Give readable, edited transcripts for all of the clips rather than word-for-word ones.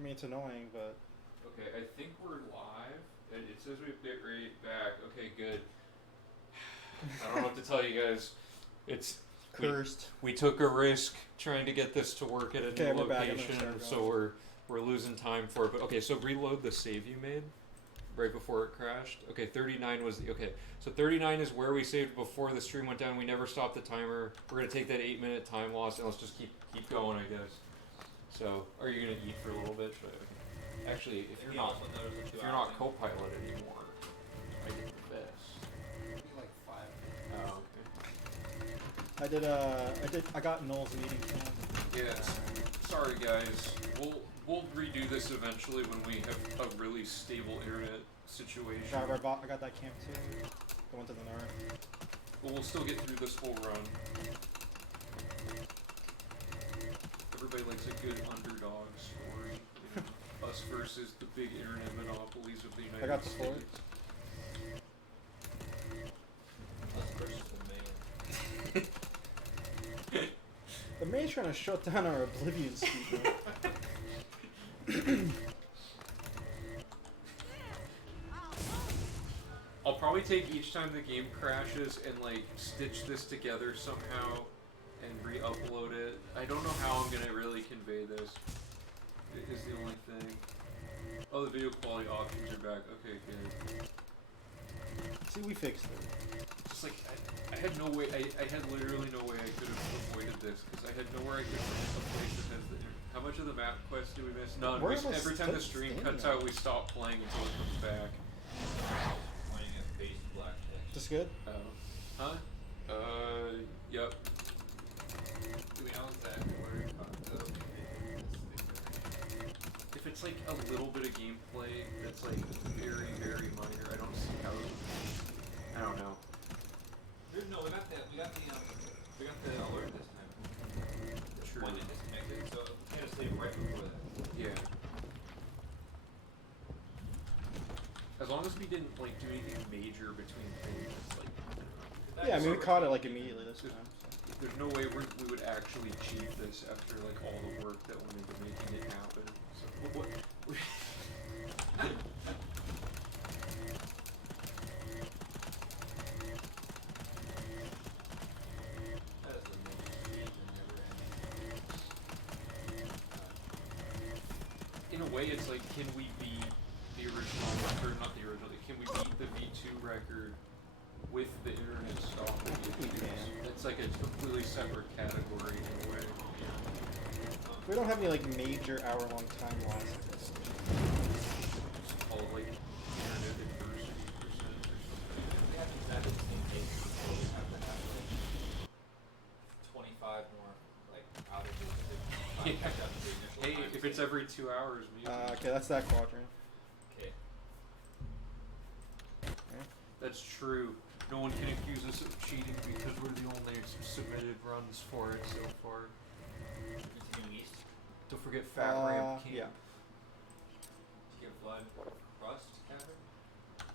I mean, it's annoying, but... Okay, I think we're live. It says we have bitrate back. Okay, good. I don't know what to tell you guys. It's... Cursed. We took a risk trying to get this to work at a new location, so we're losing time for it. But okay, so reload the save you made right before it crashed. Okay, 39 was the... Okay, so 39 is where we saved before the stream went down. We never stopped the timer. We're going to take that 8-minute time loss, and let's just keep going, I guess. So, are you going to eat for a little bit? Actually, if you're not co-pilot anymore, I get the best. It'd be like 5. Oh, okay. I got Noel's meeting camp. Yeah, sorry guys. We'll redo this eventually when we have a really stable internet situation. I got that camp too. The one to the north. But we'll still get through this whole run. Everybody likes a good underdog story. You know, us versus the big internet monopolies of the United States. I got the fort. Us versus the man. The main's trying to shut down our Oblivion speedrun. I'll probably take each time the game crashes and like stitch this together somehow and re-upload it. I don't know how I'm gonna really convey this. It is the only thing. Oh, the video quality options are back. Okay, good. See, we fixed it. Just like I had no way. I had literally no way I could have avoided this because I had nowhere I could find a place that has the. How much of the map quest do we miss? None. Every time the stream cuts out, we stop playing until it comes back. Playing at base black text. This good? Huh? Yep. Do we know exactly where you're talking about? If it's like a little bit of gameplay that's like very, very minor, I don't see how. I don't know. No, we got the alert this time. True. When it disconnected, so we had to save right before that. Yeah. As long as we didn't like do anything major between things, it's like. Yeah, I mean we caught it like immediately this time. So. There's no way we would actually cheat this after like all the work that went into making it happen. So what? In a way, it's like, can we beat the original record? Not the original. Can we beat the V2 record with the internet stop? We can. It's like a completely separate category in a way. We don't have any like major hour-long time loss. Just call it like internet adversity percent or something. We have exactly the same case before we have to have like 25 more like outages to catch up to the initial Hey, time if it's every 2 hours, maybe. Okay, that's that quadrant. Okay. That's true. No one can accuse us of cheating because we're the only submitted runs for it so far. Continue east. Don't forget Fat Ramp Camp. Yeah. Skip flood. Rust cavern.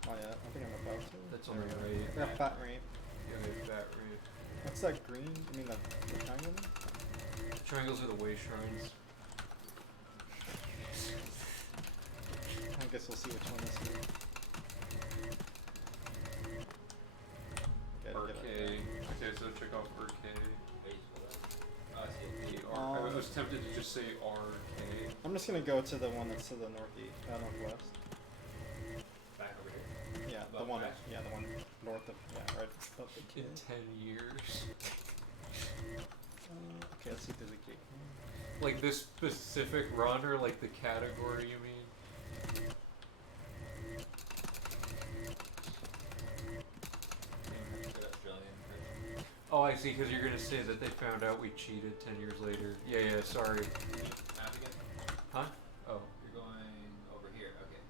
Oh yeah, I think I'm about to. That's on the right. I got Fat Ramp. Yeah, we have Fat Ramp. What's that green? I mean the triangle one? Triangles are the way shrines. I guess we'll see which one this is. Arcade. Okay, so check off Arcade. Wait, I see it. I was tempted to just say Arcade. I'm just gonna go to the one that's to the northwest. Back over here. Yeah, the Above one. Crash? Yeah, the one north of. Yeah, right above the In kid. 10 years. Okay, let's see if there's a gate. Like this specific run or like the category you mean? Oh, I see, because you're going to say that they found out we cheated 10 years later. Yeah, sorry. Map again? Huh? Oh. You're going over here. Okay.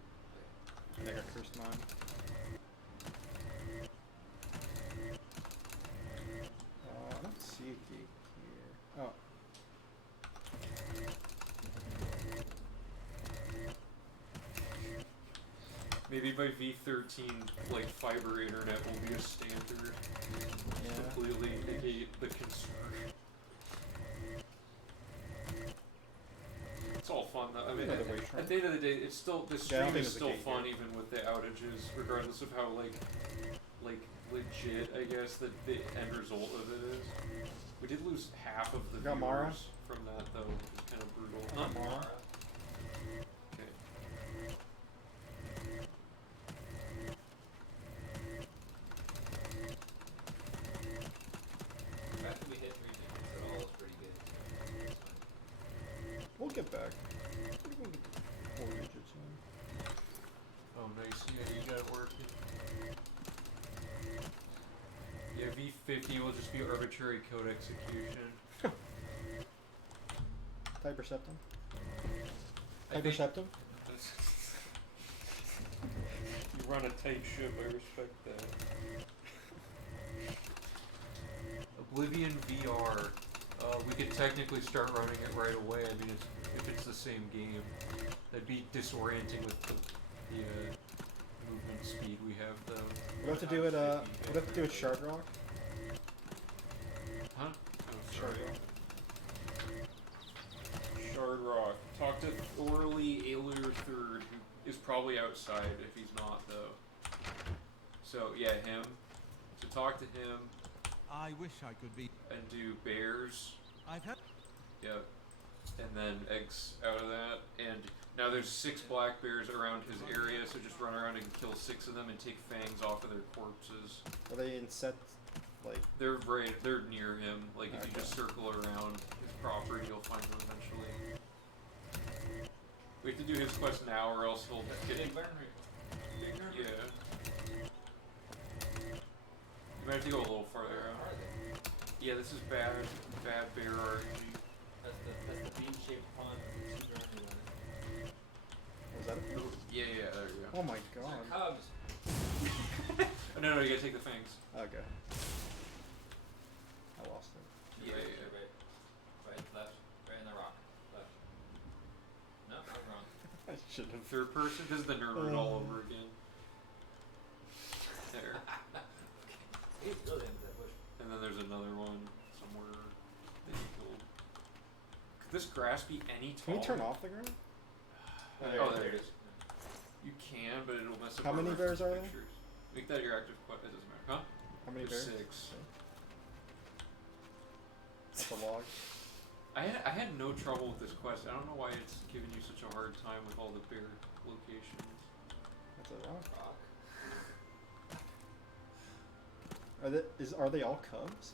I think I cursed mine. I don't see a gate here. Oh. Maybe by V13, like fiber internet will be a standard. Yeah. Completely negate the concern. It's all fun fun though. I mean, Another way at the end of the day, it's still the Yeah, I don't stream think is there's a still gate fun here. even with the outages, regardless of how like legit I guess the end result of it is. We did lose half of the Got Mara? viewers from that though, which is kind of brutal. Not Mara. Okay. The fact that we hit 3 tickets at all is pretty good. So it's fine. We'll get back. We'll get 4 digits in. Oh, nice. Yeah, you got it working. Yeah, V50 will just be arbitrary code execution. Type Perceptum? I Type think- Perceptum? You run a tight ship, I respect that. Oblivion VR. We could technically start running it right away. I mean, if it's the same game, that'd be disorienting with the movement speed we have, though. We'll have to do it, we'll have to do it Shard Rock. Huh? Oh, Shard sorry. Rock. Shard Rock. Talk to Orly Aelur III, who is probably outside if he's not, though. So, yeah, him. So talk to him I wish I could be. and do bears. I've had. Yep. And then eggs out of that. And now there's 6 black bears around his area, so just run around and kill 6 of them and take fangs off of their corpses. Are they in set, like... They're near him. Like, if you Okay. just circle around his property, you'll find them eventually. We have to do his quest now, or else he'll get... Big Nirnroute. Big Nirnroute. Yeah. You might have to go a little farther Where out. are they? Yeah, this is bad bear RNG. That's the bean-shaped pond with the 2 Nirnroute on it. Was that a thing? Yeah, there you go. Oh my Those god. are cubs. Oh, no, you gotta take the fangs. Okay. I lost it. Yeah, Right, yeah. right, right, left, right in the rock, left. No, I'm wrong. I should have. Third person, this is the Nirnroute all over again. There. He's really into that bush. And then there's another one somewhere that you killed. Could this grass be any Can taller? we turn off the ground? Oh, there it is. You can, but it'll mess up How our many reference bears are there? pictures. Make that your active quest. It doesn't matter. Huh? How many There's bears? 6. That's a log. I had no trouble with this quest. I don't know why it's giving you such a hard time with all the bear locations. That's a rock. Rock. Are they all cubs?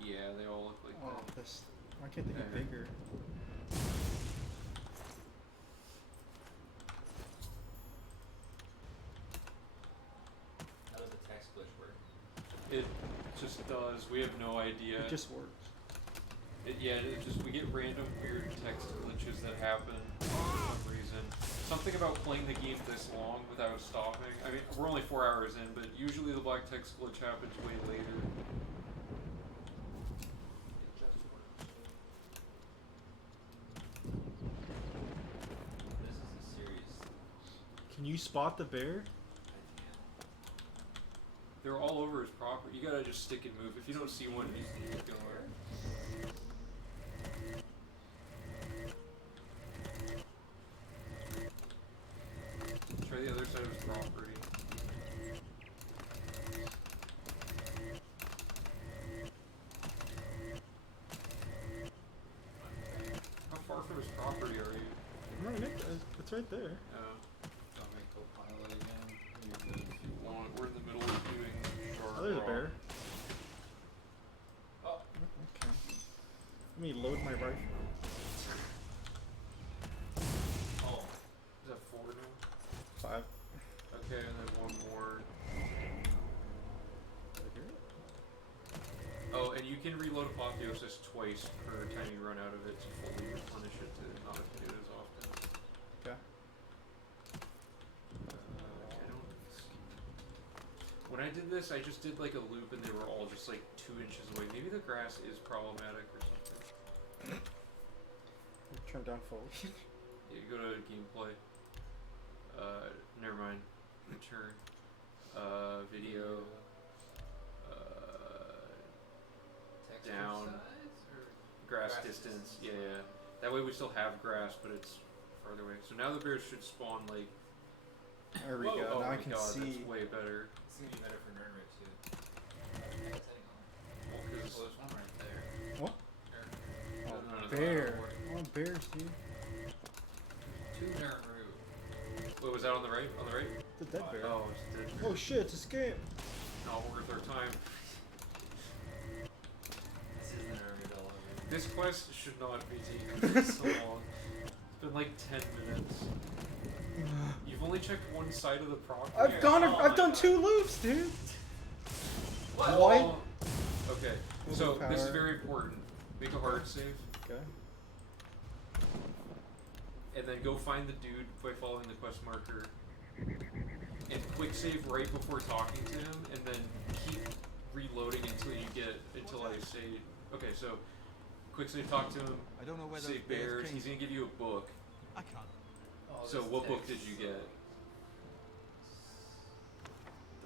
Yeah, they all look like Oh, that. this. Why can't they be Yeah. bigger? How does the text glitch work? It just does. We have no idea. It just works. We get random weird text glitches that happen for some reason. Something about playing the game this long without stopping. I mean, we're only 4 hours in, but usually the black text glitch happens way later. It just works. This is a serious. Can you spot the bear? I can't. They're all over his property. You gotta just stick and move. If you don't see one, you keep going. Try the other side of his property. How far from his property are you? No, Nick, it's right there. Don't make co-pilot again. If you want, we're in the middle of doing shard Oh, there's a rock. bear. Oh, Okay. Let me load my rifle. oh. Is that 4 now? 5. Okay, and then one more. Right here. Oh, and you can reload Apotheosis twice per time you run out of it to fully replenish it to not hit it as often. Okay. When I did this, I just did like a loop and they were all just like 2 inches away. Maybe the grass is problematic or something. Turn down forward. Yeah, you go to gameplay. Never mind. Return. Video. Text Down. size or Grass grass distance. distance. Yeah. That way we still have grass, but it's farther away. So now the bears should spawn like. There we Whoa. go. Oh Now my I can god, see. that's way better. It's gonna be better for Nirnroute too. Well, Well, 'cause- there's one right there. What? Nirnroute. Oh, no, no, bear. I want bears, dude. Two Nirnroute. Wait, was that on the right? On the right? It's a dead bear. Oh, it's dead. Oh shit, it's escape. Not worth our time. This is the Nirnroute all over. This quest should not be taking so long. It's been like 10 minutes. You've only checked one side of the property. I've done 2 loops, dude. What? Oh. Okay, so Overpower. this is very important. Make a hard save, Okay. and then go find the dude by following the quest marker. And quick save right before talking to him, and then keep reloading until I say. Okay, so quick save, talk to him. I don't know whether Say bears. He's gonna give you a book. I can't. Oh, So this what book text. did you get?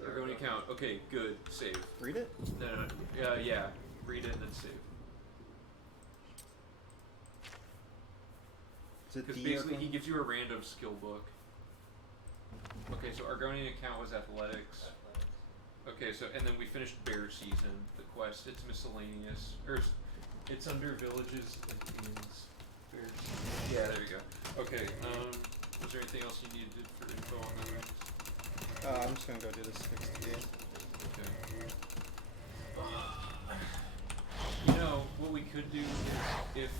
They're going to count. Okay, good. Save. Read it? No. Yeah. Read it and then save. Is it Because D or basically he something? gives you a random skill book. Okay, so Argonian account was athletics. Okay, so and then we finished bear season. The quest. It's miscellaneous. It's under villages and inns. Bear season. Yeah, there you go. Okay. Was there anything else you needed for info on that? Rings? I'm just gonna go do this 68. Okay. You know, what we could do is, if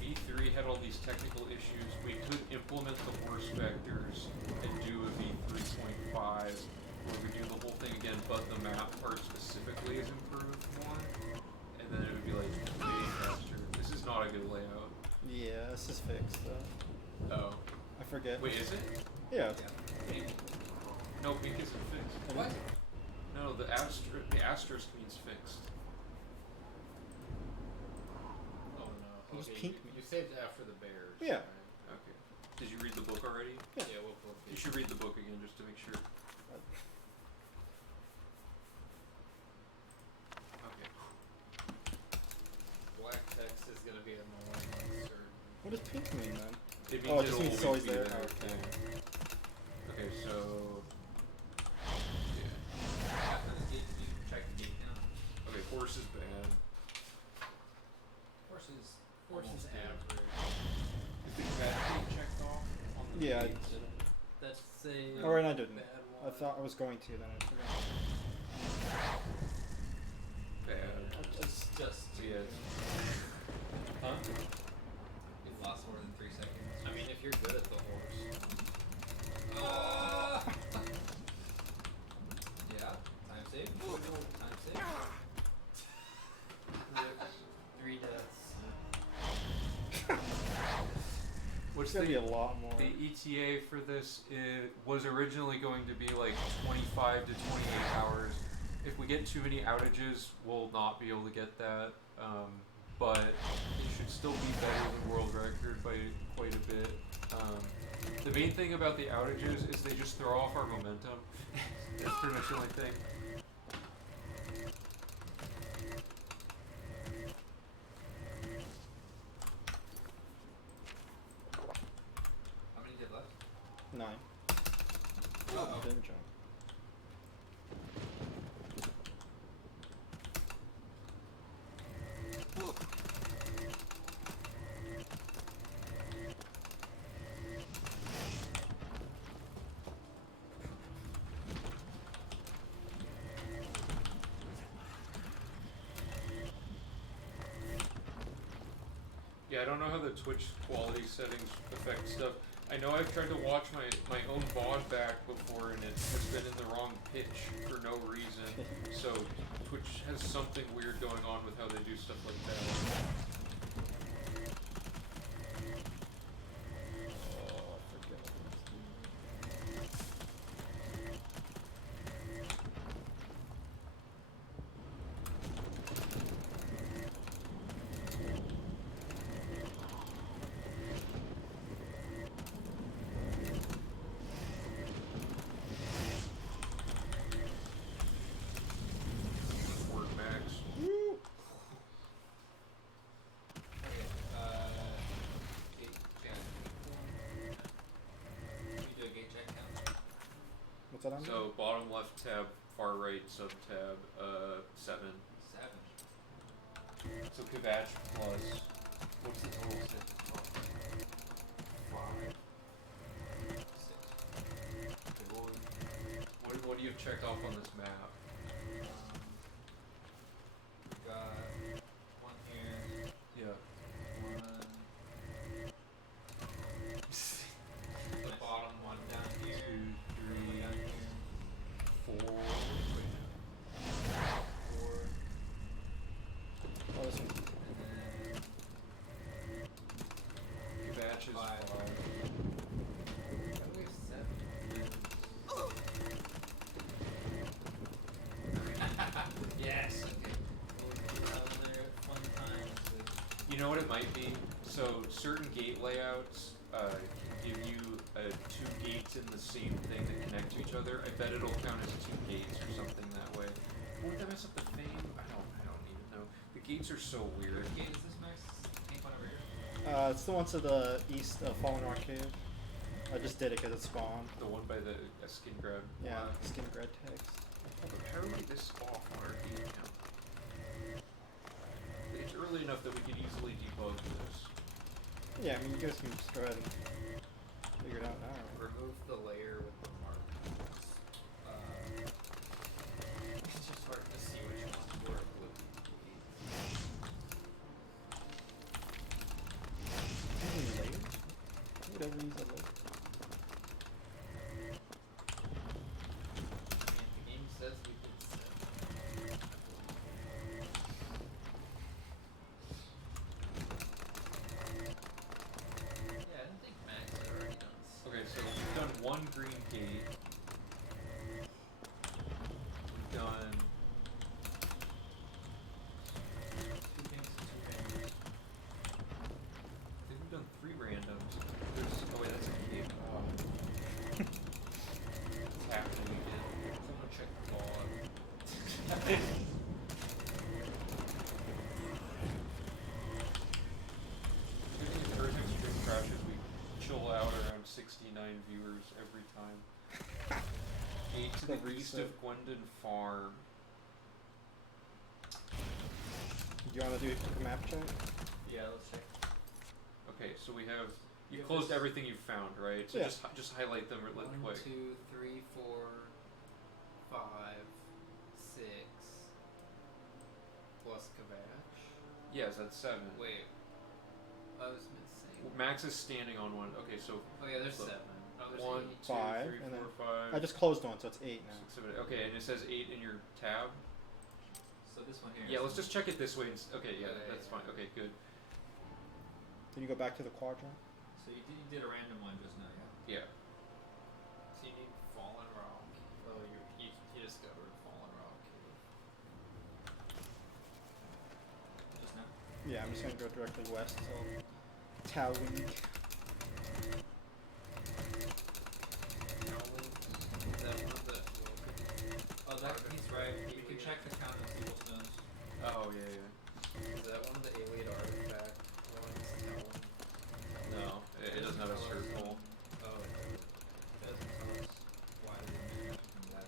V3 had all these technical issues, we could implement the horse vectors and do a V3.5 where we do the whole thing again, but the map part specifically is improved more, and then it would be like way faster. This is not a good layout. Yeah, this is fixed though. Oh. I forget. Wait, is it? Yeah. Pink. No, pink isn't fixed. What? No, the asterisk means fixed. Oh no. What does Okay, pink you, mean? you saved after the bears. Yeah. Right? Okay. Did you read the book already? Yeah. Yeah, what book? You should read the book again just to make sure. Okay. Black text is gonna be annoying on certain. What does pink mean then? It Oh, it just means it's always be there. there. Okay. Okay, so yeah. After the gate, you check the gate count. Okay, horse is bad. Horses. Horses Almost average. Is the bad gate checked off on the Yeah, I gates? did it. That's a Or I didn't. bad I one. thought I was going to, then I forgot. Bad. It's just. Yeah. Huh? You've lost more than 3 seconds. I mean, if you're good at the horse. Yeah. Time save. Time save. 3 deaths. What's It's gonna be a lot more. the ETA for this was originally going to be like 25 to 28 hours. If we get too many outages, we'll not be able to get that. But it should still be better than world record by quite a bit. The main thing about the outages is they just throw off our momentum. That's pretty much the only thing. How many did left? 9. Oh. I didn't jump. Yeah, I don't know how the Twitch quality settings affect stuff. I know I've tried to watch my own VOD back before and it has been in the wrong pitch for no reason. So Twitch has something weird going on with how they do stuff like that. Oh, I forget. Word max. Woo! 100? So bottom left tab, far right sub tab, 7. 7. So Kvatch plus, what's the total? 6. 5. 6. Okay, What do you have checked off on this map? we got one here. Yeah. One. The bottom one down here. 2, 3, Down here. 4. 4. Oh, this one. And then Kvatch is 5. Why do we have 7? Yes. Okay. We'll do that when they're at fun times. You know what it might be? So certain gate layouts can give you 2 gates in the same thing that connect to each other. I bet it'll count as 2 gates or something that way. Would that mess up the fame? I don't even know. The gates are so weird. Which gate is this, Max? Pink one over here. It's the one to the east of Fallen Rock Cave. I just did it because it spawned. The one by the skin grab. Yeah, skin red text. How are we this off on our gate count? It's early enough that we can easily debug this. Yeah, I mean, you guys can just go ahead and figure it out now. Remove the layer with the mark. It's just hard to see which ones work with the Any layers? Whatever use a layer. the game says we did 7. Yeah, I don't think Max had already done 7. Okay, so we've done 1 green gate. We've done 2 pinks and 2 fingers. I think we've done 3 randoms. Oh wait, that's a gate. What's happening again? Someone check the log. Good thing is Earth Extreme crashes, we chill out around 69 viewers every time. Gate to the That east reset. of Gwendon Farm. Do you want to do a map check? Yeah, let's check. Okay, so we have you Yeah, closed this- everything you found, right? So Yeah. just highlight them really 1, quick. 2, 3, 4, 5, 6. Plus Kvatch. Yes, that's 7. Wait. I was missing. Max is standing on one. Okay, so Oh yeah, there's So, 7. Oh, there's 1, 8. 2, 5, 3, and 4, then 5. I just closed one, so it's 8 now. 6, 7, okay, and it says 8 in your tab. So this one here. Yeah, is let's the- just check it this way. Okay, yeah, Yeah, that's yeah. fine. Okay, good. Can you go back to the quadrant? So you did a random one just now, yeah? Yeah. So you need Fallen Rock. Oh, you discovered Fallen Rock. Just now? Yeah, I'm just gonna go directly west till Towing. Is that one of the? Oh, that he's right. You can check the count of Sealstones. Oh, yeah, yeah. Is that one of the alien artifact ones? No, it doesn't have a circle. Oh, it doesn't tell us why they moved from that.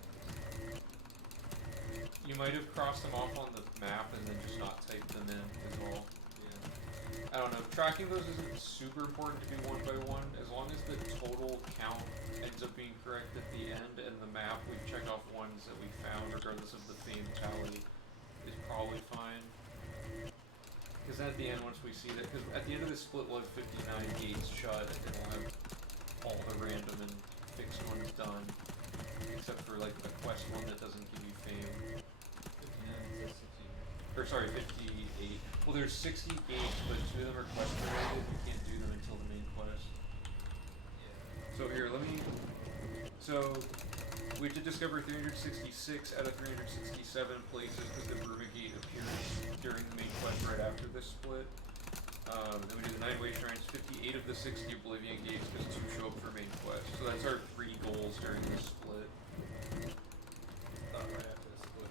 You might have crossed them off on the map and then just not typed them in, is all. Yeah. I don't know. Tracking those isn't super important to do one by one. As long as the total count ends up being correct at the end and the map, we've checked off ones that we found, regardless of the fame tally, is probably fine. Because at the end, once we see that, because at the end of the split, we'll have 59 gates shut, and we'll have all the random and fixed ones done, except for like a quest one that doesn't give you fame. 59 says 60. Or sorry, 58. Well, there's 60 gates, but 2 of them are quest related. You can't do them until the main quest. Yeah. So here, let me. So we have to discover 366 out of 367 places because the Brumagate appears during the main quest right after this split. Then we do the 9-way shrines, 58 of the 60 Oblivion gates because 2 show up for main quest. So that's our 3 goals during this split. Thought right after the split.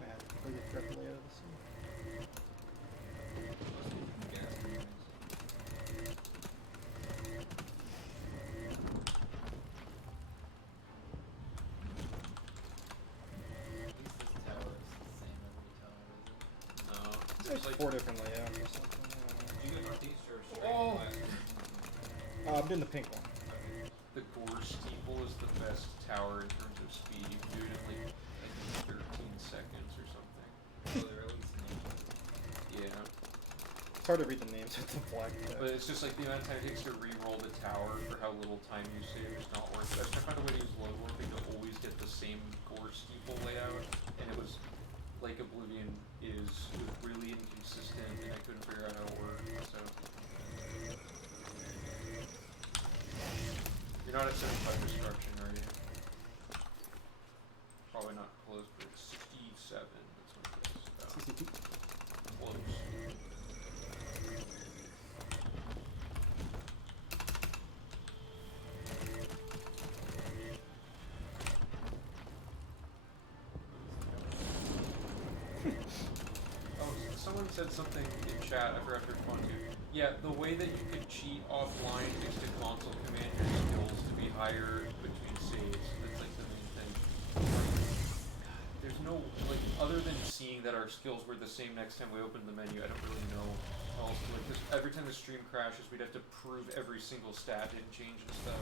Man, I completely forgot the layout of this one. Must be from gas turbines. There's like 4 different layouts or something. I did you go northeast or straight Oh. west? don't know. I'm doing the pink one. Okay. The Gore Steeple is the best tower in terms of speed. You can do it in like I think 13 seconds or something. So they're at least named. Yeah. It's hard to read the names with the black text. But it's just like the amount of time it takes to re-roll the tower for how little time you save is not worth it. I was trying to find a way to use low warping to always get the same Gore Steeple layout, and it was like Oblivion is really inconsistent, and I couldn't figure out how it worked. So you're not at 75 destruction, are you? Probably not close, but it's 67. That's what it is. CCP. Close. Oh, someone said something in chat, I forgot to respond to. Yeah, the way that you could cheat offline is to console command your skills to be higher between saves. That's like the main thing. There's no, like, other than seeing that our skills were the same next time we opened the menu, I don't really know how else to, like, this, every time the stream crashes, we'd have to prove every single stat didn't change and stuff.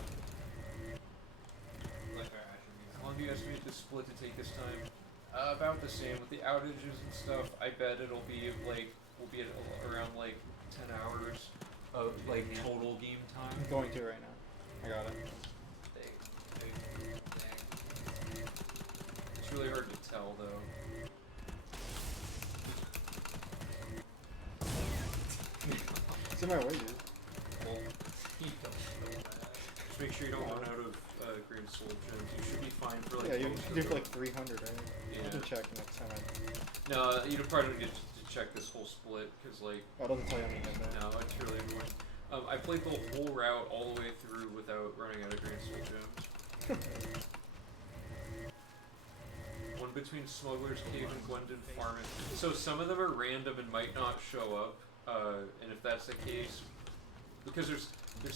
Like our attributes. How long do you estimate the split to take this time? About the same. With the outages and stuff, I bet it'll be like, we'll be at around like 10 hours of like total game time. I'm going to right now. I got it. It's really hard to tell though. It's in my way, dude. Well, You don't know that. just make sure you don't run out of Great Soul Gems. You should be fine for like Yeah, you most of do for them. like 300, right? Yeah. I can check next time I... No, you probably don't get to check this whole split, because like, Oh, it doesn't tell you how many you have. no, it's really annoying. I played the whole route all the way through without running out of Grand Soul Gems. One between Smuggler's Cave and Gwendon Farm. So some of them are random and might not show up, and if that's the case, because there's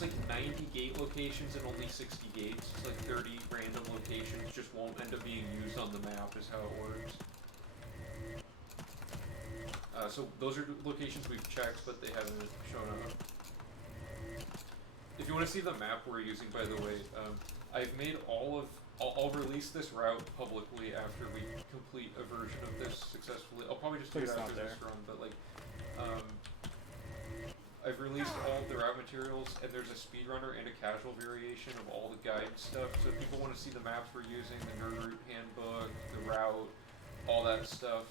like 90 gate locations and only 60 gates, it's like 30 random locations just won't end up being used on the map is how it works. So those are locations we've checked, but they haven't shown up. If you want to see the map we're using, by the way, I've made I'll release this route publicly after we complete a version of this successfully. I'll probably just do it Please after not this run, but like, I've released all of the route materials, and there's a speedrunner and a casual variation of all the guide stuff. So if people want to see the maps we're using, the Nirnroute handbook, the route, all that stuff,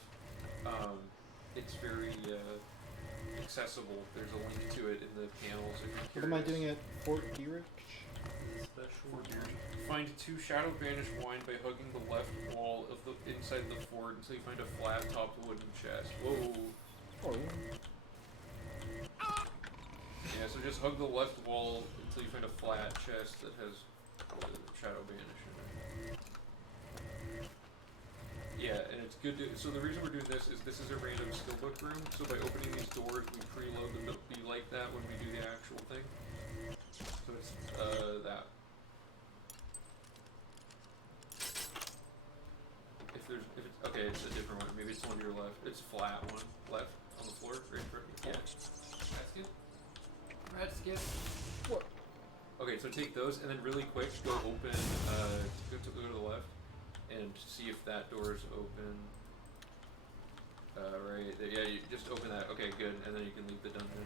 it's very accessible. There's a link to it in the panels if you're What am I curious. doing at Fort Deerich? Fort Deerich. Find 2 Shadow Banished Wine by hugging the left wall of the inside the fort until you find a flat-topped wooden chest. Whoa. Oh, Yeah, so just hug the left wall until you find a flat chest that has Shadow Banish in it. Yeah, and it's good to, so the reason we're doing this is a random skill book room, so by opening these doors we preload them to be like that when we do the actual thing. So it's, that. If it's, okay, it's a different one, maybe it's the one to your left. It's a flat one, left, on the floor, right in front of you. Yeah. Red skip. what? Okay, so take those, and then really quick, go open, go to the left, and see if that door is open. Right there, yeah, you just open that, okay, good, and then you can leave the dungeon.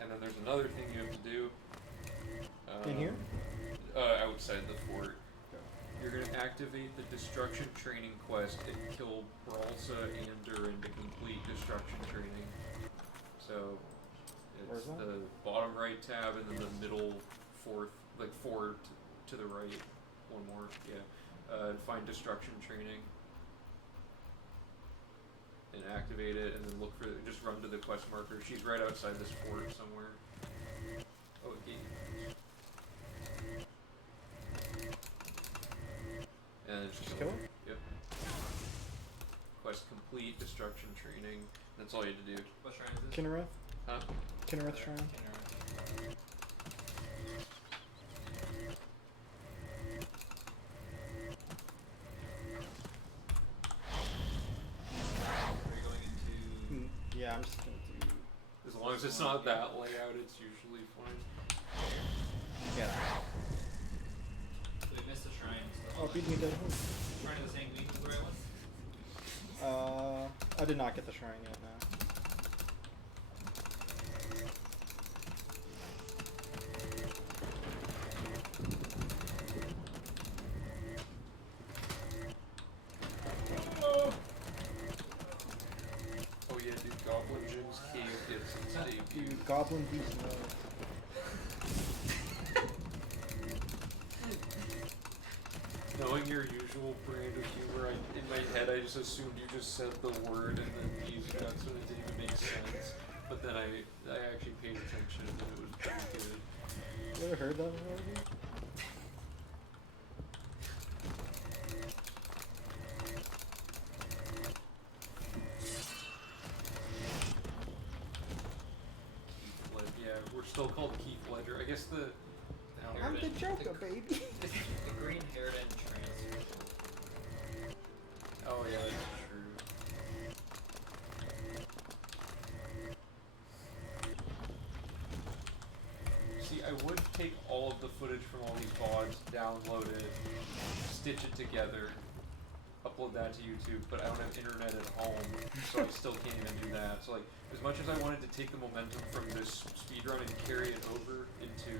And then there's another thing you have to do. In here? Outside the fort. You're gonna activate the Destruction Training quest and kill Bralsa and Durin to complete Destruction Training. So, Where's it's that? the bottom right tab and then the middle fourth, like 4 to the right. One more, yeah. And find Destruction Training. And activate it, and then look for, just run to the quest marker. She's right outside this fort somewhere. Oh, gate. And it's Just kill her? Yep. Quest complete, Destruction Training. That's all you had to do. What shrine is this? Kinnereth? Huh? Kinnereth Shrine? Are you going into... Yeah, Yeah, I'm just gonna do. As long as it's not that layout, it's usually fine. Yeah. So we missed the shrine. Oh, beat me dead. Shrine of the Sanguine was the right one? I did not get the shrine yet. No. Oh yeah, dude, Goblin Jim's cave gets its debut. Dude, Goblin Beast mode. Knowing your usual brand of humor, in my head I just assumed you just said the word and then used that so it didn't even make sense. But then I actually paid attention and it was pretty good. You ever heard that already? Keith Ledger, yeah, we're still called Keith Ledger. I guess the... I'm the Joker, baby. The green haired and transfer. Oh yeah, that's true. See, I would take all of the footage from all these VODs, download it, stitch it together, upload that to YouTube, but I don't have internet at home, so I still can't even do that. So like, as much as I wanted to take the momentum from this speedrun and carry it over into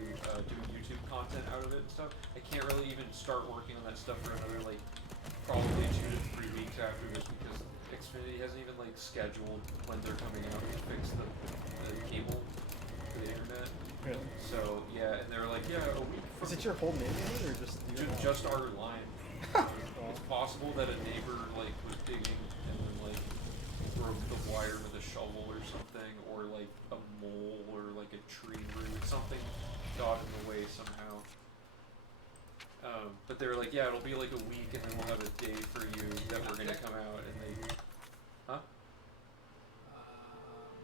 doing YouTube content out of it and stuff, I can't really even start working on that stuff for another like probably 2 to 3 weeks after this because Xfinity hasn't even like scheduled when they're coming out to fix the cable for the internet. Really? So yeah, and they were like, yeah, a week from Is it your whole neighborhood or just your house? just our line. It's possible that a neighbor like was digging and then like broke the wire with a shovel or something, or like a mole or like a tree root, something got in the way somehow. But they were like, yeah, it'll be like a week and then we'll have a day for you that we're gonna come out, and they, huh?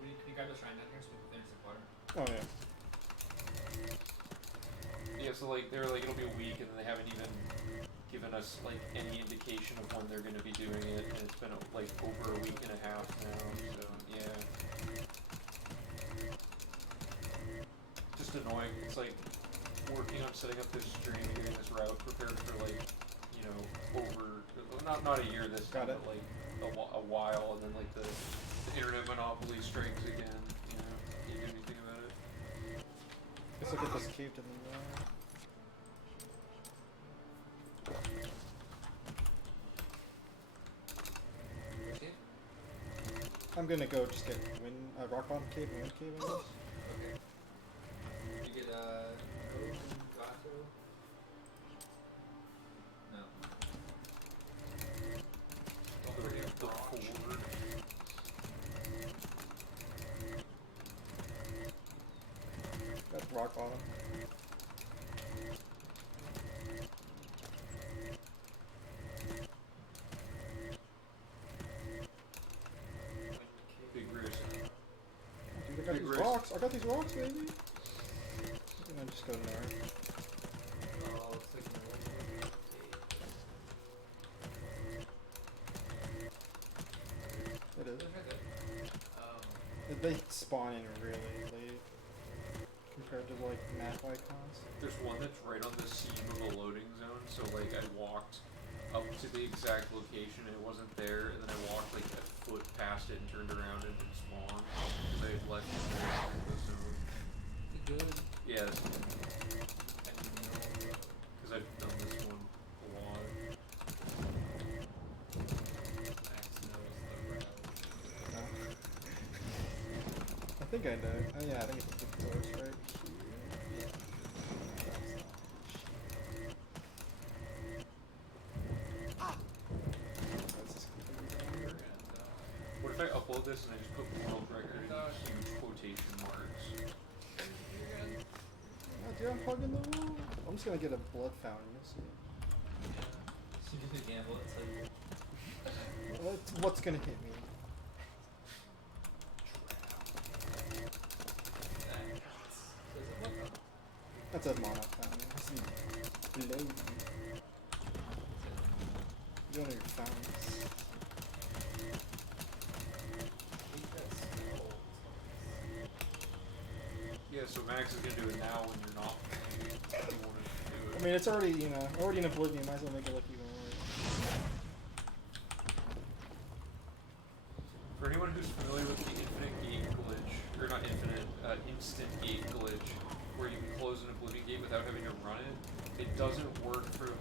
Can you grab the shrine down here so we can finish the water? Oh yeah. Yeah, so like they were like it'll be a week, and then they haven't even given us like any indication of when they're gonna be doing it, and it's been like over a week and a half now. So yeah, just annoying. It's like working on setting up this stream, getting this route prepared for like, you know, over not a year this time, but like a while, and then like the internet monopoly strikes again. You know, can't do anything about it. Let's look at this cave to the I'm gonna go just get rock bottom cave and wind cave, I guess. Okay. You get Rogue and Gato? No. The forward. Got rock bottom. Big risk. Dude, I got these rocks. I got these rocks, baby. I'm gonna just go north. Oh, looks like It is. Oh. They spawn in really late compared to like map icons. There's one that's right on the seam of a loading zone, so like I walked up to the exact location and it wasn't there, and then I walked like a foot past it and turned around and it spawned because I had left it there in the zone. Good. Yeah, that's because I've done this one a lot. Max knows the route. I think I know. Oh yeah, I think it's the doors right here. What if I upload this and I just put world record in huge quotation marks? Oh, dude, I'm plugging the wall. I'm just gonna get a blood fountain. You'll see. So you can gamble, it's like... What's gonna hit me? That's a mono fountain. It has to be below you. You don't know your fountains. so Max is gonna do it now when you're not playing. If you wanted to do it. I mean, it's already, you know, already in Oblivion. Might as well make it look even worse. For anyone who's familiar with the infinite gate glitch, or not infinite, instant gate glitch, where you can close an Oblivion gate without having to run it, it doesn't work for 100%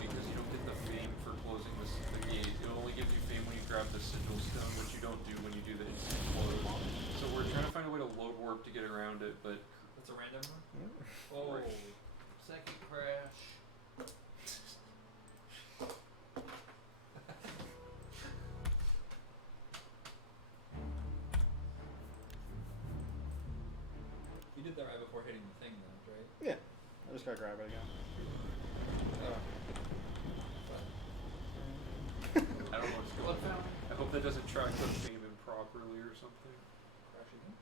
because you don't get the fame for closing the gate. It only gives you fame when you grab the sigil stone, which you don't do when you do the instant close. So we're trying to find a way to load warp to get around it, but... That's a random one? Yeah. Oh, Right. second crash. You did that right before hitting the thing, though, right? Yeah. I just gotta grab it again. Oh. I don't know what's going on. I hope that doesn't track the fame improperly or something. Crash again?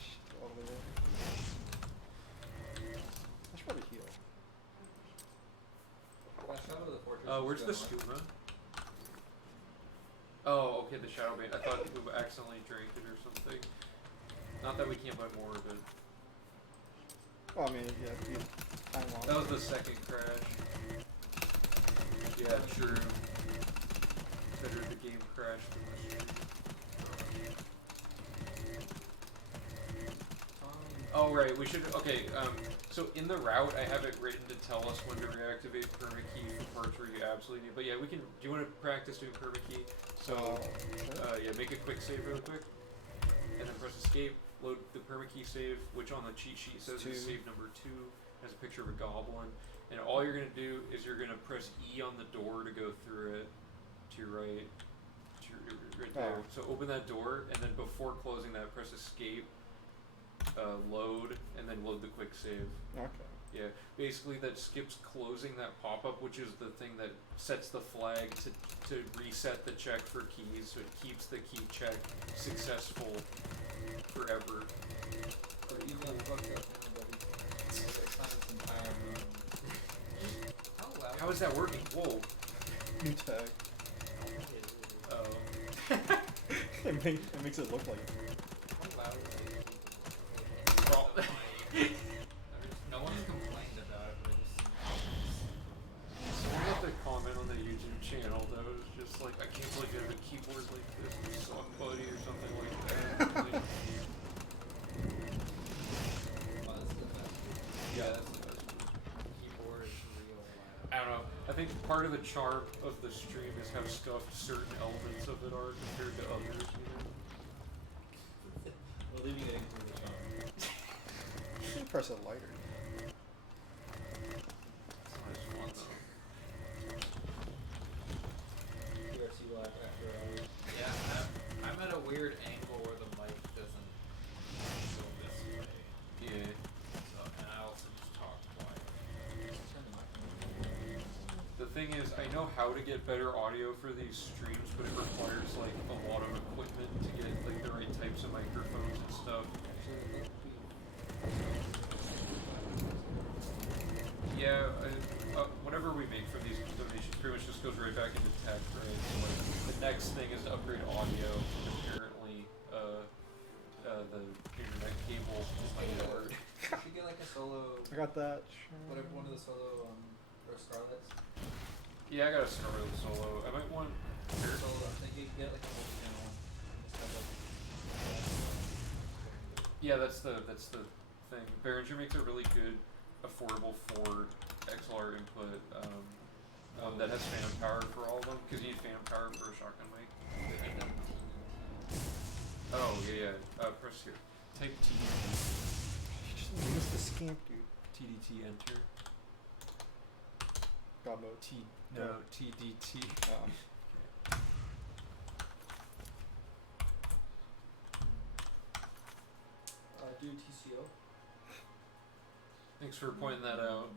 Shit, all the way there. I should probably heal. Last shot of the fortress. Where's the schooner? Oh, okay, the shadow bait. I thought we accidentally drank it or something. Not that we can't buy more, but... Well, I mean, yeah, you time long. That was the second crash. Yeah, true. Better the game crashed than the stream. Oh, right, we should... Okay, so in the route, I have it written to tell us when to reactivate permakey for parts where you absolutely need... But yeah, we can... Do you want to practice doing permakey? So, Sure. yeah, make a quick save real quick. And then press escape. Load the permakey save, which on the cheat sheet says is save number 2. Has a picture of a goblin. And all you're going to do is you're going to press E on the door to go through it. To your right. To your, right there. Oh. So open that door, and then before closing that, press escape. Load, and then load the quick save. Okay. Yeah, basically that skips closing that pop-up, which is the thing that sets the flag to reset the check for keys, so it keeps the key check successful forever. But you got fucked up now, buddy. It's not its entire How loud? How is that working? Whoa. New tag. Oh. It makes it look like it. How loud is it? Well, No one's complained about it, but someone left a comment on the YouTube channel that was just like, I can't believe you have a keyboard like this, you suck, buddy, or something like that. Like, that's the best. yeah, that's the best. Keyboard is real loud. I don't know. I think part of the charm of the stream is how scuffed certain elements of it are compared to others, you know? We're leaving it through the charm. You can press it lighter. It's not as fun though. PRCLive after hours. Yeah, I'm at a weird angle where the mic doesn't go this way. Yeah. So, and I also just talk quiet. Turn the mic on. The thing is, I know how to get better audio for these streams, but it requires like a lot of equipment to get like the right types of microphones and stuff. Actually, Yeah, whatever we make from these donations pretty much just goes right back into tech, right? So like, the next thing is to upgrade audio. Apparently, the internet cable is my network. you should get like a solo, I got that. whatever, one of the solo, or Scarlets. Yeah, I got a Scarlet solo. I might want. Solo, I think you can get like a whole channel. Just have like, Yeah, that's the thing. Behringer makes a really good, affordable 4 XLR input that has phantom power for all of them, because you need phantom power for a shotgun mic. Oh yeah, press here. Type T. You just missed the scamp, dude. TDT enter. God mode. No, TDT. do TCO. Thanks for pointing that out.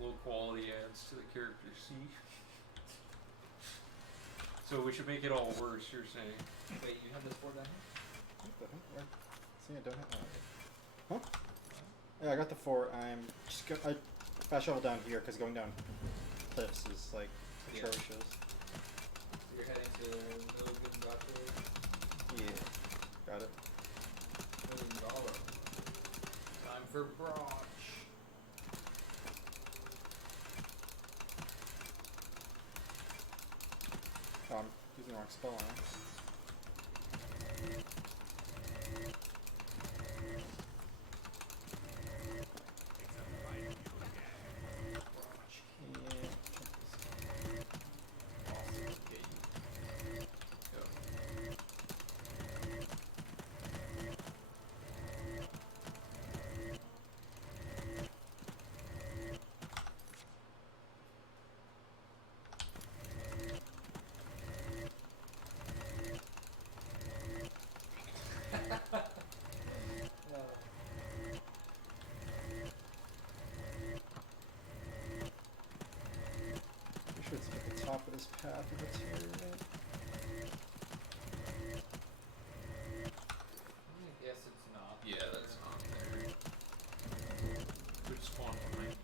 Low quality adds to the character C. So we should make it all worse, you're saying? Wait, you have this board down here? What the heck? Where? See, I don't have that. Huh? Yeah, I got the 4. I'm just I fast travel down here because going down cliffs is like atrocious. You're heading to Milligan Gotcha? Yeah. Got it. $1 million. Time for broch. Oh, I'm using the wrong spell, huh? Pretty sure it's at the top of this path if it's here, right? I guess it's not. Yeah, that's not there. Could spawn behind you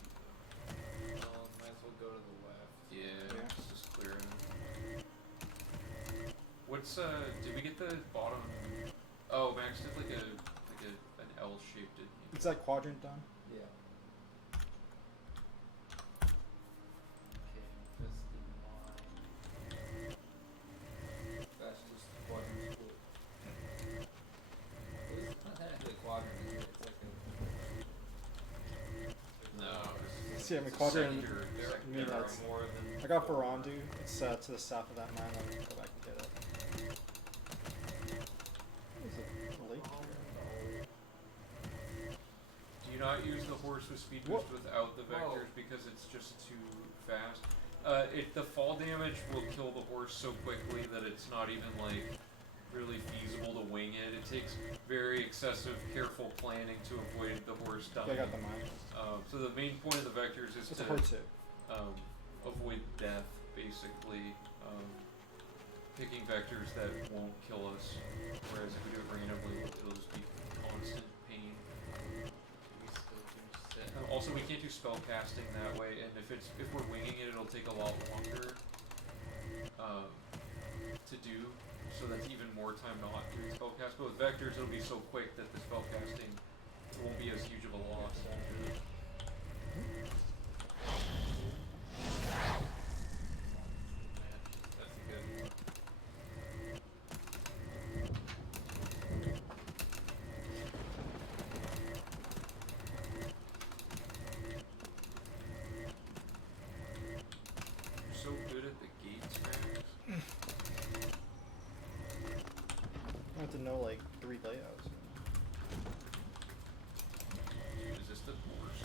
though. Well, might as well go to the left. Yeah, Yeah. let's just clear it. What's did we get the bottom? Oh, Max did like an L shaped it. Is that quadrant done? Yeah. Okay, infested mine. That's just quadrant split. It's not technically a quadrant, is it? It's like a... No. See, I mean, quadrant. Sector, There, I mean, there are that's- more than... I got Barandu. It's to the south of that mine. I'll go back and get it. Is it late here? Do you not use the horse with speed Whoa. boost without the Whoa. vectors because it's just too fast? The fall damage will kill the horse so quickly that it's not even like really feasible to wing it. It takes very excessive, careful planning to avoid the horse Yeah, dying. I got the mine. So the main point of the vectors is It's to a hard too. avoid death, basically. Picking vectors that won't kill us, whereas if we do it randomly, it'll just be constant pain. We still do set. Also, we can't do spell casting that way, and if we're winging it, it'll take a lot longer to do. So that's even more time not doing spell cast. But with vectors, it'll be so quick that the spell casting won't be as huge of a loss. That's a good one. You're so good at the gates, man. I have to know like 3 layouts. Dude, is this the worst?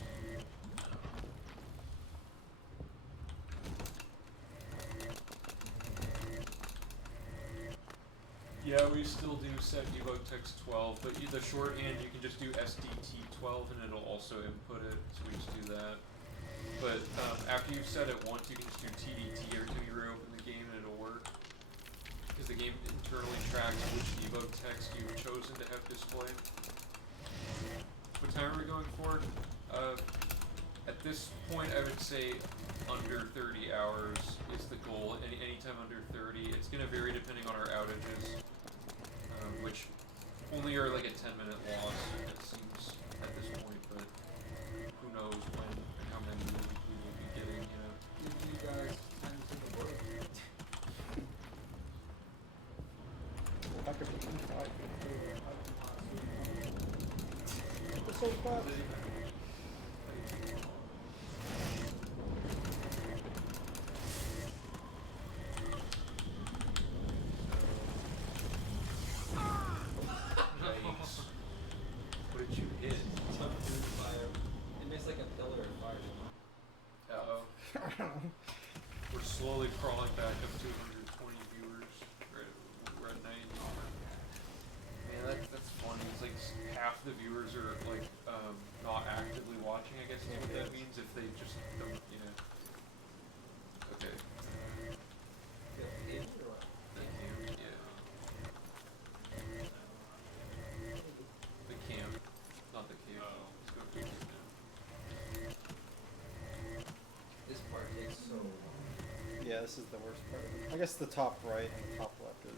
Yeah, we still do set evoke text 12, but the shorthand you can just do SDT 12 and it'll also input it, so we just do that. But after you've set it once, you can just do TDT every time you reopen the game and it'll work. Because the game internally tracks which evoke text you've chosen to have display. What time are we going for? At this point, I would say under 30 hours is the goal. Anytime under 30. It's going to vary depending on our outages, which only are like a 10-minute loss, it seems, at this point, but who knows when and how many we will be getting, you know. Give you guys time to take a break. Well, back up to 25. It's so fast. Yikes. What did you hit? It makes like a pillar of fire. Uh-oh. We're slowly crawling back up to 120 viewers. We're at 90. Man, that's funny. It's like half the viewers are like not actively watching, I guess is what that means, if they just don't, you know. Okay. Thank you. Yeah. The camp. Not the cave. Let's go to the cave now. This part takes so long. Yeah, Yeah, this is the worst part of it. I guess the top right and the top left are.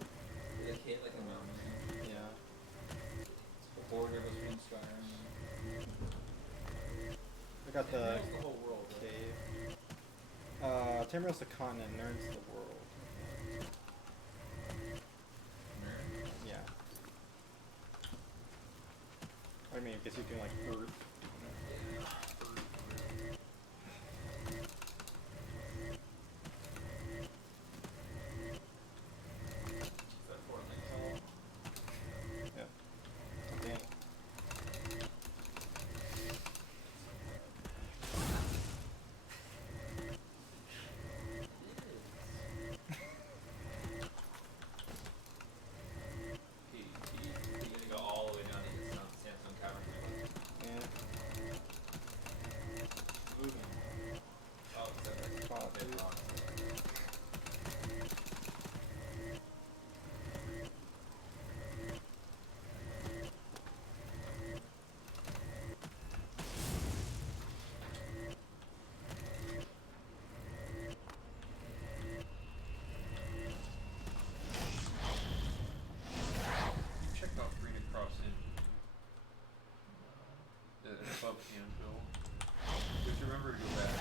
It hit like a mountain. Yeah. The border between Skyrim I got the and the whole world. Right? cave. Tamriel's the continent, Nirn's the world. Nerd? Yeah. I mean, I guess you can like Earth. Yeah. Is that Fortnite tall? Yeah. Okay. You're gonna go all the way down to get some Samsung camera. And Moving. Oh, it's okay. Wow, Okay, dude. wrong. You checked out Green Across in above Anvil. Just remember to go back to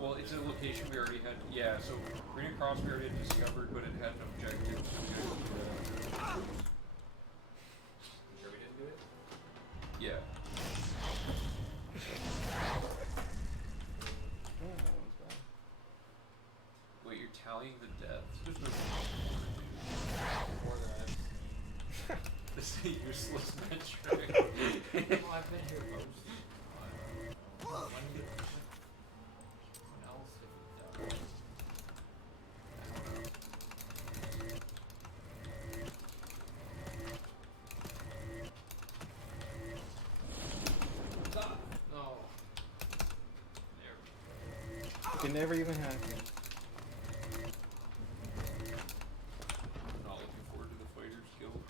well, it's a location we already had. Yeah, so Green Across we already had discovered, but it had an objective to do. Sure we didn't do it? Yeah. oh, that one's bad. Wait, you're tallying the deaths? There's no more than I've seen. This is a useless metric. Well, I've been here most of the time. When else have you done? I don't know. No. There we go. It can never even happen. I'm not looking forward to the Fighters Guild.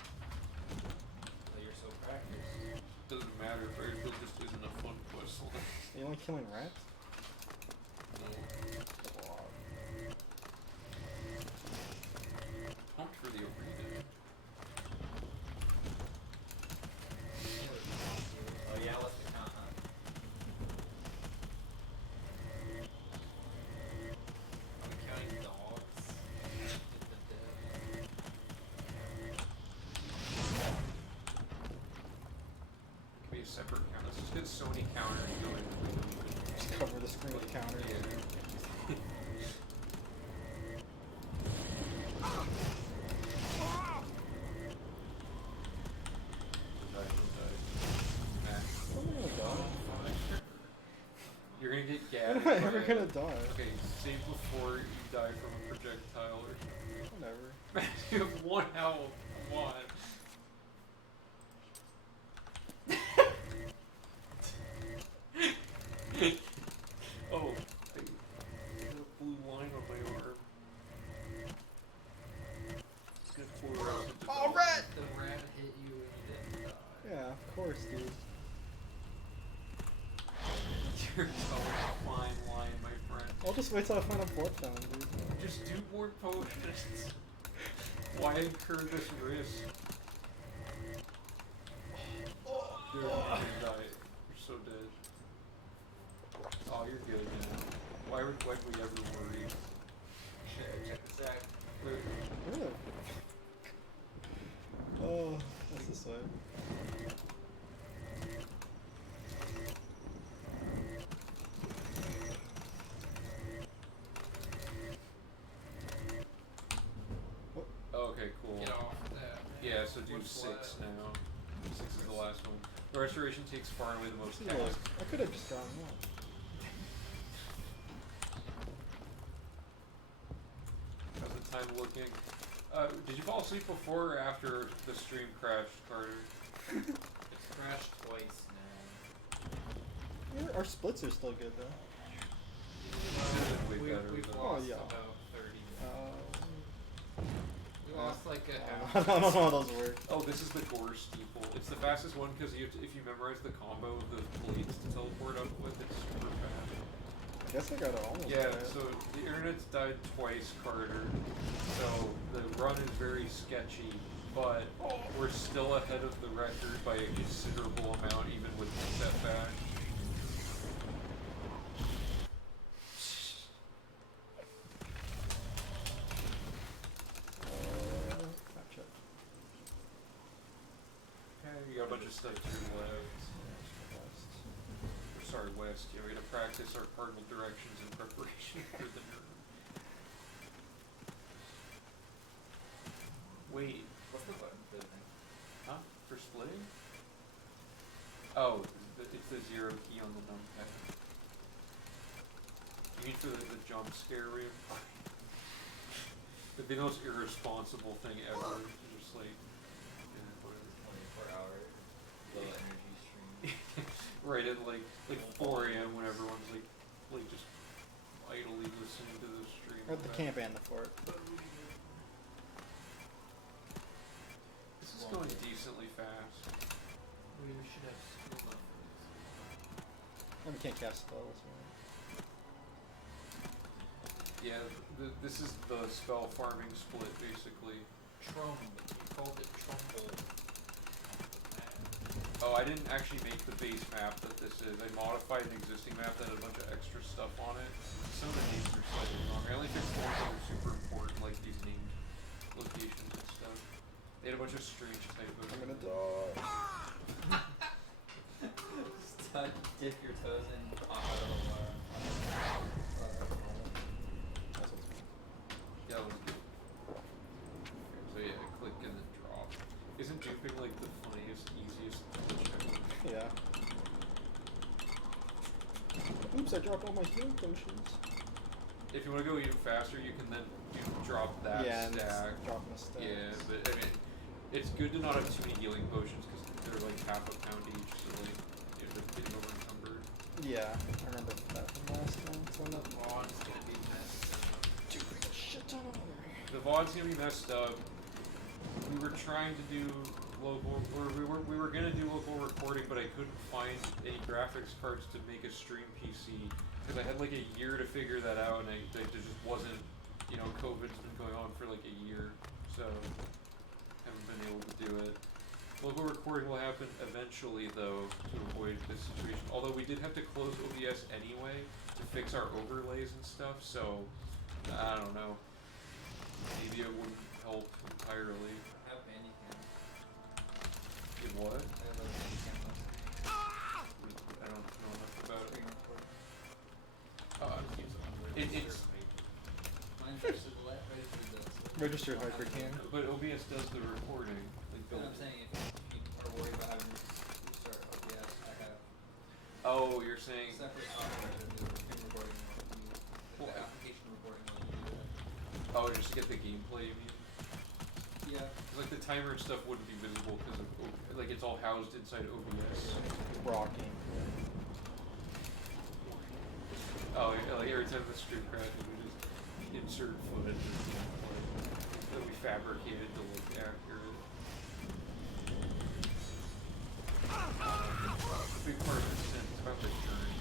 Well, you're so practiced. Doesn't matter, Fighters Guild just isn't a fun quest line. Are you only killing rats? No. Wow. Pumped for the arena. Oh yeah, let's be count, huh? Are we counting dogs? Could be a separate count. Let's just get so many counters going. Just cover the screen with counters. Yeah. I'm gonna die. You're gonna get When gagged. am I ever gonna die? Okay, save before you die from a projectile or Whatever. you have 1 health. Come on. Oh, I got a blue line on my arm. Good for us. Oh, rat! The rat hit you and you didn't die. Yeah, of course, dude. You're towing a fine line, my friend. I'll just wait till I find a fourth down, dude. Just do more potions. Why incur this risk? Dude, you're gonna die. You're so dead. Oh, you're good now. Why would we ever worry? Check this out. Wait. Where the... Oh, that's this way. Oh, okay, cool. Get off that. Yeah, so do What's 6 left? now. 6 is the last one. The restoration takes far away the most Look, tasks. I could have just gotten one. How's the time looking? Did you fall asleep before or after the stream crashed, Carter? It's crashed twice now. Our splits are still good, though. Way We, better we've than- lost yeah. about 30 minutes. We uh, lost like a I half. don't know how those work. Oh, this is the gore steeple. It's the fastest one because if you memorize the combo of the blades to teleport up with, it's super fast. guess I got it almost. Yeah, right. so the internet's died twice, Carter. So the run is very sketchy, but we're still ahead of the record by a considerable amount, even with the setback. Gotcha. Okay, you got a bunch of stuff to your left. Or sorry, west. Yeah, we gotta practice our cardinal directions in preparation for the Nirnroute. Wait, What's the button for the thing? huh? For splitting? Oh, it's the 0 key on the numpad. You mean for the jump scare reinforcement? It'd be the most irresponsible thing ever. Just like, yeah, whatever. 24 hour low energy stream. Right at like 4 a.m. when everyone's like just idly listening to the stream. At the camp and the fort. This is going decently fast. We should have skill up for this. And we can't cast spells. Yeah, this is the spell farming split basically. Trum. You called it Trumbull. Oh, I didn't actually make the base map that this is. I modified an existing map that had a bunch of extra stuff on it. Some of the names are slightly wrong. I only fixed the ones that were super important, like these named locations and stuff. They had a bunch of strange typos. I'm gonna die. Just dip your toes in hot water. That's what's Yeah, that was good. Okay, so yeah, click and then drop. Isn't duping like the funniest, easiest glitch ever? Yeah. Oops, I dropped all my healing potions. If you want to go even faster, you can then drop that Yeah, and stack. drop my stacks. Yeah, but I mean, it's good to not have too many healing potions because they're like half a pound each, so like you end up getting over encumbered. Yeah, I remember that from last time. So I'm not Vaughn's gonna be messed up. doing a shit ton of other. The VOD's gonna be messed up. We were trying to do local, or we were gonna do local recording, but I couldn't find any graphics cards to make a stream PC because I had like a year to figure that out, and there just wasn't. You know, COVID's been going on for like a year, so haven't been able to do it. Local recording will happen eventually, though, to avoid this situation. Although we did have to close OBS anyway to fix our overlays and stuff, so I don't know. Maybe it wouldn't help entirely. I have Bandicam. In what? I have a Bandicam list. I don't know enough about it. Screen recording. It's Mine's registered the registered the Registered hypercam. but OBS does the recording. Like But I'm saying if you are worried about having to restart OBS, I have oh, you're saying separate software that do the screen recording Well, the application recording will do that. oh, just to get the gameplay. You mean? Yeah. 'Cause, like the timer and stuff wouldn't be visible because of like it's all housed inside OBS. Rocking. Oh, yeah, like every time the stream crashes, we just insert footage of gameplay that we fabricated to look accurate. The big part of this is about the journey.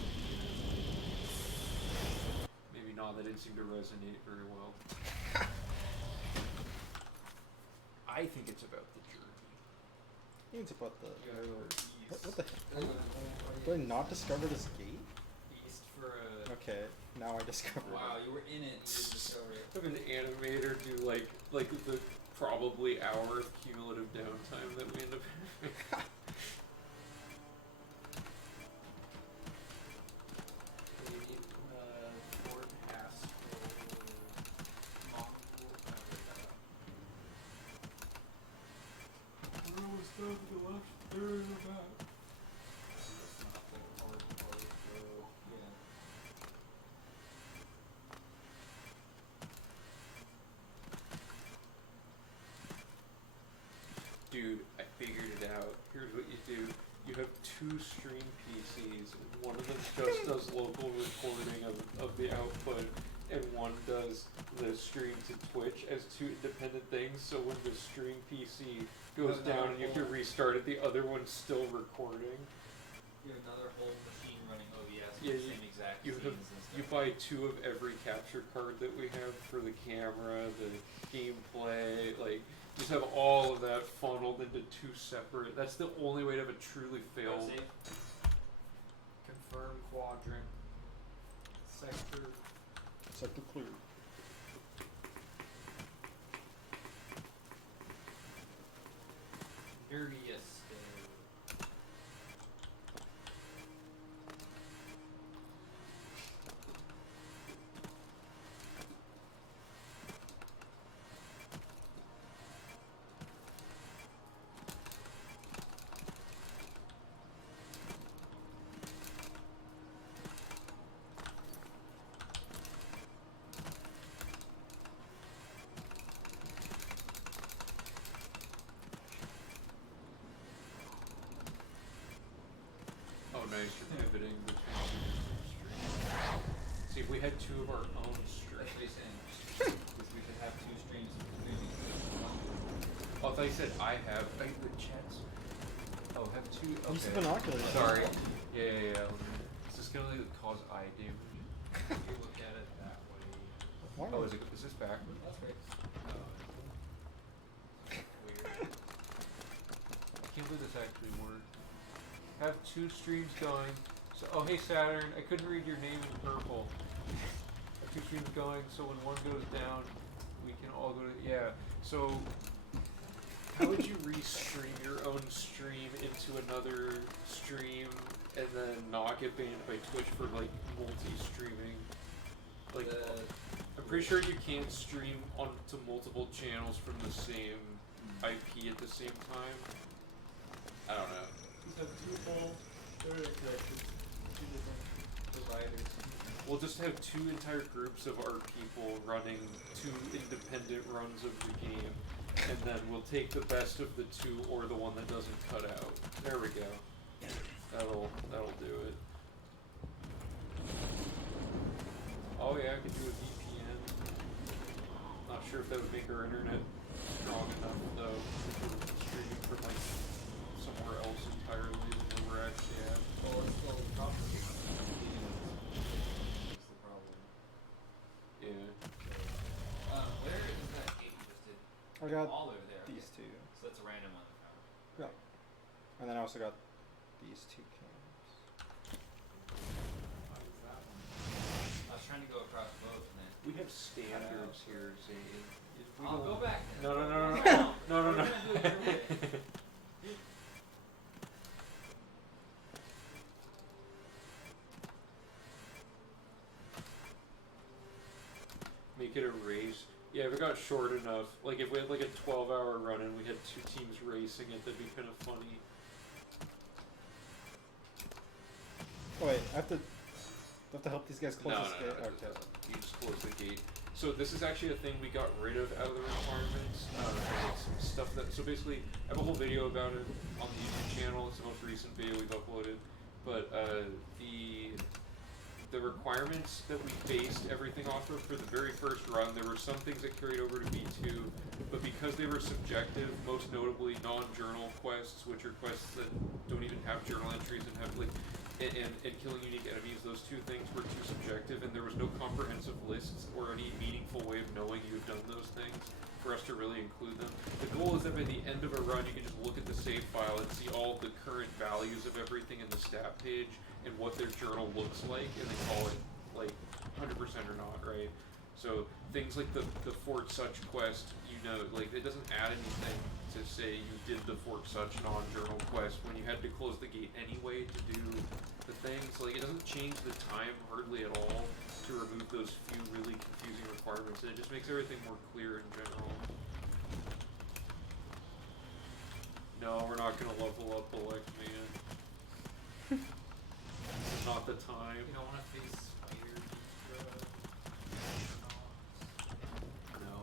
Maybe not. That didn't seem to resonate very well. I think it's about the journey. I think it's about the. You gotta go east. What the heck? Did I not discover this gate? East for a. Okay, now I discovered Wow, it. you were in it. You didn't discover it. Have an animator do like the probably hour of cumulative downtime that we end up having. Fort has Where was the left third of that? It's not the hard part of yeah. Dude, I figured it out. Here's what you do. You have two stream PCs, and one of them just does local recording of the output, and one does the stream to Twitch as two independent things, so when the stream PC goes But down not and you have to whole. restart it, the other one's still recording. You have another whole machine running OBS with Yeah, the same exact you scenes have and stuff. you you buy 2 of every capture card that we have for the camera, the gameplay, like, you just have all of that funneled into 2 separate. That's the only way to have a truly fail. Confirm quadrant. Sector. Sector clear. Nerdiest. Oh, nice, you're pivoting between 2 different streams. See, if we had 2 of our own streams. That's what he's saying. Because we could have 2 streams moving. Oh, I thought you said I have. The chats. Oh, have 2. Okay. Use the binoculars. Sorry. Yeah. Is this gonna cause eye damage? If you look at it that way. Why? Oh, is this backwards? That's right. Weird. I can't believe this actually worked. Have 2 streams going. So, oh, hey Saturn, I couldn't read your name in purple. Have 2 streams going, so when one goes down, we can all go to. Yeah. So, how would you restream your own stream into another stream and then not get banned by Twitch for like multi-streaming? Like, I'm pretty sure you can't stream onto multiple channels from the same IP at the same time. I don't know. Have 2 full internet connections, 2 different providers. We'll just have 2 entire groups of our people running 2 independent runs of the game, and then we'll take the best of the 2 or the one that doesn't cut out. There we go. That'll do it. Oh yeah, I could do a VPN. Not sure if that would make our internet strong enough though, if we're streaming from like somewhere else entirely than where we're actually at. Well, it's still complicated. That's the problem. Yeah. Where is that gate you just did? I got All over there. these 2. So that's a random on the counter. Yeah. And then I also got these 2 cams. Why is that one? I was trying to go across both and then. We have standards here, Zane. If we I'll don't- go back. No. No. No. We're gonna do it your way. Make it a race. Yeah, if it got short enough, like if we had like a 12-hour run and we had 2 teams racing it, that'd be kind of funny. Oh wait, I have to help these guys close this gate. No, Okay. you just close the gate. So this is actually a thing we got rid of out of the requirements. And it's some stuff that, so basically, I have a whole video about it on the YouTube channel. It's the most recent video we've uploaded. But the requirements that we based everything off of for the very first run, there were some things that carried over to V2, but because they were subjective, most notably non-journal quests, which are quests that don't even have journal entries and have like, and killing unique enemies, those 2 things were too subjective, and there was no comprehensive lists or any meaningful way of knowing you've done those things for us to really include them. The goal is that by the end of a run, you can just look at the save file and see all the current values of everything in the stat page and what their journal looks like, and they call it like 100% or not, right? So things like the Fort Such quest, you know, like it doesn't add anything to say you did the Fort Such non-journal quest when you had to close the gate anyway to do the things. Like it doesn't change the time hardly at all to remove those few really confusing requirements, and it just makes everything more clear in general. No, we're not gonna level up Elect Man. This is not the time. You don't want to face spiders and No.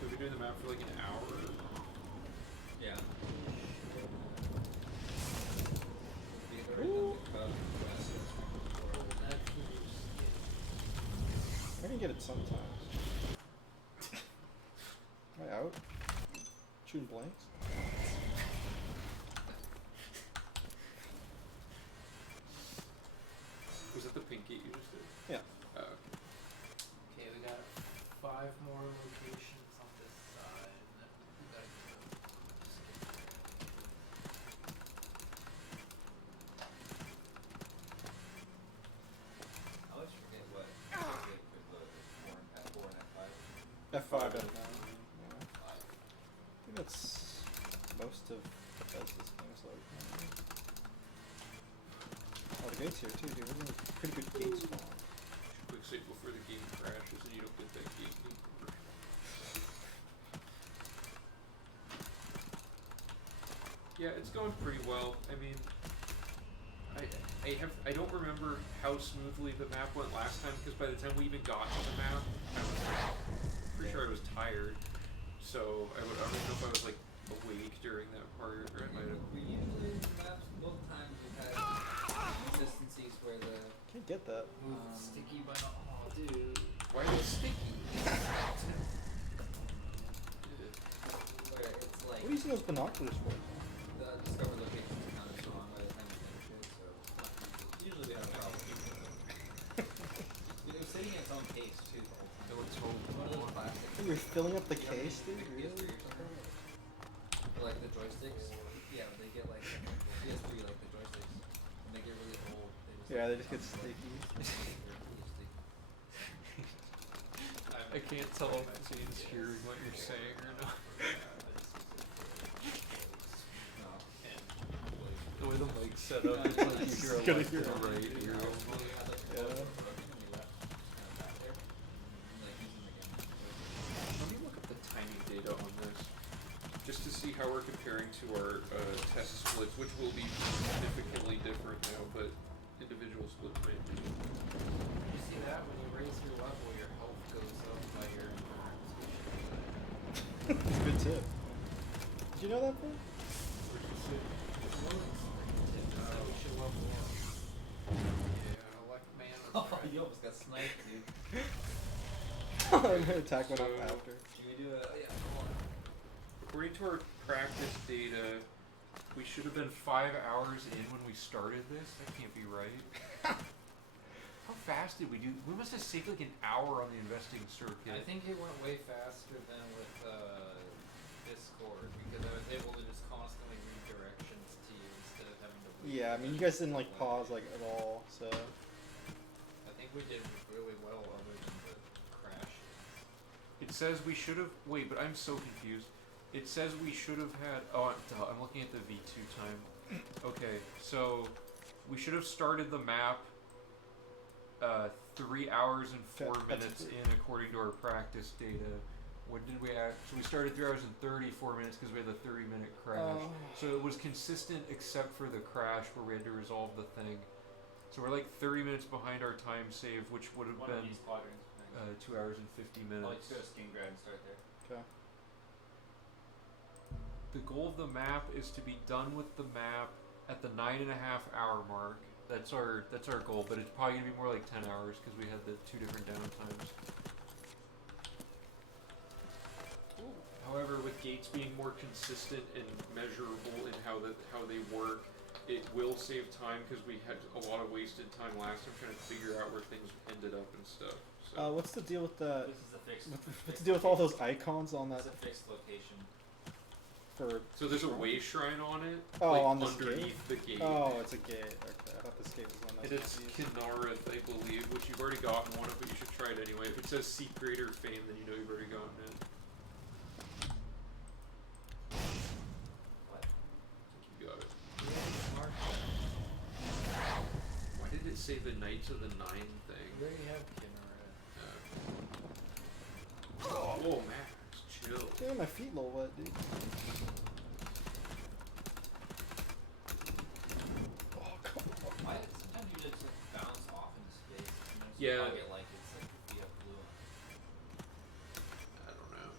We've been doing the map for like an hour. Yeah. Ooh. I can get it sometimes. Am I out? Shooting blanks? Yeah. Okay, we got 5 more locations on this side, and then we gotta I always forget what for the 4 and F4 and F5. F5, F9. Yeah. I think that's most of Bethesda's games like. Oh, the gates here too, dude. We're doing pretty good gate spawn. Quick save before the game crashes and you don't get that gate conversion. Yeah, it's going pretty well. I mean, I don't remember how smoothly the map went last time because by the time we even got to the map, I was pretty sure I was tired. So I don't even know if I was like awake during that part. Or I might have. We usually maps both times we've had consistencies where the Can't get that. sticky by not. Oh, dude. Why is it sticky? where it's like What are you using those binoculars for? the discovered location is counted so long by the time you finish it, so it's not usually we have a problem. It was sitting in its own case too the whole time. It looks so One of those plastic. You're filling up the You know, case, dude? like Really? PS3 or something? Or like the joysticks. Yeah, they get like PS3 like the joysticks. When they get really old, Yeah, they just get sticky. I can't tell if Zane's hearing what you're saying or not. The way the mic's set up, it's like you hear a Gonna left hear and a it. right ear. Let me look at the timing data on this, just to see how we're comparing to our test splits, which will be significantly different now, but individual splits might be. You see that? When you raise your level, your health goes up by your Good tip. Did you know that, bro? What'd you say? We should level up. Yeah, like man. Oh, you almost got sniped, dude. Attack went up So- after. Should we do a yeah, hold on. According to our practice data, we should have been 5 hours in when we started this. That can't be right. How fast did we do? We must have saved like an hour on the investing circuit. I think it went way faster than with Discord because I was able to just constantly read directions to you instead of having to. Yeah, I mean, you guys didn't like pause like at all, so. I think we did really well other than the crashes. It says we should have. Wait, but I'm so confused. It says we should have had. Oh, duh, I'm looking at the V2 time. Okay, so we should have started the map 3 hours and 4 minutes in according to our practice data. What did we add? So we started 3 hours and 34 minutes because we had the 30-minute crash. Oh. So it was consistent except for the crash where we had to resolve the thing. So we're like 30 minutes behind our time save, which would have been 2 hours and 50 minutes. Let's go to Steam Grad and start there. Okay. The goal of the map is to be done with the map at the 9.5 hour mark. That's our goal, but it's probably gonna be more like 10 hours because we had the 2 different downtimes. However, with gates being more consistent and measurable in how they work, it will save time because we had a lot of wasted time last time trying to figure out where things ended up and stuff. So. What's the deal with the? This is a fixed. What's the deal with all those icons on that? It's a fixed location. For. So there's a way shrine on it, Oh, like on this underneath the gate. Oh, it's a gate. Okay, I thought this gate was one And that's. it's Kinareth, I believe, which you've already gotten one of, but you should try it anyway. If it says Seek Greater Fame, then you know you've already gotten it. What? I think you got it. Mark, Why did it say the Knights of the Nine thing? we already have Kinnared. Whoa, Max, chill. Yeah, my feet a little wet, dude. Oh, come on. Why? Sometimes you just like, bounce off into space. You know, so Yeah. you get like it's like your feet up blue. I don't know.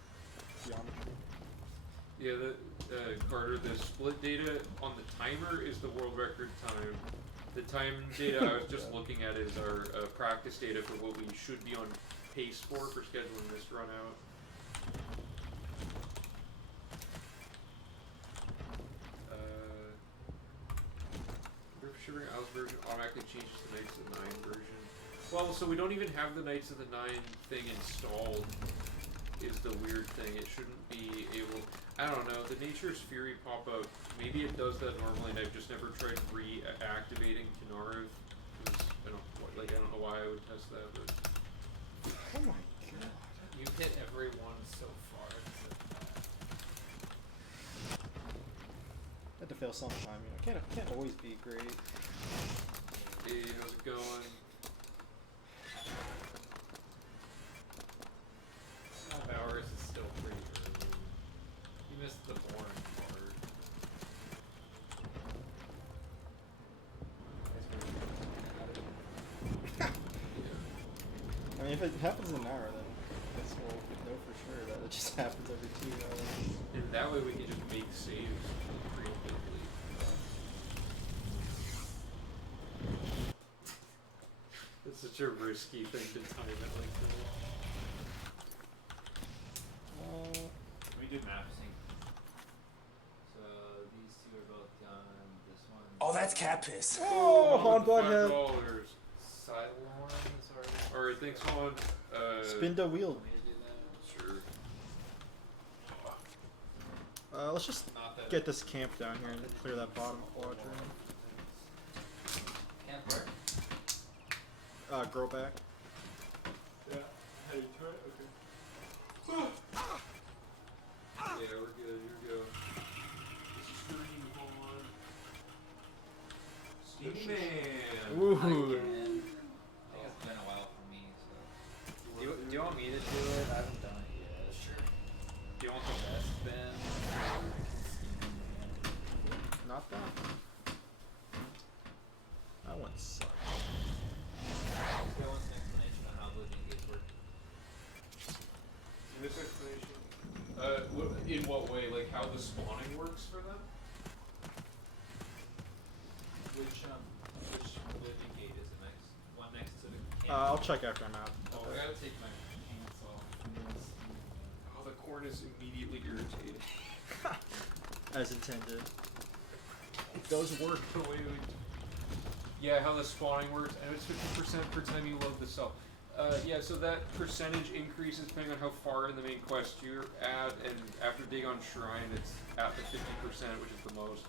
Geometry. Yeah, Carter, the split data on the timer is the world record time. The time data I was just looking at is our practice data for what we should be on pace for scheduling this run out. Shimmering Isles version automatically changes to Knights of the 9 version. Well, so we don't even have the Knights of the Nine thing installed. Is the weird thing. It shouldn't be able. I don't know. The Nature's Fury pop out. Maybe it does that normally, and I've just never tried reactivating Nirnroute. I don't know why I would test that, but. Oh my god. You've hit every one so far. Had to fail sometime, you know. Can't always be great. Hey, how's it going? 5 hours is still pretty early. You missed the boring part. I mean, if it happens in an hour, then I guess we'll know for sure that it just happens every 2 hours. And that way we can just make saves preemptively. It's such a risky thing to time it like that. We do map sync. So these two are both done. This one. Oh, that's cat piss. Oh, Han Bloodhead. $5. Silorn is already. Alright, thanks, Han. Spin the wheel. Want me to do that? Sure. Let's just Not that get this camp down here and clear that bottom quadrant. Can't work. Grow back. Yeah, how do you try it? Okay. Yeah, we're good. Here we go. Stream on. Steam Man. Ooh. I think it's been a while for me, so. Do you want me to do it? I haven't done it yet. Sure. Do you want the best spin? Not that. That one sucked. Give us an explanation on how Oblivion gates work. In this explanation, in what way? Like how the spawning works for them? Which Oblivion gate is the next one next to the I'll check after I'm out. Oh, I gotta take my pants off. Oh, the corn is immediately irritated. As intended. It does work. The way we. Yeah, how the spawning works, and it's 50% per time you load the cell. Yeah, so that percentage increases depending on how far in the main quest you're at, and after Dig on Shrine, it's at the 50%, which is the most.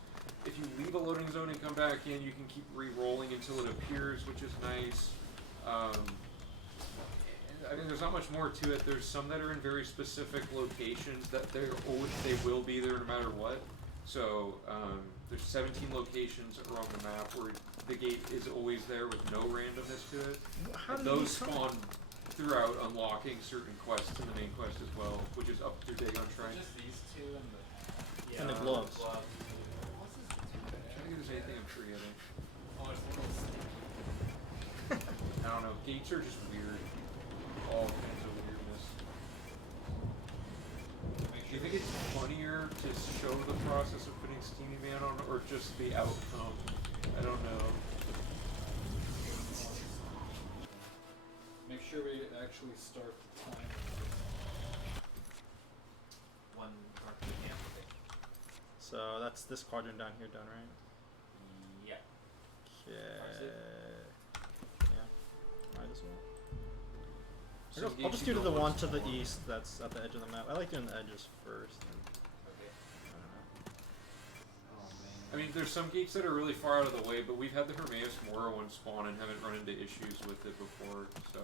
If you leave a loading zone and come back in, you can keep re-rolling until it appears, which is nice. I mean, there's not much more to it. There's some that are in very specific locations that they will be there no matter what. So there's 17 locations around the map where the gate is always there with no randomness to it. How And do those these come? spawn throughout unlocking certain quests in the main quest as well, which is up through Dagon Shrine. Just these two and the hat. And the gloves. I'm trying to think if there's anything I'm forgetting. Oh, there's a little sticky. I don't know. Gates are just weird. All kinds of weirdness. Do you think it's funnier to show the process of putting Steamy Man on, or just the outcome? I don't know. Make sure we actually start the timer. One mark the camp, okay. So that's this quadrant down here done, right? Yeah. Okay. Yeah. Might as well. Some I'll gates just you do to don't the want one to the spawn. east that's at the edge of the map. I like doing the edges first. And, Okay. I don't know. Oh man. I mean, there's some gates that are really far out of the way, but we've had the Hermaeus Mora one spawn and haven't run into issues with it before, so.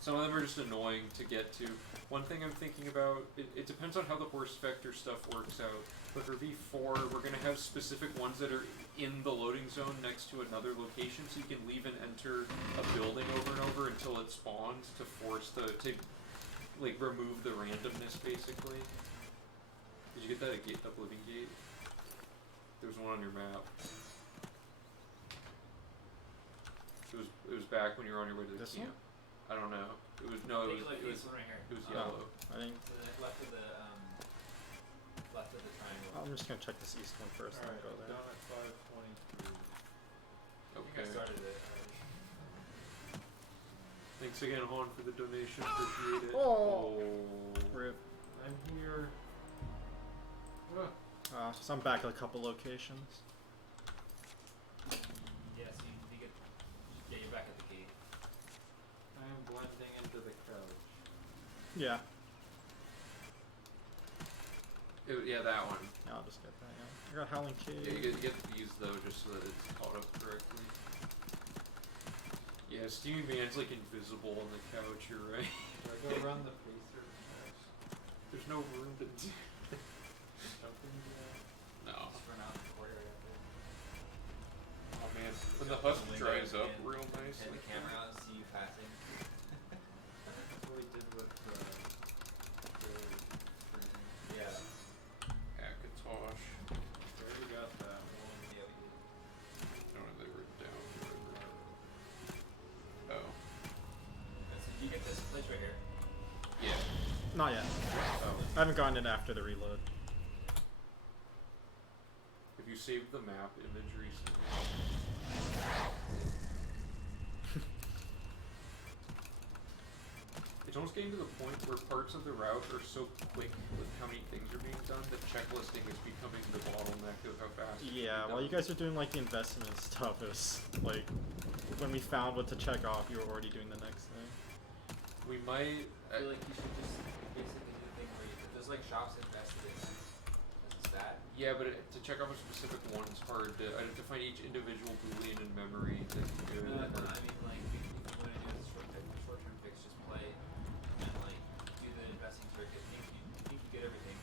Some of them are just annoying to get to. One thing I'm thinking about, it depends on how the horse vector stuff works out, but for V4, we're going to have specific ones that are in the loading zone next to another location, so you can leave and enter a building over and over until it spawns to force like, remove the randomness, basically. Did you get that at Oblivion Gate? There was one on your map. It was back when you were on your way to the This camp. one? I don't know. It was Like it was this one right here. it was Oh. yellow. I think To the left of the triangle. I'm just gonna check this east one first and then go there. Down at 5:23. I Okay. started it already. Thanks again, Han, for the donation. Appreciate it. Oh. Rip. I'm here. So I'm back at a couple locations. Yeah, so you get. Yeah, you're back at the gate. Yeah. Yeah, that one. Yeah, I'll just get that. Yeah. I got Howling Cave. Yeah, you get these though, just so that it's caught up correctly. Yeah, Steamy Man's like invisible on the couch. You're right. Do I go run the pacer first? There's no room to do. Jump into that? No. Just run out the corridor right there. Oh man, when the husk Window dries up and real nice. Hit like the camera that. out and see you passing. That's what we did with the yeah. Akatosh. We already got that one. Yeah, we did. I don't know, they were down. Oh. Did you get this place right here? Yeah. Not yet. Oh. I haven't gotten it after the reload. Have you saved the map image recently? It's almost getting to the point where parts of the route are so quick with how many things are being done that checklisting is becoming the bottleneck of how fast. it can Yeah, be while you done. guys are doing like the investment stuff, it was like when we found what to check off, you were already doing the next thing. We might. I feel like you should just basically do the thing where if there's like shops invested in as a stat. Yeah, but to check off a specific one's hard. I have to find each individual boolean in memory that can do it. No, I mean like if you want to do a short-term fix, just play and like do the investing circuit. Think you get everything.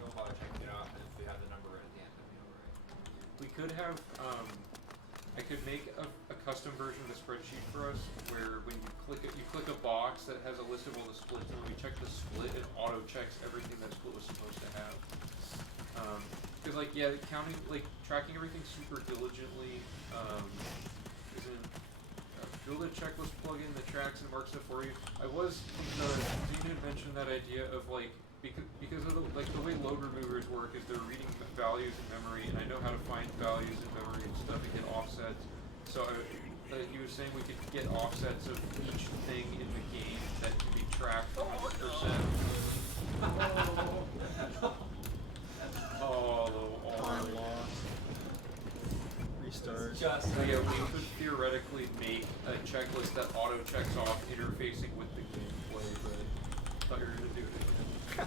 Don't bother checking it off, and if we have the number right at the end, that'd be alright. We could have. I could make a custom version of the spreadsheet for us where when you click it, you click a box that has a list of all the splits, and when we check the split, it auto checks everything that split was supposed to have. Because like yeah, counting like tracking everything super diligently isn't. Build a checklist plugin that tracks and marks it for you. I was Dean had mentioned that idea of like because of the way load removers work is they're reading values in memory, and I know how to find values in memory and stuff and get offsets. So he was saying we could get offsets of each thing in the game that can be tracked 100%. Oh, I'm lost. Restart. Just so yeah, we could theoretically make a checklist that auto checks off interfacing with the gameplay, but I thought you were gonna do it again.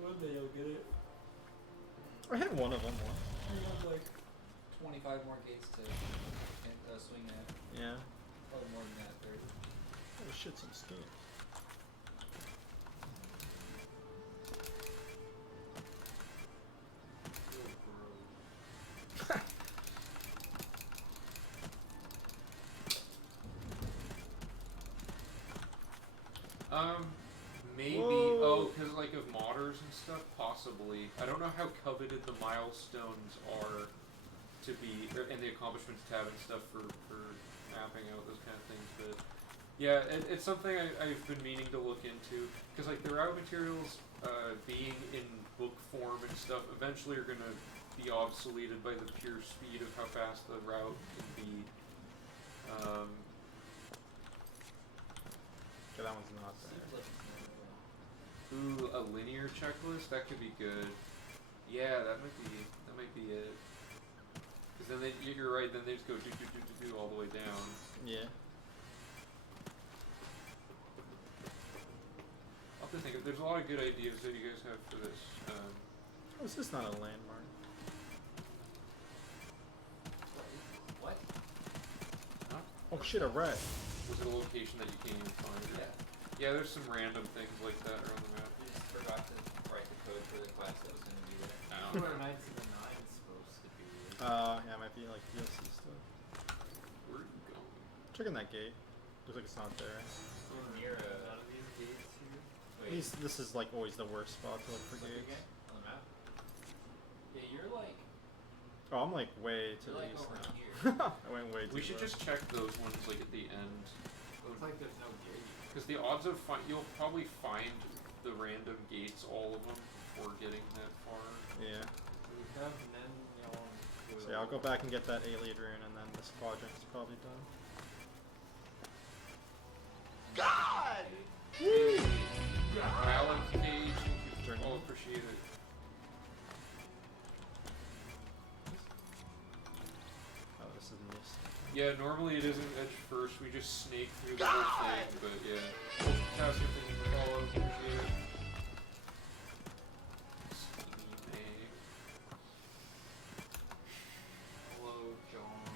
one day you'll get it. I hit one of them once. You have like 25 more gates to swing at. Yeah. Probably more than that, 30. Oh shit, some skin. Maybe. Whoa. Oh, because like of modders and stuff, possibly. I don't know how coveted the milestones are to be, and the accomplishments tab and stuff for mapping out those kind of things. But yeah, it's something I've been meaning to look into because like the route materials being in book form and stuff eventually are gonna be obsoleted by the pure speed of how fast the route can be. Okay, that one's not there. Ooh, a linear checklist? That could be good. Yeah, that might be it. Because then you're right, then they just go do all the way down. Yeah. I'll have to think of, there's a lot of good ideas that you guys have for this. Oh, is this not a landmark? What? Huh? Oh shit, a rat. Was it a location that you can't even find? Or? Yeah. Yeah, there's some random things like that around the map. We just forgot to write the code for the class that was going to be there. Oh. Where Knights of the Nine's supposed to be. Yeah, it might be like DLC stuff. Where are you going? Checking that gate. Looks like it's not there. Near none of these gates here. Wait, This is like always the worst spot to look for looking gates. at on the map? Yeah, you're like Oh, I'm like way to the like east over now. here. I went way too We should left. just check those ones like at the end. Looks like there's no gate. Because the odds of you'll probably find the random gates, all of them, before getting that far. Yeah. We have Nirnroute. So yeah, I'll go back and get that Alien rune, and then this quadrant is probably done. God! Alan Cage, Journey. oh, appreciate it. Oh, this is this. Yeah, normally it isn't edge first. We just snake through the whole thing, but yeah. Potassium, thank you for follow. Appreciate it. Steamy May. Hello, John.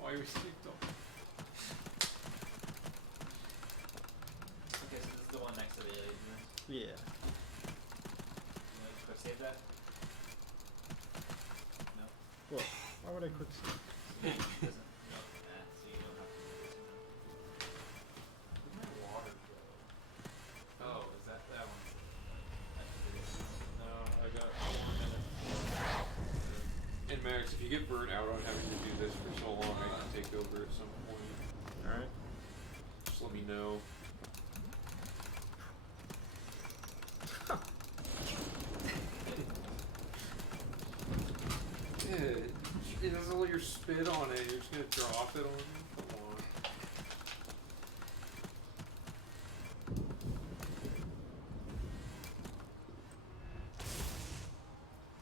Why are we sneaked up? Okay, so this is the one next to the alien, isn't it? Yeah. You know, quick save that? No? Well, why would I quick save? It doesn't. No. So you don't have to do this. Where'd my water go? Oh, is that one? No, I got 4 minutes. And Max, if you get burnt out on having to do this for so long, I can take over at some point. Alright. Just let me know. Yeah, it has all your spit on it. You're just gonna drop it on me? Come on.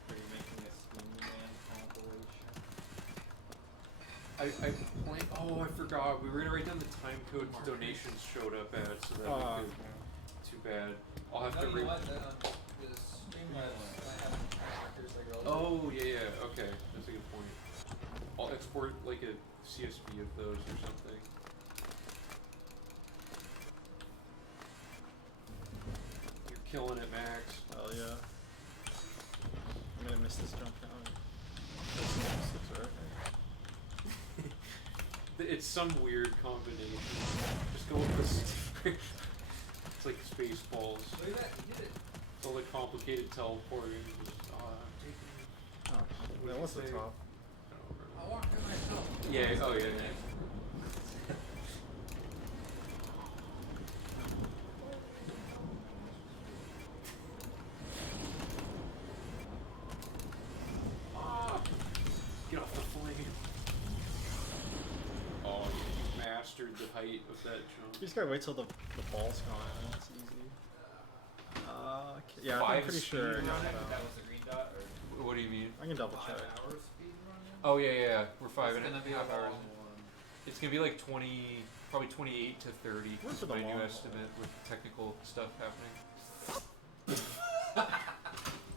Are you making a Steamy Man compilation? I point. Oh, I forgot. We were gonna write down the time code donations showed up at, so that we could. Too bad. I'll have to. No, you know what? The Streamlabs, I have trackers like all Oh yeah. Okay, that's a good point. I'll export like a CSV of those or something. You're killing it, Max. Hell yeah. I'm gonna miss this jump now. That's 6, right? It's some weird combination. Just go with this. It's like Spaceballs. Look at that, you did it. It's all the complicated teleporting. Just, Oh, that was the top. I walked in myself. Yeah, oh yeah. Get off the flame. Oh, you mastered the height of that jump. You just gotta wait till the ball's gone, and it's easy. Okay. Yeah, I'm 5 pretty sure I speed got run? it That out. was the green dot, or What do you mean? I can double 5 check. hours speed run? Oh yeah. We're 5 and a It's gonna be half a hours. long one. It's gonna be like 20, probably 28 to 30. What's Is the my new long estimate with technical stuff happening.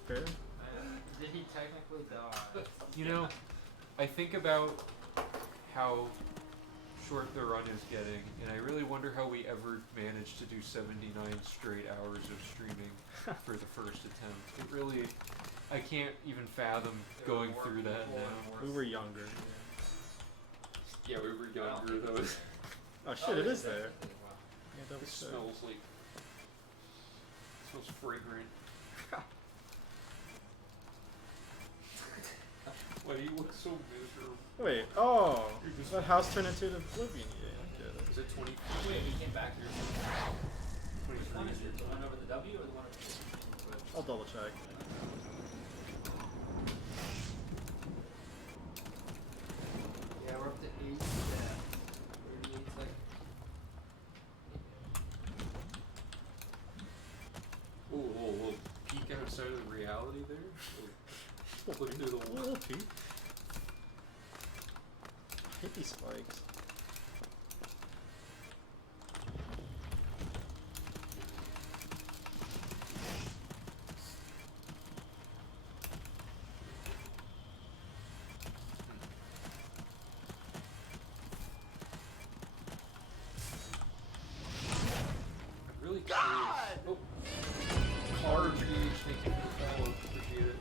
Fair? Did he technically die? You know, I think about how short the run is getting, and I really wonder how we ever managed to do 79 straight hours of streaming for the first attempt. It really, I can't even fathom There were going more through that people now. and more We were stuff. younger. Yeah, we were I don't younger think though. it's It Oh shit, it is there. Wow. Yeah, double check. smells like, smells fragrant. Why do you look so miserable? Wait, oh! That house turned into an Oblivion. Yeah, I get it. Is it 20? Wait, we came back here. Which 23? one is it? The one over the W or the one over the I'll double check. Yeah, we're up to 8 staff. 38 seconds. Whoa. Peek outside of the reality there? Look through the wall. Little peek. I hate these spikes. I'm really God! curious. Oh. Card page, thank you for the follow. Appreciate it.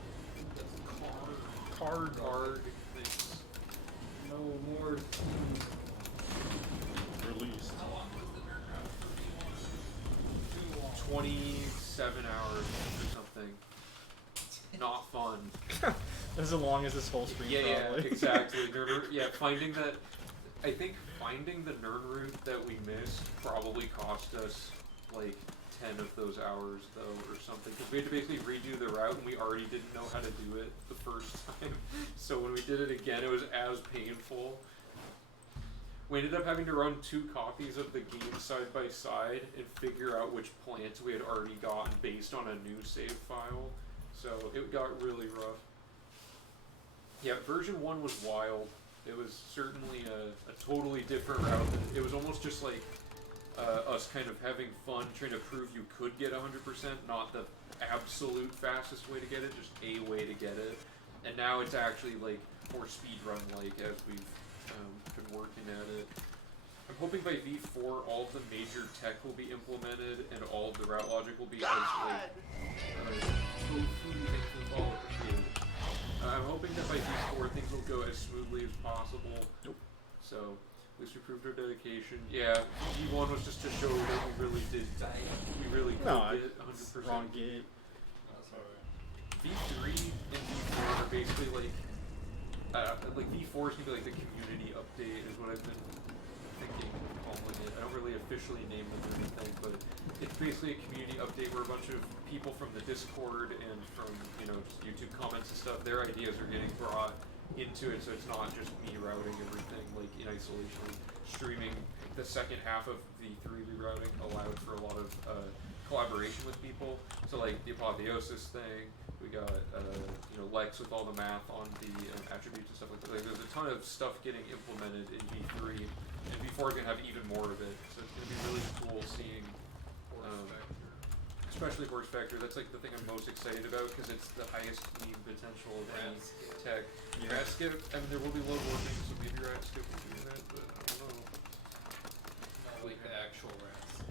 Card. Thanks. No more Released. How long was the Nirnroute for V1? Too long. 27 hours or something. Not fun. As long as this whole stream, Yeah, probably. exactly. Finding that. I think finding the Nirnroute that we missed probably cost us like 10 of those hours though, or something. Because we had to basically redo the route, and we already didn't know how to do it the first time. So when we did it again, it was as painful. We ended up having to run 2 copies of the game side by side and figure out which plants we had already gotten based on a new save file. So it got really rough. Yeah, version 1 was wild. It was certainly a totally different route. It was almost just like us kind of having fun trying to prove you could get 100%, not the absolute fastest way to get it, just a way to get it. And now it's actually like more speedrun-like as we've been working at it. I'm hoping by V4 all of the major tech will be implemented and all of the route logic will be as like I'm hoping that by V4 things will go as smoothly as possible. Nope. So at least we proved our dedication. Yeah, V1 was just to show that we really did. We really could get 100%. Wrong gate. V3 and V4 are basically like V4 is gonna be like the community update is what I've been thinking calling it. I don't really officially name them or anything, but it's basically a community update where a bunch of people from the Discord and from just YouTube comments and stuff, their ideas are getting brought into it, so it's not just me routing everything like in isolation. Streaming the second half of V3 rerouting allowed for a lot of collaboration with people. So like the apotheosis thing, we got Lex with all the math on the attributes and stuff like that. Like, there's a ton of stuff getting implemented in V3, and V4 is gonna have even more of it. So it's gonna be really cool seeing, especially Horse Factor. That's like the thing I'm most excited about because it's the highest meme potential of any tech. Yeah. Rat skip, I mean there will be low warping, so maybe rat skip will do that, but I don't know. Not like the actual rats.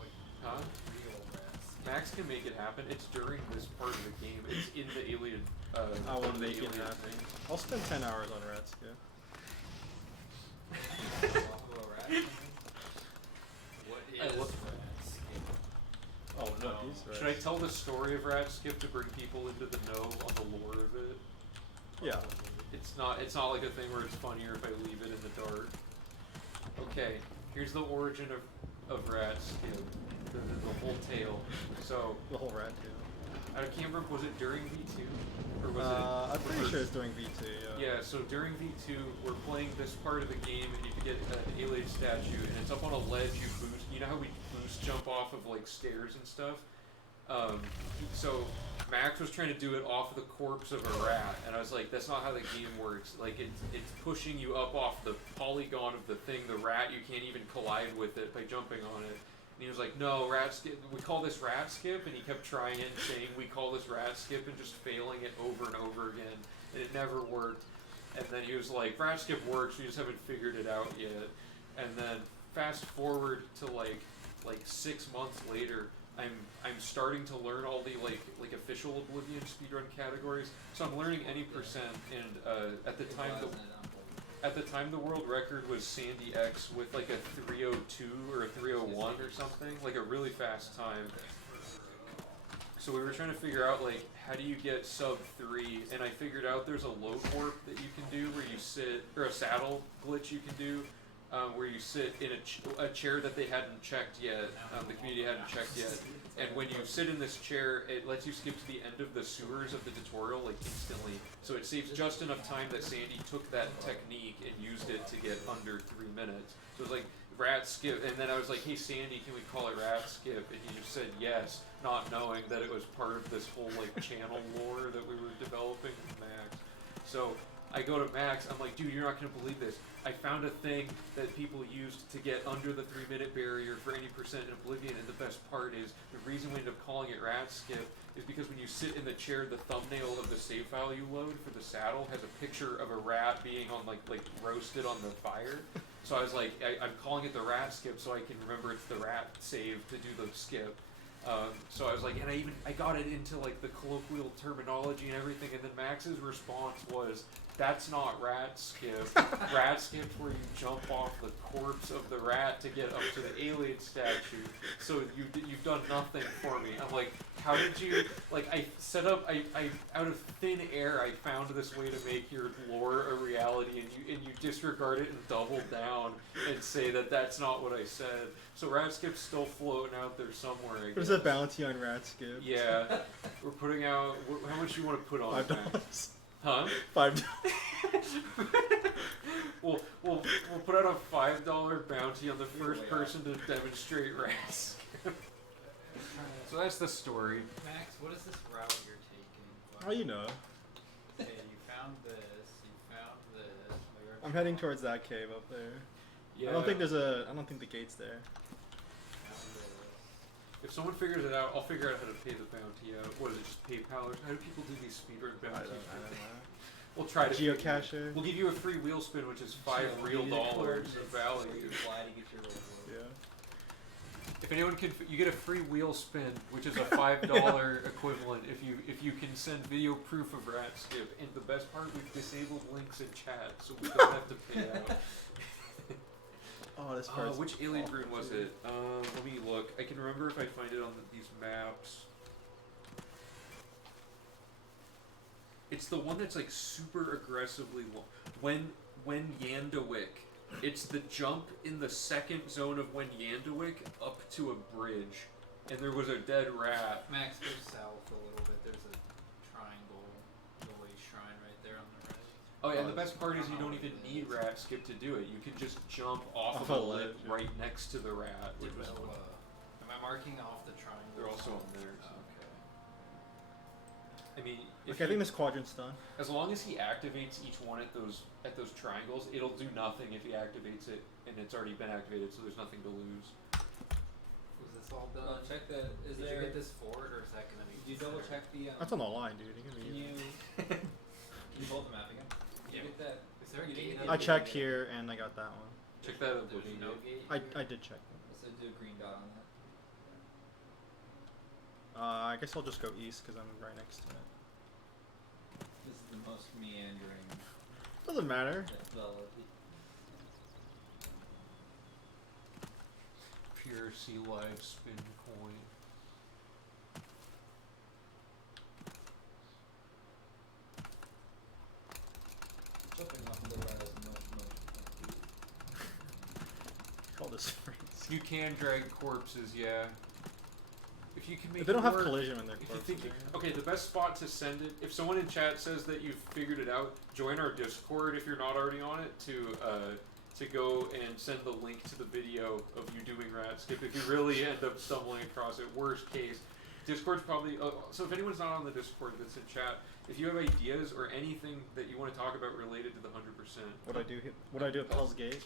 Like Huh? real rats. Max can make it happen. It's during this part of the game. It's in the alien. I will make it alien happen. thing. I'll spend 10 hours on Rats, yeah. What I is look- rats? Oh, no. These Should I tell the story of rat skip to bring people into the know on the lore of it? Yeah. It's not like a thing where it's funnier if I leave it in the dark. Okay, here's the origin of rat skip. The whole tale. So The whole rat too. I can't remember, was it during V2? Or was I'm pretty it sure it's doing V2, yeah. Yeah, so during V2, we're playing this part of the game, and you can get an alien statue, and it's up on a ledge. You boost. You know how we boost jump off of like stairs and stuff. So Max was trying to do it off of the corpse of a rat, and I was like, "That's not how the game works. Like, it's pushing you up off the polygon of the thing. The rat, you can't even collide with it by jumping on it." And he was like, "No, rat skip. We call this rat skip." And he kept trying it, saying, "We call this rat skip," and just failing it over and over again, and it never worked. And then he was like, "Rat skip works. We just haven't figured it out yet." And then fast forward to like 6 months later, I'm starting to learn all the like official Oblivion speedrun categories. So I'm learning any percent, and at the time the world record was Sandy X with like a 302 or a 301 or something, like a really fast time. So we were trying to figure out like how do you get sub 3, and I figured out there's a low warp that you can do where you sit, or a saddle glitch you can do, where you sit in a chair that they hadn't checked yet, the community hadn't checked yet, and when you sit in this chair, it lets you skip to the end of the sewers of the tutorial like instantly, so it saves just enough time that Sandy took that technique and used it to get under 3 minutes. So it was like, rat skip, and then I was like, "Hey Sandy, can we call it rat skip?" And he just said yes, not knowing that it was part of this whole like channel lore that we were developing with Max. So I go to Max, I'm like, "Dude, you're not gonna believe this. I found a thing that people used to get under the 3-minute barrier for any percent in Oblivion, and the best part is, the reason we ended up calling it rat skip is because when you sit in the chair, the thumbnail of the save file you load for the saddle has a picture of a rat being on like roasted on the fire." So I was like, I'm calling it the rat skip so I can remember it's the rat save to do the skip. So I was like, and I got it into like the colloquial terminology and everything, and then Max's response was, "That's not rat skip. Rat skip's where you jump off the corpse of the rat to get up to the alien statue. So you've done nothing for me." I'm like, "How did you, like, I set up, I out of thin air, I found this way to make your lore a reality, and you disregard it and double down and say that that's not what I said." So rat skip's still floating out there somewhere, I guess. There's a bounty on Rat skip. Yeah, we're putting out, how much do you want to put on it, Max? $5. Huh? $5. We'll put out a $5 bounty on the first person to demonstrate rats. So that's the story. Max, what is this route you're taking? Oh, you know. Okay, you found this. You found this. Where I'm heading towards that cave up there. Yeah. I don't think the gate's there. Found this. If someone figures it out, I'll figure out how to pay the bounty out. What is it, just PayPal? Or how do people do these speedrun I bounties? don't know. We'll try to. Geocacher. We'll give you a free wheel spin, which is $5 real dollars of value. Fly to get your reward. Yeah. If anyone can, you get a free wheel spin, which is a $5 equivalent if you can send video proof of rat skip. And the best part, we've disabled links in chat, so we don't have to pay out. Oh, this part's Which alien rune was it? Let me look. I can remember if I find it on these maps. It's the one that's like super aggressively long. When Yandawik. It's the jump in the second zone of when Yandawik up to a bridge. And there was a dead rat. Max, go south a little bit. There's a triangle, the way shrine right there on the right. Oh yeah, and the best part is you don't even need rat skip to do it. You can just jump off of a lip right next to the rat. Which was Am I marking off the triangle? they're also on there. So. Okay. I mean, Okay, I think this quadrant's done. as long as he activates each one at those triangles, it'll do nothing if he activates it and it's already been activated, so there's nothing to lose. Was this all done? Check that. Is Did there? you get this forward, or is that gonna be? Did you double check the? That's on the line, dude. You Can can you? Can you hold the map again? Did you get that? Is there a You gate? didn't I get checked the- here and I got that one. Check that There's Oblivion. no gate. I did check. So do a green dot on that. I guess I'll just go east because I'm right next to it. This is the most meandering Doesn't matter. melody. PRCLive spin coin. Jumping off the rat is much. Call this freeze. You can drag corpses, yeah. If you can make If they don't it have work, collision when they're if you close. think okay, the best spot to send it, if someone in chat says that you've figured it out, join our Discord if you're not already on it to go and send the link to the video of you doing rat skip if you really end up stumbling across it. Worst case, Discord's probably so if anyone's not on the Discord that's in chat, if you have ideas or anything that you want to talk about related to the 100%. What I do at Hell's Gate?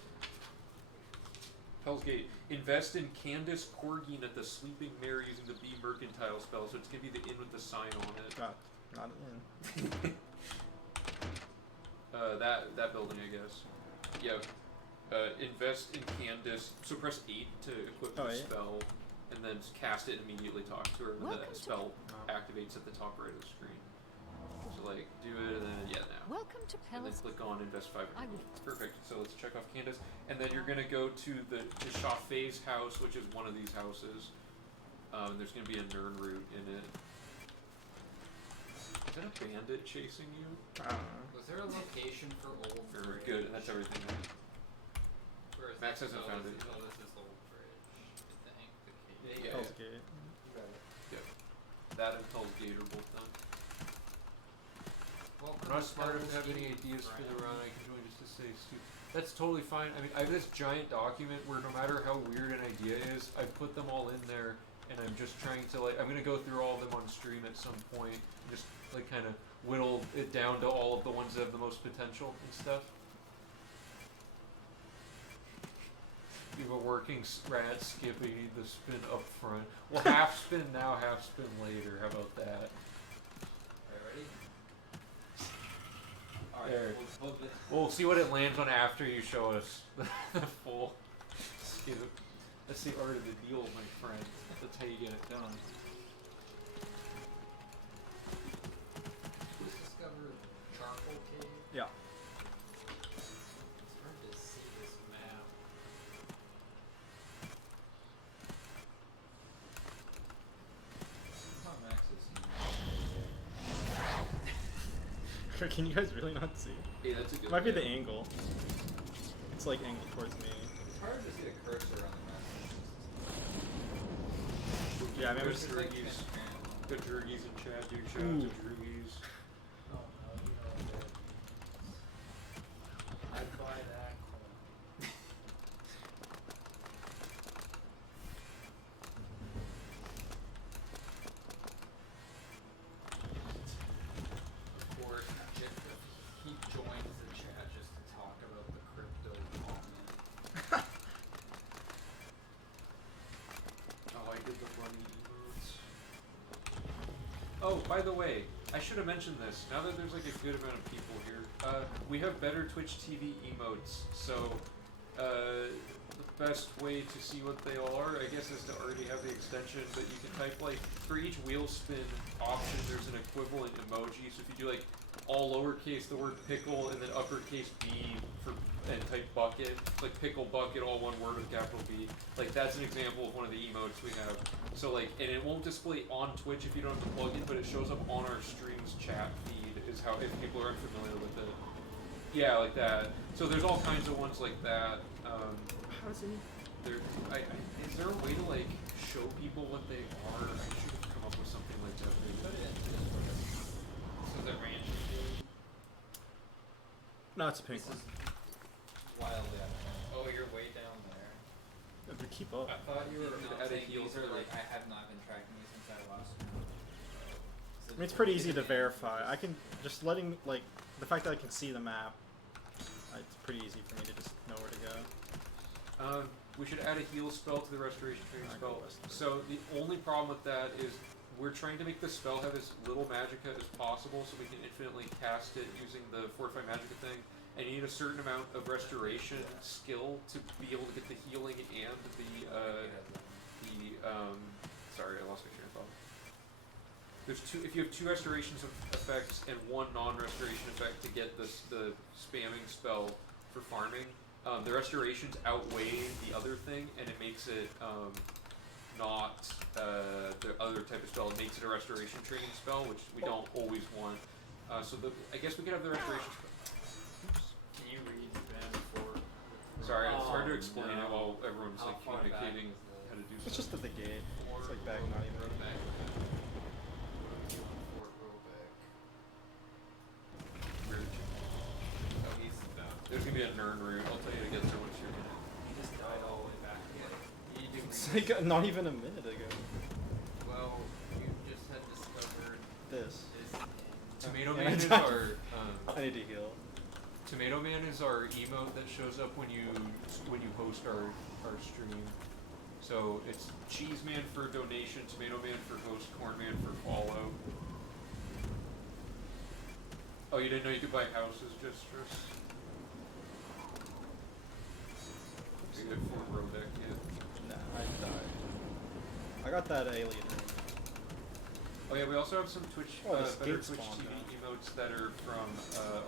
Hell's Gate. Invest in Candace Corgine at the Sleeping Mare using the B Mercantile spell, so it's gonna be the inn with the sign on it. Not in. That building, I guess. Yeah. Invest in Candace. So press 8 to equip the spell, and then cast it and immediately talk to her when the spell activates at the top right of the screen. So like, do it and then now. Welcome to And then Palace. click on invest 5. I will. Perfect. So let's check off Candace, and then you're gonna go to the Shafei's house, which is one of these houses. There's gonna be a Nirnroute in it. Is that a bandit chasing you? I don't know. Was there a location for old Very bridge? good. And that's everything. Where is Max that? hasn't found it. Oh, this is old bridge. I think the cave. Yeah. Hell's Gate. That and Hell's Gate are both done. Welcome I'm not to smart enough to have Hell's any Gate, ideas for the friend. run. I can join just to say stupid. That's totally fine. I mean, I have this giant document where no matter how weird an idea is, I put them all in there, and I'm just trying to I'm gonna go through all of them on stream at some point, and just kind of whittle it down to all of the ones that have the most potential and stuff. You have a working rat skip, you need the spin up front. Well, half spin now, half spin later. How about that? Alright, ready? There. We'll We'll see what it lands on after you show us the full skip. That's the art of the deal, my friend. That's how you get it done. Who's discovered Charcoal Cave? Yeah. It's hard to see this map. How Max is Can you guys really not see? Hey, that's a good Might be one. the angle. It's like angled towards me. It's hard to see the cursor on the map. Yeah, I remember. It's like Druggies. transparent. Good Druggies in chat, dude. Shout out Ooh. to Druggies. Oh no, you know what that means. I'd buy that coin. Oh, by the way, I should have mentioned this. Now that there's like a good amount of people here, we have better Twitch TV emotes. So, the best way to see what they all are, I guess, is to already have the extension. But you can type like for each wheel spin option, there's an equivalent emoji. So if you do like all lowercase the word pickle and then uppercase B for and type bucket, like pickle bucket, all one word with capital B. Like that's an example of one of the emotes we have. So like, and it won't display on Twitch if you don't have the plugin, but it shows up on our stream's chat feed. Is how if people are unfamiliar with it. Yeah, like that. So there's all kinds of ones like that. How does he? There, is there a way to like show people what they are? I should have come up with something like that. Put it in Discord. This is a ranch dude. No, it's a pink This one. is wildly out of hand. Oh, you're way down there. Yeah, but keep up. I thought you were No, at a saying heel these are for like, I have not been tracking these since I lost. I mean, it's pretty easy to verify. I can just letting like the fact that I can see the map. It's pretty easy for me to just know where to go. We should add a heal spell to the restoration training I spell. go west. So the only problem with that is we're trying to make the spell have as little magicka as possible, so we can infinitely cast it using the fortify magicka thing. And you need a certain amount of restoration skill to be able to get the healing and sorry, I lost my train of thought. There's two. If you have two restorations effects and one non-restoration effect to get the spamming spell for farming, the restorations outweigh the other thing, and it makes it not the other type of spell. It makes it a restoration training spell, which we don't always want. So I guess we could have the restoration spell. Can you read Ben for? Sorry, it's hard to Oh, explain it no. while everyone's How like far back communicating is the- how to do It's stuff. just at the gate. It's like back, not even. Row back. Weird. Oh, he's down. There's gonna be a Nirnroute. I'll tell you to get there once you're in it. He just died all the way back again. You do It's like not even a minute ago. well, you just had discovered This. this in Tomato Yeah, Man I is died. our I need to heal. Tomato Man is our emote that shows up when you host our stream. So it's Cheese Man for donation, Tomato Man for host, Corn Man for follow. Oh, you didn't know you could buy houses just for you get full row deck kit. Nah, I died. I got that alien ring. Oh yeah, we also have some Twitch, Oh, this better gate Twitch spawned TV now. emotes that are from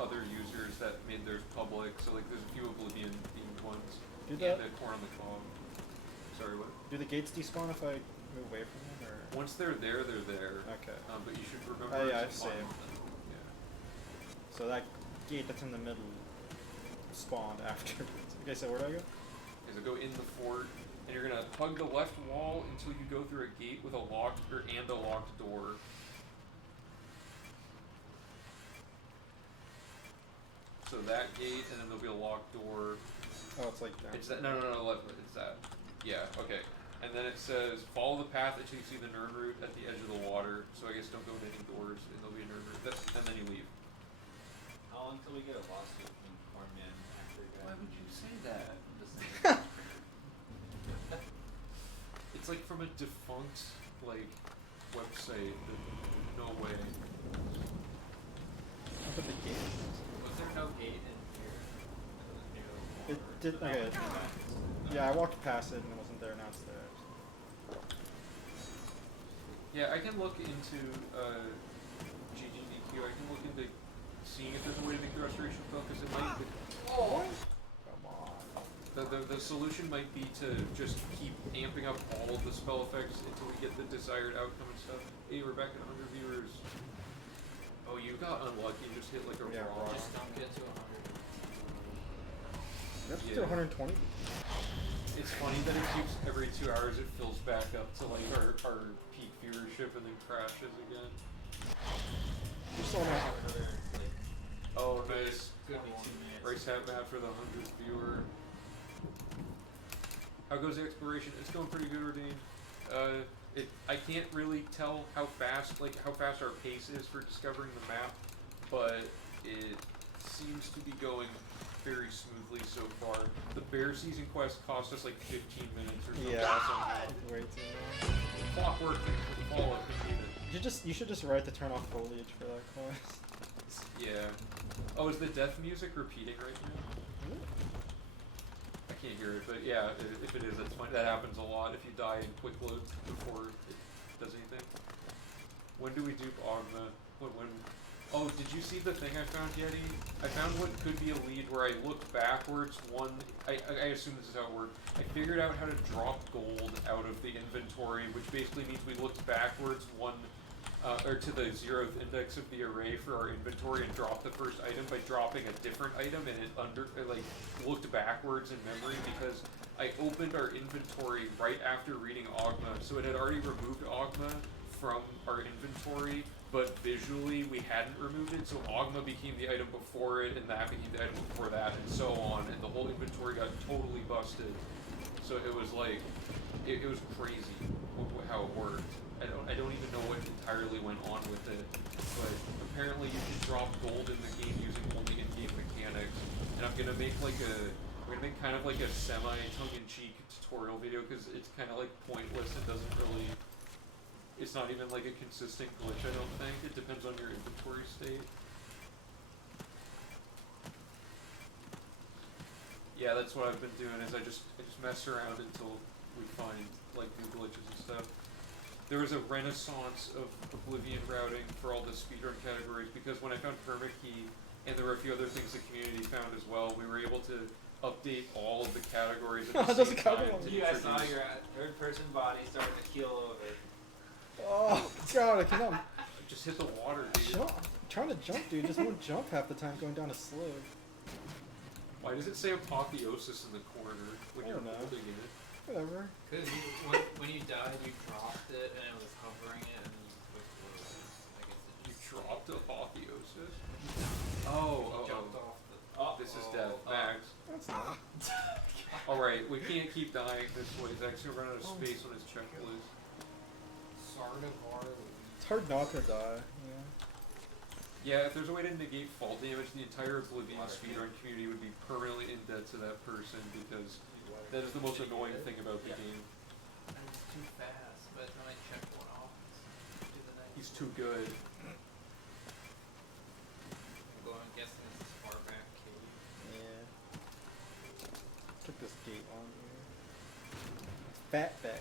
other users that made theirs public. So like, there's a few Oblivion themed ones. Do And that. the Corn on the Cob. Sorry, what? Do the gates despawn if I move away from them, or? Once they're there, they're there. Okay. But you should remember. Oh, yeah, to I've spawn saved. them. Yeah. So that gate that's in the middle spawned afterwards. Okay, so where do I go? Okay, so go in the fort, and you're gonna hug the left wall until you go through a gate with a locked and a locked door. So that gate, and then there'll be a locked door. Oh, it's like down. It's that. No, left. It's that. Yeah. Okay. And then it says follow the path until you see the Nirnroute at the edge of the water. So I guess don't go to any doors, and there'll be a Nirnroute. And then you leave. How long until we get a lawsuit from Cornman after Why would you say that? It's like from a defunct like website. No way. Up at the gate. Was there no gate in here? Near the It water? did. So that Okay. was back. Yeah, I walked past it and it wasn't there. Now it's there. Yeah, I can look into GGDQ. I can look into seeing if there's a way to make the restoration spell because it might. Oh. Come on. The solution might be to just keep amping up all of the spell effects until we get the desired outcome and stuff. Hey, we're back at 100 viewers. Oh, you got unlucky. You just hit like a Yeah, raw. raw. Just don't get to 100. That's Yeah. to 120. It's funny that it keeps every 2 hours it fills back up to like our peak viewership and then crashes again. You're still not. Another, like, Oh, nice. could be 2 minutes. Race hat map for the 100th viewer. How goes the exploration? It's going pretty good, Ordain. I can't really tell how fast our pace is for discovering the map, but it seems to be going very smoothly so far. The bear season quest cost us like 15 minutes or something. Yeah. Way too long. Clockwork and Fallout completed. You should just write to turn off foliage for that quest. Yeah. Oh, is the death music repeating right now? I can't hear it, but yeah, if it is, that's fine. That happens a lot if you die in quick load before it does anything. When do we do Ogma? When? Oh, did you see the thing I found, Yeti? I found what could be a lead where I looked backwards I assume this is how it worked. I figured out how to drop gold out of the inventory, which basically means we looked backwards or to the 0th index of the array for our inventory and dropped the first item by dropping a different item, and it looked backwards in memory because I opened our inventory right after reading Ogma, so it had already removed Ogma from our inventory, but visually we hadn't removed it, so Ogma became the item before it, and that became the item before that, and so on, and the whole inventory got totally busted. So it was like, it was crazy how it worked. I don't even know what entirely went on with it, but apparently you can drop gold in the game using only in-game mechanics, and I'm gonna make kind of like a semi-tongue-in-cheek tutorial video, because it's kind of like pointless and doesn't really, it's not even like a consistent glitch, I don't think. It depends on your inventory state. Yeah, that's what I've been doing, is I just mess around until we find like new glitches and stuff. There was a renaissance of Oblivion routing for all the speedrun categories, because when I found PermaKey, and there were a few other things the community found as well, we were able to update all of the categories at the same time. You guys saw your third-person body starting to keel over. Oh god, I cannot. Just hit the water, dude. Jump. I'm trying to jump, dude. Just won't jump half the time going down a slope. Why does it say apotheosis in the corner when you're holding it? Whatever. Because when you died, you dropped it and it was hovering it, and then you quick loaded. I guess it You just dropped apotheosis? jumped off the. Oh, This is death. Max. That's not. Alright, we can't keep dying this way. Zach's gonna run out of space on his checklist. It's hard not to die. Yeah, if there's a way to negate fall damage, the entire Oblivion speedrun community would be permanently in debt to that person, because that is the most annoying thing about the game. And it's too fast. By the time I check one off, it's to the next. He's too good. I'm guessing it's this far back cave. Yeah. Took this gate on here. Fat cave.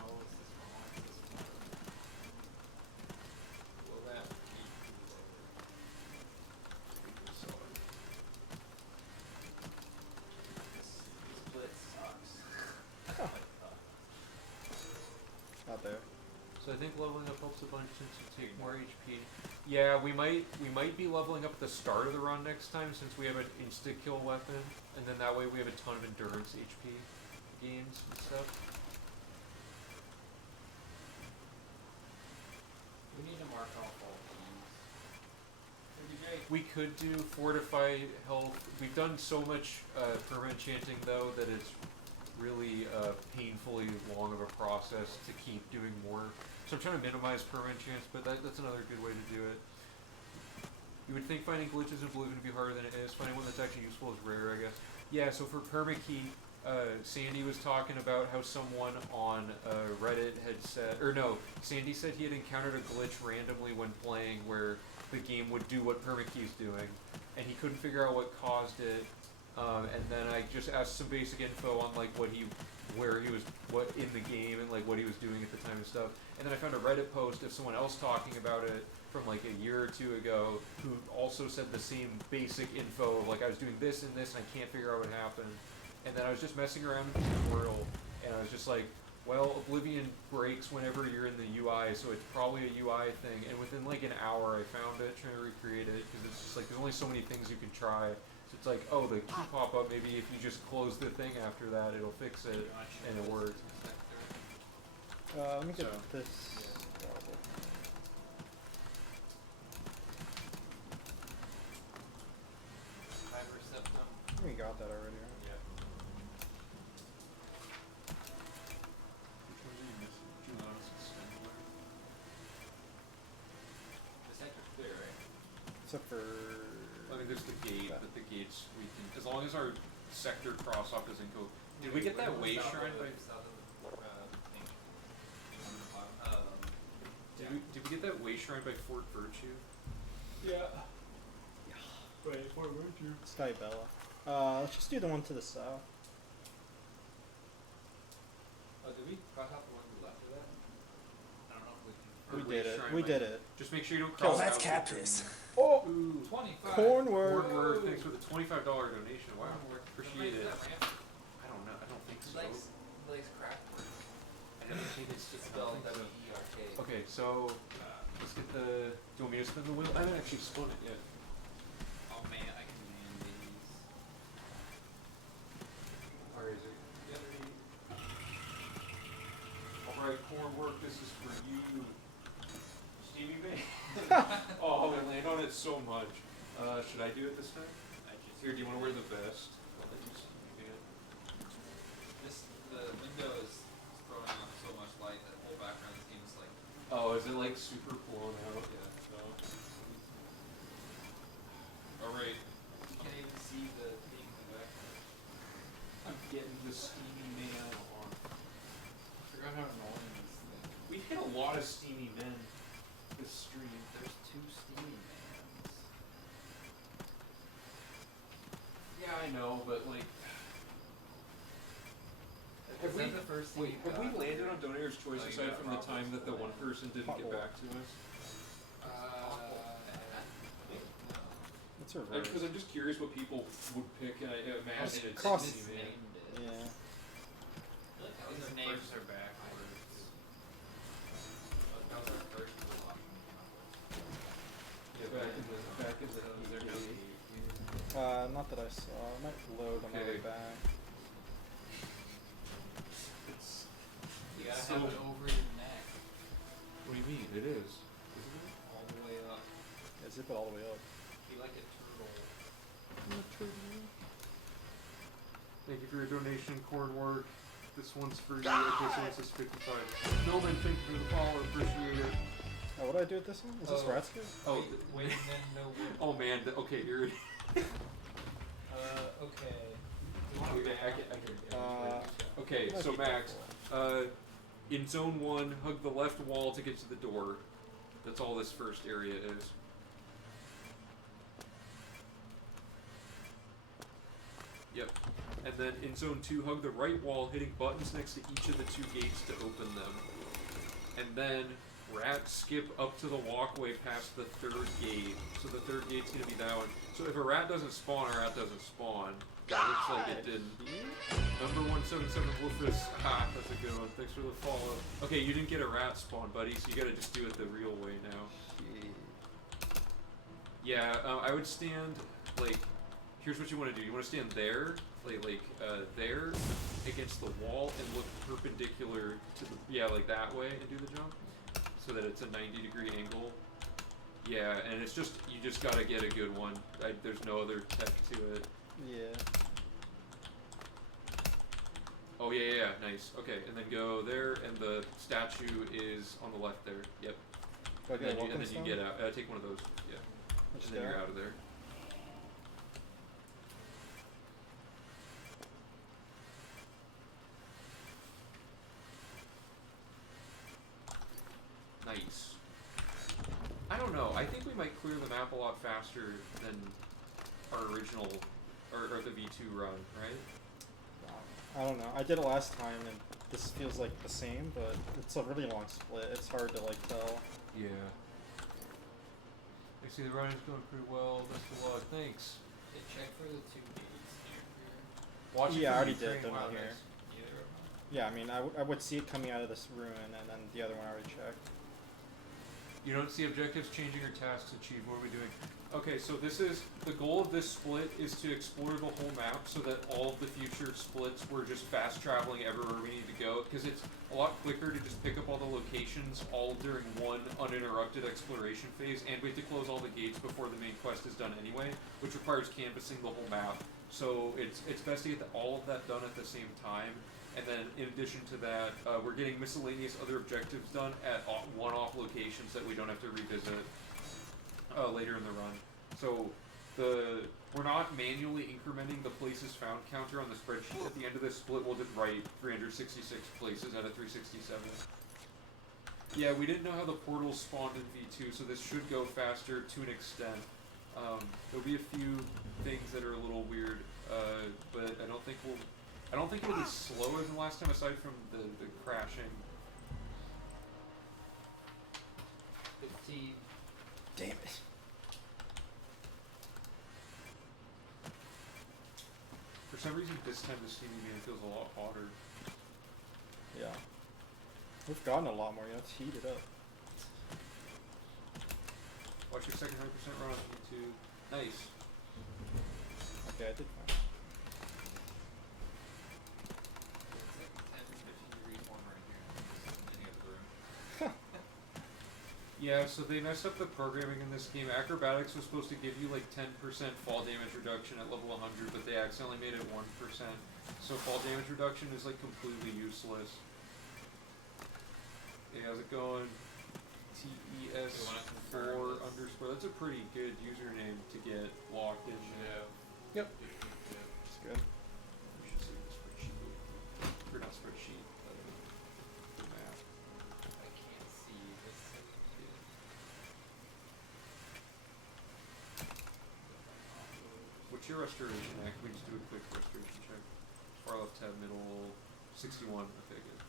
Oh, is this one? Is this one? Will that be This split sucks. Out there. So I think leveling up helps a bunch since you take more HP. Yeah, we might be leveling up at the start of the run next time, since we have an insta-kill weapon, and then that way we have a ton of endurance HP gains and stuff. We need to mark off all these. That'd be great. We could do fortify health. We've done so much perma-enchanting though that it's really painfully long of a process to keep doing more. So I'm trying to minimize perma-enchants, but that's another good way to do it. You would think finding glitches in Oblivion would be harder than it is. Finding one that's actually useful is rare, I guess. Yeah, so for permakey, Sandy was talking about how someone on Reddit had said, or no, Sandy said he had encountered a glitch randomly when playing where the game would do what permakey's doing, and he couldn't figure out what caused it. And then I just asked some basic info on like what in the game and like what he was doing at the time and stuff. And then I found a Reddit post of someone else talking about it from like a year or two ago, who also said the same basic info of like I was doing this and this and I can't figure out what happened. And then I was just messing around with the tutorial, and I was just like, well, Oblivion breaks whenever you're in the UI, so it's probably a UI thing. And within like an hour, I found it, trying to recreate it, because it's just like there's only so many things you can try. So it's like, oh, the key pop up. Maybe if you just close the thing after that, it'll fix it, and it works. Let me get this. We got that already, right? Yeah. Which one are you missing? Julian's Assembler. The sector's clear, right? Except for. I mean, there's the gate, but the gates we can, as long as our sector cross-off doesn't go. Did we get that way shrine by? South of the thing. you get that way shrine by Fort Virtue? Yeah. Right, Fort Virtue. Skybella. Let's just do the one to the south. Oh, did we cross out the one to the left of that? I don't know if we can. We Way did it. shrine We by- did it. Just make sure you don't Oh, cross that's out cat the- piss. Oh! Ooh. 25. Cornwork. Cornwork, thanks for the $25 donation. Wow, Cornwork. appreciate it. That ramp. I don't know. I don't think He so. likes craft work. I don't think it's It's just spelled W-E-R-K. Okay, so let's get the. Do you want me to spin the wheel? I haven't actually spun it yet. Oh man, I can man these. Or is it? Alright, Cornwork, this is for you. Stevie May. Oh, I land on it so much. Should I do it this time? Here, do you want to wear the vest? I'll let you Stevie it. The window is throwing out so much light that the whole background of this game is like. Oh, is it like super blown out? Yeah. No. Alright. You can't even see the thing in the background. I'm getting the Steamy Man on. I forgot how annoying this thing. We've hit a lot of Steamy Men this stream. There's 2 steamy mans. Yeah, I know, but like. Is that the first thing Wait, you have we got? landed on Donator's Choice Oh, you aside got from the time problems that the with one that. person didn't Hot get roll. back to us? It's reverse. Because I'm just curious what people would pick, and I imagine it's cross- Steamy Man. Yeah. These names are backwards. That was our first one. Yeah, back in the day. Not that I saw. I might load on my way Okay. back. It's You gotta so- have it over your neck. What do you mean? It is. Isn't it? All the way up. Yeah, zip it all the way up. Be like a turtle. Thank you for your donation, Cornwork. This one's for you. This one says 55. Nolan, thank you for the follow. Appreciate it. Oh, what do I do with this one? Is this Oh. Ratsuka? Oh, Wait, and then no wood. oh man. Okay, here it is. Okay. You want Wait, to I can. Okay, Might so be Max, helpful. in zone 1, hug the left wall to get to the door. That's all this first area is. Yep. And then in zone 2, hug the right wall, hitting buttons next to each of the 2 gates to open them. And then rat skip up to the walkway past the 3rd gate. So the 3rd gate's gonna be that one. So if a rat doesn't spawn, a rat doesn't spawn. It looks like it didn't. Number 177 Wolfus. Ha, that's a good one. Thanks for the follow. Okay, you didn't get a rat spawn, buddy, so you gotta just do it the real way now. Yeah, I would stand, like, here's what you want to do. You want to stand there, there, against the wall and look perpendicular to the, yeah, like that way and do the jump. So that it's a 90-degree angle. Yeah, and it's just, you just gotta get a good one. There's no other tech to it. Yeah. Oh, yeah, nice. Okay, and then go there, and the statue is on the left there. Yep. Do I get a And welcome then you stone? get out. Take one of those. Yeah. Just And then you're go. out of there. Nice. I don't know. I think we might clear the map a lot faster than our original, or the V2 run, right? I don't know. I did it last time, and this feels like the same, but it's a really long split. It's hard to like tell. Yeah. I see the run's going pretty well. Best of luck. Thanks. Hey, check for the 2 gates near here. Watch it Yeah, I from already Ukraine. did. They're Wow, not here. nice. Either of them. Yeah, I mean, I would see it coming out of this ruin, and then the other one I already checked. You don't see objectives changing or tasks achieved. What are we doing? Okay, so this is the goal of this split is to explore the whole map so that all of the future splits we're just fast traveling everywhere we need to go, because it's a lot quicker to just pick up all the locations all during one uninterrupted exploration phase, and we have to close all the gates before the main quest is done anyway, which requires canvassing the whole map. So it's best to get all of that done at the same time. And then, in addition to that, we're getting miscellaneous other objectives done at one-off locations that we don't have to revisit later in the run. So we're not manually incrementing the places found counter on the spreadsheet. At the end of this split, we'll just write 366 places out of 367. Yeah, we didn't know how the portals spawned in V2, so this should go faster to an extent. There'll be a few things that are a little weird, but I don't think it'll be slower than last time, aside from the crashing. 15. Damn it. For some reason, this time the steamy game feels a lot hotter. Yeah. We've gotten a lot more, you know, it's heated up. Watch your second 100% run on V2. Nice. Okay, I did fine. It's like 10 to 15 degrees warmer in here than any other room. Yeah, so they messed up the programming in this game. Acrobatics was supposed to give you like 10% fall damage reduction at level 100, but they accidentally made it 1%. So fall damage reduction is like completely useless. Hey, how's it going? TES4 underscore. That's a pretty good username to get locked in there. Yep. It's good. We should save the spreadsheet. Or not spreadsheet, the map. I can't see this. What's your restoration at? Can we just do a quick restoration check? Far left tab, middle, 61. Okay, good.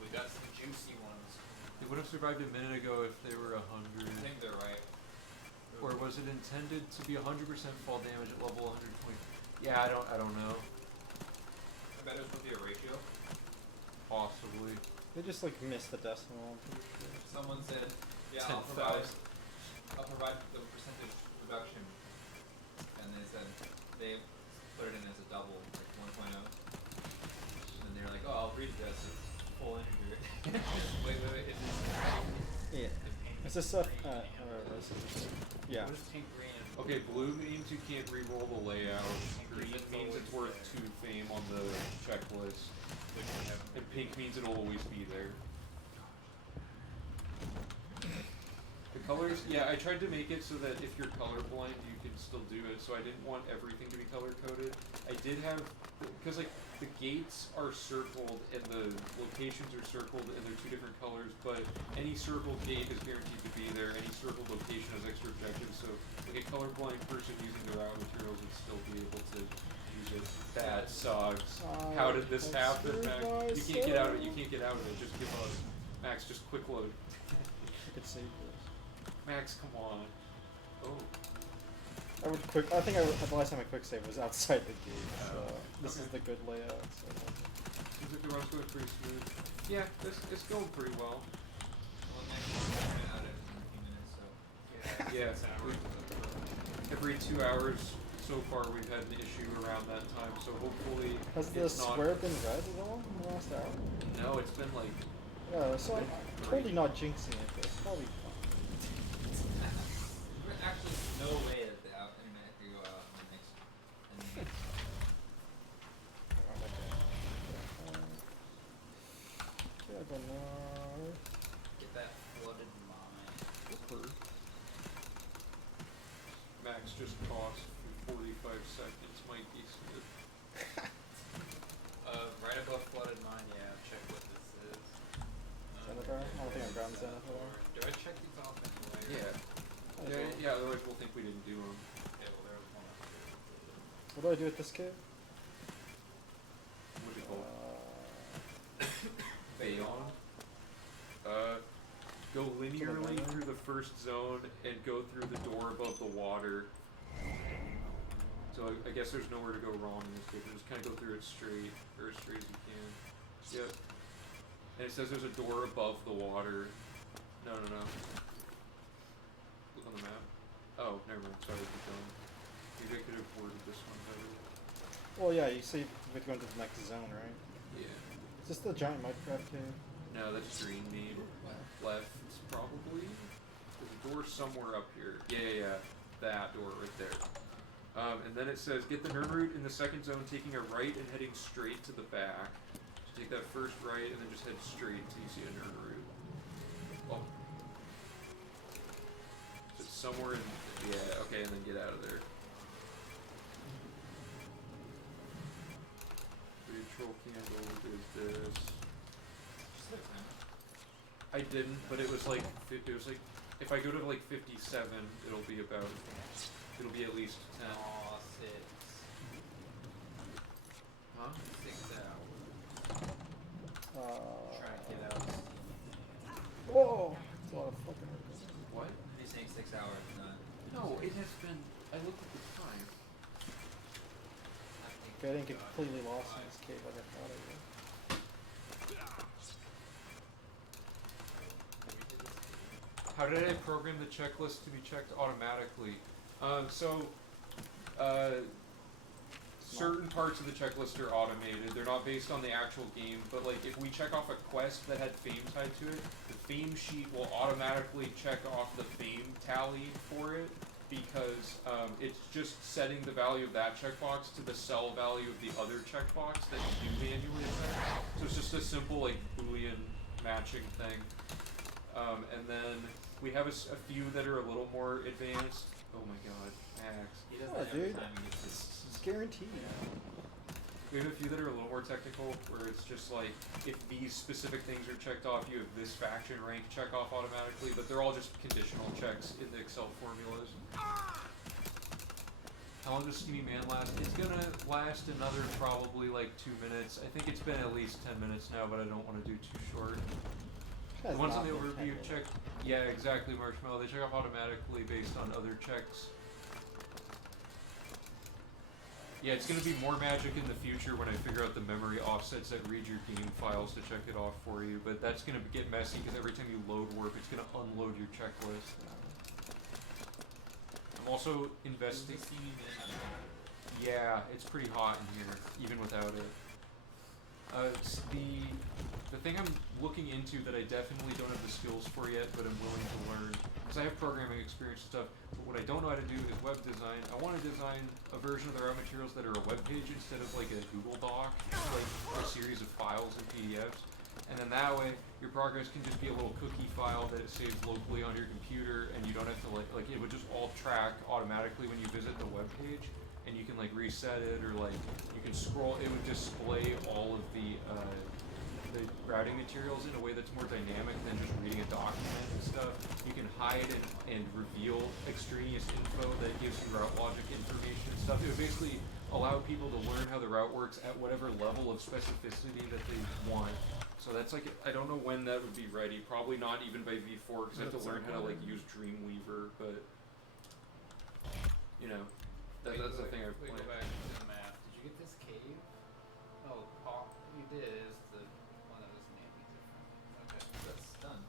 We got some juicy ones. They would have survived a minute ago if they were 100. I think they're right. Or was it intended to be 100% fall damage at level 120? Yeah, I don't know. I bet it was supposed to be a ratio. Possibly. They just like missed the decimal, I'm pretty sure. Someone said, yeah, 10,000. I'll provide the percentage reduction. And they said they put it in as a double, like 1.0. And then they were like, oh, I'll read this. It's full integer. wait, is this Yeah. Is this stuff, yeah. What is pink green? Okay, blue means you can't re-roll the layout. Green means it's worth 2 fame on the checklist. And pink means it'll always be there. The colors, yeah, I tried to make it so that if you're colorblind, you can still do it. So I didn't want everything to be color coded. I did have, because like the gates are circled and the locations are circled and they're 2 different colors, but any circled gate is guaranteed to be there. Any circled location has extra objectives. So like a colorblind person using the route materials would still be able to use it. That sucks. How did this happen, Max? You can't get out of it. You can't get out of it. Just give up. Max, just quick load. I could save this. Max, come on. Oh. I think the last time I quick save was outside the gate, so this Okay. is the good layout. So. Seems like the run's going pretty smooth. Yeah, it's going pretty well. Well, next we're coming out in a few minutes, so. Yeah. It's an hour. Every 2 hours so far we've had an issue around that time, so hopefully Has the it's not... square been red at all in the last hour? No, it's been like... Yeah, so I'm totally not jinxing it, but it's probably fine. There's actually no way that the internet could go out in the next 10 minutes. Okay, I don't know. Get that flooded mine. Max just cost for 45 seconds, might be smooth. Right above flooded mine, yeah, check what this is. Zenithar? I don't think I've gotten Zenithar. Do I check these off anyway? Yeah, otherwise we'll think we didn't do them. Okay, well there was one up here. What do I do with this cave? What's it called? Bayon? Go linearly through the first zone and go through the door above the water. So I guess there's nowhere to go wrong in this case. Just kind of go through it straight, or as straight as you can. Yep. And it says there's a door above the water. No. Look on the map. Oh, never mind. Sorry, keep going. Maybe I could have worded this one better. Well, yeah, you see we're going to the next zone, right? Yeah. Is this the giant Minecraft cave? No, that's green mead. Left, probably. There's a door somewhere up here. Yeah. That door right there. And then it says, get the Nirnroute in the second zone, taking a right and heading straight to the back. So take that first right and then just head straight till you see a Nirnroute. Oh. So it's somewhere in... Yeah, okay, and then get out of there. Control candle is this. Just like I didn't, but it was like if I go to like 57, it'll be at least 10. Aw, 6. Huh? 6 hours. Trying to get out. Whoa! That's a lot of fucking work. What? He's saying 6 hours, not. No, it has been. I looked at the time. I didn't get completely lost in this cave like I thought I would. How did I program the checklist to be checked automatically? Certain parts of the checklist are automated. They're not based on the actual game, but like if we check off a quest that had fame tied to it, the fame sheet will automatically check off the fame tally for it because it's just setting the value of that checkbox to the cell value of the other checkbox that you do manually affect. So it's just a simple like Boolean matching thing. And then we have a few that are a little more advanced. Oh my god, Max. He does Oh, that every dude. time he gets this. It's guaranteed. We have a few that are a little more technical, where it's just like, if these specific things are checked off, you have this faction rank check off automatically, but they're all just conditional checks in the Excel formulas. How long does Steamy Man last? It's gonna last another probably like 2 minutes. I think it's been at least 10 minutes now, but I don't want to do too short. The ones on the overview check, yeah, exactly, Marshmallow. They check off automatically based on other checks. Yeah, it's going to be more magic in the future when I figure out the memory offsets that read your game files to check it off for you, but that's going to get messy because every time you load warp, it's going to unload your checklist. I'm also investing... Yeah, it's pretty hot in here, even without it. The thing I'm looking into that I definitely don't have the skills for yet, but I'm willing to learn, because I have programming experience and stuff, but what I don't know how to do is web design. I want to design a version of the route materials that are a web page instead of like a Google Doc, like a series of files and PDFs. And then that way, your progress can just be a little cookie file that it saves locally on your computer, and you don't have to like it would just all track automatically when you visit the web page, and you can like reset it or like you can scroll. It would display all of the routing materials in a way that's more dynamic than just reading a document and stuff. You can hide and reveal extraneous info that gives you route logic information and stuff. It would basically allow people to learn how the route works at whatever level of specificity that they want. So that's like, I don't know when that would be ready. Probably not even by V4 because I have to learn how to like use Dreamweaver, but you know, that's the thing I've Wait, planned. go back to the map. Did you get this cave? Oh, you did. It's the one that was named different. Okay, that's done.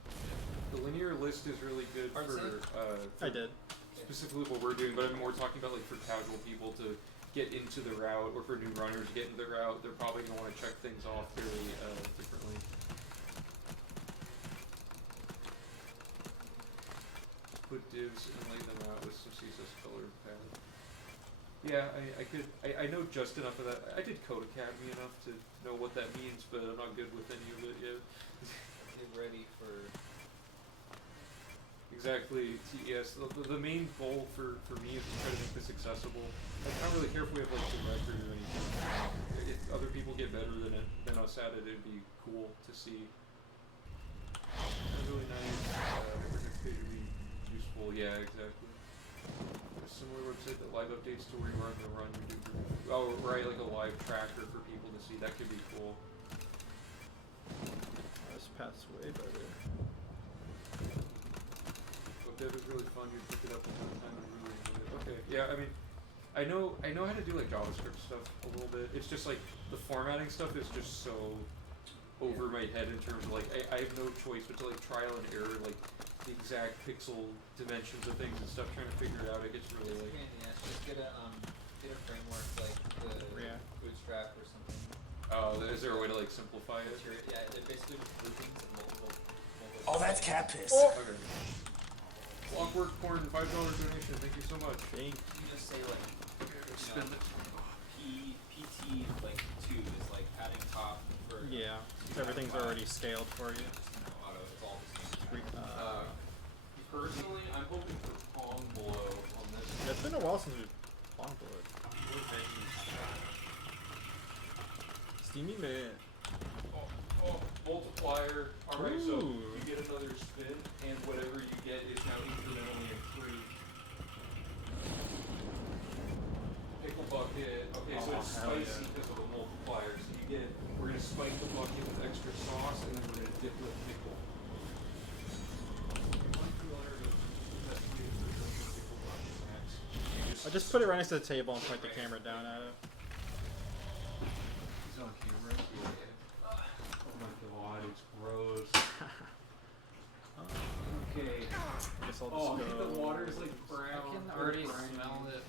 The linear list is really good Hard for I did. specifically what we're doing, but I'm more talking about like for casual people to get into the route, or for new runners to get into the route. They're probably going to want to check things off fairly differently. Put divs and lay them out with some CSS color palette. Yeah, I know just enough of that. I did Code Academy enough to know what that means, but I'm not good with any of it yet. Get ready for. Exactly, yes. The main goal for me is to try to make this accessible. I don't really care if we have like the record or anything. If other people get better than us at it, it'd be cool to see. Really nice. Next page would be useful. Yeah, exactly. A similar website that live updates to where you are on the run. Right, like a live tracker for people to see. That could be cool. This path's way better. Dev is really fun. You pick it up in no time and really enjoy it. Okay, yeah. I mean, I know how to do like JavaScript stuff a little bit. It's just like the formatting stuff is just so over my head in terms of like I have no choice but to like trial and error like the exact pixel dimensions of things and stuff. Trying to figure it out, it gets really like. Yeah, just get a framework like the Bootstrap or something. Oh, is there a way to like simplify it? Yeah, they're basically just groupings and multiple. Oh, that's cat piss. Oh. Okay. Clockwork Corn, $5 donation. Thank you so much. You just say like, Spin it. PT like 2 is like padding top for. Yeah, everything's already scaled for you. Auto, it's all the same. Personally, I'm hoping for Pong Blow on this. It's been a while since we've Pong Blood. Steamy Man. Oh, multiplier. Alright, so Ooh. you get another spin, and whatever you get is now incrementally improved. Pickle bucket. Okay, so it's hell yeah. spicy because of the multiplier. So you get, we're gonna spike the bucket with extra sauce, and then we're gonna dip with pickle. I just put it right next to the table and point the camera down at it. It's on camera. Oh my god, it's gross. Okay. I guess I'll just Oh, go. the water's like I brown. can or already briny. smell it.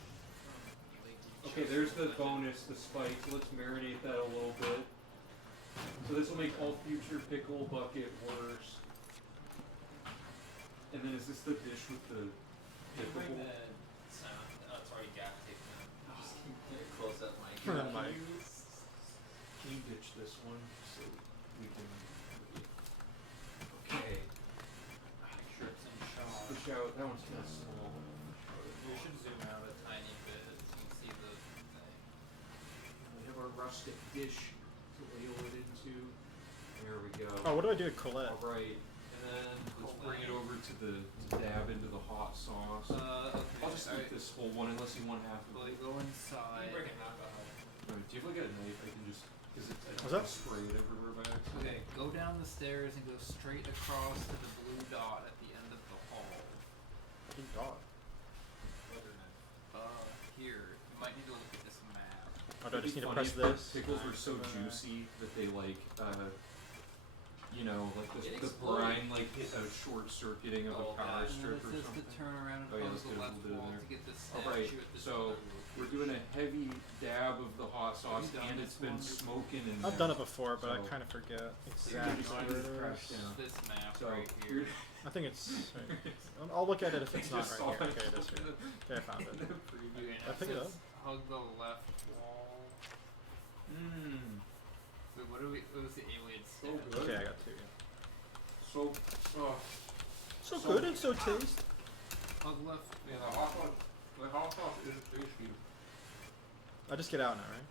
Okay, there's the bonus, the spike. So let's marinate that a little bit. So this will make all future pickle bucket worse. And then is this the dish with the dippable? Oh, it's already gap taped now. Just keep it close up, Mike. Mike. Can you ditch this one so we can? Okay. Make sure it's in shot. Push out. That one's kind of small. You should zoom out a tiny bit so you can see the thing. We have our rustic dish to ladle it into. There we go. Oh, what do I do with Colette? All right. And then let's bring it over to the dab into the hot sauce. Okay. I'll just eat this whole one unless you want half of Well, it. you go inside. Right, do you have like a knife I can just, because I What's don't that? spray it everywhere by accident? Okay, go down the stairs and go straight across to the blue dot at the end of the hall. Good dog. Here. You might need to look at this map. Oh, do I It'd just be need to funny press if the this? pickles were so Uh, juicy that they like, you know, like It the exploded. brine like hit a short circuiting of a power And strip then or it says to something. turn around and Oh, yeah, hug let's the get a left little bit in wall there. to get the statue Alright, at the so we're doing a heavy dab of the hot sauce, Have you done and it's this been one? smoking in I've there. done it before, but I So- kind of forget So exactly you're what just it crash is. down. this map So right here. here. I think it's. I'll look at it if it's not Just right saw here. it. Okay, it is here. Okay, I found it. Okay, I now pick it says up. hug the left wall. Mmm. Wait, what was the alien So stat? good. Okay, I got two. Yeah. So, So good and so taste. Hug left. yeah, the hot sauce is tasty. I just get out now, right?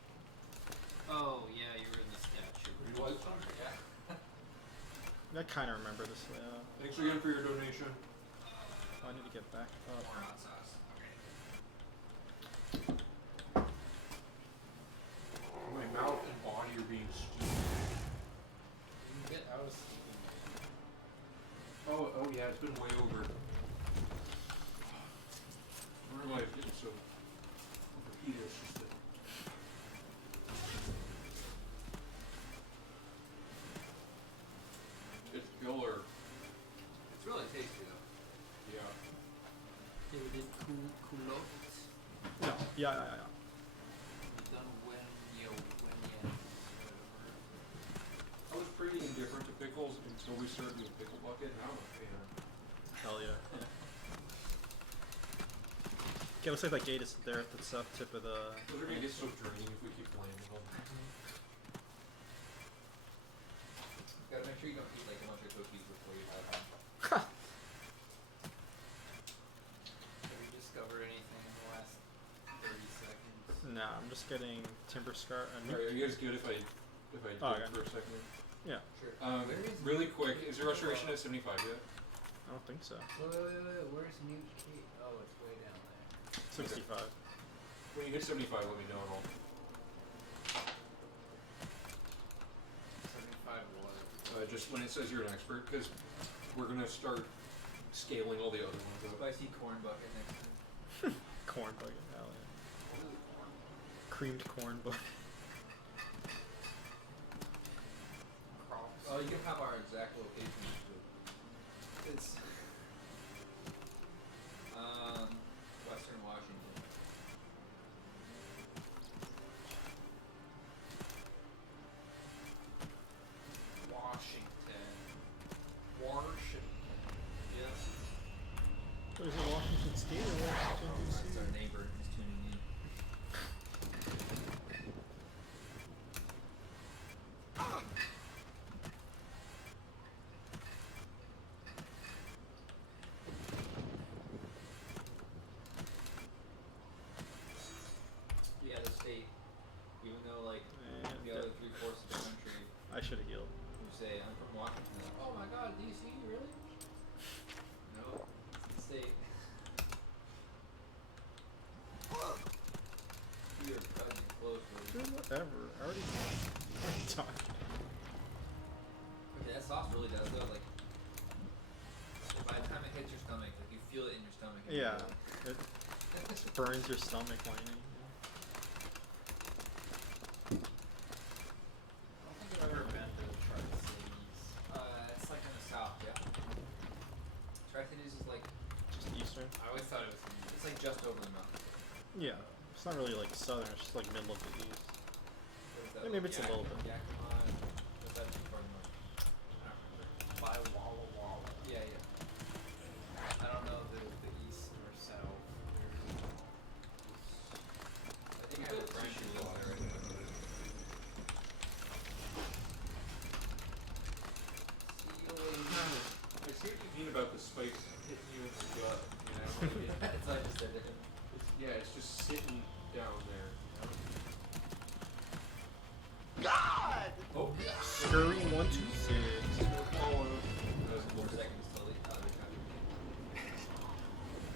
Oh yeah, you were in the statue. Would you like some? Yeah. I kind of remember this layout. Thanks again for your donation. Oh, I need to get back up. More hot sauce. My mouth and body are being stewed. You can get out of steam. Oh yeah, it's been way over. Where am I getting so overheated? It's just that. It's killer. It's really tasty though. Yeah. Yeah, we did culotte. No. Yeah. We done when whatever. I was pretty indifferent to pickles until we started doing pickle bucket. Now I'm a fan. Hell yeah. Okay, looks like that gate is there at the south tip of the. Those are gonna get so draining if we keep landing them. Gotta make sure you don't eat like a bunch of cookies before you have them. Have you discovered anything in the last 30 seconds? Nah, I'm just getting timber scar. Alright, are you guys good if I Oh, dip okay. for a second? Yeah, Sure. Really quick, is your restoration at 75 yet? I don't think so. Wait, where's Mute Key? Oh, it's way down there. 65. When you hit 75, let me know and I'll. 75 what? Just when it says you're an expert, because we're gonna start scaling all the other ones up. Spicy corn bucket next time. Corn bucket. Hell yeah. Creamed corn bucket. Crops. Oh, you can have our exact location. It's Western Washington. Washington. Yes. What is it, Washington State or Washington It's DC? our neighbor who's tuning in. ever. I already talked. Okay, that sauce really does though. Like, by the time it hits your stomach, like you feel it in your stomach. and Yeah, you it just burns your stomach lining. I don't think I've ever been to Tri-Cities. It's like in the south, yeah. Tri-Cities is like, Just eastern. I always thought it was it's like just over the mountain. Yeah, it's not really like southern. It's just like middle of the east. What is that, Yeah, maybe it's a little bit. Yakima, what's that too far north? I don't remember. by Walla Walla. Yeah, yeah. I don't know the east or south. I think I have a friend who lives there right now. I see what you mean about the spikes hitting you in the gut. You know, It's like just a different. yeah, it's just sitting down there. Oh, Scurry 126. More seconds till the other country.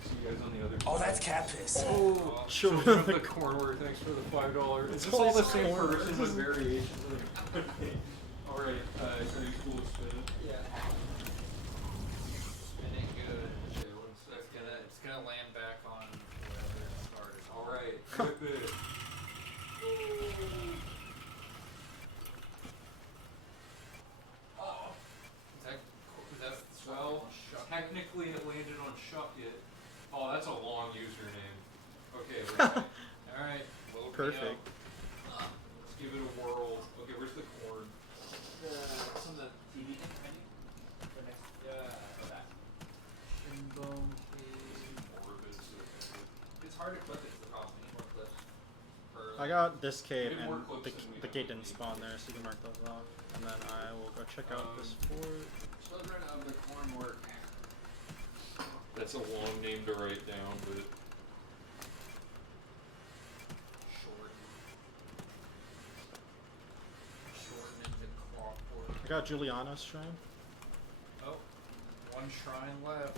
See you guys on the other Oh, side. that's cat piss. Oh, Children Children of of the the Cornwall, thanks for the $5. It's It's just all the all same corn. person with variations of it. Alright, are you cool to spin it? Yeah. Spinning good. Okay, one It's second. gonna land back on wherever it started. Alright, whip it. Is that Well, Shuck? technically it landed on Shuck It. Oh, that's a long username. Okay, let's, Alright, load me Perfect. up. let's give it a whirl. Okay, where's the corn? It's on the TV thing, right? The next, or that. Shinbone cave. Morbid, so It's hard to clip it to the problem. You need more clips. For, I got this cave Get and more clips than we the have gate on didn't the spawn there, so you can mark those off. And then I will go check out this fort. Children of the corn work. that's a long name to write down, but Shortening the clockwork. I got Juliana's shrine. Oh, one shrine left.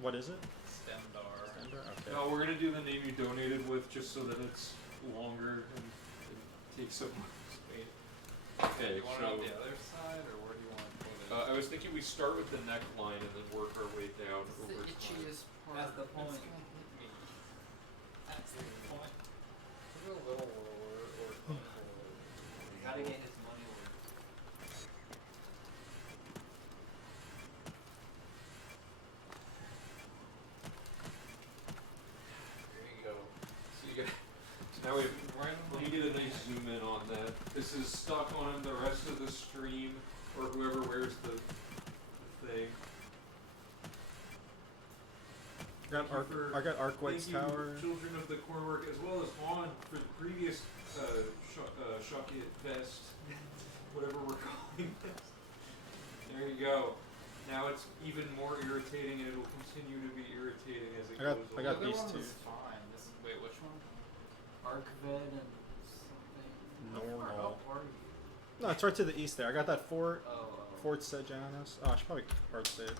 What is it? Stemdar. Ender? Okay. no, we're gonna do the name you donated with just so that it's longer and it takes up more space. Do Okay, you want it on so the other side, or where do you want to put it? I was thinking we start with the neckline and then work our way down It's over the time. itchiest part. That's the point. It's gonna hit me. That's the point. Put it a little lower or forward. He's gotta get his money worth. There you go. So you got, so now we let me get a nice zoom in on that. This is stuck on the rest of the stream, or whoever wears the thing. I got Arkwight's Thank you, Tower. Children of the Cornwork, as well as Vaughn for the previous Shuck It Fest, whatever we're calling this. There you go. Now it's even more irritating, and it'll continue to be irritating as it I got- goes I along. got The other these one two. was fine. This is, wait, which one? Arcvid and something. How far Normal. up are you? No, it's right to the east there. I got that fort. Oh. Fort Sejanus. Oh, I should probably hard save.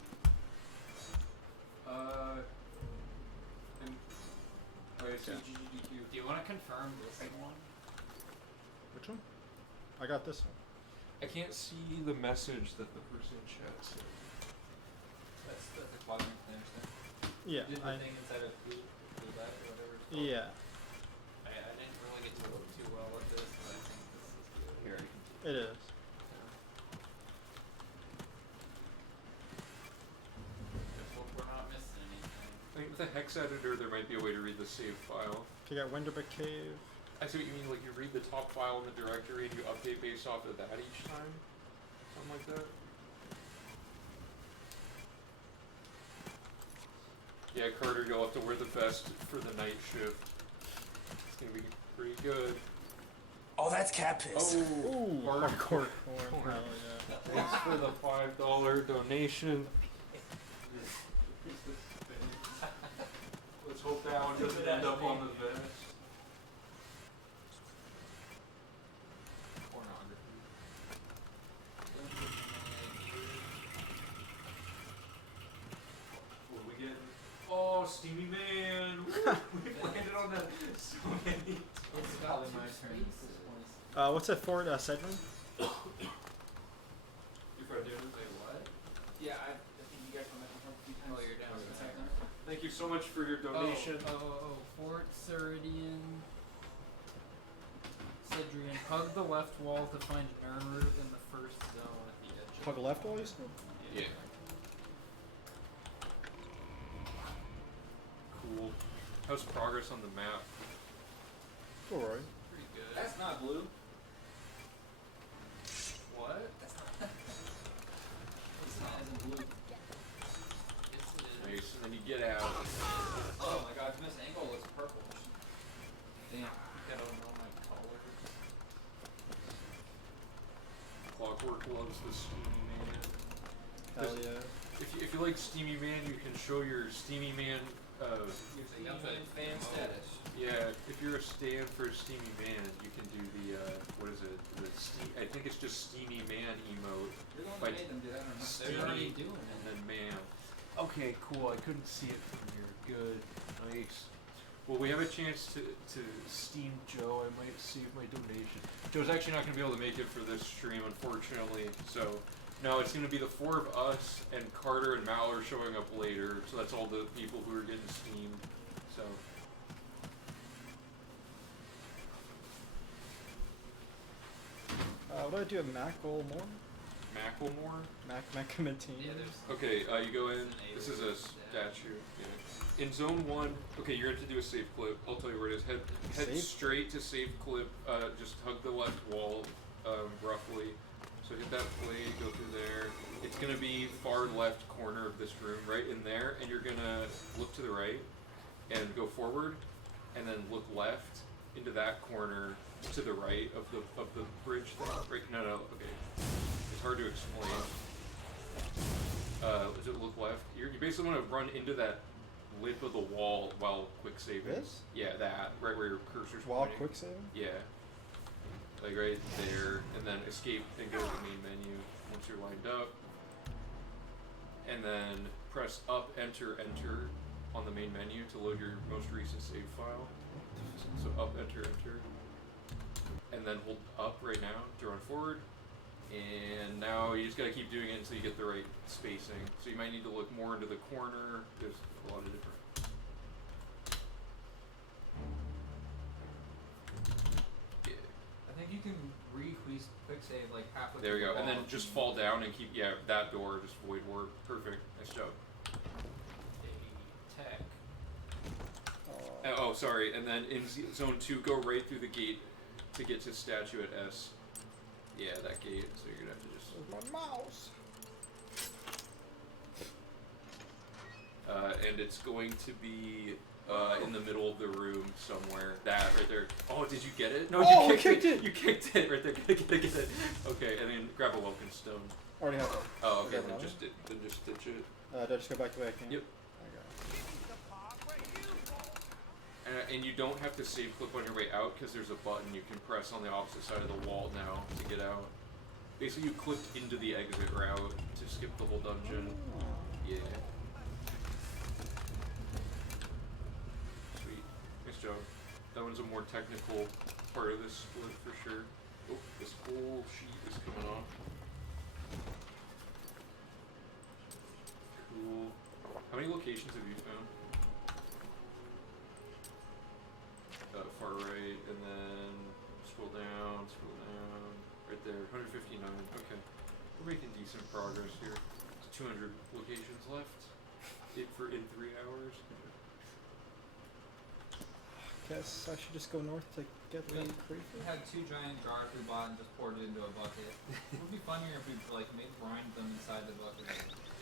Alright, so Okay. GGDQ. Do you want to confirm this one? Which one? I got this one. I can't see the message that the person in chat said. That's the quadrant thing. Yeah. Did the thing inside of Blue Lab or whatever it's called? Yeah. I didn't really get to look too well at this, but I think this is good. Here. It is. Just hope we're not missing anything. I think with the hex editor, there might be a way to read the save file. Okay, got Wenderbeck Cave. I see what you mean, like you read the top file in the directory and you update based off of that each time? Something like that? Yeah, Carter, you'll have to wear the vest for the night shift. It's gonna be pretty good. Oh, that's cat piss. Ooh, hardcore corn. Hell yeah. Thanks for the $5 donation. Let's hope that one doesn't end up on the vest. Pornography. What are we getting? Oh, Steamy Man! Woo! We've landed on that so many It's probably my turn at this point. What's that for, Sedman? Your friend did Wait, what? Yeah, I think you guys want to help a few times. Oh, you're down Since there. I've done it. Thank you so much for your donation. Oh, Fort Ceridian. Cedrian, hug the left wall to find Nirnroute in the first zone at the edge. Hug left wall, you said? Yeah. Cool. How's progress on the map? Alright. Pretty good. That's not blue. What? That's not. It's not as in blue. Yes, it is. Nice. And then you get out. Oh my god, Miss Angle was purple. Damn. I don't know my colors. Clockwork loves the Steamy Man. Hell yeah. If you like Steamy Man, you can show your Steamy Man. Using fan status. Yeah, if you're a stand for Steamy Man, you can do the what is it? I think it's just Steamy Man emote. You're the one Like, that made them do that, or not? Steamy They're already doing and it. then Man. Okay, cool. I couldn't see it from here. Good. Nice. Well, we have a chance to steam Joe. I might save my donation. Joe's actually not going to be able to make it for this stream, unfortunately. So, no, it's going to be the 4 of us and Carter and Mal are showing up later. So that's all the people who are getting steamed. So. What do I do at Macklemore? Macklemore? Macamantine? Yeah, there's. Okay, you go in. This is a statue. Yeah. In zone 1, okay, you're going to do a save clip. I'll tell you where it is. Head Save? straight to save clip. Just hug the left wall, roughly. So hit that play, go through there. It's going to be far left corner of this room, right in there. And you're going to look to the right and go forward, and then look left into that corner to the right of the bridge thing. Right? No, okay. It's hard to explain. Does it look left? You basically want to run into that lip of the wall while quick saving. This? Yeah, that. Right where your cursor's While pointing. quick saving? Yeah. Like right there, and then escape and go to the main menu once you're lined up. And then press up, enter on the main menu to load your most recent save file. So up, enter. And then hold up right now to run forward. And now you just gotta keep doing it until you get the right spacing. So you might need to look more into the corner. There's a lot of different. Yeah. I think you can quick save like halfway. There we through go. the And then wall. just fall down and keep, yeah, that door, just void warp. Perfect. Nice job. A tech. Oh, sorry. And then in zone 2, go right through the gate to get to statue at S. Yeah, that gate. So you're gonna have to just. Where's my mouse? And it's going to be in the middle of the room somewhere. That right there. Oh, did you get it? No, Oh, you I kicked it! You kicked it right there. Get it. Okay, and then grab a welcome stone. Already have it. Oh, okay. Grab Then another? just stitch it. Do I just go back the way I came? Yep. Okay. And you don't have to save clip on your way out because there's a button you can press on the opposite side of the wall now to get out. Basically, you click into the exit route to skip the whole dungeon. Yeah. Sweet. Nice job. That one's a more technical part of this split for sure. Oh, this whole sheet is coming off. Cool. How many locations have you found? Far right, and then scroll down, right there, 159, okay. We're making decent progress here. 200 locations left in 3 hours. Guess I should just go north to get the We creeper. had 2 giant jars we bought and just poured it into a bucket. It would be funnier if we like grind them inside the bucket.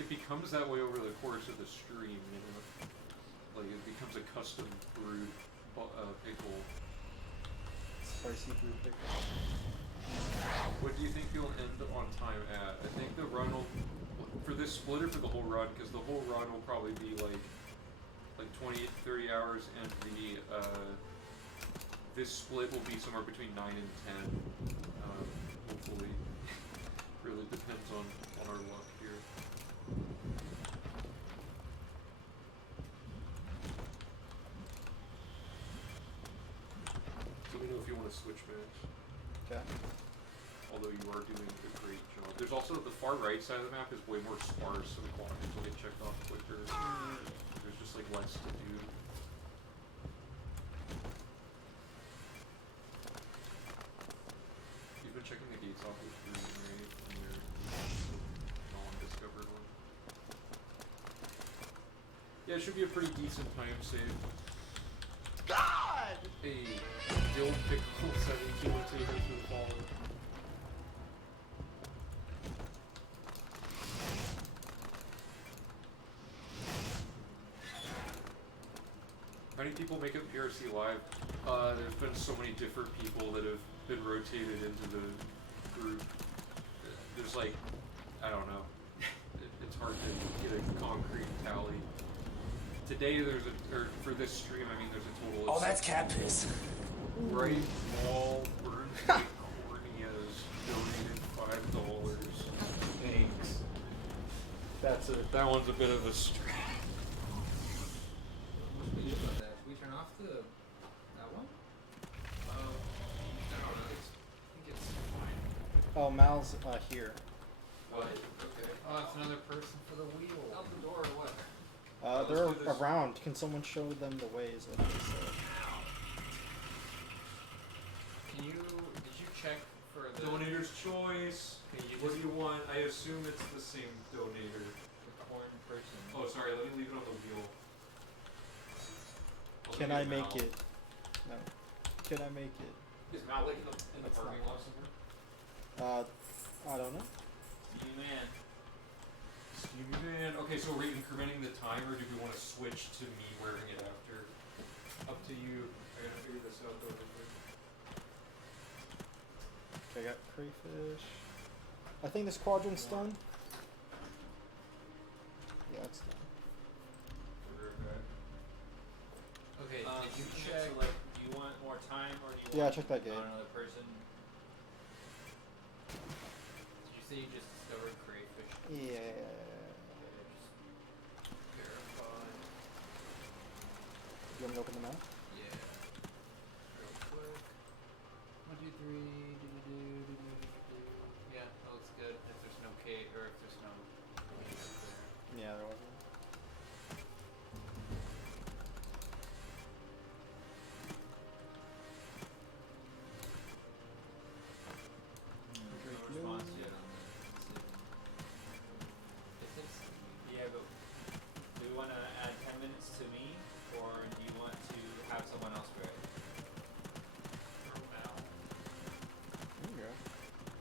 It becomes that way over the course of the stream, you know? Like, it becomes a custom brewed pickle. Spicy blue pickle. What do you think you'll end on time at? I think the run will, for this split or for the whole run, because the whole run will probably be like 20 to 30 hours, and the this split will be somewhere between 9 and 10. Hopefully, really depends on our luck here. Let me know if you want to switch match. Okay. Although you are doing a great job. There's also the far right side of the map is way more sparse, so the quantities will get checked off quicker. There's just like less to do. You've been checking the gates off with green, right? And your non-discovered one. Yeah, it should be a pretty decent time save. God! Hey, the old pickle 17 would take us to the follow. How many people make it PRCLive? There's been so many different people that have been rotated into the group. There's like, I don't know. It's hard to get a concrete tally. Today there's or for this stream, I mean, there's a total of Oh, that's cat piss. Right, Wall, Burns, Corneas, donated $5. Thanks. That one's a bit of a stretch. What should we do about that? Should we turn off that one? I don't know. I think it's fine. Oh, Mal's here. What? Okay. Oh, it's another person for the wheel. Out the door or what? They're Let's do this. around. Can someone show them the ways? What they said? Did you check for the Donator's choice. What do you want? I assume it's the same donator. the corn person? Oh, sorry, let me leave it on the wheel. I'll Can leave I make Mal. it? No. Can I make it? Is Mal like in the That's parking not lot somewhere? I don't know. You man. Steamy man. Okay, so we're incrementing the time, or do we want to switch to me wearing it after? Up to you. I gotta figure this out though. Real quick. Okay, I got crayfish. I think this quadrant's done. Yeah, it's done. We'll be right back. Okay, did you So, check? like, do you want more time or do you Yeah, want check that gate. another person? Did you say you just discovered crayfish? Yeah. Okay, just verify. You want me to open the map? Yeah. Real quick. 1, 2, 3. Yeah, that looks good. If there's no K or if there's no link up there. Yeah, there wasn't. No response yet on the If it's Yeah, but do we want to add 10 minutes to me, or do you want to have someone else drive? from now, There you go.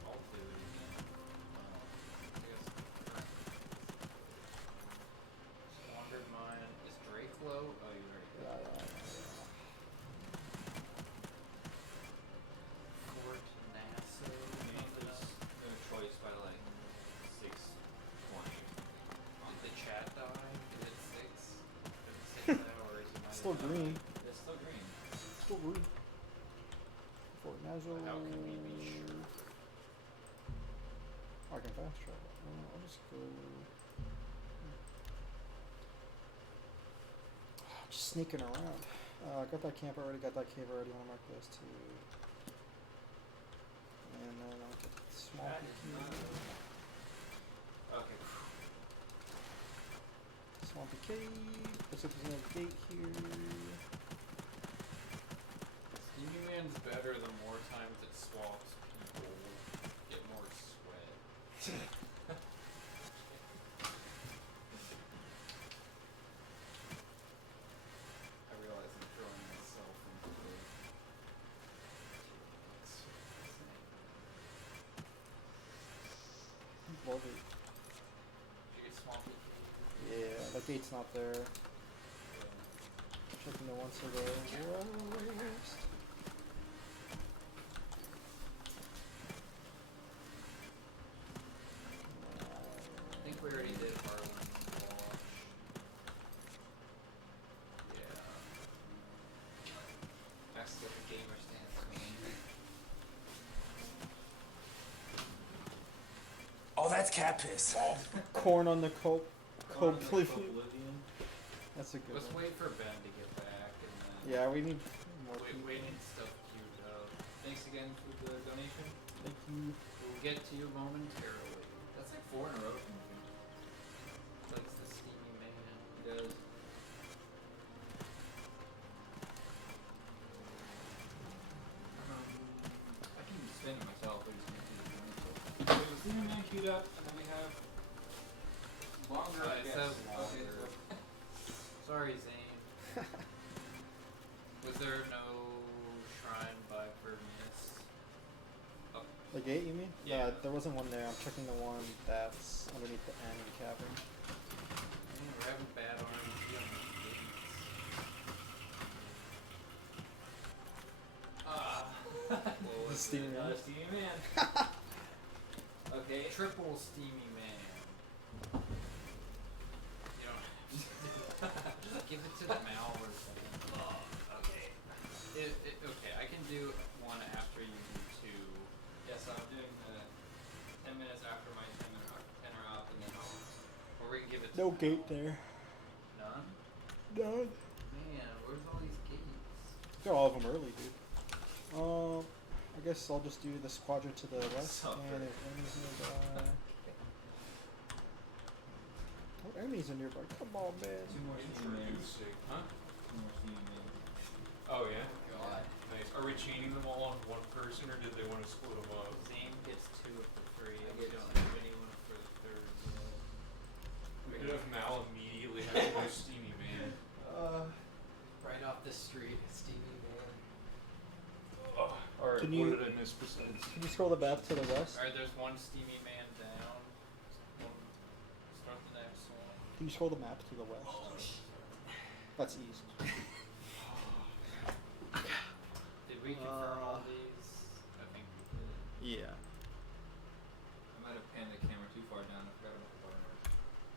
I'll do it again. I guess. Wandered mine. Is Drake low? Oh, you already Yeah, got yeah, it. yeah. Fort Nassau. Maybe something there's else. no choice by like 6:20. Did the chat die? Is it 6? Is it 6 now or is it Still green. It's still green. Still green. Fort Nazar. How can we be sure? I can fast travel. I'll just go. Just sneaking around. Got that camp already. Got that cave already. Want to mark those two. And then I'll get the swampy cave. Okay. Swampy cave. Looks like there's another gate here. Steamy Man's better the more times it swaps people get more sweat. I realize I'm throwing myself into the Love it. Did you get swampy cave? Yeah, that gate's not there. Checking the once ago. Worst. I think we already did Harlan's watch. Yeah. That's what the gamer stands for. Oh, that's cat piss. Corn on the Oblivion. Oblivion. That's a good Let's one. wait for Ben to get back and then Yeah, we need more we people. need stuff queued up. Thanks again for the donation. Thank you. We'll get to you momentarily. That's like 4 in a row from you. Likes the steamy man. He does. I can spin it myself. I just need to do the donation. So we have Steamy Man queued up, and then we have longer. I guess. Okay, Sorry, Zane. Was there no shrine by Vernius? Oh, The gate, you mean? Yeah. There wasn't one there. I'm checking the one that's underneath the N cavern. man, we're having bad RNG on these gates. The Steamy Man. Steamy Man. Okay. Triple steamy man. You know, just give it to the Mal or something. Oh, okay. Okay, I can do one after you do two. Yeah, so I'm doing the 10 minutes after my 10 are up, and then I'll. Or we can give it to No Mal. gate there. None? No. Man, where's all these gates? Got all of them early, dude. I guess I'll just do the squadron to the west Suffer. and if enemies nearby. What enemies are nearby? Come on, man. 2 more Steamy Man. Introducing, huh? 2 more Steamy Man. Oh yeah. God. Nice. Are we chaining them all on one person, or did they want to split them up? Zane gets 2 of the 3. I We get don't 2. have anyone for the third. We could have Mal immediately have a new Steamy Man. Right off the street, steamy man. Alright, Can what you- did I miss besides? Can you scroll the map to the west? Alright, there's one steamy man down. Start the next one. Can you scroll the map to the west? That's east. Did we confirm all these? I think we did. Yeah. I might have panned the camera too far down. I forgot about the button.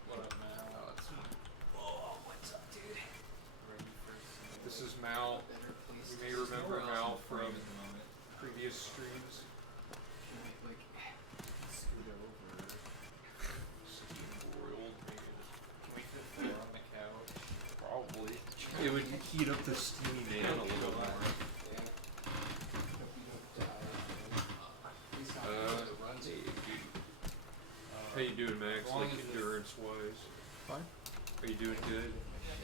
What up, Mal? Oh, it's Oh, what's up, dude? ready for some. This is Mal. Better place You to may start. remember Nowhere else Mal in the frame from at the moment. previous streams. Can we, like, scoot over? Such a embroiled man. Can we fit 4 on the couch? Probably. It would heat up the Steamy Man a little more. Yeah. Hope you don't die. Please not Uh, the runs. How you doing, Max? As long Like as this- endurance wise? Fine. Are you doing good?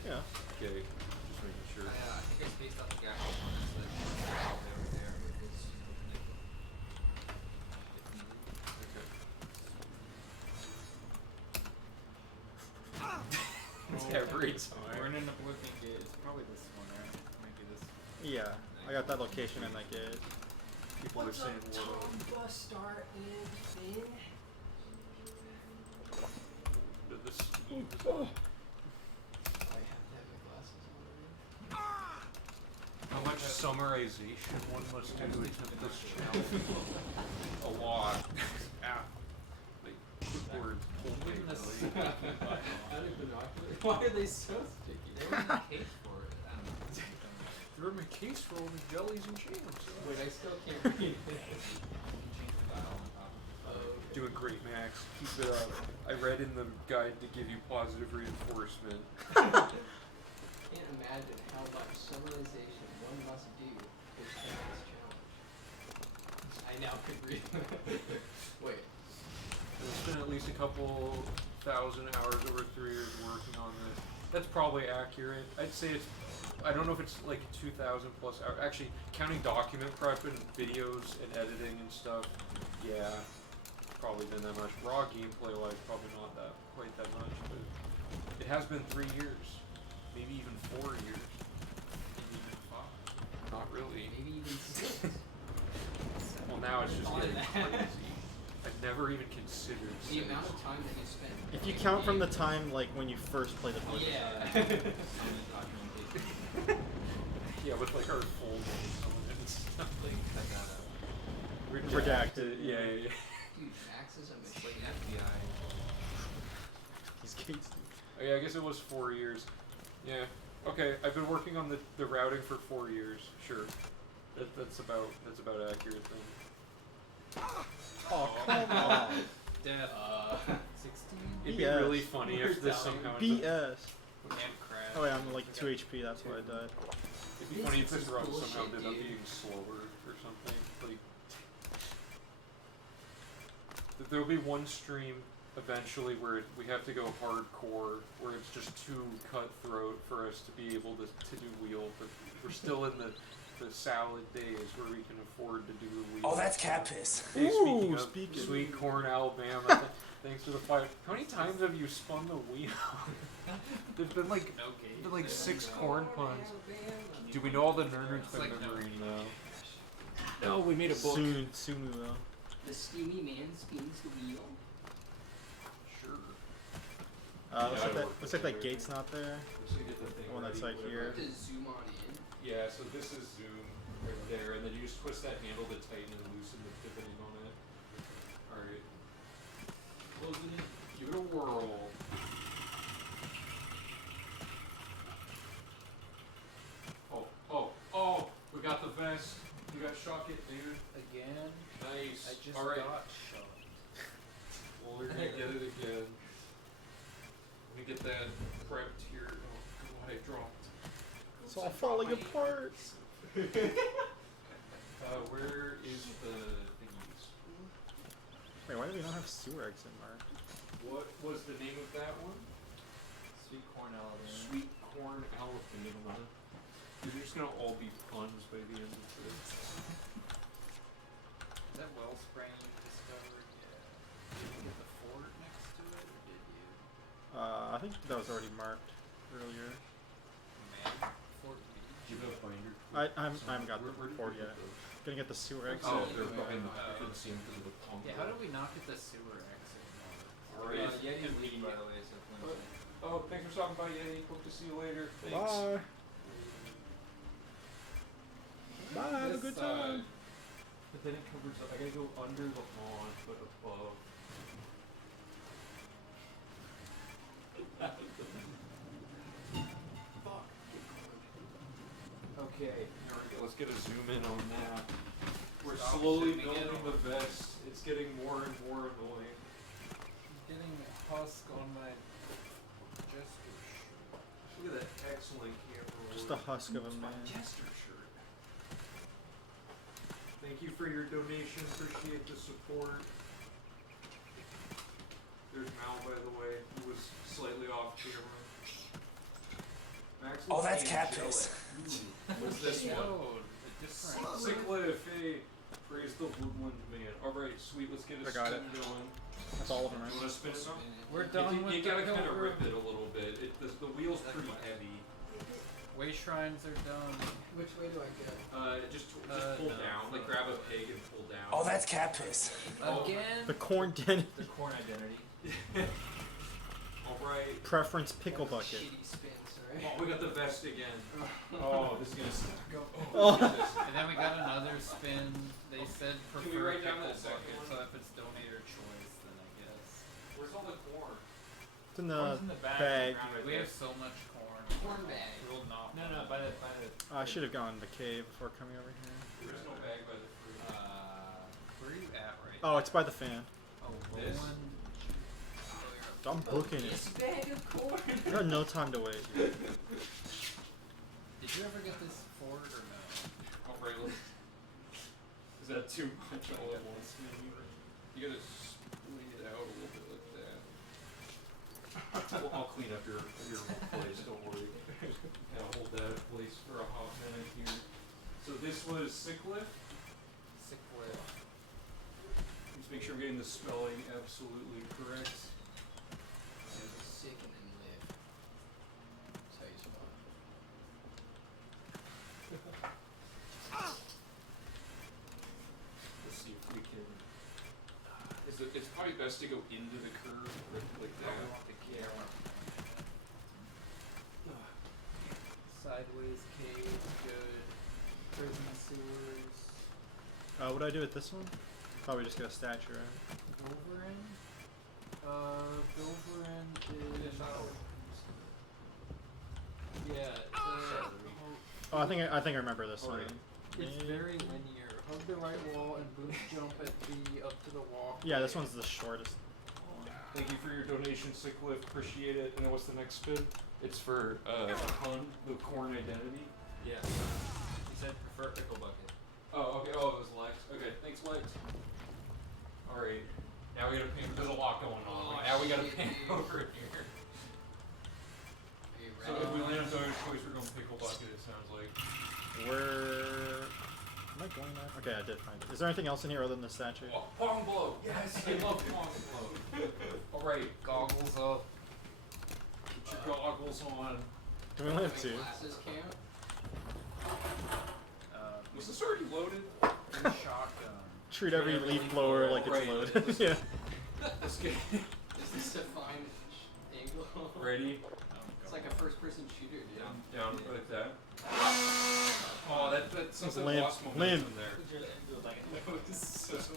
Yeah. Okay, just making sure. I think it's based off the guy on this list. All over there. It's Okay. Every We're time. in an Oblivion gate. It's probably this one, right? Maybe this one. Yeah. I got that location in that gate. People are saying what Bus start and thing. did this Steam I have to have my glasses on. How much summarization one must do to this channel? A lot. Ah. Like, quick words, pull Even the paper. How do binoculars? Why are they so sticky? They were in the case for it. I don't know. You're in my case for all the jellies and jams. Wait, I still can't read it. You can change the dial on top. Oh, Doing great, Max. Keep it up. I read in the guide to give you positive reinforcement. Can't imagine how much summarization one must do to start this challenge. I now could read. Wait. It's been at least a couple thousand hours over 3 years working on this. That's probably accurate. I'd say it's, I don't know if it's like 2,000 plus hours. Actually, counting document prep and videos and editing and stuff, yeah, probably been that much. Raw gameplay wise, probably not that quite that much, but it has been 3 years, maybe even 4 years, maybe even 5. Not really. Maybe even 6. Well, now it's just On getting that. crazy. I've never even considered The six. amount of time that you spend. If you count from the time like when you first played the Blizzard. Yeah. Summon documentation. Yeah, with like our full names on it and stuff. Redacted. Yeah, yeah, yeah. Dude, Max is a It's machine. like FBI. These gates. Oh, yeah, I guess it was 4 years. Yeah. Okay, I've been working on the routing for 4 years. Sure. That's about accurate then. Oh, come on. Death. 16? It'd be BS. really funny if this somehow ended up, BS. And crash. Oh wait, I'm like 2 HP, that's why I died. it'd be funny if this run Bullshit, somehow ended up dude. being slower or something. But There'll be one stream eventually where we have to go hardcore, where it's just too cutthroat for us to be able to do wheel, but we're still in the salad days where we can afford to do wheel. Oh, that's cat piss. Hey, Ooh, speaking of Sweet Corn, Alabama, thanks for the fire. How many times have you spun the wheel? There's been like No gauge. there's been like 6 No. corn puns. Do we know all the Nirnroute's been like no memory gauge. now? No, we made a book. Soon we will. The steamy man spins the wheel. Sure. Looks like that gate's not there. Just to get the thing The one that's ready, like whatever. here. To zoom on in. Yeah, so this is zoom right there, and then you just twist that handle to tighten and loosen the pivoting on it. Alright. Closing it. Give it a whirl. Oh, we got the vest. We got shock it, dude. Again? Nice. I just Alright. got shot. Well, we're gonna get it again. Let me get that prepped here. Oh, God, I dropped. It's all falling apart. Where is the thingies? Wait, why do we not have sewer exit marked? What was the name of that one? Sweet corn Alabama. Sweet Corn Alabama. These are just gonna all be puns by the end of this. Is that wellspring you discovered? Yeah. Did you get the fort next to it, or did you? I think that was already marked earlier. Man, fort B. Give it a binder. I haven't got the Where report did you yet. get those? Gonna get the sewer exit. Oh, they're behind the scene because of the pump. Yeah, how do we not get the sewer exit? Alright. Yeti lead, by the way, so Flint's Oh, thanks for stopping by, Yeti. Hope to see you later. Thanks. Bye. Bye. Have a good time. But then it covers up. I gotta go under the lawn, but above. Fuck. Okay, there we go. Let's get a zoom in on that. We're Stop slowly zooming in building on the vest. It's getting more and more annoying. Getting husk on my jester shirt. Look at that excellent camera. Just a husk of a My man. jester shirt. Thank you for your donation. Appreciate the support. There's Mal, by the way, who was slightly off camera. Max Oh, that's looks cat angelic. piss. Ooh, what's this one? Showed a different. Sickliff, hey, praise the woodland man. Alright, sweet, let's get a I got spin it. going. That's all of them, You right? wanna spin it now? We're done you, with you gotta the kind of Pilgrim. rip it a little bit. The wheel's pretty heavy. Way shrines are done. Which way do I go? Just pull no. down. Like grab a pig and pull down. Oh, that's cat piss. Again? The corn den. The corn identity. Alright. Preference pickle bucket. Shitty spins, Oh, right? we got the vest again. Oh, this is gonna stack up. Oh. Look at this. And then we got another spin. They said Can we prefer write down pickle that second bucket, one? so if it's donator choice, then I guess. Where's all the corn? It's in the Corn's in the bag. bag. We have so much corn. Corn bag. We will not. No, by the. I should have gone to the cave before coming over here. There's no bag by the fruit. Where are you at right Oh, it's by the fan. now? Oh, This? Roland. I'm booking it. This bag of corn. I got no time to wait. Dude. Did you ever get this fort or no? Alright, let's. Is that too much all at once, maybe? You gotta split it out a little bit like that. I'll clean up your place, don't worry. Gotta hold that in place for a hot minute here. So this was Sickliff. Sick whip. Let's make sure I'm getting the spelling absolutely correct. Sick and then live. That's how you spell it. Let's see if we can. It's probably best to go into the curve like I that. want the camera. Sideways cave, good. Prison sewers. What do I do with this one? Probably just get a statue, right? Bilverin? Bilverin is. Yeah, Oh, I think I remember this one. Alright. it's very linear. Hug the right wall and boost jump at B up to the wall. Yeah, this one's the shortest. Thank you for your donation, Sickliff. Appreciate it. And then what's the next spin? It's for Hun, the corn identity. Yeah. He said prefer pickle bucket. Oh, okay. Oh, it was Lex. Okay, thanks, Lex. Alright. Now we gotta pan. There's a lot going on. Oh, Now we gotta shit, pan dude. over here. Are you So ready? if we land on Doge's choice, we're going pickle bucket. It sounds like. Where... Am I going there? Okay, I did find it. Is there anything else in here other than the statue? Oh, pong blow. Yes, I love pong blow. All right, Goggles up. put your goggles on. Do we only have two? Glasses count? Was this already loaded? Shotgun. Treat every leaf blower like it's Right. loaded. Yeah. Let's get Is this a fine angle? ready. It's like a first-person shooter, dude. Down like that. Oh, that's something Lynn, lost momentum Lynn. there.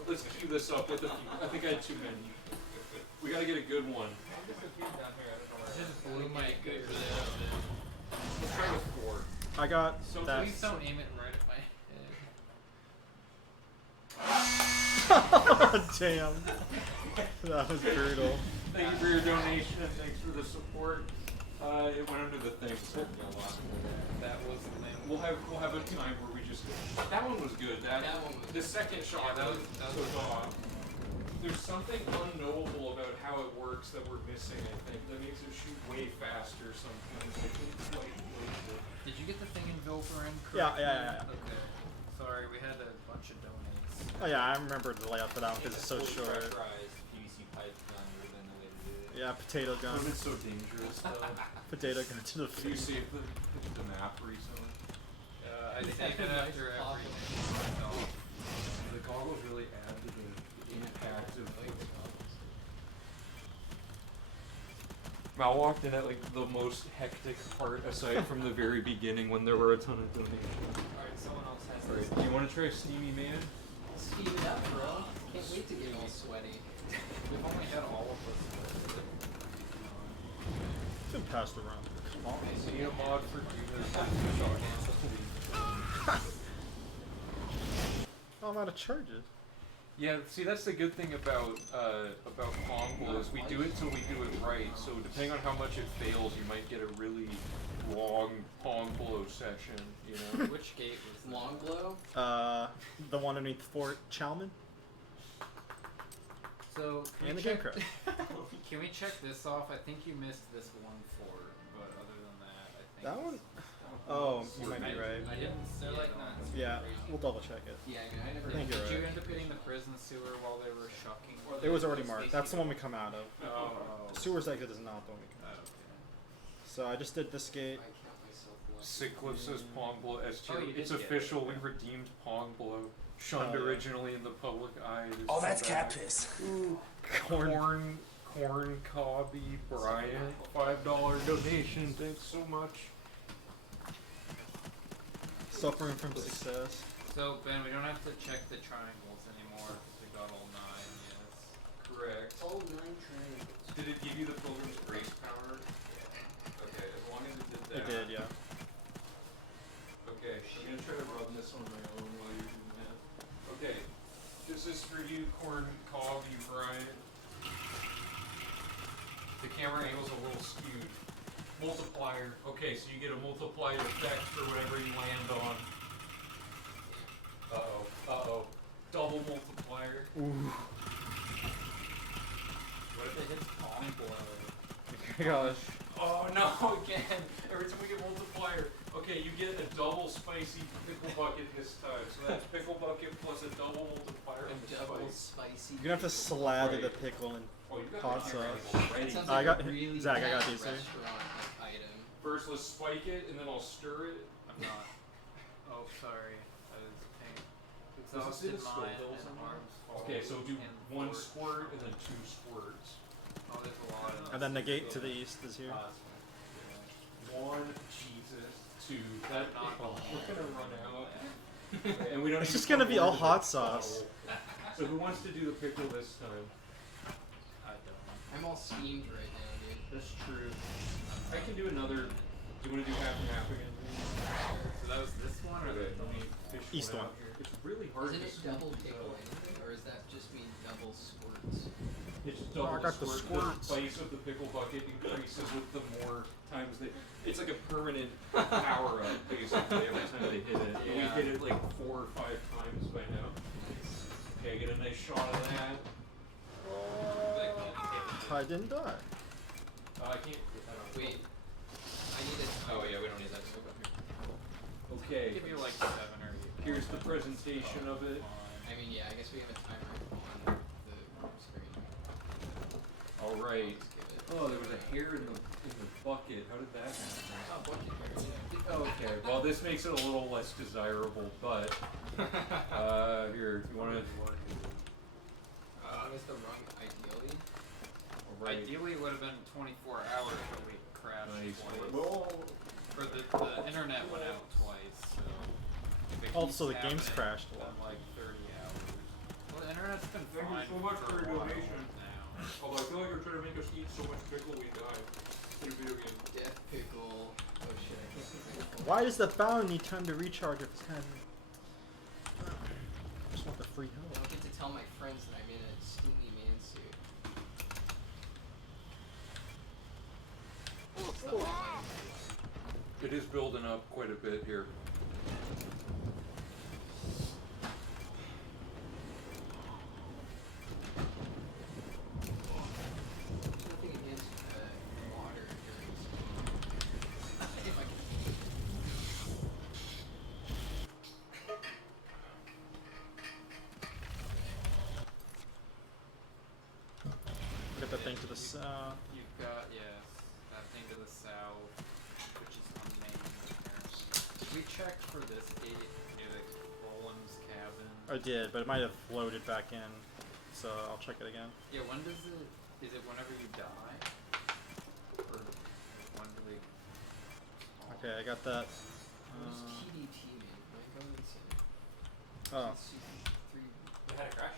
Let's cue this up with a few. I think I had too many. We gotta get a good one. Just blew my good Let's try with 4. I got So that. please don't aim it right at my Damn. That was brutal. Thank you for your donation and thanks for the support. It went under the thing. So That was lame. we'll have a time where we just. That one was good. That one was the second shot. Yeah, that was off. off. There's something unknowable about how it works that we're missing. I think that makes it shoot way faster sometimes. I think it's quite Did you get the thing in Vilperin? Yeah, yeah. Okay. Sorry, we had a bunch of donates. Oh yeah, I remember the layout for that one because it's so short. PVC pipe gun would have been the way to do it. Yeah, potato gun. Would have been so dangerous though. Potato gun to the Have you face. saved the map recently? I It's saved it nice after pop. everything. The goggles really add to the impact of. Mal walked in at like the most hectic part aside from the very beginning when there were a ton of donations. Alright, someone else has Alright, this. do you want to try Steamy Man? Speed it up, bro. Can't wait to get all sweaty. We've only had all of us. It's been passed around. Come on. I need a mod for Oh, I'm out of charges. Yeah, see that's the good thing about Pong Blow is we do it till we do it right. So depending on how much it fails, you might get a really long Pong Blow session. You know. Which gate was Long glow? The one underneath Fort Chalman So can and we the game check? crash. Can we check this off? I think you missed this one fort, but other than that, I think That one? it's- Oh, you might be right. I didn't see They're it like on not the- Yeah, we'll double check it. Yeah, I mean, I never I think Did you're you right. end up hitting the prison sewer while they were shucking? It was already marked. That's the one we come out of. Oh. The sewer's exit is not the one we come out of. So I just did this gate. I count myself lucky. Sickliff says Pong Blow S tier. Oh, you did It's get it, official. okay. We redeemed Pong Blow. Shunned Oh, yeah. originally in the public eye. It is Oh, that's back. cat piss. Corn Cobby Brian, $5 donation. Thanks so much. Suffering from success. So Ben, we don't have to check the triangles anymore because we got all 9. Yes. Correct. Oh, 9 triangles. Did it give you the Pilgrim's Grace power? Okay, as long as it did that. It did, yeah. Okay, I'm gonna try to run this on my own while you're doing that. Okay, this is for you, Corn Cobby Brian. The camera angle's a little skewed. Multiplier. Okay, so you get a multiplier effect for whatever you land on. Uh-oh. Uh-oh. Double multiplier. Ooh. What if it hits Pong Blow? Gosh. Oh no, again! Every time we get multiplier. Okay, you get a double spicy pickle bucket this time. So that's pickle bucket plus a double multiplier on the Double spice. spicy. You're gonna have to slather the pickle in Oh, you got hot the sauce. triangles That ready. sounds I like got- a really Zach, I got bad these, too. restaurant like, item. First, let's spike it, and then I'll stir it. I'm not. Oh, sorry. I was paying. Does it say Exhausted the mind Scoville and somewhere? arms fall Okay, so do and one force. squirt and then 2 squirts. Oh, there's a lot of And then the gate to the east is here. 1, Jesus, 2. That Not oh, all. we're gonna run out. And we don't. It's even just gonna be all cover hot the sauce. bottle. So who wants to do the pickle this time? I don't. I'm all steamed right now, dude. That's true. I can do another. Do you want to do half and half again? So that was this one or Okay, the let me fish East one one. out here. It's really hard Isn't to it scoop double these pickle out. anything, or is that just mean double squirts? It's Oh, I double got the squirt. squirts. The spice of the pickle bucket increases with the more times they. It's like a permanent power up basically every time they hit it. And we Yeah. hit it like 4 or 5 times by now. Okay, get a nice shot of that. I didn't die. I can't. I don't know. Wait. I need a Oh yeah, we don't need that. Okay. Give me like 7 or 8. Here's the presentation of it. I mean, yeah, I guess we have a timer on the screen. All right. Let's give it. Oh, there was a hair in the bucket. How did that happen? Oh, bucket hair, yeah. Okay. Well, this makes it a little less desirable, but here, if you want to. What was the run ideally? Right. Ideally, it would have been 24 hours, but we crashed Nice. twice. Well, For the internet went out twice, so. if it Also, keeps the game's happening, crashed a then lot. like 30 hours. Well, the internet's been Thank you fine so much for a your while donation. now. although I feel like you're trying to make us eat so much pickle we die. In a video game. Death pickle. Oh shit, I can't see my phone. Why does the bound need time to recharge if it's kind of... I just want the free I health. don't get to tell my friends that I'm in a steamy man suit. It's not fun. It is building up quite a bit here. There's nothing against water during steam. If I can. Get that thing to the south. You've got, yes, that thing to the south, which is unnamed apparently. Did we check for this gate near the Roland's cabin? I did, but it might have loaded back in, so I'll check it again. Yeah, when does it, is it whenever you die? Or when do they spawn? Okay, I got that. Where's TDT, man? Can I go inside? Oh, Season 3. It had a crash?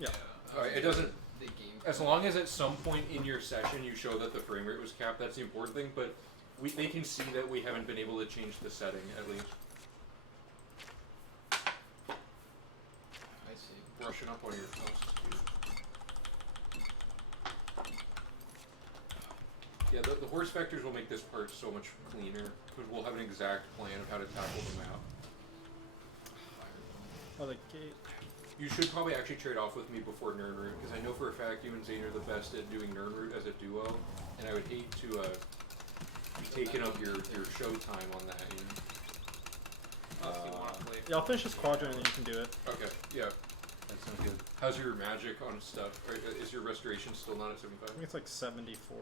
Yeah. Alright, it doesn't. The game. As long as at some point in your session you show that the frame rate was capped, that's the important thing. But they can see that we haven't been able to change the setting at least. I see. Brushing up on your toast. Yeah, the horse vectors will make this part so much cleaner because we'll have an exact plan of how to tackle the map. oh, the gate. You should probably actually trade off with me before Nirnroute, because I know for a fact you and Zane are the best at doing Nirnroute as a duo, and I would hate to be taking up your show time on that. You know? Unless you want to play. Yeah, I'll finish this quadrant and then you can do it. Okay, yeah, that sounds good. How's your magic on stuff? Is your restoration still not at 75? I think it's like 74.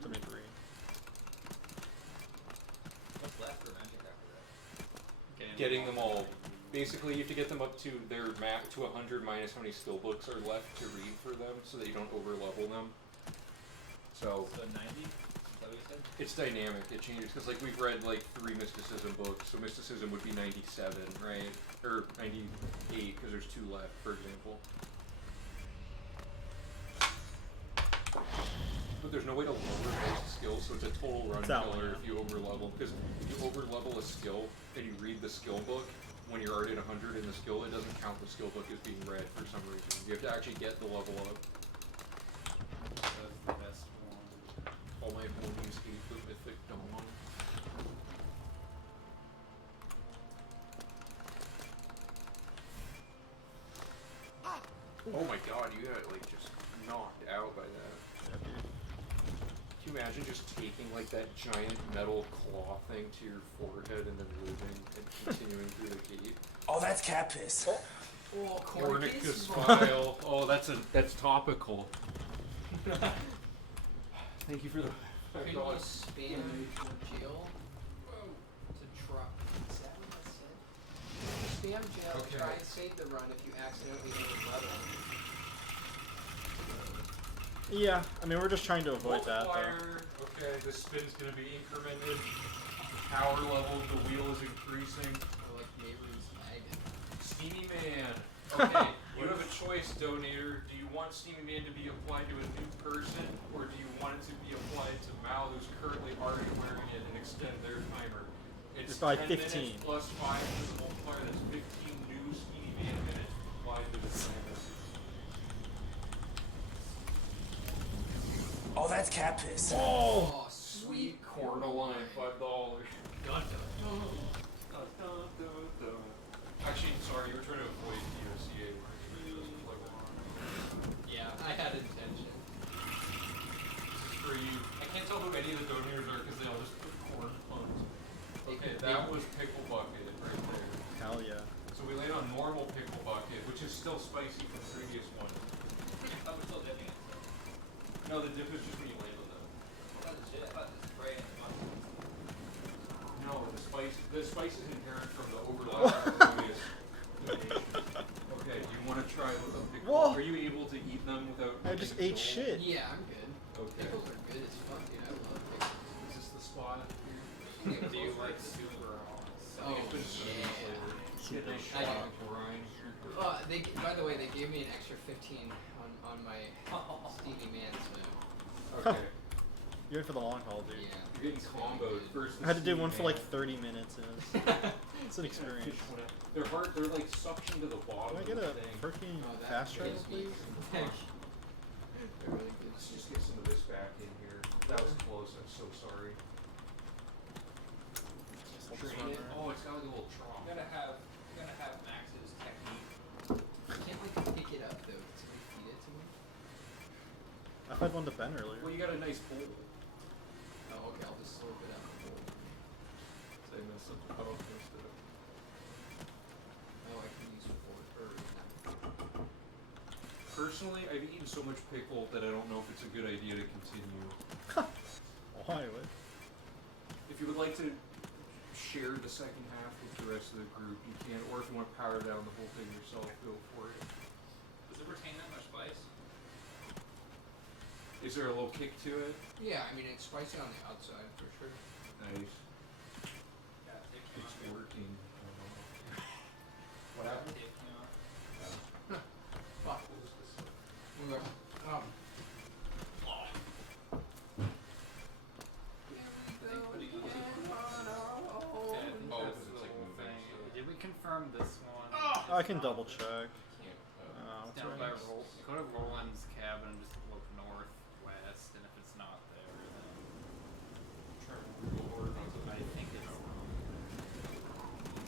73. What's left for magic after that? Getting them all. Basically, you have to get them up to their map to 100 minus how many skill books are left to read for them, so that you don't over level them. So. So 90? Is that what you said? It's dynamic, it changes, because like we've read like 3 mysticism books, so mysticism would be 97, right? Or 98, because there's 2 left, for example. But there's no way to lower most skills, so it's a total run It's that one, killer yeah. if you over level. Because if you over level a skill and you read the skill book, when you're already at 100 in the skill, it doesn't count the skill book as being read for some reason. You have to actually get the level up. That's the best one. All my opponents hate the mythic dawn. Oh my god, you got like just knocked out by that. Yeah, dude. Can you imagine just taking like that giant metal claw thing to your forehead and then living and continuing through the gate? Oh, that's cat piss. Oh, Cornicus file. Oh, that's topical. Thank you for the. Couldn't you spam jail to try? Is that what I said? Spam jail to Okay. try and save the run if you accidentally hit a button. Yeah, I mean, we're just trying to avoid that, though. Multiplier. Okay, the spin's gonna be incremented. Power level of the wheel is increasing. Or like neighbor's wagon. Steamy Man. Okay, you have a choice, donator. Do you want Steamy Man to be applied to a new person, or do you want it to be applied to Mal, who's currently already wearing it, and extend their timer? It's By 10 15. minutes plus 5 is the multiplier. That's 15 new Steamy Man minutes applied to the timer. Oh, that's cat piss. Oh, sweet Cordaline, $5. Dun, dun. Actually, sorry, you were trying to avoid PRCA, weren't you? It doesn't play well. Yeah, I had intention. This is for you. I can't tell who any of the donators are because they all just put corn puns. Okay, that was Pickle Bucket right there. Hell yeah. So we laid on normal Pickle Bucket, which is still spicy from the previous one. I thought we're still dipping it. No, the dip is just when you ladle them. I thought the spray and the mushrooms. No, the spice is inherent from the overlapping previous donation. Okay, do you want to try with a pickle? Whoa. Are you able to eat them without I just getting ate dull? shit. Yeah, I'm good. Okay. Pickles are good as fuck, dude. I love pickles. Is this the spot? Do you like super hot? Oh, It's been yeah. Get a nice I shot do. of brine. By the way, they gave me an extra 15 on my Stevie Man's Okay. You're in for the long haul, dude. Yeah. You're getting comboed. First, I had to do one for like Stevie 30 minutes. It's an Man. experience. They're hard. They're like suction to the bottom. Can I get of a the thing. freaking Oh, that fast travel, gives me please? some fun. They're really good. Let's just get some of this back in here. That was close. I'm so sorry. Drain it. Oh, it's got like a little trough. You gotta have Max's technique. I can't like pick it up though. Can somebody feed it to me? I had one to Ben earlier. Well, you got a nice bowl. Oh, okay. I'll just slurp it out. So I messed up the power first. Oh, I can use fork. Personally, I've eaten so much pickle that I don't know if it's a good idea to continue. Why? What? If you would like to share the second half with the rest of the group, you can, or if you want to power down the whole thing yourself, go for it. Does it retain that much spice? Is there a little kick to it? Yeah, I mean it's spicy on the outside for sure. Nice. Yeah, it takes me It's off. working. What happened? It takes me off. Fuck. Okay. Did we confirm this one? I can double check. It's What's down right by next? Go to Roland's cabin and just look northwest, and if it's not there, then I think it's wrong.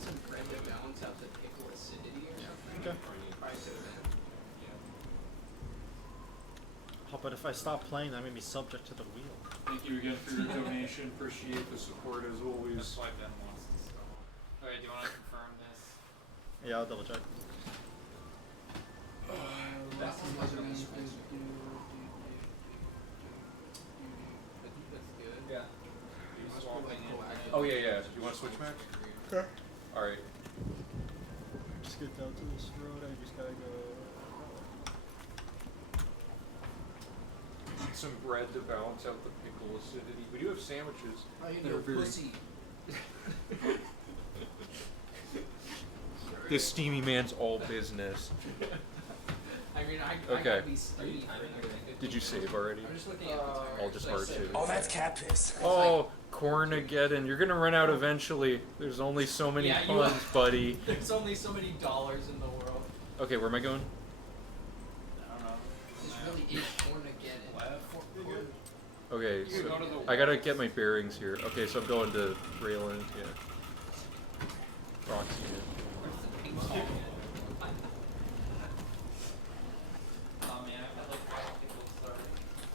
Some bread to balance out the pickle acidity or something. Okay. Probably could have been. Oh, but if I stop playing, I'm gonna be subject to the wheel. Thank you again for your donation. Appreciate the support as always. That's why Ben wants to stop. Alright, do you want to confirm this? Yeah, I'll double check. That one wasn't as spicy. I think that's good. Yeah. Must put, like, coagulant. Oh yeah. Do you want to switch, Max? Okay. All right. Just get down to this road. I just gotta go. Eat some bread to balance out the pickle acidity. We do have sandwiches. I that are very- pussy. This steamy man's all business. I mean, I Okay. gotta be steamy for another 15 Did you save already? I'm just looking at the timer. I'll just It's like hard 7. to. Oh, that's cat piss. Oh, Cornageddon. You're gonna run out eventually. There's only so many Yeah, you puns, are. buddy. There's only so many dollars in the world. Okay, where am I going? I don't know. This really is Cornageddon. Okay, You could so go to the I gotta get my bearings here. Okay, so I'm going to Raylan. Yeah. Roxy. Where's the pink ball? Oh man, I've had like 5 pickles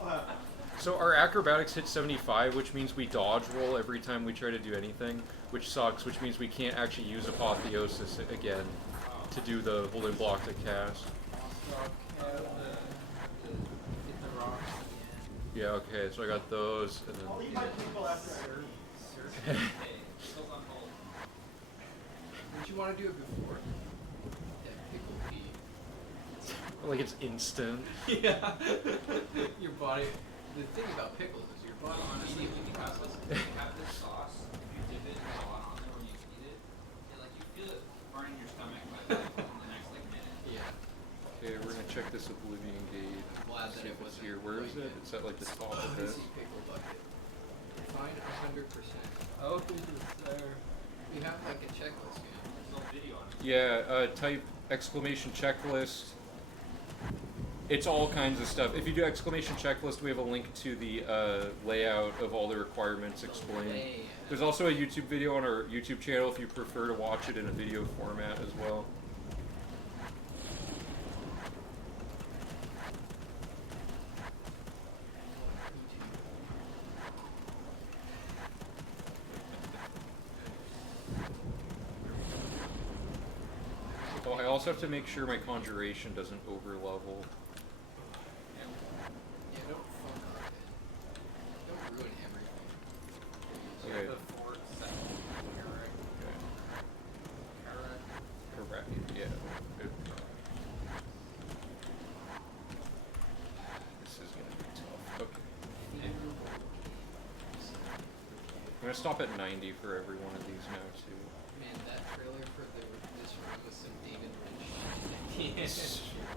already. So our acrobatics hit 75, which means we dodge roll every time we try to do anything, which sucks, which means we can't actually use Apotheosis again to do the holding block to cast. Hit the rocks again. Yeah, okay, so I got those, and then... Pickles on hold. Did you want to do it before? Yeah, pickle pee. Like, it's instant. Yeah. Your body. The thing about pickles is your body Honestly, immediately when you have processes. this, sauce, if you dip it hot on there when you eat it, like you feel it burning your stomach like in the next like minute. Yeah. Okay, we're gonna check this Oblivion gate. Glad that See it if it's wasn't here. Where is like it? that. It's at like the top of Let me this. see pickle bucket. Find 100%. Oh, it's there. You have like a checklist, man. There's no video on it. Yeah, type exclamation checklist. It's all kinds of stuff. If you do exclamation checklist, we have a link to the layout of all the requirements explained. Hey, There's also a YouTube video on our YouTube channel if you prefer to watch it in a video format as well. Oh, I also have to make sure my conjuration doesn't overlevel. Yeah, don't fuck up it. Don't ruin everything. So Okay. the fort second. Correct. Okay. Correct. Correct. Yeah. Good. This is gonna be tough. Okay. I'm gonna stop at 90 for every one of these now too. Man, that trailer for this run was some David Lynch. Yeah.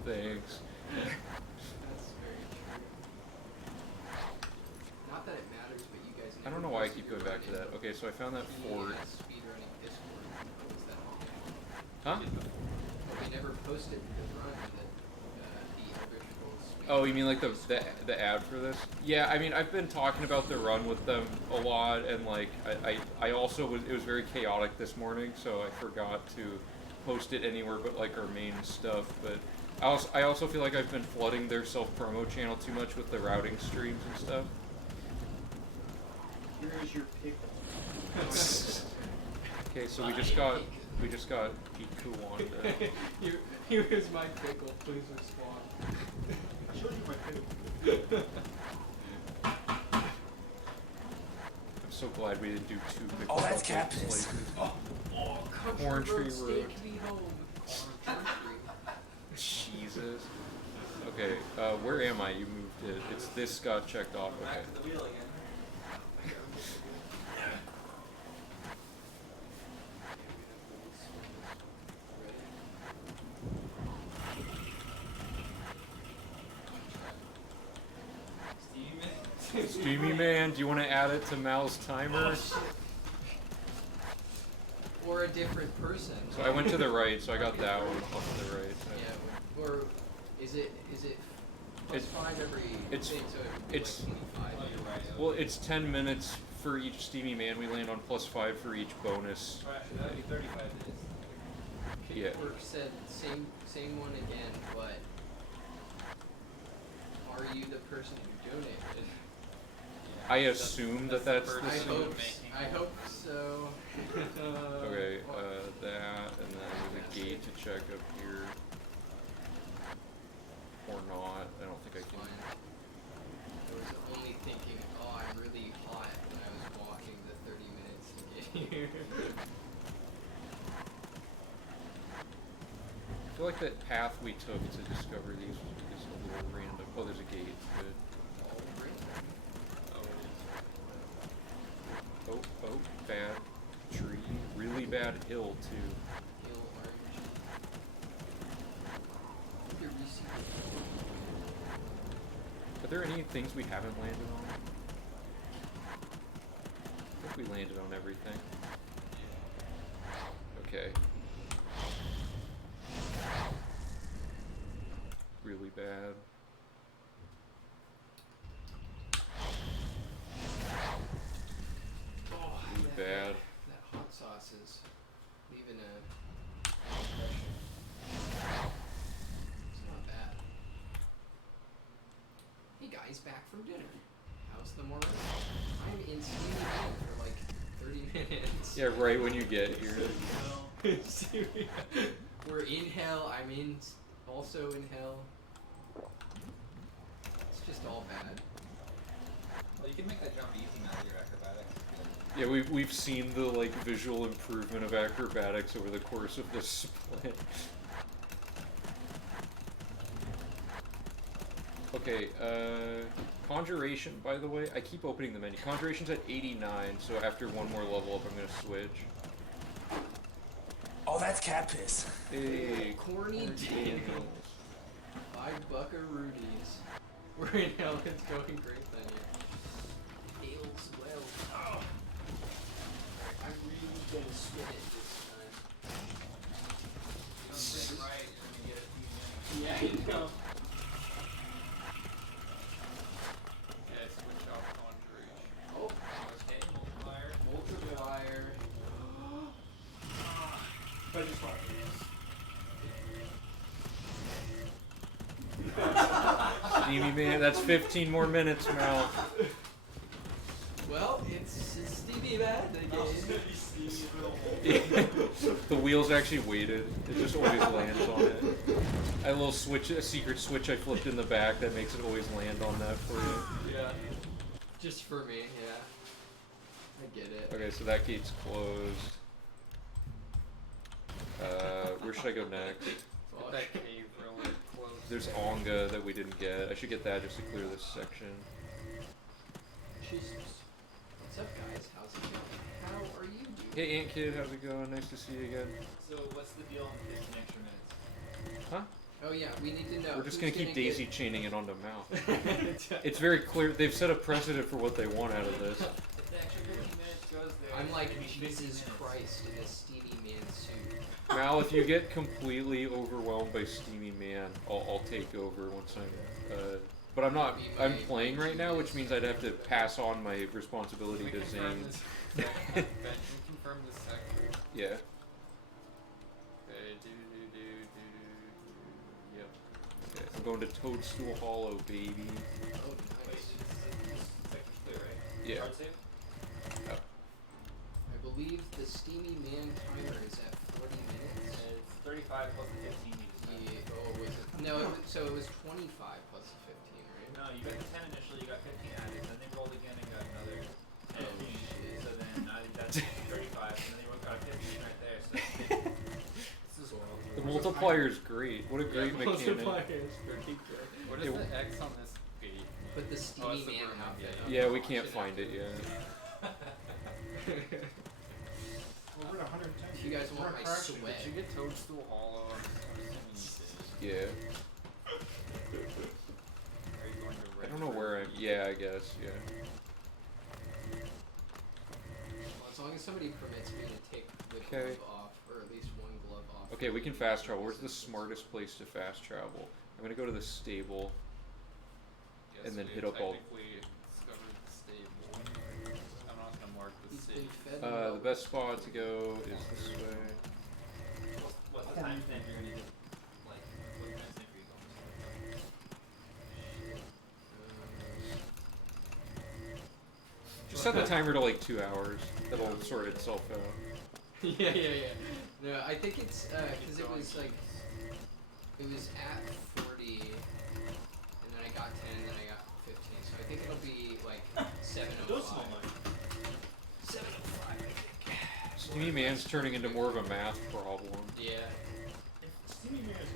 Thanks. That's very true. Not that it matters, but you guys. I don't know why I keep going back to that. Okay, so I found that fort. Speedrunning Discord. What was that all? Huh? Oh, we never posted the run that the original. Oh, you mean like the ad for this? Yeah, I mean I've been talking about the run with them a lot, and like I also was, it was very chaotic this morning, so I forgot to post it anywhere but like our main stuff. But I also feel like I've been flooding their self-promo channel too much with the routing streams and stuff. Here is your pickle. Okay, so we just got Piku Wanda. Here is my pickle. Please respond. I showed you my pickle. I'm so glad we didn't do 2 pickle Oh, that's bucket cat piss. slices. Corn Tree Road. Take me home. Jesus. Okay, where am I? You moved it. It's this got checked off. Okay. Back to the wheel again. Steamy Man, do you want to add it to Mal's timer? Or a different person. So I went to the right, so I got that one off to the right. Yeah, or is it plus It's- 5 every it's- thing, so it would be it's- like 25? Oh, you're right. Well, it's 10 minutes for each Steamy Man. We land on +5 for each bonus. Right, that'd be 35 days. Yeah. Or said same one again, but are you the person who donated? I assume that that's the I same. hope so. Okay, that, and then there's a gate to check up here. Or not. I don't think I It's can. fine. I was only thinking, oh, I'm really hot when I was walking the 30 minutes to get here. I feel like that path we took to discover these is a little random. Oh, there's a gate. Good. All right. Oh, bad tree. Really bad hill, too. Hill orange. Your receiver. Are there any things we haven't landed on? I think we landed on everything. Okay. Really bad. Oh, Really bad. That hot sauce is leaving a impression. It's not bad. Hey guys, back from dinner. How's the morning? I'm in Steamy Man for like 30 minutes. Yeah, right when you get here. We're in hell. I'm in, also in hell. It's just all bad. Well, you can make that jump easy now that you're acrobatics. Yeah, we've seen the like visual improvement of acrobatics over the course of this split. Okay, Conjuration, by the way, I keep opening the menu. Conjuration's at 89, so after one more level up, I'm gonna switch. Oh, that's cat piss. Hey, Corny Daniels. Daniels. 5 buckaroonies. We're in hell. It's going great then. Yeah. Ales well. Oh. I'm really gonna spin it this time. You don't spin it right, you're gonna get a few minutes. Yeah, I know. Yeah, switch off conjuration. Oh, Okay, multiplier. multiplier. But it's fine. Steamy Man, that's 15 more minutes, Mal. Well, it's Stevie Bad again. Yeah. The wheel's actually weighted. It just always lands on it. I had a little switch, a secret switch I flipped in the back that makes it always land on that for you. Yeah. Just for me, yeah. I get it. Okay, so that gate's closed. Where should I go next? Get that cave really close. There's Onga that we didn't get. I should get that just to clear this section. Jesus. What's up, guys? How's it going? How are you doing? Hey, Ant Kid, how's it going? Nice to see you again. So what's the deal on 15 extra minutes? Huh? Oh yeah, we need to know. We're just who's gonna keep daisy get... chaining it onto mouth. It's very clear. They've set a precedent for what they want out of this. If the extra 15 minutes goes there, I'm like it'll be 50 Jesus minutes. Christ in a Steamy Man suit. Mal, if you get completely overwhelmed by Steamy Man, I'll take over once I'm. But I'm not. I'm playing right now, which means I'd have to pass on my responsibility Can to we confirm Zane. this? Ben, can we confirm this sector? Yeah. Okay, yep. Okay, I'm going to Toadstool Hollow, baby. Oh, Wait, nice. this sector's clear, right? Yeah. Hard save? I believe the Steamy Man timer is at 40 minutes. It's 35 plus the 15 you just had. Yeah, oh, was it? No, so it was 25 plus the 15, right? No, you got the 10 initially, you got 15 added, then they rolled again and got another 10. Oh, shit. So then that's 35, and then you got a 15 right there, so this is wild. The multiplier is great. What a great mechanic. What is the X on this gate? But the Oh, Steamy it's the Man Burma outfit. gate. Yeah, we can't find it yet. Well, we're at 110. If you guys want my sweat. Did you get Toadstool Hollow? I'm assuming you did. Yeah. Are you going to I Red don't know River? where I'm. Yeah, I guess. Yeah. Well, as long as somebody permits me to take the Okay. glove off, or at least one glove off. Okay, we can fast travel. Where's the smartest place to fast travel? I'm gonna go to the stable. Yes, And then we hit up all- technically discovered the stable. I'm not gonna mark the He's been city. fed The milk. best spot to go is this way. What's the time stamp you're gonna do? Like, what time stamp are you going to? Just set the timer to like 2 hours. That'll sort itself out. Yeah. No, I think it's because it was like it was at 40, and then I got 10, and then I got 15. So I think it'll be like 7:05. 7:05, I think. Steamy Man's turning into more of a math problem. Yeah. Steamy Man is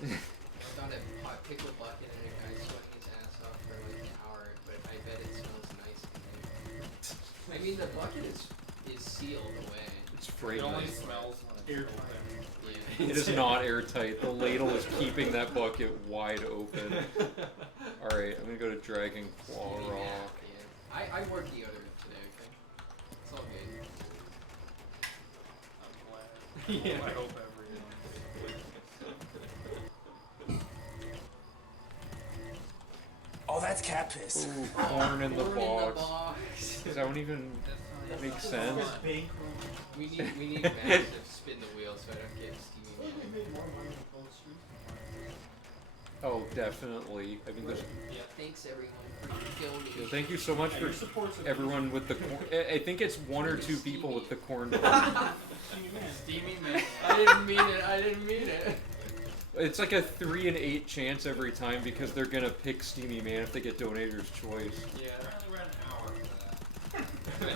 40%. I found a hot pickle bucket and a guy sweating his ass off for like an hour, but I bet it smells nice to me. I mean, the bucket is sealed away. It's It fragrant. only smells when it's Airtight. open. Yeah. It is not airtight. The ladle is keeping that bucket wide open. Alright, I'm gonna go to Dragon Claw Yeah, Rock. yeah. I wore deodorant today, okay? It's all good. I'm glad. Yeah. I hope everyone. Oh, that's cat piss. Ooh, corn in the Corn box. box. Does that one even That's make sense? We need massive spin the wheel so I don't get steamy. We made more money in Cold Street. Oh, definitely. I mean, there's. Yeah, thanks everyone for your Yeah, donation. thank you so much Yeah, for your support's a- everyone with the corn. I think it's one or two people with the corn dog. Steamy Man. Steamy Man. I didn't mean it. It's like a 3 in 8 chance every time because they're gonna pick Steamy Man if they get Donator's Choice. Yeah. Apparently we're at an hour for that.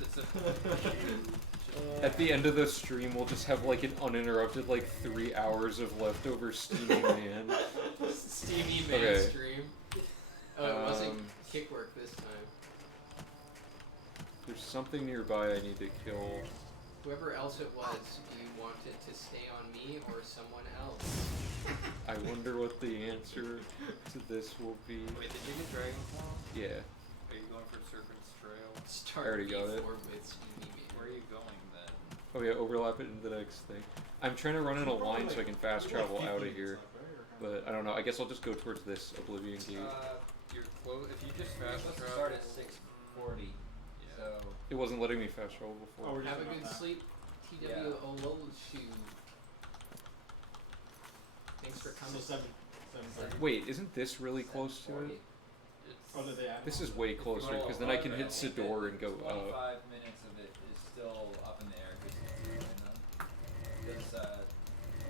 It's a At the end of the stream, we'll just have like an uninterrupted like 3 hours of leftover Steamy Man. Steamy Man Okay. stream. Oh, it wasn't Um, kick work this time. There's something nearby I need to kill. Whoever else it was, do you want it to stay on me or someone else? I wonder what the answer to this will be. Wait, did you get Dragon Claw? Yeah. Are you going for Serpent's Trail? Start already got it. before with Steamy Man. Where are you going then? Oh yeah, overlap it into the next thing. I'm trying to run in a line so I can fast travel out of here. But I don't know, I guess I'll just go towards this Oblivion gate. You're close. If you just fast Let's travel. start at 6:40. Yeah. So It wasn't letting me fast travel Oh, before. we're just Have a about good that. sleep, TW Oloshu. Thanks for So coming. 7:30. Wait, isn't this really close to it? It's, Oh, did they add This one? is way closer, because then I can hit Sidor and go up. 25 minutes of it is still up in the air. 'Cause because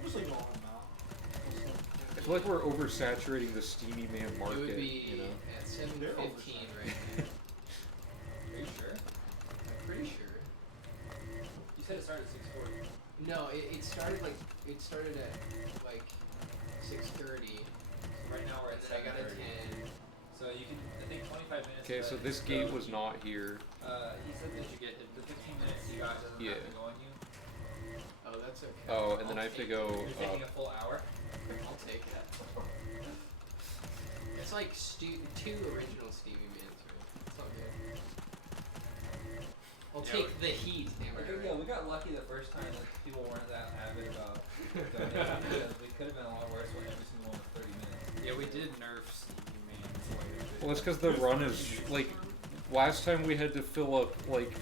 Just leave it on now. I feel like we're oversaturating the Steamy Man market. It would be you know. at 7:15 right now. are you sure? I'm pretty sure. You said it started at 6:40. No, it started at like 6:30. So right now we're And at then I got a 7:30. 10. So you can, I think 25 minutes. Okay, so this gate was not here. He said that you get the 15 minutes you got doesn't have to go on you. Oh, that's okay. Oh, and then I'll I have to take go. You're taking a full hour. I'll take that. It's like 2 original Stevie Mans, right? It's all good. I'll Yeah, take the heat, damn it. Okay, yeah, we got lucky the first time that people weren't that avid about donating because we could have been a lot worse when every single one was 30 minutes. Yeah, we did nerf Stevie Man quite a bit. Well, it's because the run is like. Last time we had to fill up like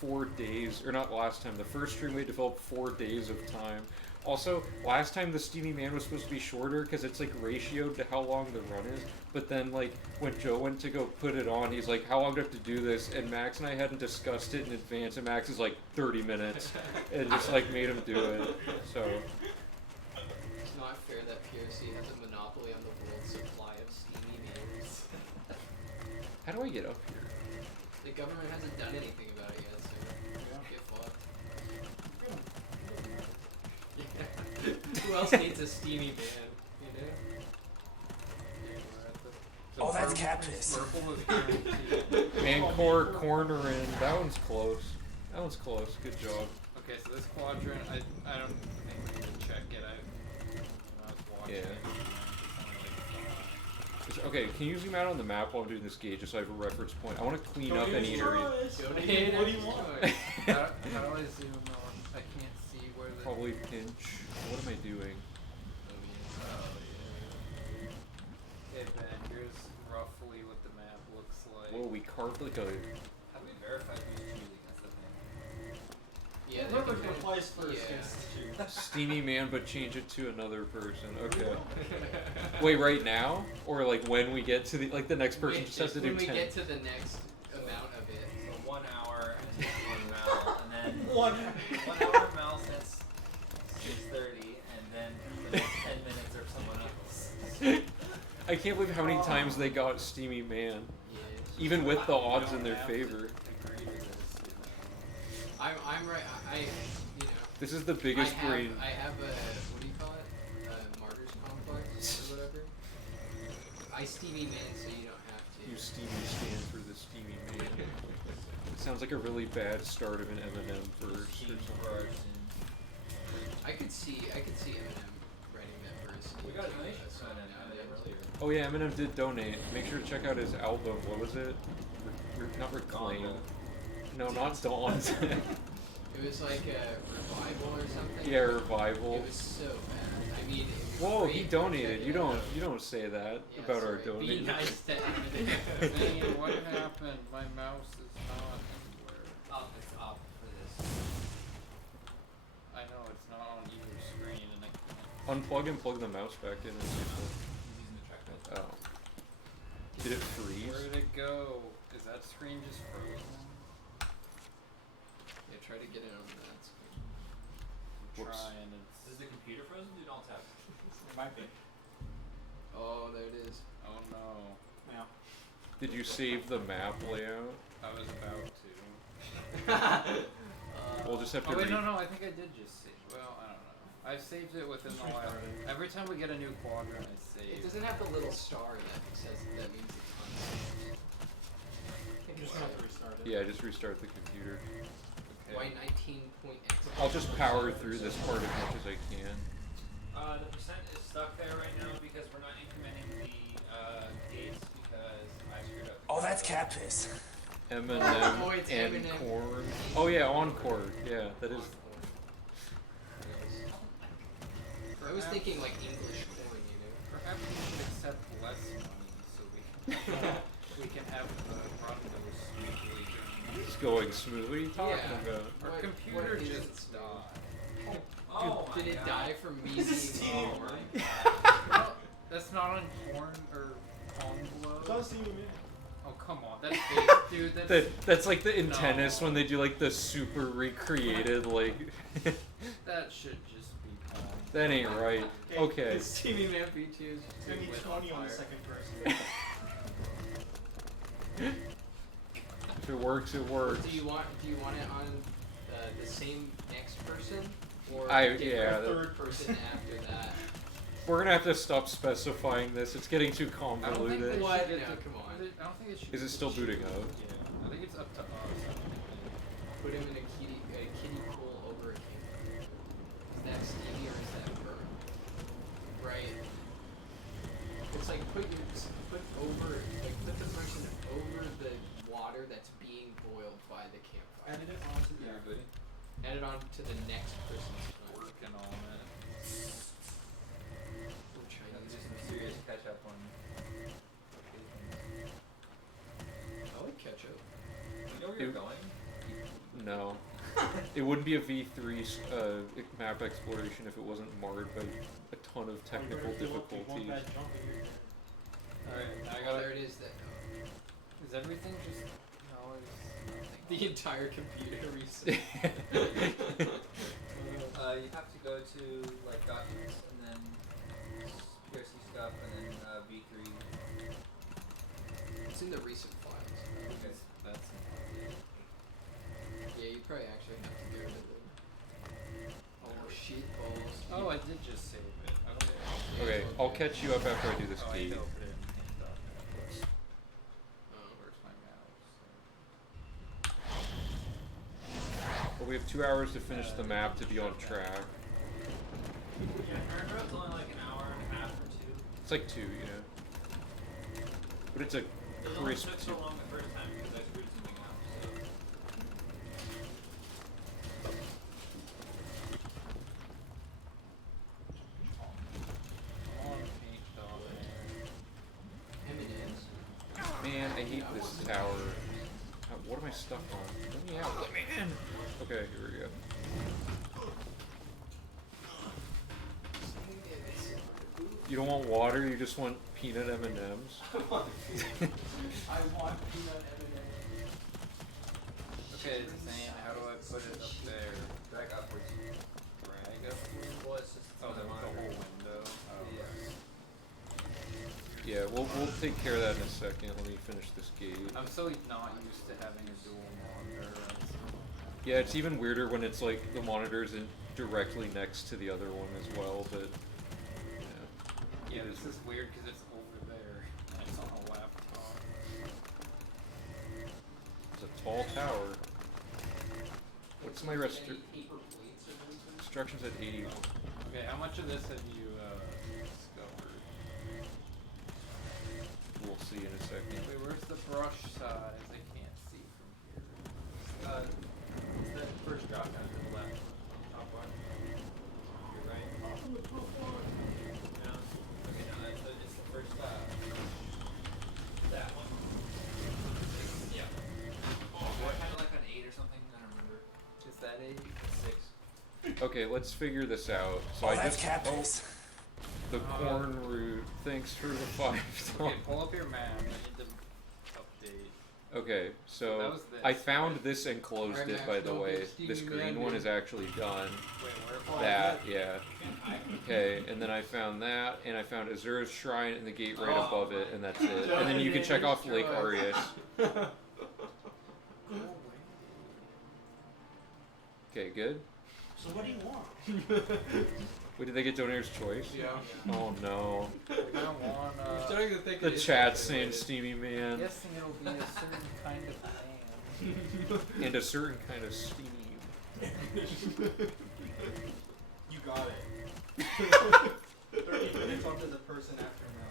4 days, or not last time. The first stream we had to fill up 4 days of time. Also, last time the Steamy Man was supposed to be shorter because it's like ratioed to how long the run is. But then like when Joe went to go put it on, he's like, "How long do I have to do this?" And Max and I hadn't discussed it in advance, and Max is like 30 minutes, and just like made him do it. So It's not fair that PRC has a monopoly on the world's supply of Steamy Mans. how do I get up here? The government hasn't done anything about it yet, so get fucked. Yeah. Who else needs a Steamy Man, you know? Oh, that's cat piss. Purple is guaranteed. Mancor corner in. That one's close. That one's close. Good job. Okay, so this quadrant, I don't think we need to check it. I was watching Yeah. it. It's only like Okay, can you zoom out on the map while I'm doing this gauge just so I have a reference point? I want to clean up any area. What do you want? how do I zoom on? I can't see where the. Probably pinch. What am I doing? Okay, Ben, here's roughly what the map looks like. Whoa, we carved like a. How do we verify who's cheating? That's the thing. Yeah, Whoever they can applies first yeah. gets to choose. Steamy Man, but change it to another person. Okay. Wait, right now? Or like when we get to the like the next person Wait, just has to do when we 10? get to the next amount of it. So 1 hour and 1 mile, and then 1 1 hour mile since 6:30, and then the next 10 minutes are someone else. I can't believe how many times they got Steamy Man. Yeah. Even with the I odds don't in their have to favor. agree with this, I'm right. You know. This is the biggest brain. I have a what do you call it? A martyrs complex or whatever. I Stevie Man, so you don't have to. You Steamy stand for the Steamy Man. It sounds like a really bad start of an Eminem verse or Team something. for our sin. I could see Eminem writing that verse. We got a donation song sign in nowadays. earlier. Oh yeah, Eminem did donate. Make sure to check out his album. What was it? Not Reclaim. Dawn. No, not Dawn. It was like a revival or something. Yeah, Revival. It was so bad. I mean, it was Whoa, great, he but donated. then, You don't say that Yeah, about our sorry. Be donation. nice to Eminem. Man, what happened? My mouse is not anywhere. It's up for this. I know it's not on either screen, and I can't. Unplug and plug the mouse back in and see if He's using the trackpad. oh. Did it freeze? Where did it go? Is that screen just frozen? Yeah, try to get it on that screen. I'm Whoops. trying. Is the computer frozen? Dude, don't tap. It might be. Oh, there it is. Oh no. Yeah. Did you save the map layout? I was about to. We'll just have to Oh wait, re- no, I think I did just save. Well, I don't know. I've saved it within the last. Every time we get a new quadrant, I save. It doesn't have the little star that says that means it's unsafe. You just have to restart it. Yeah, just restart the computer. Why 19.x? I'll just power through this part as much as I can. The percent is stuck there right now because we're not incrementing the gates because I screwed up. Oh, that's cat piss. Eminem Oh, it's and Eminem. Corn. Oh yeah, Encore. Yeah, that is. I was thinking like English corn, you know. Perhaps we should accept less money so we can have the run go smoothly. It's going smooth. What are you talking Yeah. about? Our What- computer what is just it? died. Oh my Did it God. die from me This is being Oh born? my God. No, that's not on corn or on It's blow. on Steamy Man. Oh come on, that's big, dude. That's like the in No. tennis when they do like the super recreated like. That should just be pawns. That ain't right. Okay. Steamy Man P2 is It's gonna be Lit 20 on on the fire. second person. If it works, it works. Do you want it on the same next person or I- a different yeah, that- third person after that? We're gonna have to stop specifying this. It's getting too I don't think convoluted. they What? should get No, to- come on. I don't think it should. Is it still booting up? Yeah, I think it's up to us. Put him in a kiddie pool over a king. Is that steamy or is that burn? Right. It's like put the person over the water that's being boiled by the campfire. Added it onto the Everybody. Add it on to the next person's time. Working on it. We're Gotta Chinese. do some serious catch up on. I like ketchup. You know where you're going? No. It wouldn't be a V3 map exploration if it wasn't marred by a ton of technical difficulties. Alright, I Oh, gotta. there it is. That Is everything just. No, it's nothing. the entire computer reset. You have to go to like documents and then PRC stuff and then V3. It's in the recent files. Okay, that's Yeah, you probably actually have to get rid of them. Oh shit balls. Oh, I did just save it. Okay. Okay, I'll catch you up after I do this Oh, I gate. need to open it in documents. Oh. Where's my mouse? But we have 2 hours to finish the map to be on track. Yeah, Nirnroute's only like an hour and a half or two. It's like 2, yeah. But it's a It only crisp took 2. so long the first time because I screwed something up, so. I'm on paint dot M&M's. Man, I hate this tower. What am I stuck on? Let me out. Let me in. Okay, here we go. You don't want water, you just want peanut M&Ms. I want peanut M&M's. Okay, it's saying how do I put it up there? Drag upwards. Drag upwards? Well, it's just Oh, the monitor. whole window. Oh. Yeah. Yeah, we'll take care of that in a second. Let me finish this gate. I'm so not used to having a dual monitor. Yeah, it's even weirder when it's like the monitor isn't directly next to the other one as well, but Yeah, It is this is weird because it's over there. And it's on a laptop. it's a tall tower. What's my Any paper plates or anything? instructions at 81? Okay, how much of this have you discovered? We'll see in a second. Wait, where's the brush size? I can't see from here. It's the first drop down to the left. Top one. You're right. No. Okay, no, it's the first, that one. Yeah. What, kind of like an 8 or something? I don't remember. Is that a 6. Okay, let's figure this out. So Oh, I that's just captures. the corn route. Thanks for the 5 Okay, pull up your map. I need to update. Okay, That so was this, I found right? this and closed Alright, it, Max, by the don't way. get Stevie This green one Mandy. is actually done. Wait, where? That, yeah. Okay, and then I found that, and I found Azura's Shrine and the gate right Oh above it, and that's it. And then you can check off Lake Arius. Okay, good. So what do you want? Wait, did they get Donator's Choice? Yeah. Oh no. I want, I'm starting to think The it is chat actually saying related. Steamy Man. guessing it'll be a certain kind of man. And a certain kind of steam. You got it. 30 minutes onto the person after now.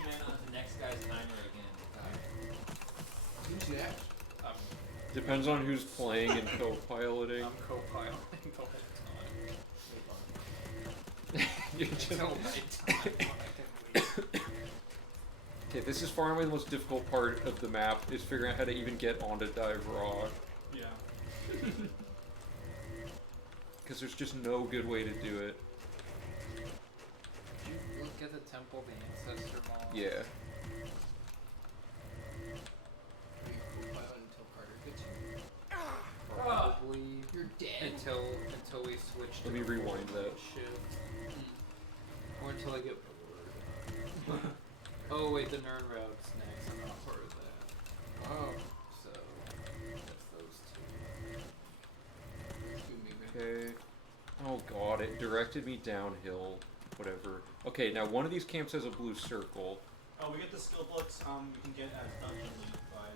You man on the next guy's timer again. Who's next? Depends on who's playing and co-piloting. I'm co-piloting the whole time. You're just- Until nighttime, I can leave. Okay, this is far and away the most difficult part of the map, is figuring out how to even get onto Dive Rock. Yeah. Because there's just no good way to do it. Did you look at the temple, the ancestor mall? Yeah. Are you co-pilot until Carter gets you? Probably You're dead. until we switch to Let me the rewind forward that. shift. Or until I get bored. Oh wait, the Nirnroute's next. I'm not part of that. Oh. So that's those two. Okay. Oh god, it directed me downhill. Whatever. Okay, now one of these camps has a blue circle. Oh, we get the skill books we can get as dungeon lead by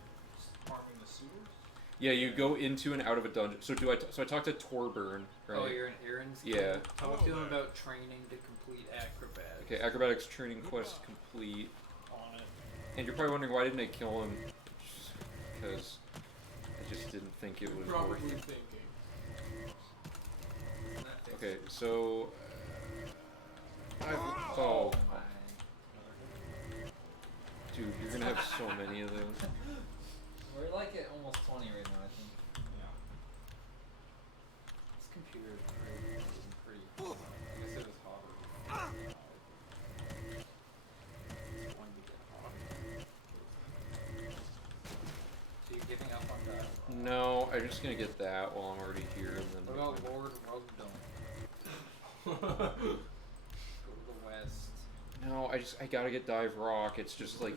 marking the sewers. Yeah, you go into and out of a dungeon. So I talked to Torburn, right? Oh, you're an Aaron's. Yeah. Talk to him about training to complete acrobatics. Okay, acrobatics training quest complete. On it. And you're probably wondering why didn't I kill him? Because I just didn't think it was Probably worth it. thinking. Okay, so oh, dude, you're gonna have so many of those. We're like at almost 20 right now, I think. Yeah. This computer is pretty cool. I guess it was hotter. It's going to get hotter. So you're giving up on that? No, I'm just gonna get that while I'm already here, and then. What about Lord Rugdon? Go to the west. No, I gotta get Dive Rock. It's just like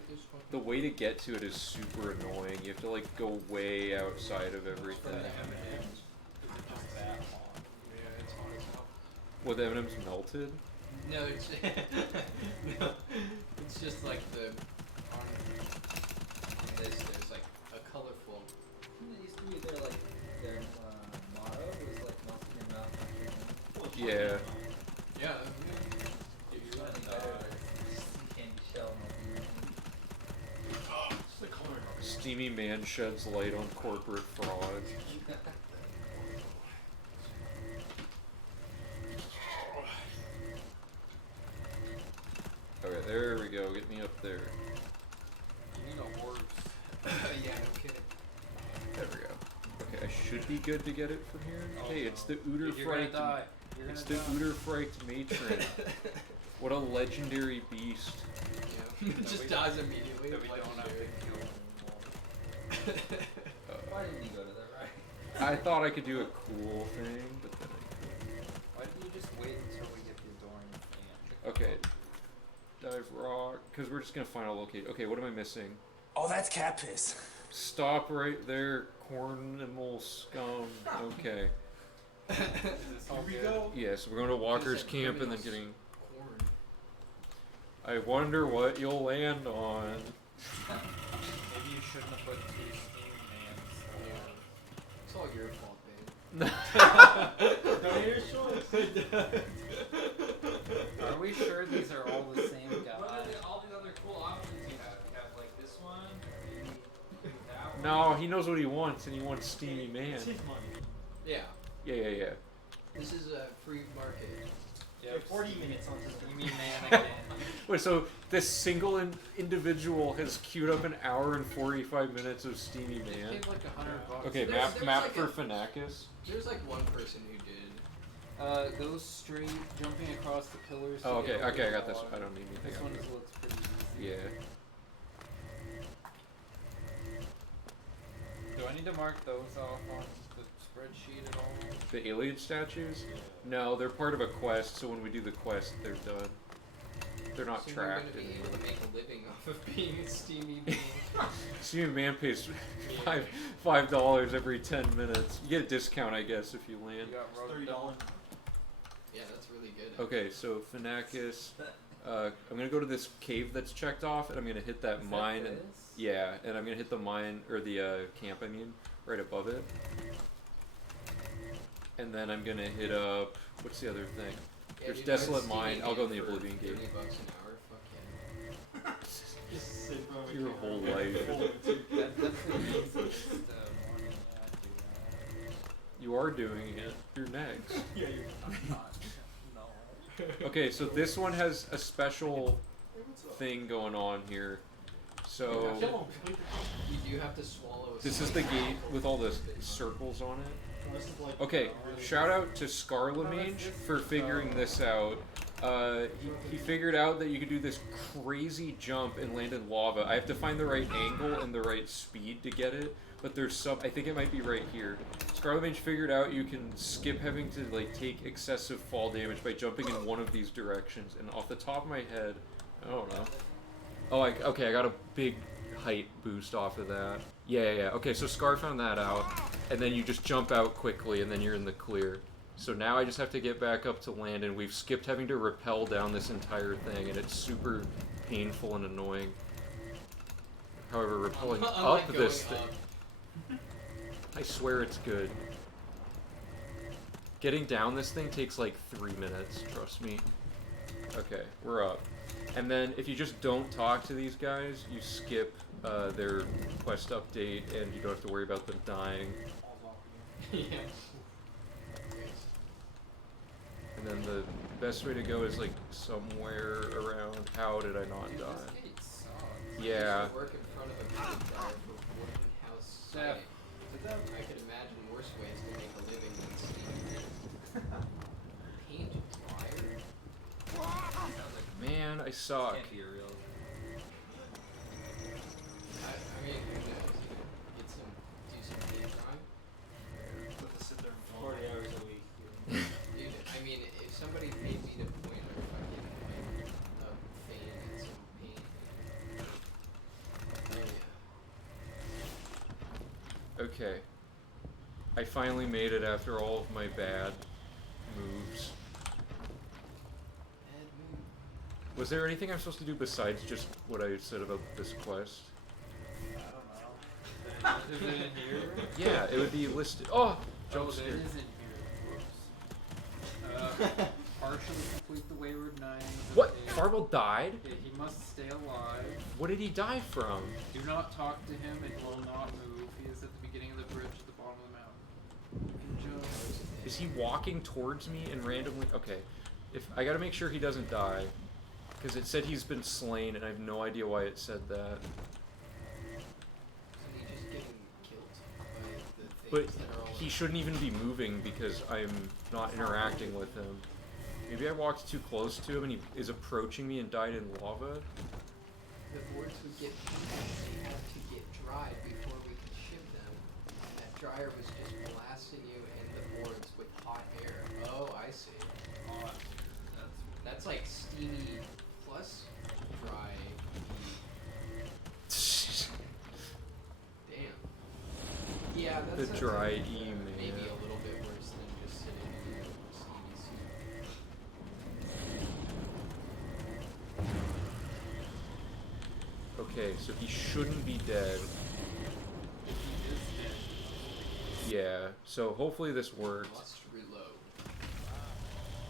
the way to get to it is super annoying. You have to like go way outside of everything. M&Ms. It's just that hot. Yeah, it's hot as hell. What, the M&M's melted? No, it's no, it's just like the on this. There's like a colorful. It used to be their motto was like melting your mouth after you. Yeah. Yeah. It's slightly better. Candy shell melting your mouth. It's the color. Steamy man sheds light on corporate fraud. Okay, there we go. Get me up there. You need a horse. Yeah, no kidding. There we go. Okay, I should be good to get it from here. Oh, Hey, no. it's the Dude, you're gonna Uderfright. die. You're It's gonna the die. Uderfright matron. What a legendary beast. Yeah. It just dies immediately. That we like don't have to Jerry. kill anymore. Why didn't you go to that right? I thought I could do a cool thing, but then I couldn't. Why didn't you just wait until we get the adoring fan? Okay. Dive rock, because we're just gonna find a location. Okay, what am I missing? Oh, that's cat piss. Stop right there, cornimal scum. Okay. Is this all Here we good? go. Yeah, so we're going to Walker's Is it camp and then criminals? getting. Corn. I wonder what you'll land on. Maybe you shouldn't have put two steam mans. It's all your fault, babe. Donator's choice. Are we sure these are all the same guy? What are all the other cool options you have? You have like this one, or maybe that one. No, he knows what he wants, and he wants Steamy Man. It's his money. Yeah. Yeah. This is a free market. Yeah, 40 minutes on this. Steamy man again. Wait, so this single individual has queued up an hour and 45 minutes of Steamy Just Man? paid like $100. Okay, There's map like for a- Fanakis. There's like one person who did. Go straight, jumping across the pillars. to Oh, get okay, over okay, I the got this. water. I don't need anything This else. one looks pretty easy. Yeah. Do I need to mark those off on the spreadsheet at all? The alien statues? No, they're part of a quest, so when we do the quest, they're done. They're not so tracked you're gonna be anymore. able to make a living off of being a steamy being. Steamy Man pays $5 every 10 minutes. You get a discount, I guess, if you land. You got $30. Yeah, that's really good. Okay, so Fanakis. I'm gonna go to this cave that's checked off, and I'm gonna hit that mine. And, yeah, and I'm gonna hit the mine, or the camp, I mean, right above it. And then I'm gonna hit up, what's the other thing? Yeah, There's dude, Desolate Steamy Mine. I'll go in the for Oblivion Gate. $30 an hour, fuck yeah. Just sit on Your whole life. That's the easiest morning. Yeah, I do that. You are doing it. You're next. Yeah, you're I'm not. No. Okay, so this one has a special thing going on here. So Kill him. You do have to swallow a this is the gate with all the circles on it. This is like, Okay, shout out to Scarlamage for figuring this out. He figured out that you could do this crazy jump and land in lava. I have to find the right angle and the right speed to get it, but there's some, I think it might be right here. Scarlet Mage figured out you can skip having to like take excessive fall damage by jumping in one of these directions, and off the top of my head, I don't know. Oh, okay, I got a big height boost off of that. Yeah. Okay, so Scar found that out, and then you just jump out quickly, and then you're in the clear. So now I just have to get back up to land, and we've skipped having to rappel down this entire thing, and it's super painful and annoying. However, rappelling up this thing... I swear it's good. Getting down this thing takes like 3 minutes, trust me. Okay, we're up. And then if you just don't talk to these guys, you skip their quest update, and you don't have to worry about them dying. Yeah. And then the best way to go is like somewhere around. How did I not die? Yeah. Work in front of a paint dryer for wooden house Jeff, site. I could imagine worse ways to make a living than steam. Paint dryer? Man, I suck. Can't be real. I mean, who knows? You could get some, do some paint drying. Sit there and 40 hours a week. Dude, I mean, if somebody paid me to point a fucking like a fan and some paint, oh yeah. Okay. I finally made it after all of my bad moves. Bad move. Was there anything I'm supposed to do besides just what I said about this quest? Is it in here? Yeah, it would be listed. Oh! Oh, Jump it scare. is in here. Whoops. Partially complete the Wayward Nine. What? Farwell died? Okay, he must stay alive. What did he die from? Do not talk to him. It will not move. He is at the beginning of the bridge at the bottom of the mountain. You can just... Is he walking towards me and randomly? Okay. If I gotta make sure he doesn't die. Because it said he's been slain, and I have no idea why it said that. So he just getting killed by the But things that are all he shouldn't even be moving because I'm not interacting with him. Maybe I walked too close to him and he is approaching me and died in lava? the boards would get they had to get dried before we could ship them. And that dryer was just blasting you and the boards with hot air. Oh, I see. That's like steamy plus dry heat. Damn. Yeah, that's The dry E, man. maybe a little bit worse than just sitting in a steamy suit. Okay, so he shouldn't be dead. Yeah, so hopefully this worked. Must reload.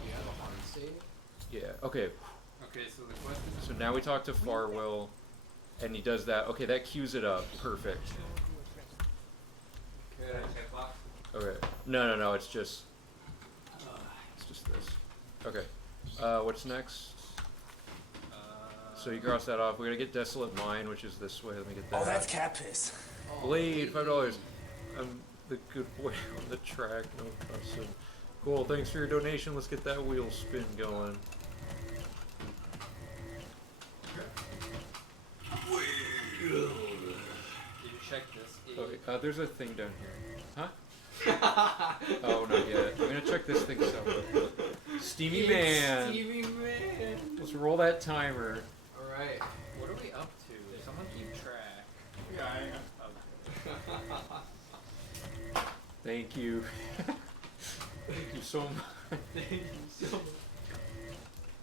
You have a hard save? Yeah, okay. Okay, so the question is... So now we talk to Farwell, and he does that. Okay, that cues it up. Perfect. Could I check box? Okay. No, it's just this. Okay. What's next? So you cross that off. We're gonna get Desolate Mine, which is this way. Let me get that. Oh, that's cat piss. Oh, Blade, $5. I'm the good boy on the track, no cussing. Cool, thanks for your donation. Let's get that wheel spin going. Did you check this? Okay, there's a thing down here. Huh? Oh, not yet. I'm gonna check this thing separately. Steamy Man! Steamy Man! Let's roll that timer. Alright. What are we up to? Does someone keep track? Yeah, I am. Thank you. Thank you so much. Thank you so much.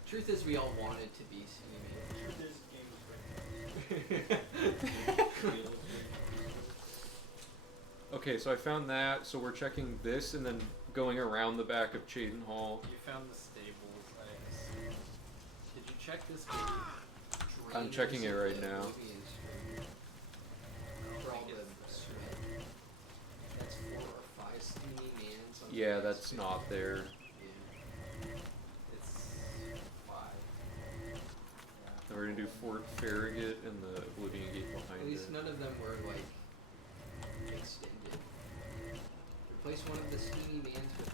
Truth is, we all wanted to be Steamy Man. Okay, so I found that. So we're checking this and then going around the back of Chaden Hall. You found the stables, I assume. Did you check this? I'm checking it right now. For all the sweat. That's 4 or 5 Steamy Mans on Yeah, the that's not there. Yeah. It's 5. Then we're gonna do Fort Farragut and the Oblivion Gate behind At least it. none of them were like extended. Replace one of the Steamy Mans with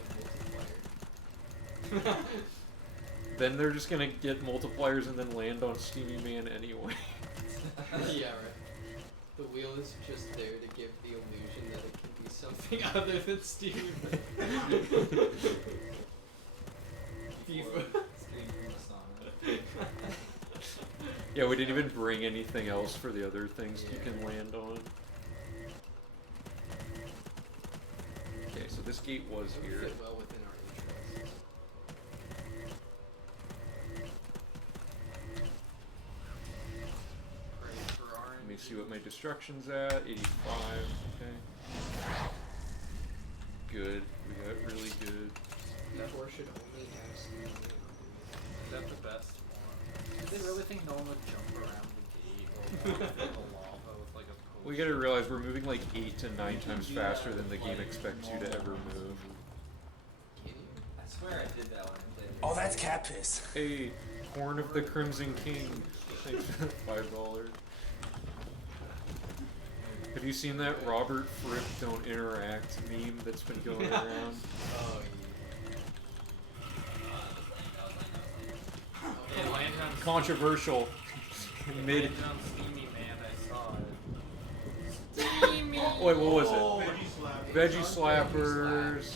a multiplier. then they're just gonna get multipliers and then land on Steamy Man anyway. Yeah, right. The wheel is just there to give the illusion that it can be something other than Steam. FIFA. Scream from the sauna. Yeah, we didn't even bring anything else for the other things you Yeah. can land on. Okay, so this gate was It would here. fit well within our interests. Pray for Let me RNG. see what my destruction's at. 85. Okay. Good. We got really good. P4 should only have Steam. Is that the best one? Did they really think no one would jump around the gate or walk through the lava with like a post? We gotta realize we're moving like 8 to 9 You can times do faster that than the with, game like, expects you to normal ever ones. move. Can you? I swear I did that one. I played it. Oh, that's cat piss. Hey, Horn of the Crimson King. Thanks for the $5. Have you seen that Robert Fripp don't interact meme that's been going around? Oh, It landed on Controversial. It Mid. landed on Steamy Man, I saw it. Wait, what was it? Veggie Slap. slappers.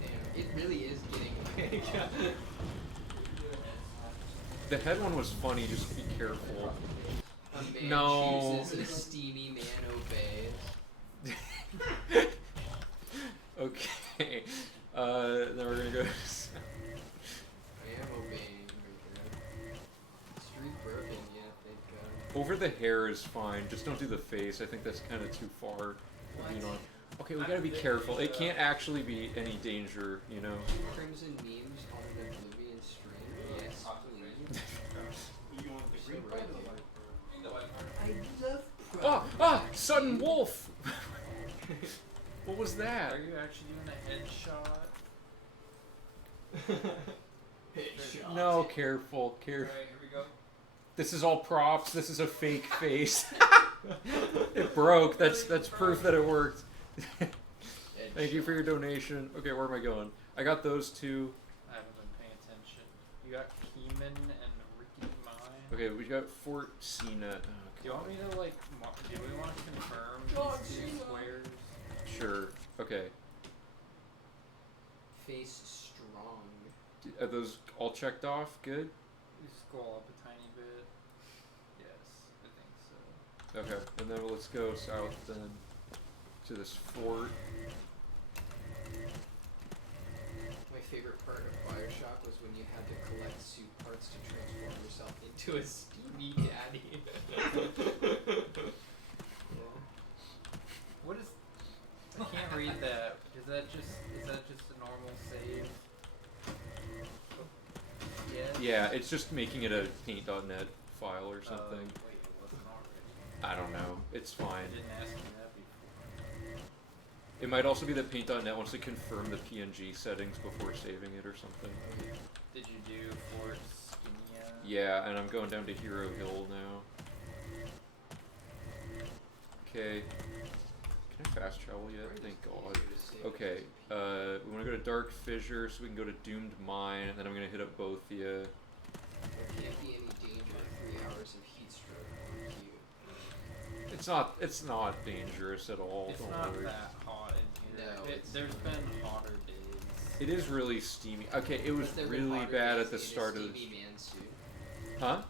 Damn, it really is getting big. The head one was funny. Just be careful. A man No. chooses, a steamy man obeys. Okay. Then we're gonna go. I am obeying right there. Street broken, yeah, thank God. Over the hair is fine. Just don't do the face. I think that's kind of too far. for being on. Okay, we gotta be careful. It can't actually be any danger, you know. Crimson memes on an Oblivion stream. Yes, please. So right, dude. I love Sudden wolf. What was that? Are you actually doing a headshot? Headshot. No, careful, careful. Alright, here we go. This is all props. This is a fake face. It broke. That's proof that it worked. Thank you for your donation. Okay, where am I going? I got those two. I haven't been paying attention. You got Keeman and Ricky Mine. Okay, we got Fort Cena. Do you want me to like? Do we want to confirm these two squares? Sure. Okay. Face strong. Are those all checked off? Good. You scroll up a tiny bit. Yes, I think so. Okay, and then let's go south then to this fort. My favorite part of Bioshock was when you had to collect suit parts to transform yourself into a steamy daddy. Yeah. What is? I can't read that. Is that just a normal save? Yes. Yeah, it's just making it a paint.net file or something. Wait, it wasn't already. I don't know. It's I fine. didn't ask you that before. It might also be that paint.net wants to confirm the PNG settings before saving it or something. Did you do Fort Skinia? Yeah, and I'm going down to Hero Hill now. Okay. Can I fast travel yet? Thank God. Okay, we want to go to Dark Fissure so we can go to Doomed Mine, and then I'm going to hit up both the, There can't be any danger of 3 hours of heat stroke on you. It's not dangerous at all, It's don't not worry. that hot in here. No, There's been hotter days. It is really steamy. Okay, it was But there were really hotter bad days at the in a start of the... steamy man suit. Huh?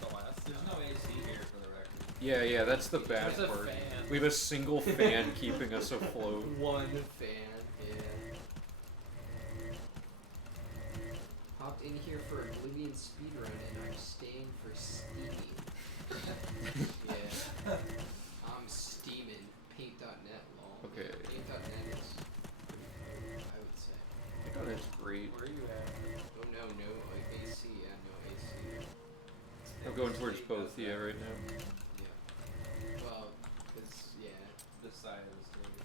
The last There's time. no AC here for the record. Yeah, that's the bad There's a part. fan. We have a single fan keeping us afloat. One fan, yeah. Hopped in here for Oblivion Speedrun and I'm staying for steamy. Yeah. I'm steaming. Paint.net lol. Okay. Paint.net is pretty cool, I would say. I thought that's great. Where are you at? Oh no, AC, yeah, no AC. I'm going towards both, yeah, right now. Yeah. Well, cause, yeah. This side of the stage.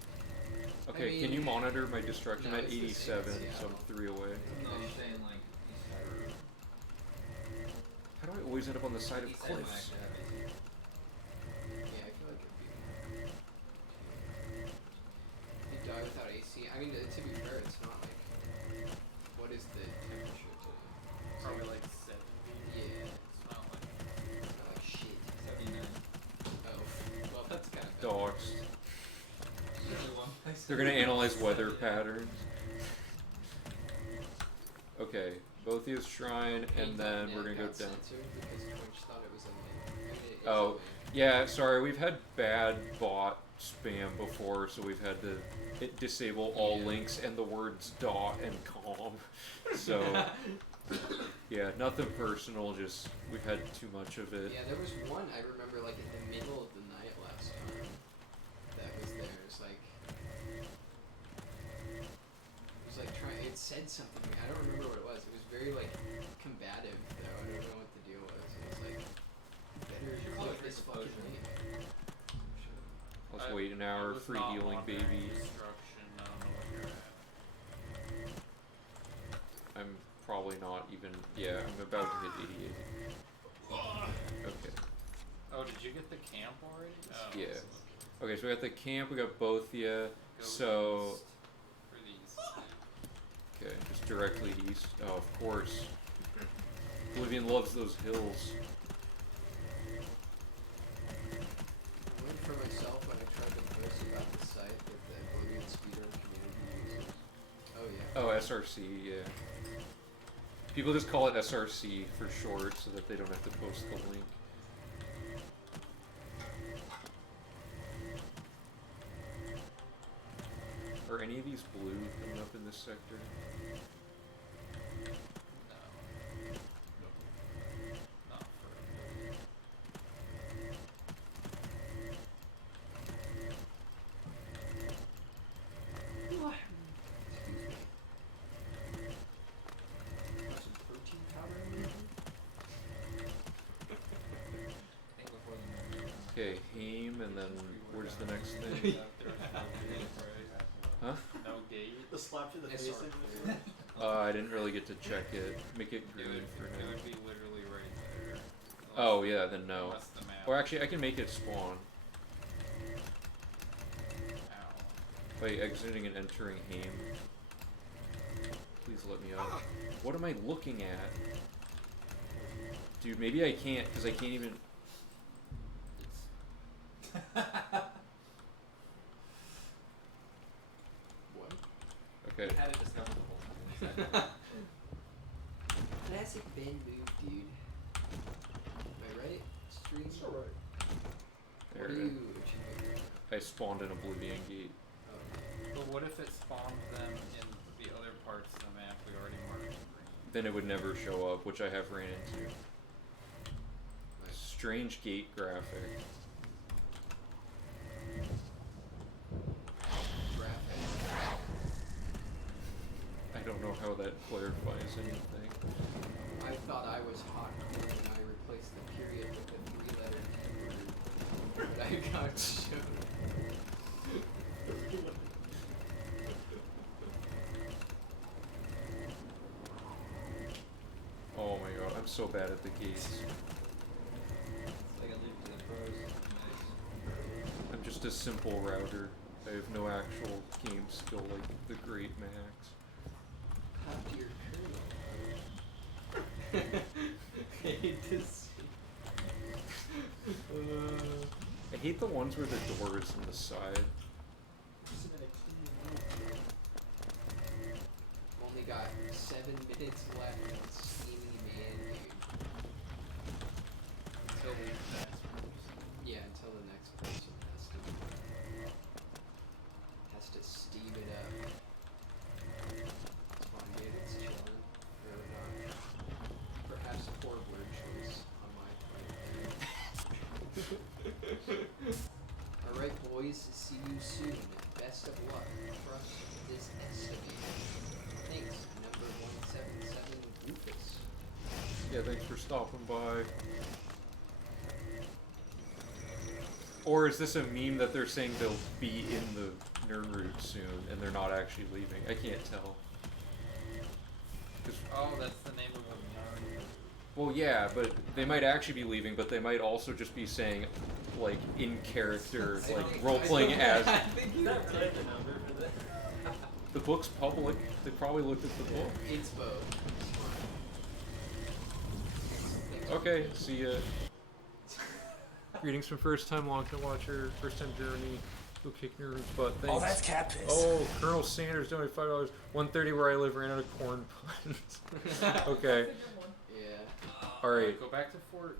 Okay, I can you mean, monitor my destruction no, at it's the 87, same, so yeah. I'm 3 away. No, I'm saying like east side. How do I always end up on the side of East side might cliffs? actually have AC. Yeah, I feel like it'd be. You die without AC. I mean, to be fair, it's not like. What is the temperature today? They're gonna analyze weather patterns. Okay, Bothia's Shrine, and then we're gonna go down. Because Twitch thought it was a main. I mean, it is Oh, a main. yeah, sorry, we've had bad bot spam before, so we've had to disable all links and the words dot and com. So, yeah, nothing personal, just we've had too much of it. Yeah, there was one I remember like in the middle of the night last time that was there. It was like trying. It said something to me. I don't remember what it was. It was very like combative though. I don't know what the deal was. It was like better click this fucking link. Let's wait an hour, free healing, baby. Destruction, I don't know where you're at. I'm probably not even. Yeah, I'm about to hit 88. Okay. Oh, did you get the camp already? Oh, Yeah. so- Okay, so we got the camp, we got Bothia. Go So, east. For these. okay, just directly east. Oh, of course. Oblivion loves those hills. I went for myself when I tried to post about the site that the Oblivion Speedrun community uses. Oh yeah. Oh, SRC, yeah. People just call it SRC for short so that they don't have to post the link. Are any of these blue coming up in this sector? No. Not for. Some protein powder in there? I think before the morning. Okay, Haim, and then where's the next thing? Huh? No gate. The slap to the face. SR. I didn't really get to check it. Make it It green would, for it now. would be literally right there. Oh yeah, then no. Unless the map. Or actually, I can make it spawn Ow. by exiting and entering Haim. Please let me out. What am I looking at? Dude, maybe I can't, because I can't even... What? Okay. We had it discovered the whole time. Classic Ben move, dude. Am I right? Stream? It's alright. What There are it you is. achieving? I spawned an Oblivion gate. Oh. But what if it spawned them in the other parts of the map we already marked green? Then it would never show up, which I have ran into. Nice. Strange gate graphic. Graphic. I don't know how that clarifies anything. I thought I was hot cool when I replaced the period with a three-letter word. But I got shown. Oh my god, I'm so bad at the gates. It's like I leave to the pros. Nice. I'm just a simple router. I have no actual game skill like the great Max. Top tier kernel. I hate to see. I hate the ones where the door is on the side. Only got 7 minutes left on Steamy Man, dude. Until we pass. Yeah, until the next person has to steam it up. It's fine, dude. It's chillin'. Or not. Perhaps a poor word choice on my part. Alright, boys. See you soon. Best of luck. Trust is estimated. Thanks, number 177 Rufus. Yeah, thanks for stopping by. Or is this a meme that they're saying they'll be in the Nirnroute soon and they're not actually leaving? I can't tell. 'Cause- Oh, that's the name of a yarn. well, yeah, but they might actually be leaving, but they might also just be saying, like, in character, like, role-playing as... I think you're right. The book's public. They probably looked at the book. It's both. Okay, see ya. Greetings from first-time long-time watcher, first-time journey. Go kick Nirnroute's butt. Oh, Thanks. that's cat piss. Oh, Colonel Sanders donated $5. 130 where I live ran out of corn puns. Okay. Yeah. Alright. Go back to Fort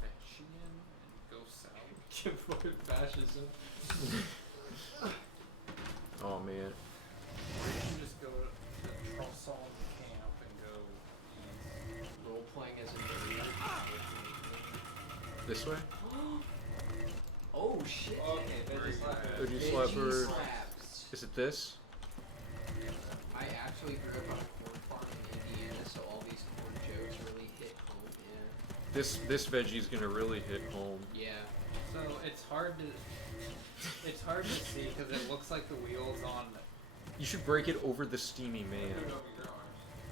Fashion and go south. Fort Fascism. Oh man. Or you can just go to Trosson camp and go east. Role playing as a Marine. This way? Oh shit. Okay, veggie slapper. Veggie Veggie slapper. slaps. Is it this? I actually grew up on a corn farm in Indiana, so all these corn jokes really hit home. Yeah. This veggie's gonna really hit home. Yeah. So it's hard to see because it looks like the wheels on. You should break it over the steamy man.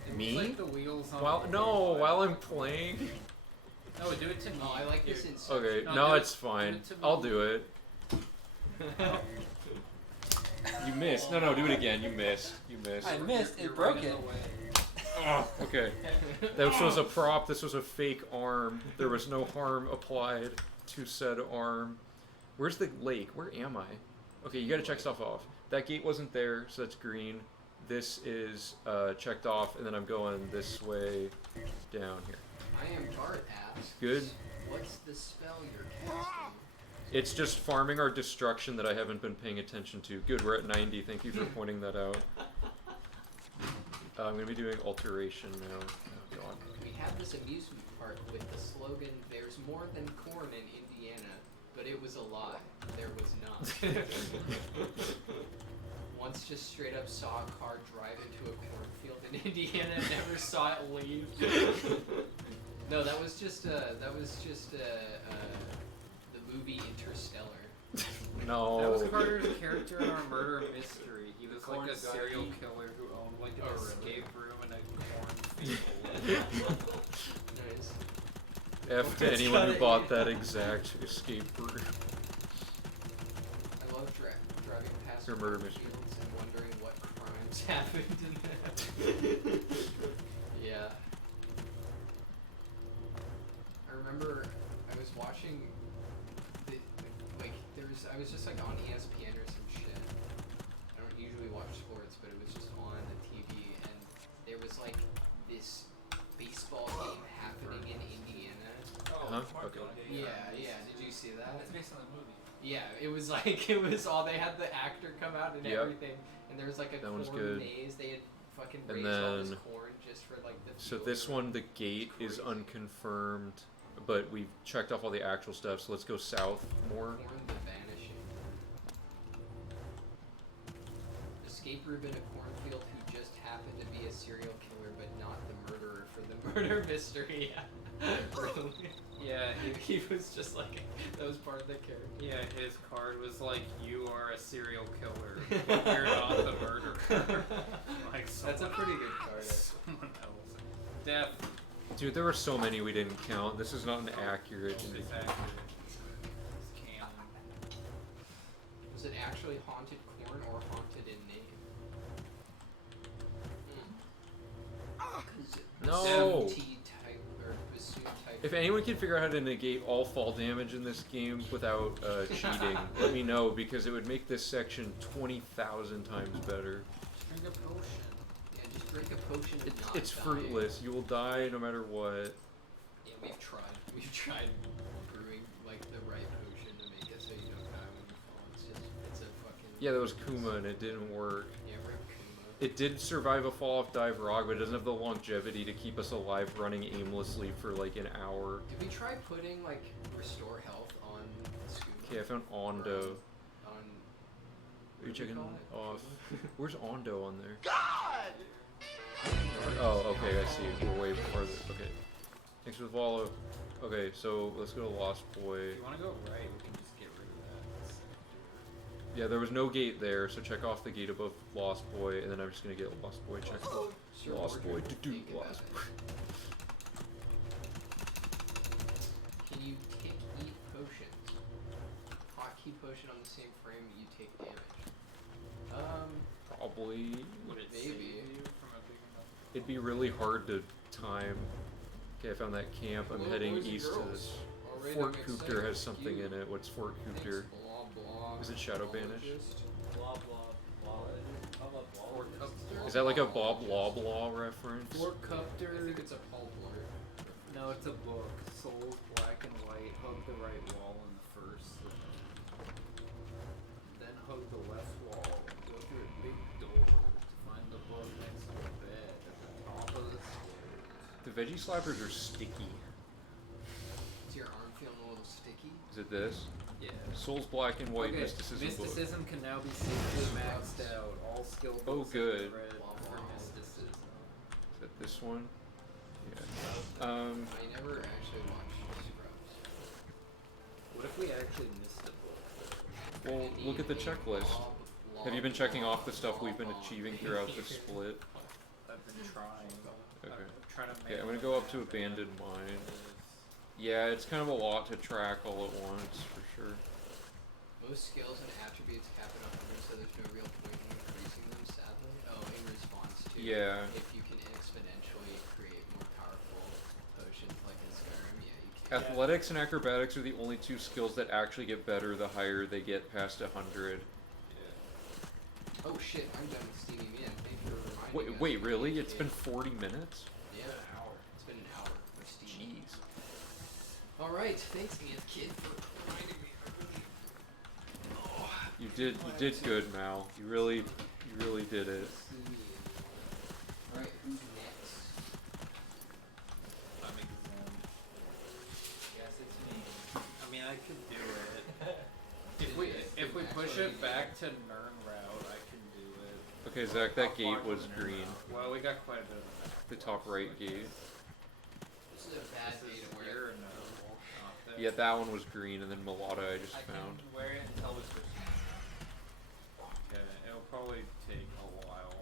It Me? looks like the wheels on. While I'm playing. No, do it to me. Oh, I like this Dude. inception. Okay, No, no, do it- it's fine. do it to me. I'll do it. You missed. No, do it again. You missed. You missed. I missed. You're It broke right in it. the way. Oh, okay. That was a prop. This was a fake arm. There was no harm applied to said arm. Where's the lake? Where am I? Okay, you gotta check stuff off. That gate wasn't there, so that's green. This is checked off, and then I'm going this way down here. I am Bart asks. Good. What's the spell you're casting? It's just farming our destruction that I haven't been paying attention to. Good, we're at 90. Thank you for pointing that out. I'm going to be doing alteration now. Oh, God. We have this amusement park with the slogan, "There's more than corn in Indiana," but it was a lie. There was not. Once just straight up saw a car drive into a cornfield in Indiana and never saw it leave. No, that was just the movie Interstellar. No. That was Carter's character in our murder mystery. He was Corn like a guy. serial killer who owned like an Oh, really? escape room in a cornfield. Nice. F to anyone who bought that exact escape room. I love driving past Your murder mystery. cornfields and wondering what crimes happened in them. Yeah. I remember I was watching I was just like on ESPN or some shit. I don't usually watch sports, but it was just on the TV, and there was like this baseball game happening in Indiana. Huh? Okay. Yeah. Did you see that? It's based on the movie. Yeah, it was like they had the actor come out and Yep. everything, and there was like a That one's corn good. maze. They had fucking And raised all this then- corn just for like the. So field this or- one, the gate is Crazy. unconfirmed, but we've checked off all the actual stuff, so let's go south more. Corn the Vanishing. Escape room in a cornfield who just happened to be a serial killer, but not the murderer for the murder mystery. Really? Yeah, He was just like that was part of the character. yeah. His card was like, "You are a serial killer, but you're not the murderer." Like That's a someone, pretty good card. someone else. Death. Dude, there were so many we didn't count. This is not an accurate It's indication. accurate. It's canon. Was it actually haunted corn or haunted in name? No! T type or bassoon type. If anyone can figure out how to negate all fall damage in this game without cheating, let me know, because it would make this section 20,000 times better. Drink a potion. Yeah, just drink a potion and not It's die. fruitless. You will die no matter what. Yeah, we've tried. We've tried brewing like the right potion to make it so you don't die when you fall. It's a fucking. Yeah, that was Kuma and it didn't work. Yeah, rip Kuma. It did survive a fall off dive rock, but it doesn't have the longevity to keep us alive running aimlessly for like an hour. Did we try putting like restore health on Scuba? Okay, I found Ondo. On. Are you checking call it? off? Where's Ondo on there? God! Oh, okay, I see. We're way farther. Okay. Thanks for the follow. Okay, so let's go to Lost Boy. If you want to go right, we can just get rid of that. Yeah, there was no gate there, so check off the gate above Lost Boy, and then I'm just gonna get Lost Boy checked. Sir Lost Boy. Morgan, Do think about Lost it. Boy. Can you eat potions? Hotkey potion on the same frame, you take damage. Probably. Would it Maybe. save you from a big enough? It'd be really hard to time. Okay, I found that camp. I'm Hello, heading boys and east to girls. this. Already Fort I'm Coopter excited has to something you. in it. What's Fort Thanks, Coopter? Blob. blah. Is it shadow banish? Blah blah blah. How about blah? Is that like a Bob Loblaw reference? I think it's a Paul Blart. No, it's a book. Souls, black and white. Hug the right wall in the first. Then hug the left wall. Go through a big door to find the book next to the bed at the top of the stairs. The veggie slappers are sticky. Is your arm feeling a little sticky? Is it this? Yeah. Souls black and white Okay, mysticism book. mysticism can now be safely maxed out. All skill books Oh, good. are read for mysticism. Is that this one? Yeah. I never actually watched Scrubs. What if we actually missed a book? Well, look at the checklist. Have you been checking off the stuff we've been achieving throughout the split? I've been trying. Okay. I'm trying to make. Okay, I'm gonna go up to Abandoned Mine. Yeah, it's kind of a lot to track all at once, for sure. Most skills and attributes cap at 100, so there's no real point in increasing them, sadly. Oh, in response to Yeah. if you can exponentially create more powerful potions like in Skyrim, yeah, you can. Athletics and acrobatics are the only two skills that actually get better the higher they get past 100. Oh shit, I'm done with Steamy Man. Thank you for reminding us. Wait, really? It's been 40 minutes? Yeah, an hour. It's been an hour for Steamy. Jeez. Alright, thanks Ant Kid for reminding me. You did good, Mal. You really did it. Alright, who's next? I'm exempt. Yes, it's me. I mean, I could do it. if we push it back to Nirnroute, I can do it. Okay, Zach, that gate was green. Well, we got quite a bit of The top right gate. This is a bad This day is to wear. here or no? Not there. Yeah, that one was green, and then Melada I just I found. can wear it until we switch. Okay, it'll probably take a while.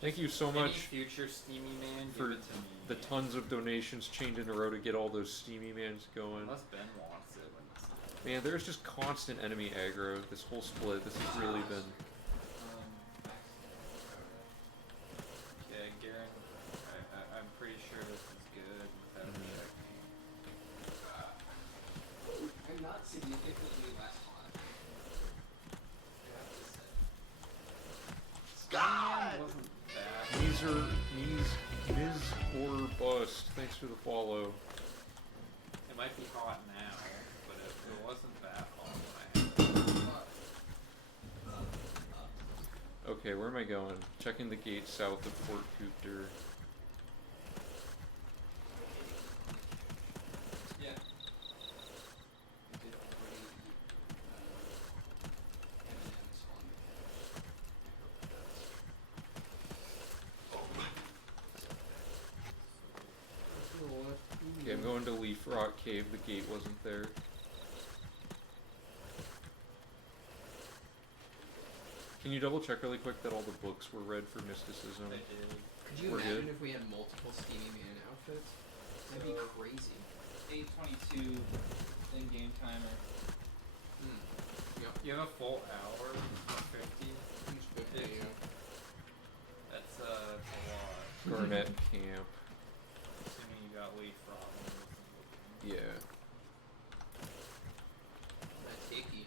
Thank you so Any much future Steamy Man, for give it to me. the tons of donations chained in a row to get all those steamy mans going. Unless Ben wants it when it's Man, there's just constant enemy aggro this whole split. This has really been... Okay, Garen, I'm pretty sure this is good without checking. I'm not significantly less hot. Steamy Man wasn't bad. Ms. or Bust, thanks for the follow. It might be hot now, but it wasn't that hot when I had it. Okay, where am I going? Checking the gate south of Fort Cooter. Yeah. We did already eat M&M's on the Okay, I'm going to Leaf Rock Cave. The gate wasn't there. Can you double check really quick that all the books were read for mysticism? I did. Could you We're imagine good. if we had multiple Steamy Man outfits? That'd be So- crazy. 8:22 in game timer. Yep. You have a full hour, 50. He's good Yeah. video. That's a lot. Garnet Camp. Assuming you got Leaf Rock and wasn't looking. Yeah. That's icky.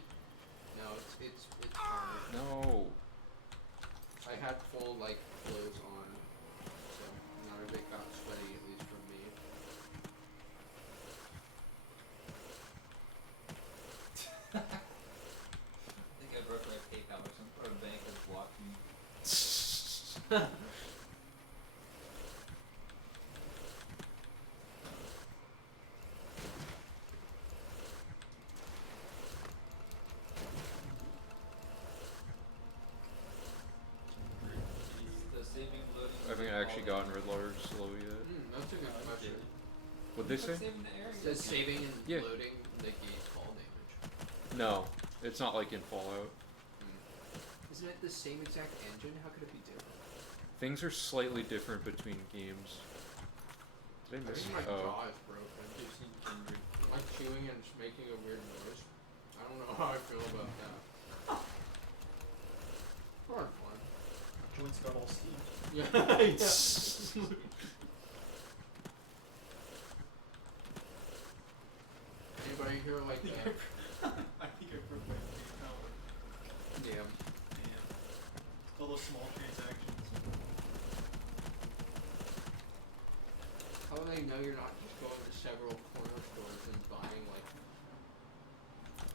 No, it's hard. No. I had full like clothes on, so none of it got sweaty, at least from me. I think I broke my PayPal or something, or the bank has blocked me. The saving loading. I haven't actually gotten Red Water slow yet. That's a good question. What'd they say? Saving the area. It says saving and Yeah. loading the gate fall damage. No, it's not like in Fallout. Isn't it the same exact engine? How could it be different? Things are slightly different between games. Did I I miss? think my Oh. jaw is broken. I'm like chewing and just making a weird noise. I don't know how I feel about that. Hard fun. Joints got all steamed. Yeah. Anybody here like that? I think I broke my PayPal. those small transactions. How do they know you're not just going to several corner stores and buying like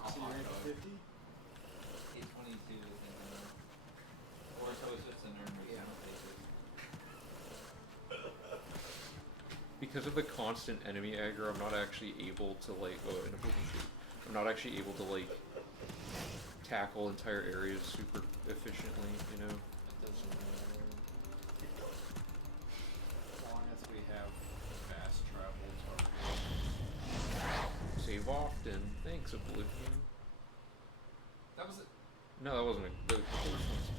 a So hot you're dog? 50? 822, I think. Or so it's just a Nirnroute. Yeah. Because of the constant enemy aggro, I'm not actually able to like. Oh, in a I'm not actually able to like tackle entire areas super efficiently. You know. It doesn't matter. As long as we have fast travel targets. Save often. Thanks, Oblivion. That was it. No, that wasn't the horse one's.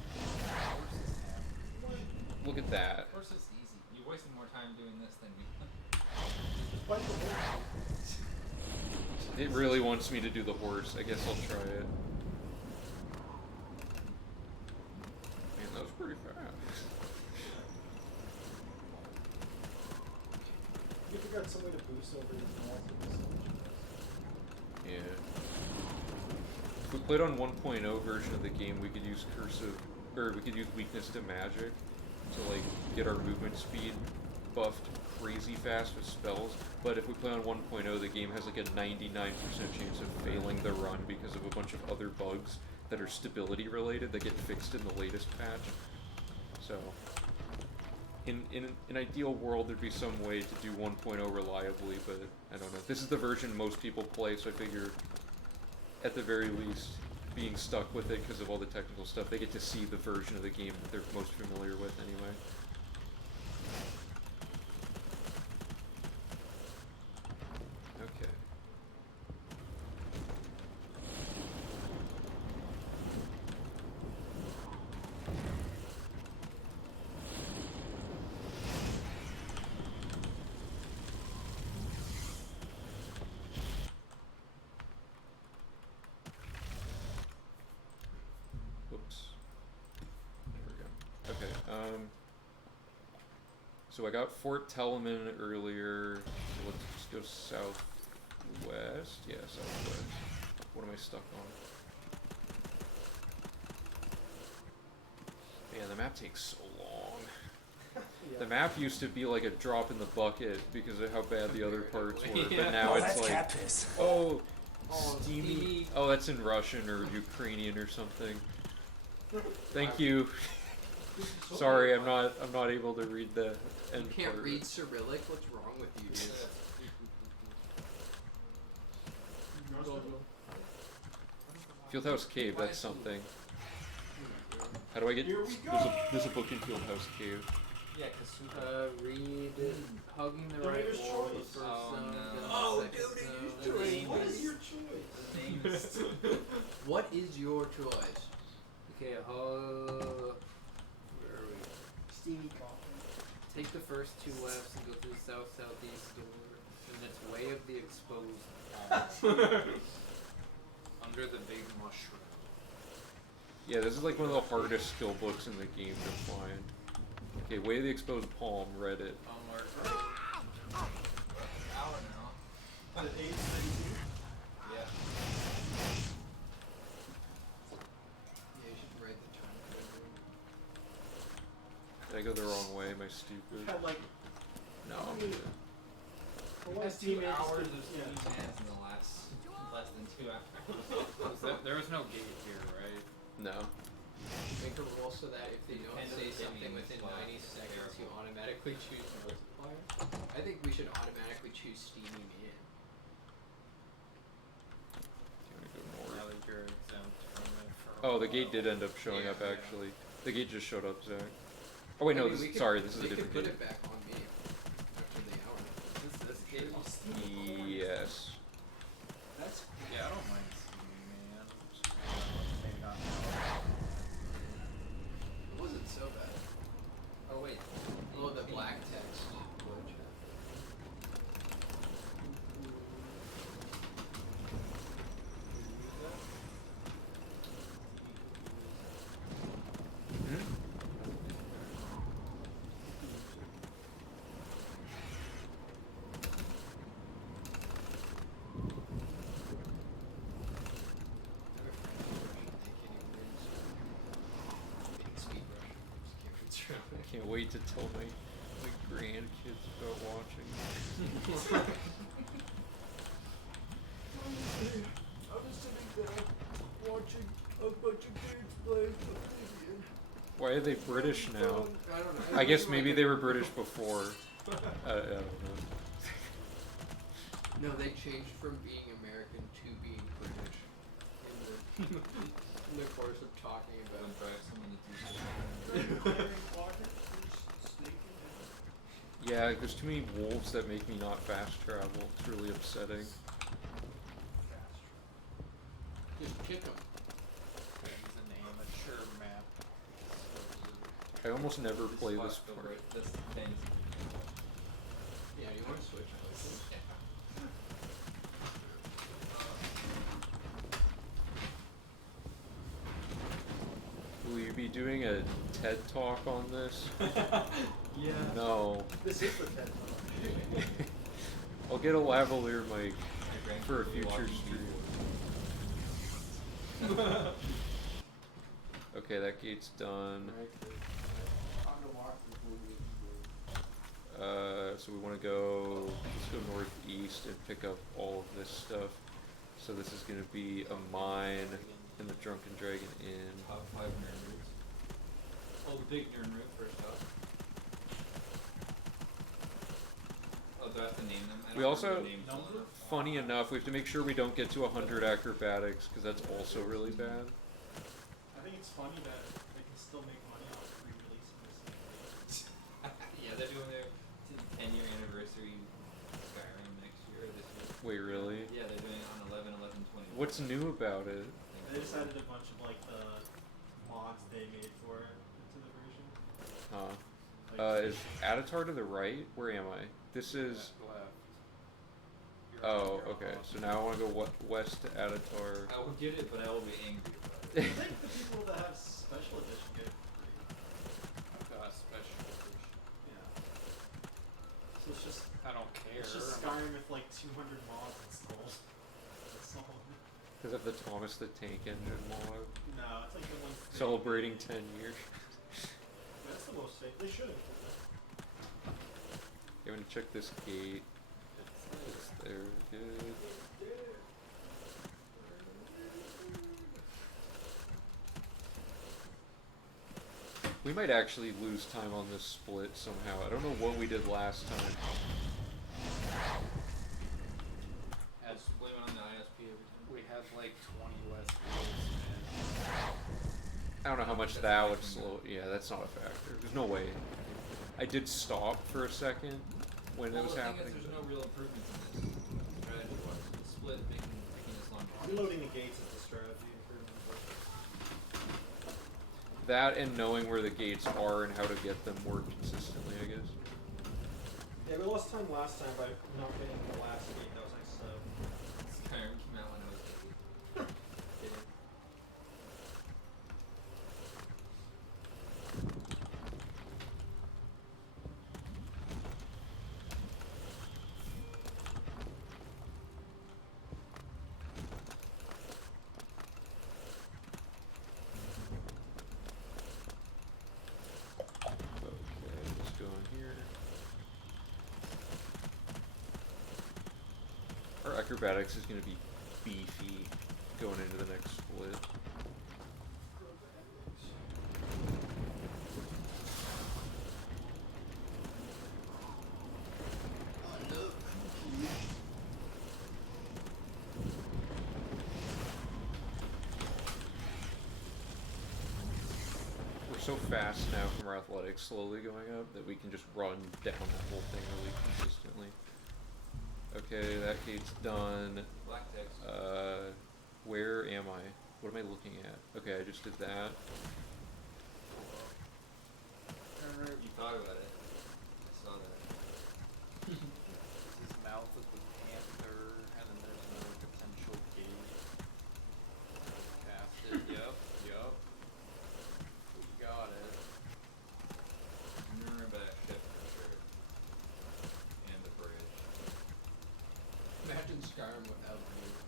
Horses have. Look at that. Horse is easy. You're wasting more time doing this than me. Just bite the horse. It really wants me to do the horse. I guess I'll try it. Man, that was pretty fast. You figured out some way to boost over these walls. Yeah. If we played on 1.0 version of the game, we could use cursive, or we could use weakness to magic to like get our movement speed buffed crazy fast with spells. But if we play on 1.0, the game has like a 99% chance of failing the run because of a bunch of other bugs that are stability related that get fixed in the latest patch. So, in an ideal world, there'd be some way to do 1.0 reliably, but I don't know. This is the version most people play, so I figure, at the very least, being stuck with it because of all the technical stuff, they get to see the version of the game that they're most familiar with anyway. Okay. Whoops. There we go. Okay, so I got Fort Telemann earlier. So let's just go southwest. Yeah, southwest. What am I stuck on? Man, the map takes so long. The map used to be like a drop in the bucket because of how bad the other parts were, but now Oh, it's that's like, cat piss. oh, Oh, steamy. Oh, that's in Russian or Ukrainian or something. Thank you. Sorry, I'm not able to read the end You can't part. read Cyrillic? What's wrong with you, dude? Fieldhouse Cave, that's something. How do I get? Here we There's a book in Fieldhouse Cave. Yeah, because Read Hugging the Right Donator's Wall, the choice. first Oh, zone, no. then the Oh, second dude, zone, choice. then What the is main your base. choice? the name is What is your choice? Okay, where are we? Steamy coffee. Take the first two lefts and go through the south-southeast door, and it's way of the exposed. Under the big mushroom. Yeah, this is like one of the hardest skill books in the game to find. Okay, Way of the Exposed Palm, read it. Mark. hour now. Is it 8:92? Yeah. Yeah, you should write the time code. Did I go the wrong way? Am I stupid? Had like No, I'm good. the That's last 2 team hours of yeah. Steam Hands in the last less than 2 hours. There was no gate here, right? No. Make a rule so that if they don't Depends say on the something opinions, within well, 90 seconds, careful. you automatically choose multiplier. I think we should automatically choose Steamy Man. Can we go Now north? that you're exempt from it for a Oh, the gate while. did end up showing Yeah, up yeah. actually. The gate just showed up, Zach. Oh wait, no, I mean, this, sorry, this is a we different could gate. put it back on me after the hour. This gate was Yes. That's Yeah, I don't mind seeing man. Maybe not now. It wasn't so bad. Oh wait. Oh, the black text. glitch. Hmm? I can't wait to tell my grandkids about watching. I'm just sitting there watching a bunch of kids play Oblivion. Why are they British now? I don't know. I guess maybe they were British before. I don't know. No, they changed from being American to being British in the course of talking about. Don't drive someone to do Yeah, there's too many wolves that make me not fast travel. It's really upsetting. Just kick them. He's an amateur map. I almost never play this Go part. right. This thing. Yeah, you want to switch places? Will you be doing a TED talk on this? Yeah. No. This is the TED Talk. I'll get a lavalier mic My grandkids for a will be future watching stream. Okay, that gate's done. So we want to go, let's go northeast and pick up all of this stuff. So this is going to be a mine and the Drunken Dragon Inn. Top 5 Nirnroutes. Oh, the big Nirnroute first up. Oh, do I have to name them? I don't We also, remember the names well enough. funny enough, we have to make sure we don't get to 100 acrobatics, because that's also really bad. I think it's funny that they can still make money off re-releasing this. Yeah, they're doing their 10-year anniversary Skyrim next year or this year. Wait, really? Yeah, they're doing it on 11/11/20. What's new about it? They just added a bunch of like the mods they made for it into the version. Huh. Like, Is Avatar to the right? Where am I? This is... Left. Oh, okay. So now I want to go west to Avatar. I will get it, but I will be angry about I it. think the people that have special edition get it for free. I've got a special edition. Yeah. So it's just I don't care. it's just Skyrim with like 200 mods installed. That's all. Because of the Thomas the Tank Engine mod. No, it's like the ones. Celebrating 10 years. That's the most safe. They should have. I'm gonna check this gate. It's there. Good. We might actually lose time on this split somehow. I don't know what we did last time. Just blame it on the ISP every time. We have like 20 less wheels, I don't know how much that would slow. Yeah, that's not a factor. There's no way. I did stop for a second when it was the happening. thing is, there's no real improvements in this. Strategy-wise, the split making this long. Reloading the gates is the strategy improvement. That and knowing where the gates are and how to get them more consistently, I guess. Yeah, we lost time last time by not getting the last gate. That was like so. Skyrim came out when I was 8. Kidding. Okay, let's go in here. Our acrobatics is going to be beefy going into the next split. We're so fast now from our athletics slowly going up that we can just run down that whole thing really consistently. Okay, that gate's done. Black text. Where am I? What am I looking at? Okay, I just did that. You thought about it. I saw that. This is mouth of the panther, and then there's another potential gate. Cast it. Yup. We got it. Remember that ship for sure. And the bridge. Imagine Skyrim without wheels.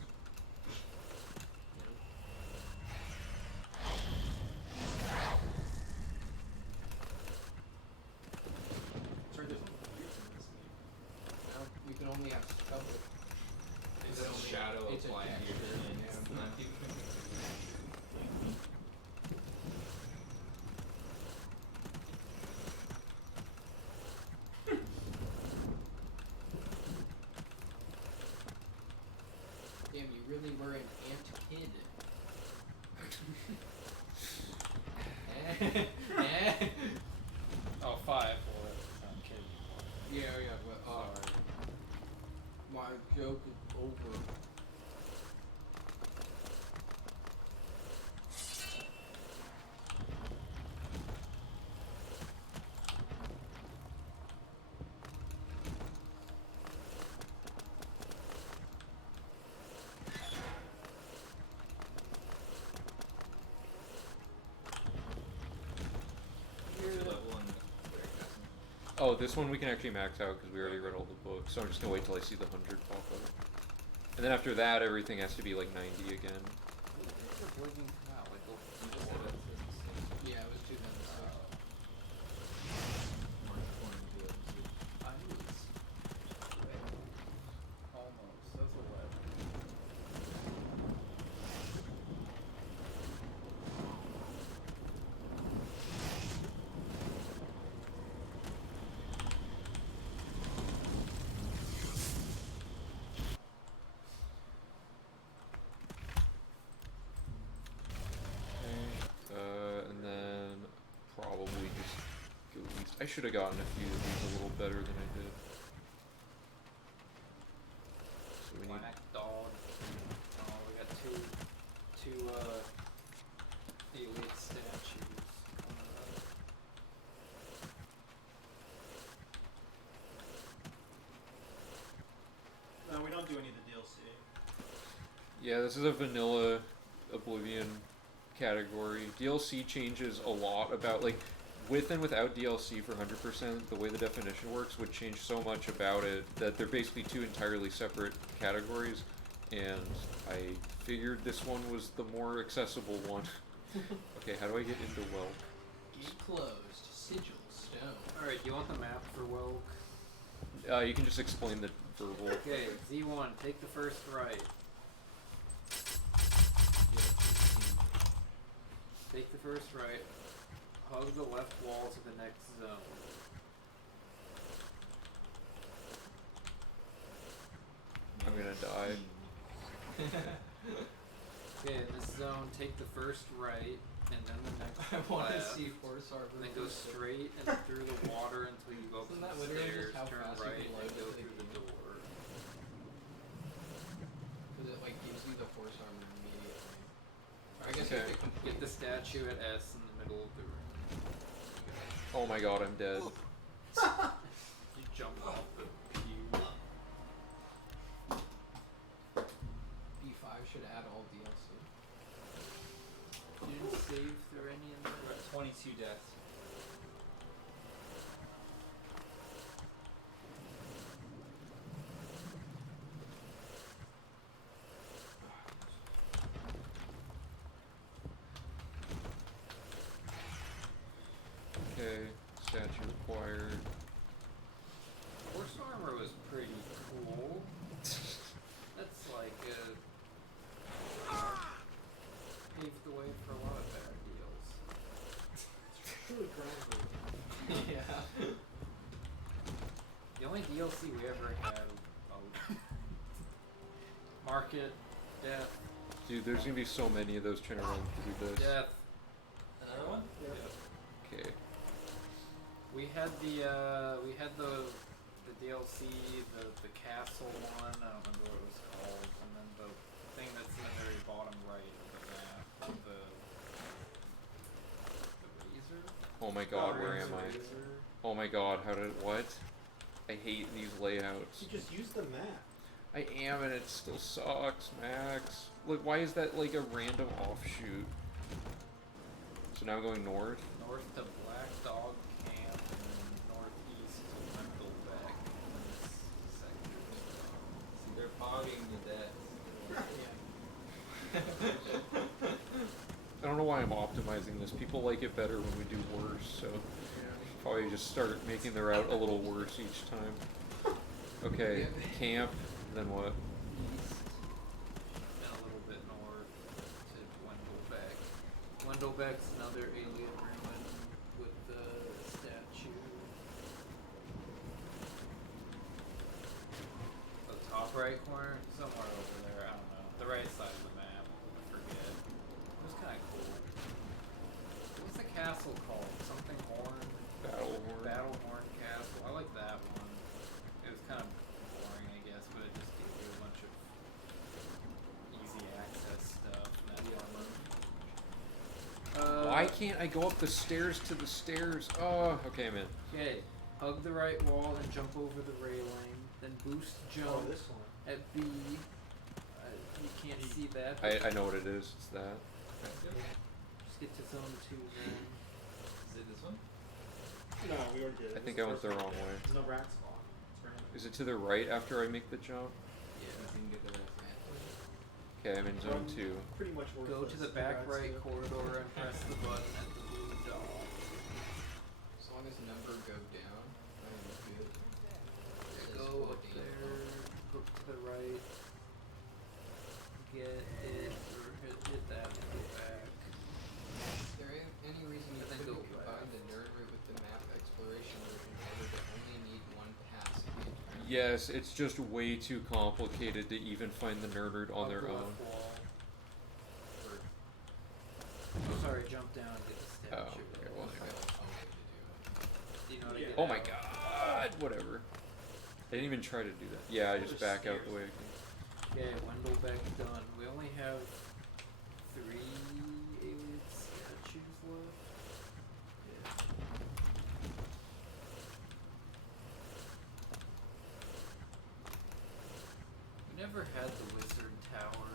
Oh, 5. Well, I'm kidding. Yeah, but Sorry. my joke is over. What's your level in Bearcasting? Oh, this one we can actually max out because we already read all the books. So I'm just gonna wait till I see the 100 pop up. And then after that, everything has to be like 90 again. What is your Oblivion come out? Like, Yeah, it was 2006. March 22. I knew it was almost. That's 11. And then probably just go east. I should have gotten a few of these a little better than I did. So we need. Black dog. Oh, we got two elite statues. No, we don't do any of the DLC. Yeah, this is a vanilla Oblivion category. DLC changes a lot about, like, with and without DLC for 100%, the way the definition works would change so much about it that they're basically two entirely separate categories, and I figured this one was the more accessible one. Okay, how do I get into Welk? Gate closed. Sigil stone. Alright, do you want the map for Welk? You can just explain the verbal. Okay, Z1, take the first right. Take the first right. Hug the left wall to the next zone. I'm gonna die. Okay, in this zone, take the first right, and then the next I want to left. see Force Harbor. And then go straight and through the water until you go up Isn't some that literally stairs, just how turn fast you right, can and load go to the through the game? door. Because it like gives you the Force Armor immediately. Or I guess you Okay. have to complete Get the statue at S in the middle of the room. Oh my god, I'm dead. You jump off the pew. B5 should add all DLC. You didn't save through any of We're that? at 22 deaths. Okay, statue required. Force armor was pretty cool. That's like paved the way for a lot of better deals. Truly groundbreaking. Yeah. The only DLC we ever had, Market, Death, Dude, there's gonna be so many of those trying to run through this. Death. Another one? Okay. We had the DLC, the castle one, I don't remember what it was called, and then the thing that's in the very bottom right of the map, the razor? Oh my god, where am I? Razor? Oh my god, how did what? I hate these layouts. You just use the map. I am, and it still sucks, Max. Look, why is that like a random offshoot? So now I'm going north. North to Black Dog Camp, and then northeast to Wendellbeck in this sector. See, they're fogging the deaths. I don't know why I'm optimizing this. People like it better when we do worse, so probably just start making the route a little worse each time. Okay, camp, then what? East, and a little bit north to Wendellbeck. Wendellbeck's another alien ruin with the statue. The top right corner? Somewhere over there, I don't know. The right side of the map, I forget. It was kinda cool. What's the castle castle called? Something Horn. Battlehorn Castle. I like that one. It was kind of boring, I guess, but it just gave you a bunch of easy access stuff. And that armor. Why can't I go up the stairs to the stairs? Oh, okay, I'm in. Okay, hug the right wall and jump over the railing. Then boost jump Oh, this one. at B. You can't see that. I know what it is. It's that. Just get to zone 2 then. Is it this one? No, we already did. I think I went the wrong way. There's no rat spawn. It's random. Is it to the right after I make the jump? Yeah. You can get the rest of it. Okay, I'm in zone 2. Pretty much Go worthless. to the back Rats right do. corridor and press the button at the blue dot. As long as number go down, I am good. Go up there, go to the right, get it, or hit that and go back. Is there any reason you But then couldn't go combine left. the Nirnroute with the map exploration version in order to only need one pass? to the entire Yes, it's just way too complicated to even find the Nirnroute on their Up own. left wall. for Oh, sorry, jump down and get the Oh, statue. okay, well, a way to do it. Do you know how to get Oh my out? god, whatever. I didn't even try to do that. Yeah, I just back out the way I can. Okay, Wendell back done. We only have 3 alien statues left. Yeah. We never had the wizard tower.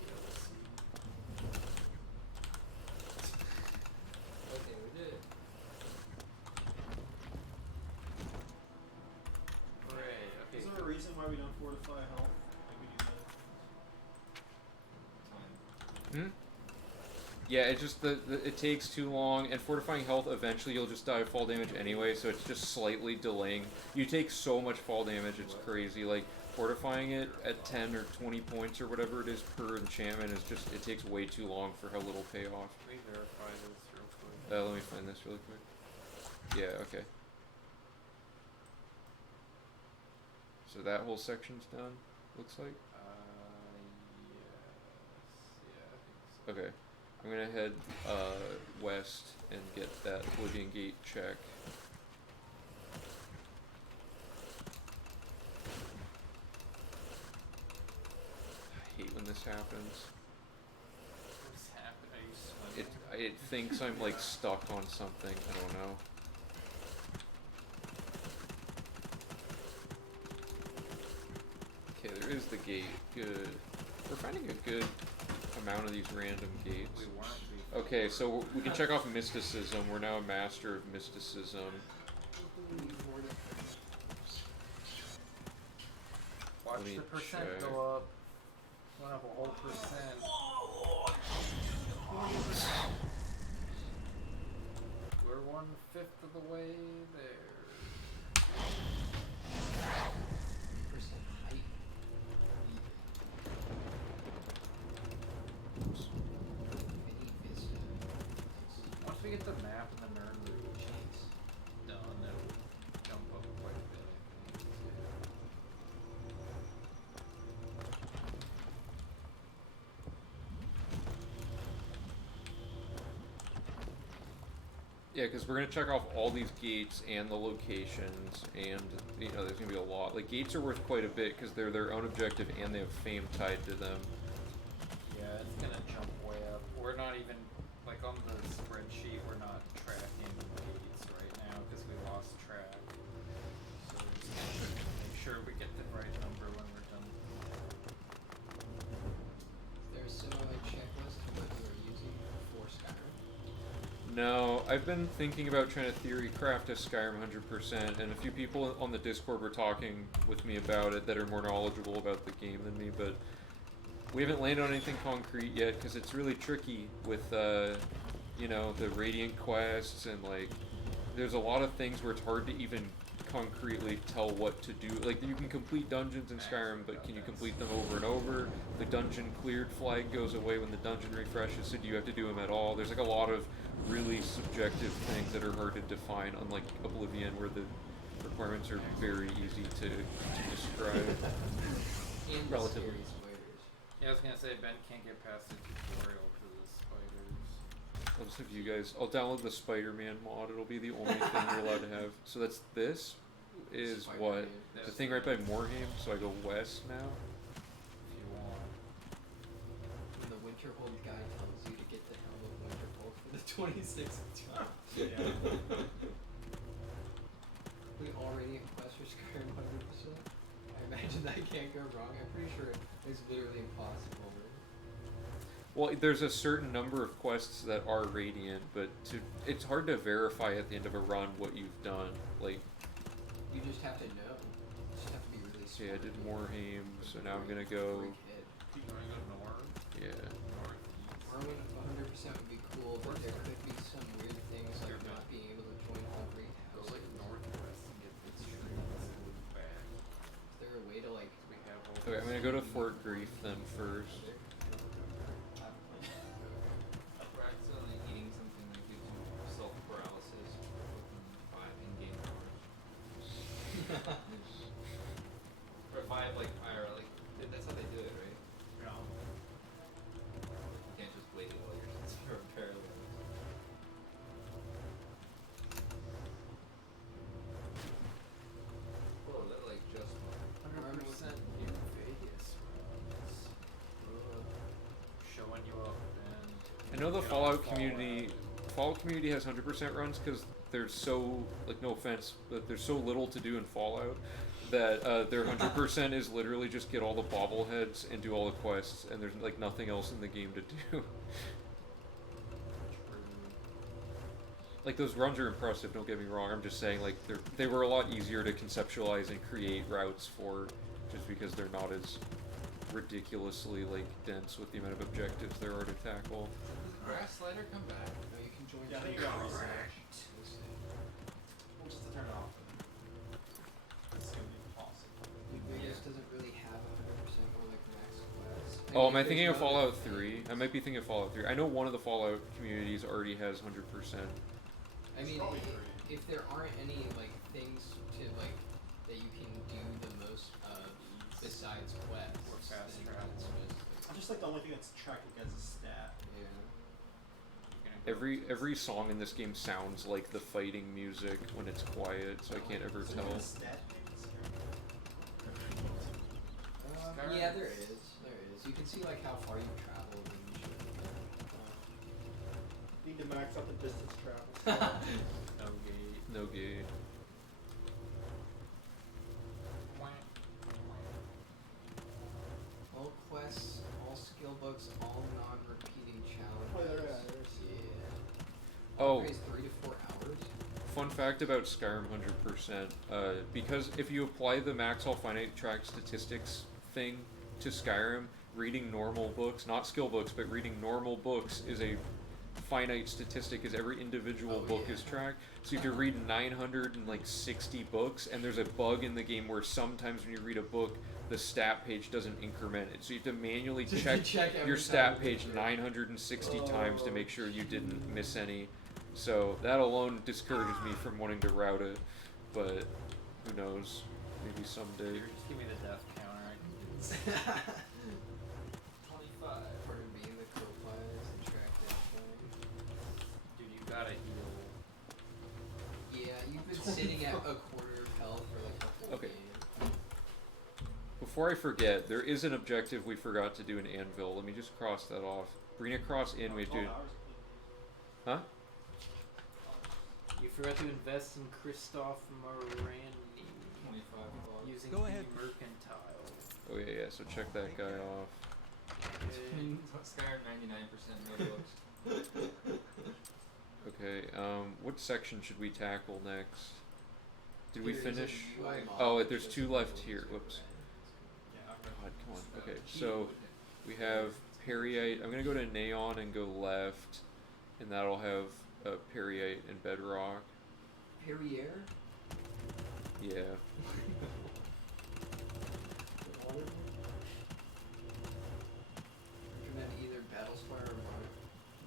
Yeah, we'll see. Okay, we did. Hooray, okay. Is there a reason why we don't fortify health? Like we do that? Hmm? Yeah, it just it takes too long, and fortifying health eventually you'll just die of fall damage anyway, so it's just slightly delaying. You take so much fall damage, it's crazy. Like fortifying it at 10 or 20 points or whatever it is per enchantment is just it takes way too long for how little payoff. Let me verify this real quick. Let me find this really quick. Yeah, okay. So that whole section's done, looks like. Yes. Yeah, I think so. Okay. I'm gonna head west and get that Oblivion gate check. I hate when this happens. What's happening? Are you swimming? It thinks I'm like stuck on something. I don't know. Okay, there is the gate. Good. We're finding a good amount of these random gates. We weren't. Okay, so we can check off mysticism. We're now a master of mysticism. Watch Let me the percent check. go up. Went up a whole percent. We're 1/5 of the way there. Percent height. Mini Vista. Once we get the map and the Nirnroute done, it'll jump up quite a bit, I think. Yeah, because we're gonna check off all these gates and the locations, and you know, there's gonna be a lot. Like gates are worth quite a bit because they're their own objective and they have fame tied to them. Yeah, it's gonna jump way up. We're not even, like on the spreadsheet, we're not tracking gates right now because we lost track. So we're just gonna make sure we get the right number when we're done. Is there a similar checklist to what you were using for Skyrim? No, I've been thinking about trying to theory craft a Skyrim 100%, and a few people on the Discord were talking with me about it that are more knowledgeable about the game than me, but we haven't landed on anything concrete yet because it's really tricky with, you know, the Radiant quests and like, there's a lot of things where it's hard to even concretely tell what to do. Like you can complete dungeons in Skyrim, but can you complete them over and over? The dungeon cleared flag goes away when the dungeon refreshes, so do you have to do them at all? There's like a lot of really subjective things that are hard to define, unlike Oblivion where the requirements are very easy to describe. And the Relatively. scary spiders. Yeah, I was gonna say Ben can't get past the tutorial for the spiders. I'll just have you guys. I'll download the Spider-Man mod. It'll be the only thing you're allowed to have. So that's this is what Spider-Man. the thing right by Moorhaven. So I go west now. If you want. When the Winterhold guy tells you to get the helm of Winterhold for the 26th time. Yeah. We already at Quest for Skyrim 100%. I imagine that can't go wrong. I'm pretty sure it's literally impossible. Well, there's a certain number of quests that are radiant, but it's hard to verify at the end of a run what you've done. Like, You just have to know. You just have to be really see, smart. I did Moorhaven, so now I'm gonna go. Freak hit. Do you want to go north? Yeah. Northeast? Morrowind 100% would be cool, but there could be some weird things like not being able to join all three Go houses. like northwest and get the streets and loop back. Is there a way to like? We have all Okay, I'm gonna go to Fort Grief then first. We're accidentally eating something that gives you self paralysis within 5 in-game hours. Or 5 like IR, like that's how they do it, right? Yeah. You can't just wait while you're paralyzed. Whoa, that like just 100% New Vegas runs. Showing you up and I know the get Fallout all Fallout. community has 100% runs because there's so, like, no offense, but there's so little to do in Fallout that their 100% is literally just get all the bobbleheads and do all the quests, and there's like nothing else in the game to do. Like, those runs are impressive, don't get me wrong. I'm just saying, like, they were a lot easier to conceptualize and create routes for, just because they're not as ridiculously, like, dense with the amount of objectives there are to tackle. Does Grass Slider come back? No, you can join. Yeah, I think you two got houses. research. We'll see. We'll just turn it off. It's gonna be possible. New Vegas doesn't really have 100% more like max quests. Oh, am mean, I thinking of there's Fallout other 3? things. I might be thinking of Fallout 3. I know one of the Fallout communities already has 100%. I mean, probably if there aren't any like things to like that you can do the most besides quests, Or fast then travel. it's I just like the only thing that's tracked against a stat. yeah. You're gonna go Every song in this game sounds like the fighting music when it's quiet, so I can't ever Is tell. there a stat maybe? Skyrim Yeah, there is- is. There is. You can see like how far you've traveled and shit. Need to max out the distance travel. No gate. No gate. All quests, all skill books, all non-repeating challenges. Oh, there are others. Yeah. Oh, Plays 3 to 4 hours. fun fact about Skyrim 100%. Because if you apply the max all finite track statistics thing to Skyrim, reading normal books, not skill books, but reading normal books is a finite statistic, as every individual Oh, book yeah. is tracked. So you have to read 960 books, and there's a bug in the game where sometimes when you read a book, the stat page doesn't increment it. So you have to manually Just check check every your time stat you page read it. 960 times to make sure you didn't miss any. So that alone discourages me from wanting to route it, but who knows? Maybe someday. Just give me the death counter. I can do this. 25. Part of being the co-pilot is to track that thing. Dude, you gotta heal. Yeah, you've been sitting at a quarter of health for like a whole Okay. game. Before I forget, there is an objective we forgot to do in Anvil. Let me just cross that off. Bring it across in, we have to. 12 hours. Huh? You forgot to invest in Christoph Morandi 25 bucks. using Go the ahead. mercantile. Oh yeah, so check that guy off. Skyrim 99% no books. Okay, what section should we tackle next? Did we There is a finish? UI mod Oh, that there's shows two the left rules here. of Whoops. Yeah, I've God, come on. Okay, Key, so wouldn't it? we have Periite. I'm gonna go to Neon and go left, and that'll have Periite and Bedrock. Perrier? Yeah. Recommend either Battlespire or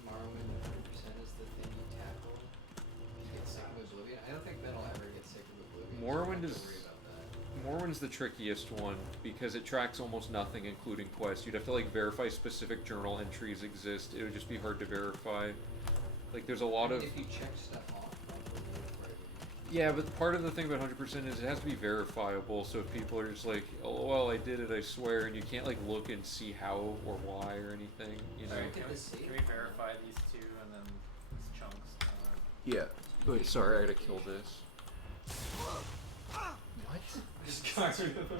Morrowind 100% is the thing you tackle. You get sick of Oblivion. I don't think Ben will ever get sick of Oblivion. so Morrowind you don't have is- to worry about that. Morrowind's the trickiest one because it tracks almost nothing, including quests. You'd have to like verify specific journal entries exist. It would just be hard to verify. Like there's a lot of If you check stuff off, probably right. yeah, but part of the thing about 100% is it has to be verifiable. So if people are just like, oh well, I did it, I swear, and you can't like look and see how or why or anything, you know. Alright, Can we verify these two and then these chunks? Yeah. Wait, sorry, I gotta kill this. What? Just got rid of the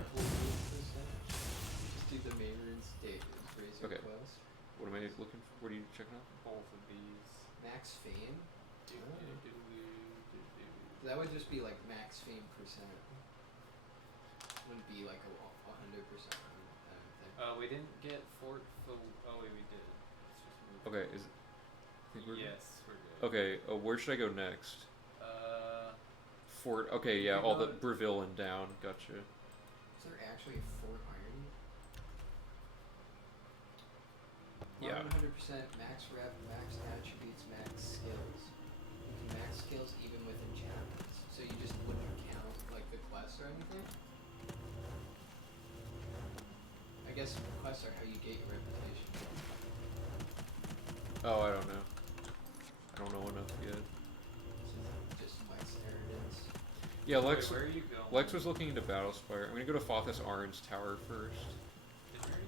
Just do the main state Razor Okay. quest. What am I looking for? What are you checking out? Both of these. Max fame? Do-do-do-do-do. That would just be like max fame percent. Wouldn't be like a 100%. I don't think. We didn't get Fort. Oh wait, we did. Let's just move. Okay, is think we're Yes, we're good. okay, where should I go next? Fort. Okay, yeah, You all the know- Breville and down. Gotcha. Is there actually a Fort Irony? Yeah. 100% max rep, max attributes, max skills. You can max skills even with enchantments. So you just wouldn't count like the quests or anything? I guess quests are how you get your reputation. Oh, I don't know. I don't know enough yet. Just Mike's arrogance. Yeah, Lex. Wait, where are you going? Lex was looking into Battlespire. I'm gonna go to Fothis Arn's tower first.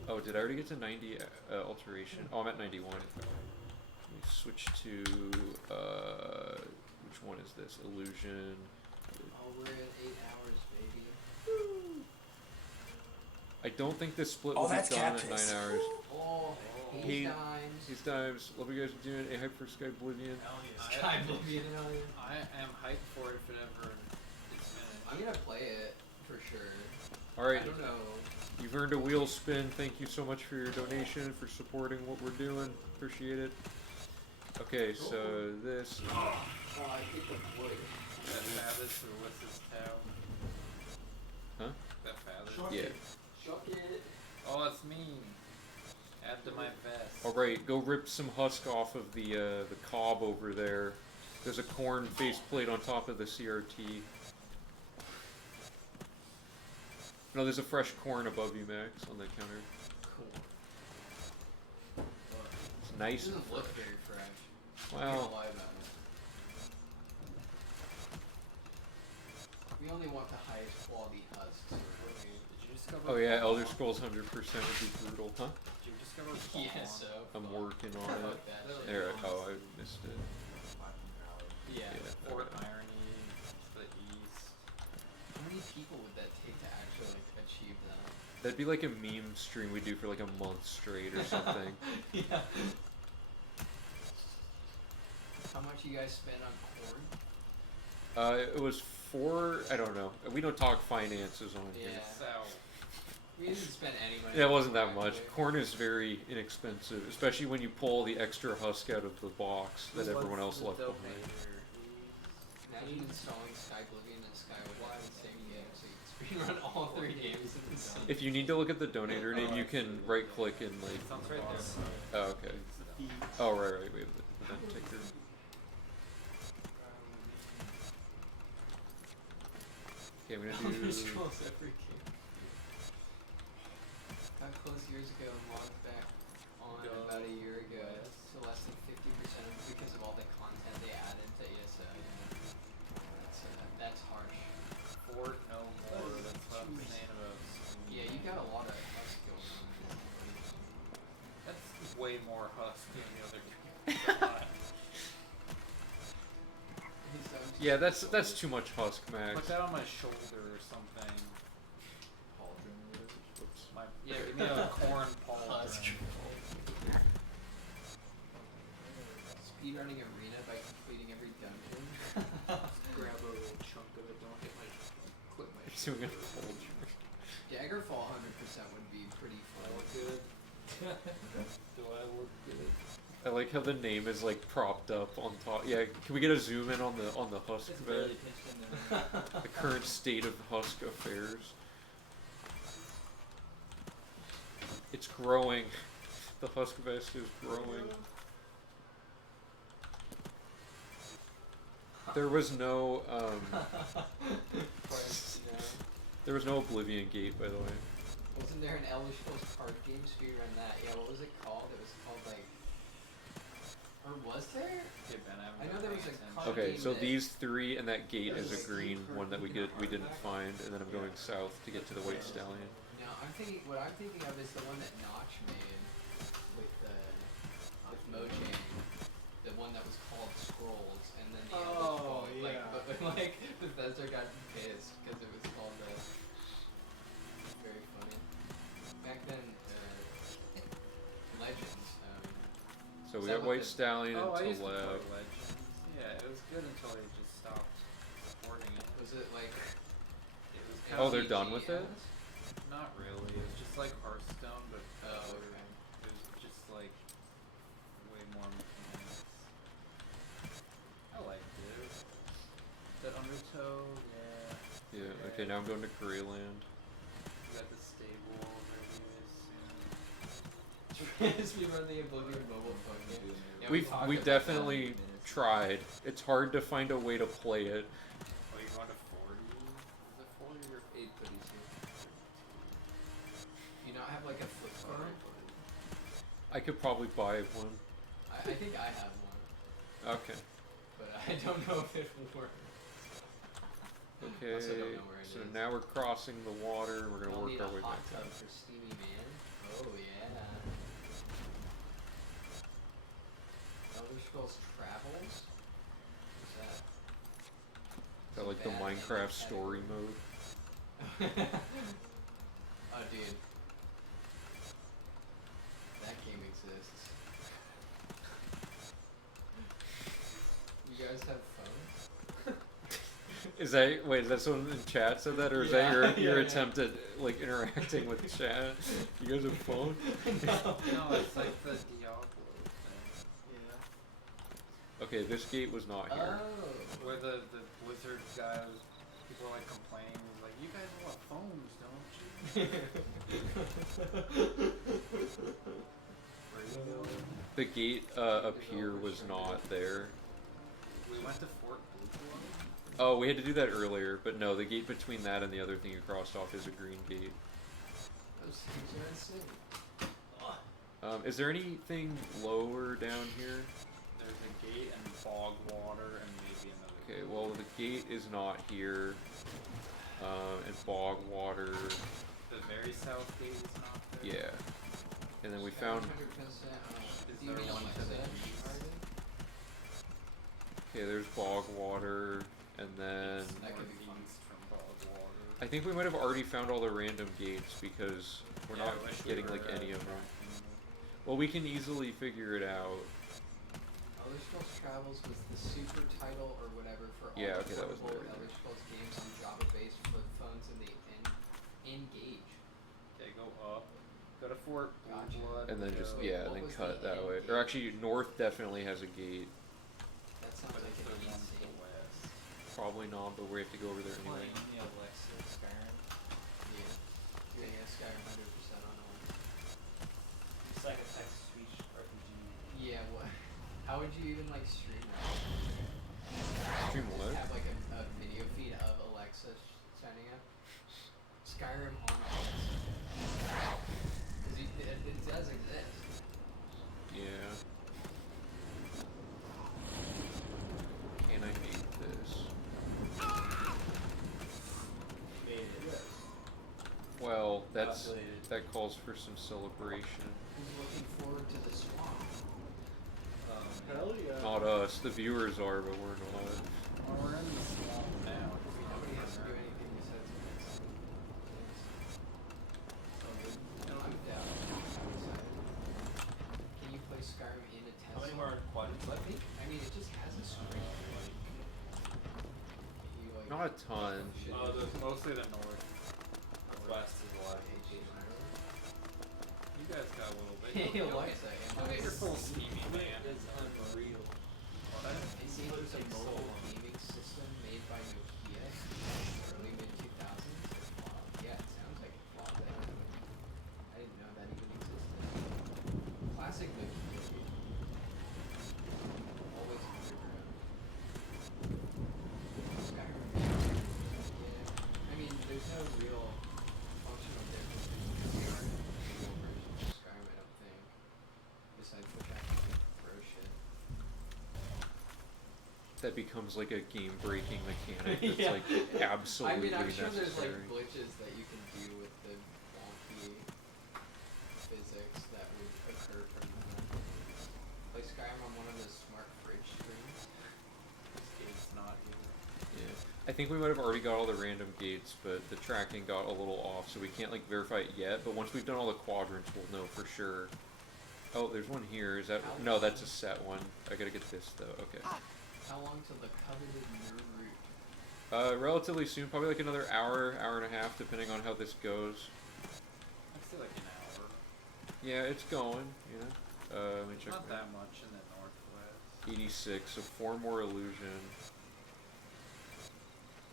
Oh, did I already get to 90 alteration? Oh, I'm at 91. Let me switch to which one is this? Illusion. Oh, we're at 8 hours, baby. I don't think this split Oh, will be that's done at 9 Captis. hours. Oh, He- eight times. These times, love you guys are doing a hype for Sky Oblivion. Hell yeah. Sky Oblivion, hell yeah. I am hyped for it if it ever gets finished. I'm gonna play it for sure. Alright, I don't know. you've earned a wheel spin. Thank you so much for your donation, for supporting what we're doing. Appreciate it. Okay, so this. Oh, I hit the wood. That Fathers or what's his towel? Huh? That Fathers? Yeah. Chuck it. Oh, that's mean. Add to my vest. Alright, go rip some husk off of the cob over there. There's a corn faceplate on top of the CRT. No, there's a fresh corn above you, Max, on the counter. Cool. It's nice It and doesn't look fresh. very fresh. Can't Well, lie about it. We only want the highest quality husks. Did you discover? oh yeah, Paul? Elder Scrolls 100% would be brutal, huh? Did you discover? Paul? Yeah, so. I'm working on it. Fuck that shit. There, oh, I missed it. Yeah. Yeah. Fort Irony to the east. How many people would that take to actually like achieve that? That'd be like a meme stream we do for like a month straight or something. Yeah. How much you guys spend on corn? It was 4, I don't know. We don't talk finances on here. Yeah. So We didn't spend any money. Yeah, it on wasn't that corn, much. actually. Corn is very inexpensive, especially when you pull the extra husk out of the box that everyone else left behind. Imagine installing Sky Oblivion and Sky Wide in the same game so you can speedrun all 3 games in the same. If you need to look at the donator name, you can right click and like. sounds right there. Oh, okay. Oh, right. We have the event ticker. Okay, I'm gonna Elder do. Scrolls every game. Got close years ago and logged back on about a year ago to less than 50% because of all the content they added to ESO. That's harsh. Fort no more. That's what I'm saying about. Yeah, you got a lot of husk going on. That's way more husk than the other guy. Yeah, that's too much husk, Max. Put that on my shoulder or something. Oops. Yeah, give me a corn pauldron. Speedrunning arena by completing every dungeon. Grab a little chunk of it, don't hit my quit my You're doing a hold. Daggerfall 100% would be pretty fun. Good. Do I look good? I like how the name is like propped up on top. Yeah, can we get a zoom in on the husk It's vet? barely pitched in there. The current state of husk affairs. It's growing. The husk vest is growing. There was no there was no Oblivion gate, by the way. Wasn't there an Elder Scrolls card game speedrun that? Yeah, what was it called? It was called like Or was there? Okay, Ben, I I know there was a card Okay, game so that- these three and that gate is a green one that we didn't find, and then I'm going south to get to the White Stallion. No, what I'm thinking of is the one that Notch made with Mojang. The one that was called Scrolls, and then the other was called, like Bethesda got pissed because it was called that. Very funny. Back then, Legends. So we got White Stallion Oh, I to used to play left. Legends. Yeah, it was good until they just stopped supporting it. Was it like? It was Oh, kind they're of done with it? not really. It was just like Hearthstone, but Oh, better. okay. It was just like way more mechanics. I liked it. That Undertow, yeah. Yeah, okay, now I'm going to Korealand. We got the stable reviews Speedrun the Oblivion mobile phone game. Yeah, We've talked we about that. definitely tried. It's hard to find a way to play it. Oh, you're going to 40? Was it 40 or 832? Do you not have like a flip phone? I could probably buy one. I think I have one, Okay. but I don't know if it works. Okay, Also don't know where it so is. now we're crossing the water. We're gonna I'll work need our a way hot back tub down. for Steamy Man. Oh yeah. Elder Scrolls Travels? What's that? Got like the Bad Minecraft name. story mode. Oh dude. That game exists. You guys have phones? Is that wait? Is that someone in chat said that, or is that Yeah, your yeah. attempt at like interacting with chat? You guys have phone? No, it's like the Diablo thing. Okay, this gate was not here. Oh. Where the Blizzard guy was, people were like complaining, he was like, you guys all have phones, don't you? Where you going? The gate up here was not there. We went to Fort Blue. Oh, we had to do that earlier, but no, the gate between that and the other thing you crossed off is a green gate. Those things are insane. Is there anything lower down here? There's a gate and bog water and maybe another Okay, well the gate is not here. And bog water, The very south gate is not there. yeah. And then we found. 100%. Is Do you there mean one to Alexa? the east? Okay, there's bog water, and then That could be fun. Northeast from bog water. I think we might have already found all the random gates because we're Yeah, not I wish we getting were, like any of them. tracking Well, we can easily figure it out. Elder Scrolls Travels was the super title or whatever for all Yeah, the okay, that was portable there. Elder Scrolls games on Java-based flip phones in the Engage. Okay, go up. Go to Fort Blue Gotcha. Blood. And then just, Wait, yeah, what and then was cut the that end way. gate? Or actually, north definitely has a gate. That sounds But like is there an one to the insane. west? Probably not, but we have to go over there anyway. Playing the Alexa Skyrim. Yeah. Yeah, Skyrim 100% on one. It's like a text-to-speech RPG. Yeah, what? How would you even like stream that? Stream what? Have like a video feed of Alexa signing up? Skyrim on Alexa. Because it does exist. Yeah. Can I make this? Well, that calls for some celebration. Who's looking forward to the swamp? Hell yeah. Not us. The viewers are, but we're not. Well, we're in the swamp now. Nobody has to do anything besides make some games. No, I'm down. I'm excited. Can you play Skyrim in a Tesla? How many more quadrants left? I mean, it just has a screen. You, like, Not a ton. should- There's mostly the north. West is a lot. You guys got a little bit. Hey, Alexa, am I You're full steamy, man. It's unreal. What? They say there's a mobile gaming system made by Nokia early mid-2000s. Wow. Yeah, it sounds like it. Wow, I didn't know that even existed. Classic Nokia. Dude. Always underground. Skyrim. Yeah. I mean, there's no real functional difference between the VR and the real version of Skyrim, I don't think. Besides the fact that you can throw shit. that becomes like a game-breaking mechanic. That's Yeah. like absolutely I mean, I'm sure there's like necessary. glitches that you can do with the wonky physics that would occur from that. Play Skyrim on one of the smart fridge screens. This gate's not here. Yeah. I think we might have already got all the random gates, but the tracking got a little off, so we can't like verify it yet. But once we've done all the quadrants, we'll know for sure. Oh, there's one here. Is that no? That's a set one. I gotta get this though. Okay. How long till the coveted Nirnroute? Relatively soon, probably like another hour, hour and a half, depending on how this goes. I'd say like an hour. Yeah, it's going. You know. Let me check. Not that much in the northwest. 86. So 4 more illusion.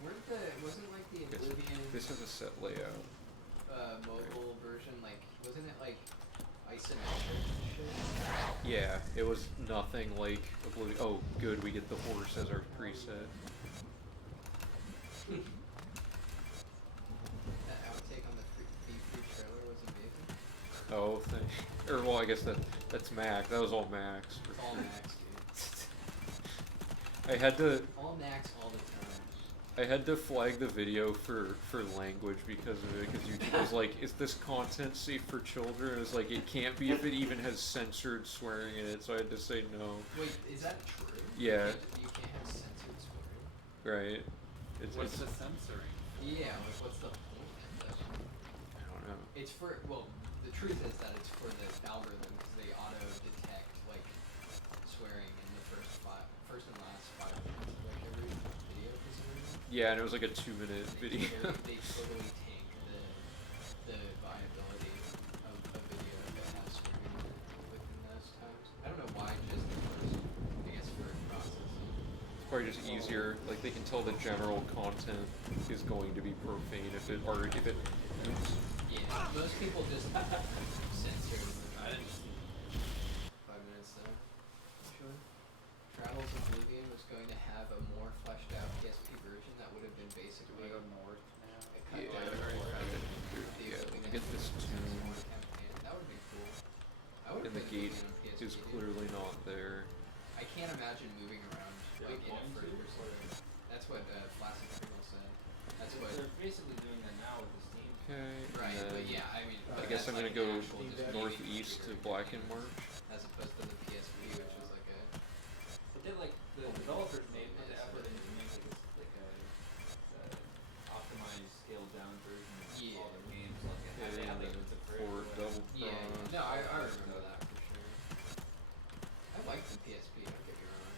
Wasn't like the Yes. Oblivion This has a set layout. mobile version, like, wasn't it like isometric and shit? Yeah, it was nothing like Oblivion. Oh, good, we get the horse as our preset. That outtake on the free trailer was amazing. Oh, thank. Or well, I guess that's Max. That was all Max. It's all Max, dude. I had to. All Max all the time. I had to flag the video for language because of it, because YouTube was like, is this content safe for children? It was like, it can't be if it even has censored swearing in it, so I had to say no. Wait, is that true? Yeah. You can't have censored swearing? Right. What's it's the censoring? Yeah, like what's the point of that? I don't know. It's for, well, the truth is that it's for the algorithm, because they auto-detect, like, swearing in the first and last 5 minutes of, like, every video for some reason. Yeah, and it was like a 2-minute video. They totally tank the viability of a video that has swearing in it within those times. I don't know why just the first, I guess for processing. It's probably just easier. Like they can tell the general content is going to be profane if it. Oops. Yeah, most people just censor I didn't. 5 minutes though. Actually, Travels Oblivion was going to have a more fleshed out PSP version that would have been Do basically we go north now? a cut Yeah, down I for yeah, let me get this tune. campaign. That would be cool. I would And the gate is clearly not there. I can't imagine moving around like in a going first to? person. That's what Flaccid Criminal said. That's what. They're basically doing that now with this team. Okay. Right, and but then yeah, I mean. I but guess that's I'm like gonna an go actual just northeast to trigger Black and campaign, March. as opposed to the PSP, which was like a. But then like the developers made put the effort into making this like a optimized, scaled down version of all their games. Like they had like the For double Yeah, cross. no, I remember that for sure. I liked the PSP, don't get me wrong.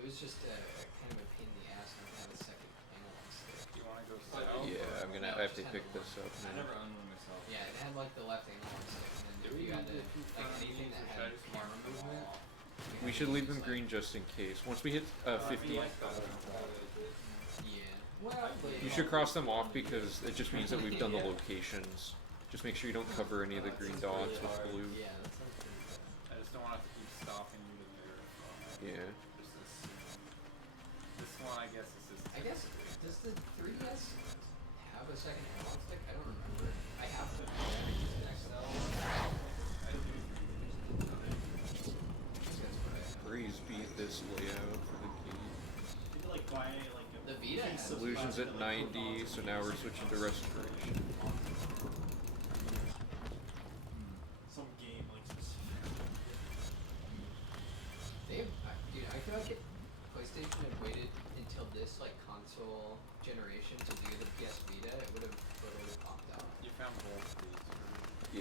It was just kind of a pain in the ass not to have a second analog stick. Do you want to go Oh, south? Yeah, No, I have just to had pick the this one. up I now. never owned one myself. Yeah, it had like the left analog stick, and then Do if we you had need to, to keep like trying anything these, that or should had I just camera mark them movement. all? you We had should to leave use, them like- green just in case. Once we hit 50, Yeah. Well, you should cross them off because it just means that we've done the locations. Just make sure you don't cover any of the green dots with blue. Yeah, that sounds pretty good. I just don't want to have to keep stopping you to verify. Yeah. Just assume. This one, I guess, is just. I guess, does the 3DS have a second analog stick? I don't remember. I have the XL. I do. That's what I have. Breeze beat this layout for the gate. You like buy like a The Vita case has of Illusions at like, clip-ons 90, and so now we're switching to restoration. some game like specific. Dude, I feel like PlayStation had waited until this like console generation to do the PS Vita, it would have totally popped out. You found both of these.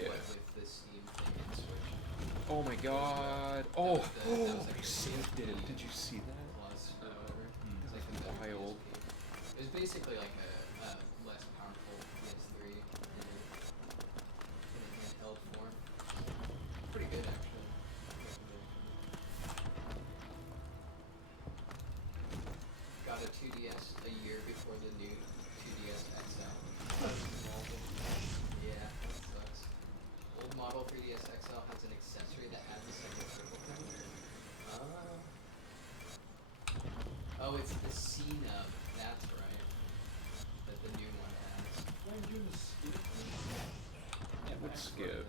Yeah. What with the Steam thing and Switch Oh my god. Oh, That was like I saved it. Did you see that? Plus or whatever. It's like a better Wild. PSP. It was basically like a less powerful PS3 in a handheld form. Pretty good actually. Got a 2DS a year before the new 2DS XL. Yeah, that sucks. Old model 3DS XL has an accessory that adds a second triple pin. Oh, it's the C nub. That's right. That the new one has. Would skip.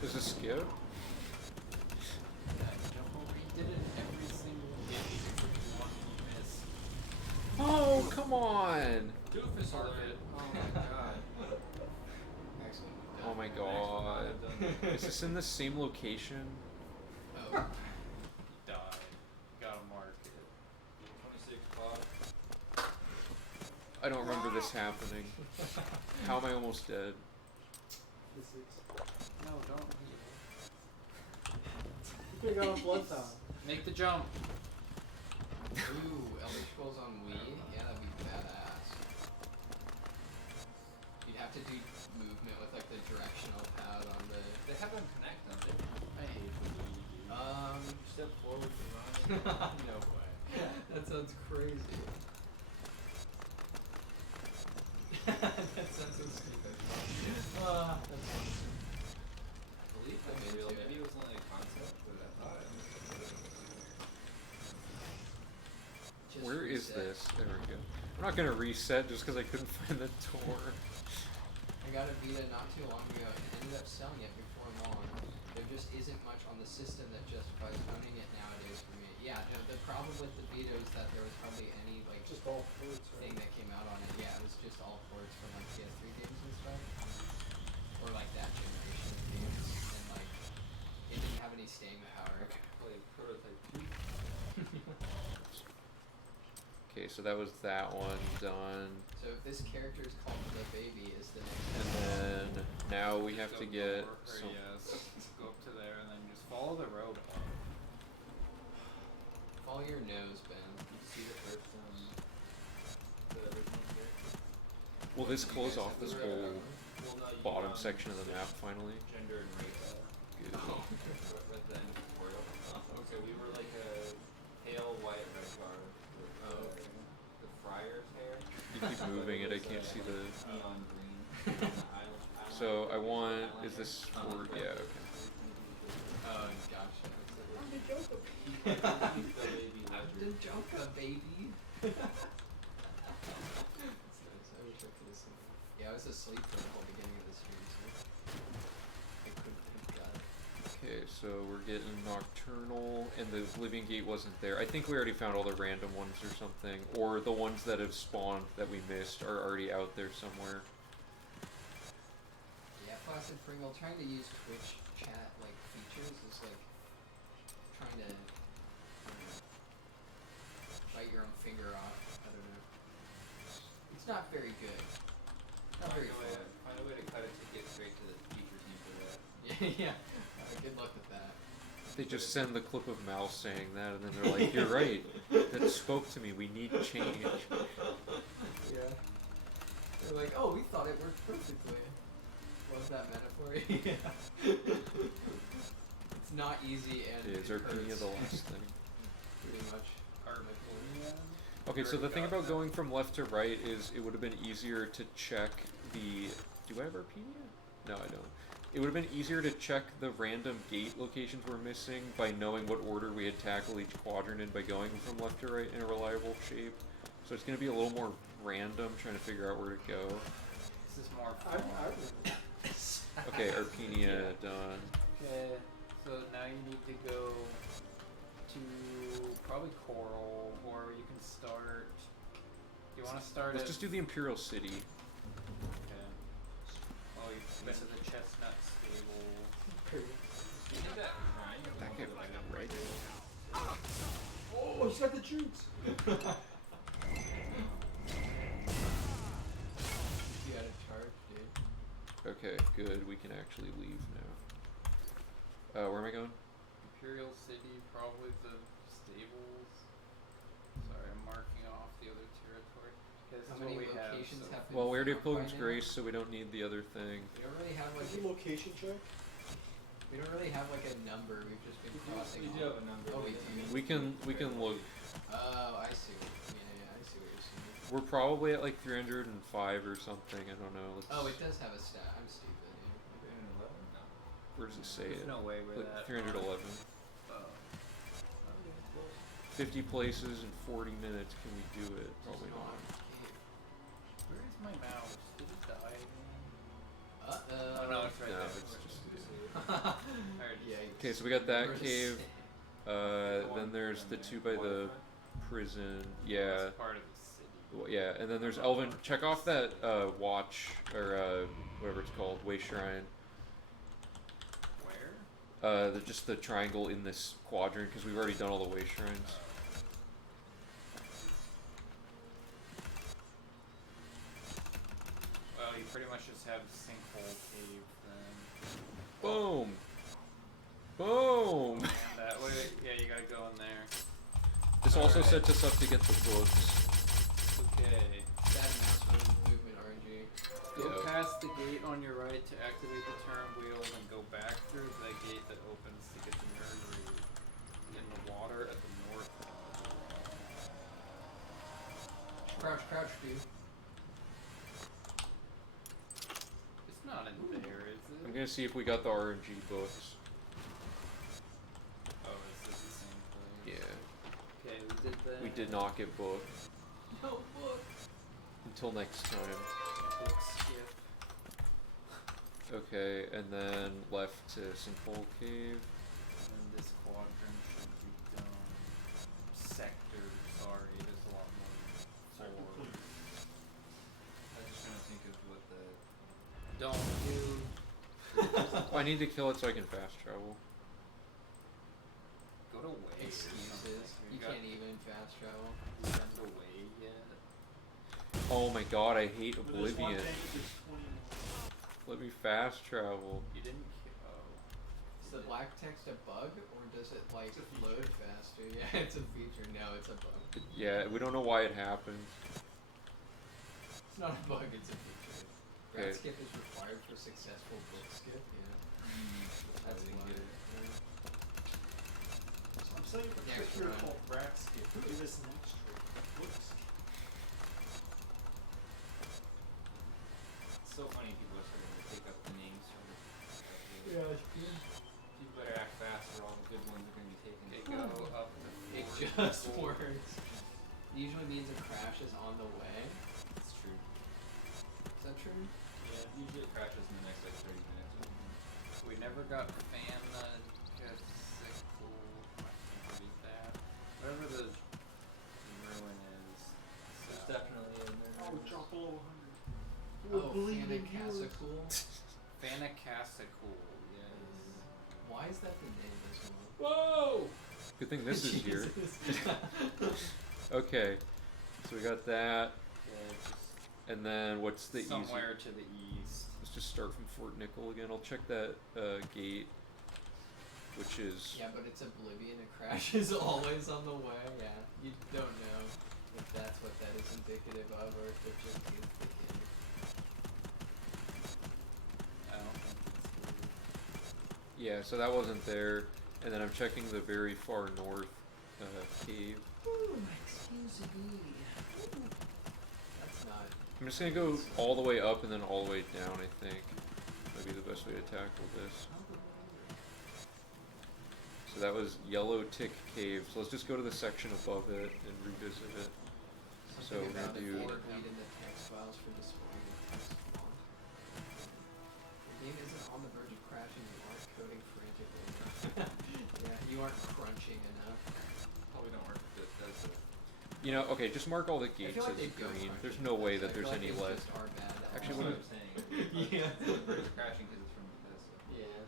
Does it skip? Jump over. He did it every single one he missed. Oh, come on! Doofus alert. Oh my god. Excellent. Oh my Next god. one I've done. Is this in the same location? Oh. He died. Gotta mark it. 26 clock. I don't remember this happening. How am I almost dead? No, don't. You could've got a blood fountain. Make the jump. Ooh, Elder Scrolls on Wii? Yeah, that'd be badass. You'd have to do movement with like the directional pad on the. They have them connect, don't they? I hate the Wii, dude. Step forward to run. No way. That sounds crazy. That sounds so stupid. That's funny. I believe that I'm real. into Maybe it. it was only a concept, but I thought it was. Just Where is reset. this? There we go. I'm not gonna reset just because I couldn't find the door. I got a Vita not too long ago and ended up selling it before long. There just isn't much on the system that justifies owning it nowadays for me. Yeah, no, the problem with the Vita is that there was hardly any like Just all fruits, thing that came out on it. Yeah, it was just all ports from like PS3 games and stuff. Or like that generation of games. And like it didn't have any staying power. Play prototype 2. Okay, so that was that one done. So if this character is called the baby is the next And then now we have to get some. Yes. Go up to there and then just follow the road up. follow your nose, Ben. You see the first the original character. Will this close off this whole Well, no, you, bottom section of the map finally? Gender and race. Good. At the end of the tutorial. So we were like a pale white red bar with the friar's hair. You keep moving it, I can't see the. Neon green. So I want. Is this for? Yeah. Okay. Oh, gotcha. I'm the Joker, baby. I'm the Joker, baby. That's nice. I wish I could have seen that. Yeah, I was asleep for the whole beginning of the stream, so I couldn't have got it. Okay, so we're getting Nocturnal, and the Oblivion Gate wasn't there. I think we already found all the random ones or something, or the ones that have spawned that we missed are already out there somewhere. Yeah, Placid Pringle, trying to use Twitch chat like features is like trying to bite your own finger off. I don't know. It's not very good. Not very fun. Find a way to cut it to get straight to the features you for that. Yeah. Good luck with that. They just send the clip of Mal saying that, and then they're like, "You're right. That spoke to me. We need change." Yeah. They're like, oh, we thought it worked perfectly. Was that metaphor? Yeah. It's not easy and Is Arpenia the last thing? pretty much. Okay, so the thing about going from left to right is it would have been easier to check the. Do I have Arpenia? No, I don't. It would have been easier to check the random gate locations we're missing by knowing what order we had tackled each quadrant in by going from left to right in a reliable shape. So it's going to be a little more random trying to figure out where to go. This is more fun. Okay, Arpenia done. Okay, so now you need to go to probably Coral, or you can start. Do you want to start? Let's at, just do the Imperial City. Okay. Oh, you've been to the Chestnut Stable. You need that triangle. That guy went right. Oh, he's got the juice! You had a charge, dude. Okay, good. We can actually leave now. Where am I going? Imperial City, probably the stables. Sorry, I'm marking off the other territory. Okay, this How is what many we have. locations So have been Well, we already have found by Pilgrim's now? Grace, so we don't need the other thing. We don't really have like Is it location check? we don't really have like a number. We've just been crossing. you do have a number. Oh, we do. We can look. Oh, I see. Yeah, I see what you're saying. We're probably at like 305 or something. I don't know. Let's, Oh, it does have a stat. I'm stupid. Yeah. 311? No. Where does it say There's it? no way we're Like that. 311. Oh. 50 places in 40 minutes. Can we do it? Probably Just not. Where is my mouse? Did it die? Uh-oh. Oh no, it's right No, there. it's just. Yikes. Okay, so we got that We're the cave. same. Then there's the two by the Waterfront? prison. Yeah. That's part of the city. Well, yeah, and then there's Elven. Check off that watch or whatever it's called, way shrine. Where? Just the triangle in this quadrant because we've already done all the way shrines. Well, you pretty much just have Sinkhole Cave then. Boom. Boom. And wait, yeah, you gotta go in there. This also Alright. sets us up to get the books. Okay. That mouse movement RNG. Go Yeah. past the gate on your right to activate the turn wheel, and go back through that gate that opens to get the Nirnroute in the water at the north. Crouch, crouch, dude. It's not in there, is it? I'm gonna see if we got the RNG books. Oh, is this the same place? Yeah. Okay, we did that. We did not get booked. No book. Until next time. Book skip. Okay, and then left to Sinkhole Cave. And then this quadrant should be done. Sector, sorry, there's a lot more. Four. I was just trying to think of what the. Don't do. Oh, I need to kill it so I can fast travel. Go to way. Excuses. You can't even fast travel. Send away yet. Oh my god, I hate But there's one Oblivion. thing, there's 20 more. Let me fast travel. You didn't. Oh. Is the black text a bug or does it like load faster? Yeah, it's a feature. No, it's a bug. Yeah, we don't know why it happens. It's not a bug, it's a feature. Okay. Rat skip is required for successful book skip, yeah. That's we didn't why. get it. I'm saying for Yeah, picture right. called rat skip. Who do this next trick? Looks. It's so funny people are starting to pick up the names from the. It's good. You better act fast or all the good ones are going to be taken. They go up the It floor. just works. Usually means a crash is on the way. It's true. Is that true? Yeah, usually it crashes in the next like 30 minutes or something. We never got Fana Gasical. I can't read that. Whatever the ruin is. There's definitely in there. Oh, drop below 100. Oh, Fana Casacool. Fana Casical, yes. Why is that the name of this one? Whoa! Good thing this is here. Jesus. Okay, so we got that, Yeah, just and then what's the easy? somewhere to the east. Let's just start from Fort Nickel again. I'll check that gate, which is Yeah, but it's Oblivion. A crash is always on the way. Yeah, you don't know if that's what that is indicative of, or if it just is the case. I don't think it's yeah. So that wasn't there, and then I'm checking the very far north cave. Ooh, excuse me. That's not. I'm just gonna go all the way up and then all the way down. I think might be the best way to tackle this. So that was Yellow Tick Cave. So let's just go to the section above it and revisit it. So Something we're about gonna if do. you read in the text files for displaying the text font. Your game isn't on the verge of crashing. You aren't coding frantically enough. Yeah, you aren't crunching enough. Probably don't work if it does it. You know, okay, just mark all the I gates feel like as they go green. crunching. There's no way that I feel there's like any they left. just are bad at Actually, all. what That's what I'm saying. Yeah. It's crashing because it's from Bethesda. Yeah.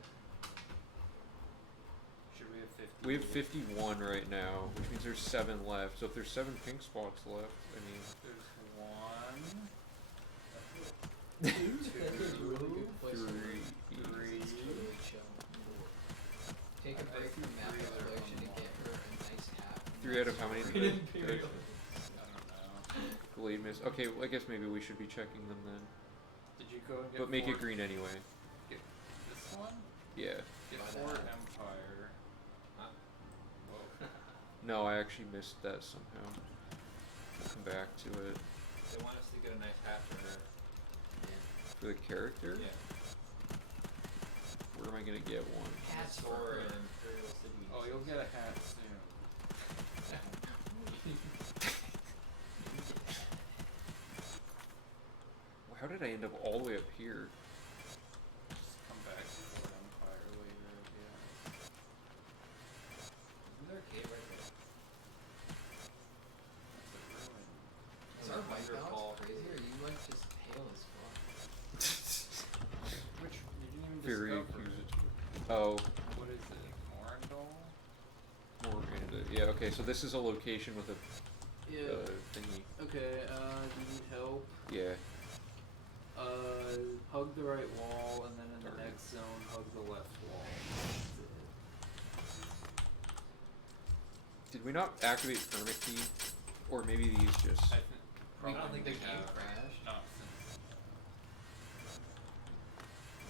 Should we have 50? We have 51 right now, which means there's 7 left. So if there's 7 pink spots left, I mean, There's one. That's a really good place to three. work. It's totally chill. Take a break from map exploration and get her a nice hat. 3 out of how many? Great Imperial. I don't know. Glade Mist. Okay, well, I guess maybe we should be checking them then. Did you go and get But make it Fort- green anyway. Get this one? Yeah. Get Buy Fort that. Empire. Huh? Whoa. No, I actually missed that somehow. I'll come back to it. They want us to get a nice hat for her. For the character? Yeah. Where am I gonna get one? Hats for Store her. in Imperial City. Oh, you'll get a hat soon. How did I end up all the way up here? Just come back to Fort Empire Yeah, okay, so this is a location with a Yeah. thingy. Okay, do you need help? Yeah. Hug the right wall, and then in Darn the it. next zone, hug the left wall. Did we not activate permakey? Or maybe these just... I think. I Probably don't think the we game have. crashed. Not since.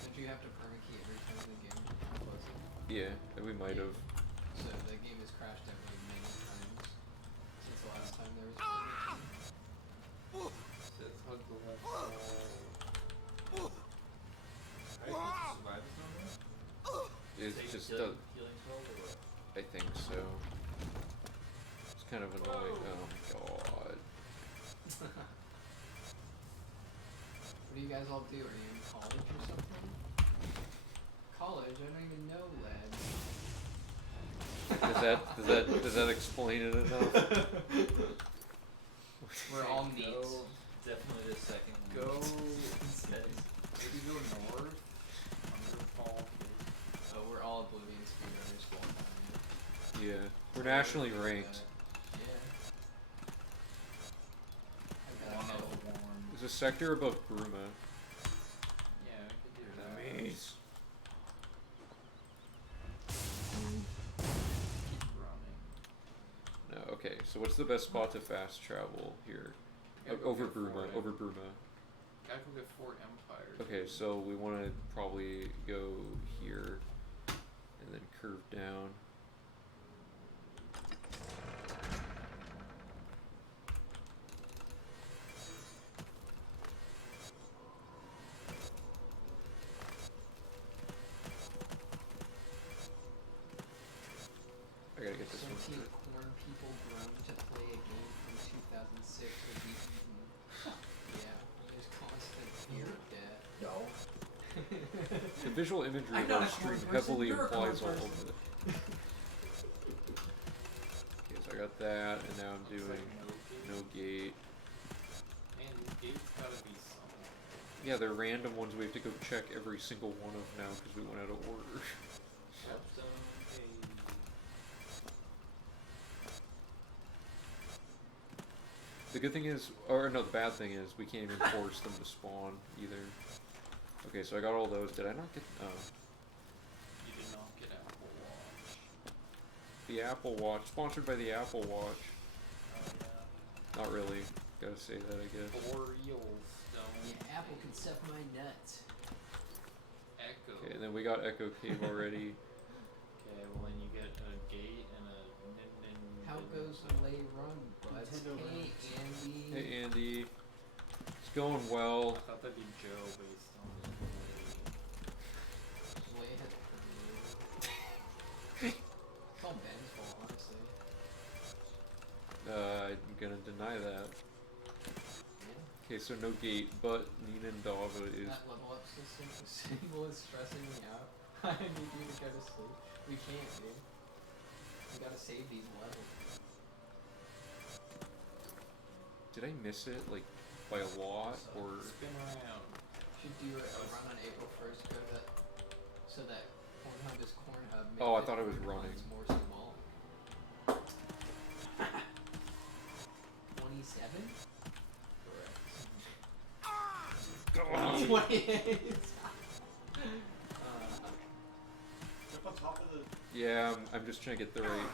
Don't you have to permakey every time the game closes? Yeah, we might have. So the game has crashed every many times since the last time there was permakey. Says hug the left wall. How do you survive this number? It's Take just healing spell or what? I think so. It's kind of annoying. Oh my god. What do you guys all do? Are you in college or something? College? I don't even know, lads. Does that explain it enough? We're all neat. Go, definitely the second one. Go. Instead. Maybe go north. Underfall. Oh, we're all Oblivion speedrunners full time. Yeah, we're nationally ranked. Yeah. I One got of no. warm. There's a sector above Bruma. Yeah, we could do that. Nice. Keep running. No, okay, so what's the best spot to fast travel here? Gotta go Over get Bruma, Fort over Bruma. Gotta go get Fort Empire. Okay, so we want to probably go here and then curve down. I gotta get this one. Sentient corn people grown to play a game from 2006 would be eaten. Yeah, there's constant fear of death. No. The visual imagery I'm of not our a stream corn person, heavily you're a corn implies all person. of it. Okay, so I got that, and now I'm doing no gate. And these gates gotta be somewhere. Yeah, they're random ones we have to go check every single one of now because we went out of order. Shutdown page. The good thing is, or no, the bad thing is, we can't even force them to spawn either. Okay, so I got all those. Did I not get? Oh, You did not get Apple Watch. the Apple Watch, sponsored by the Apple Watch. Oh yeah. Not really. Gotta say that, I guess. Boreal Stone. Yeah, Apple can suck my nuts. Echo. Okay, and then we got Echo Cave already. Okay, well then you get a gate and a How goes the lay run, bud? Nintendo Hey, Andy. Hey Andy, it's going well. I thought that'd be Joe based on the Lay had It's all Ben's fault, honestly. I'm gonna deny that. Yeah. Okay, so no gate, but Ninendava is. That level up system symbol is stressing me out. I need you to go to sleep. We can't, dude. We gotta save these levels. Did I miss it like by a lot or? spin around. Should do a run on April 1st, go to so that Pornhub is Cornhub. Make Oh, I thought it was runs running. more small. 27? Correct. 28. Jump on top of the. Yeah, I'm just trying to get the right.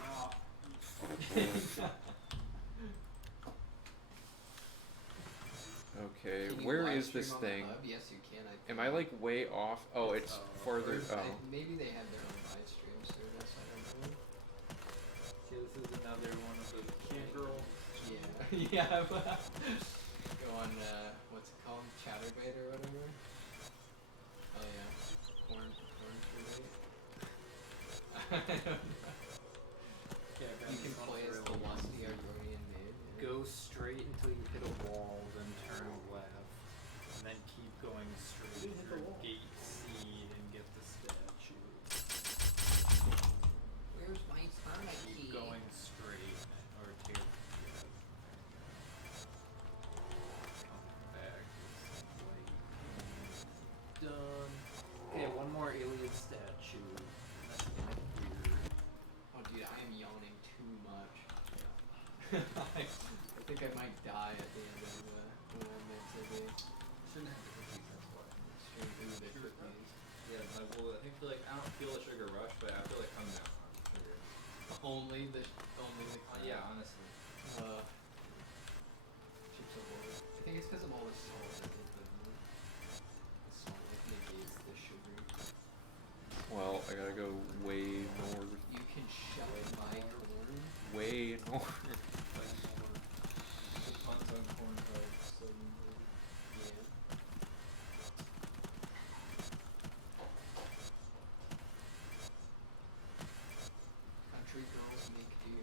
Okay, Can you where live is stream this on the thing? hub? Yes, you can. I Am think. I like way off? Oh, it's farther. Or Oh, maybe they have their own live stream service. I don't know. Okay, this is another one of the cute girls. Yeah, yeah. Go on, what's it called? Chatterbait or whatever? Oh yeah. Corn for bait. I don't know. Okay, You can play as the lusty Argonian maid. Yeah. Go straight until you hit a wall, then turn left, and then keep going straight You didn't hit the through wall. gate C and get the statue. Where's my permit key? Keep going straight, or take back. Done. Okay, one more alien statue. That's weird. Oh dude, I am yawning too much. I think I might die at the end of when I'm meant to be. Shouldn't have the cookies, that's why. Stream through the cookies. Yeah, well, I feel like I don't feel the sugar rush, but I feel like coming down on sugar. Only the Yeah, honestly. Chips are horrible. I think it's because of all the salt that they put in them. The salt like negates the sugar. Well, I gotta go way north. You can shell my corn. Way north. The puns on corn are so Yeah. Country girls make do.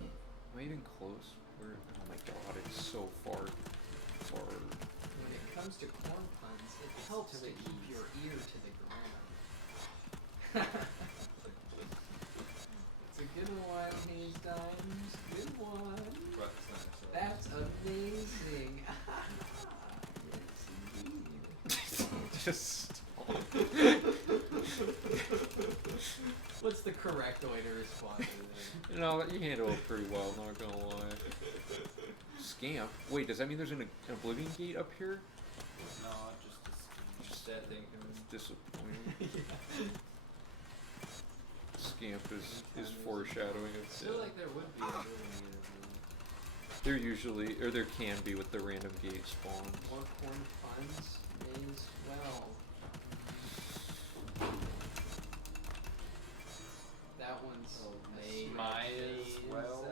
Am I even close? Where? Oh my god, it's so far. When it comes to corn puns, it helps to keep your ear to the ground. It's a good one, Hayes Dimes. Good one. That's amazing. Yes, indeed. Just stop. What's the correct way to respond to that? You know, you handle it pretty well, not gonna lie. Scamp? Wait, does that mean there's an Oblivion gate up here? No, just that thing. Disappointing. Yeah. Scamp is foreshadowing I of feel death. like there would be a really There usually, or there can be with the random gate spawn. More corn puns may as well. That one's may might as well.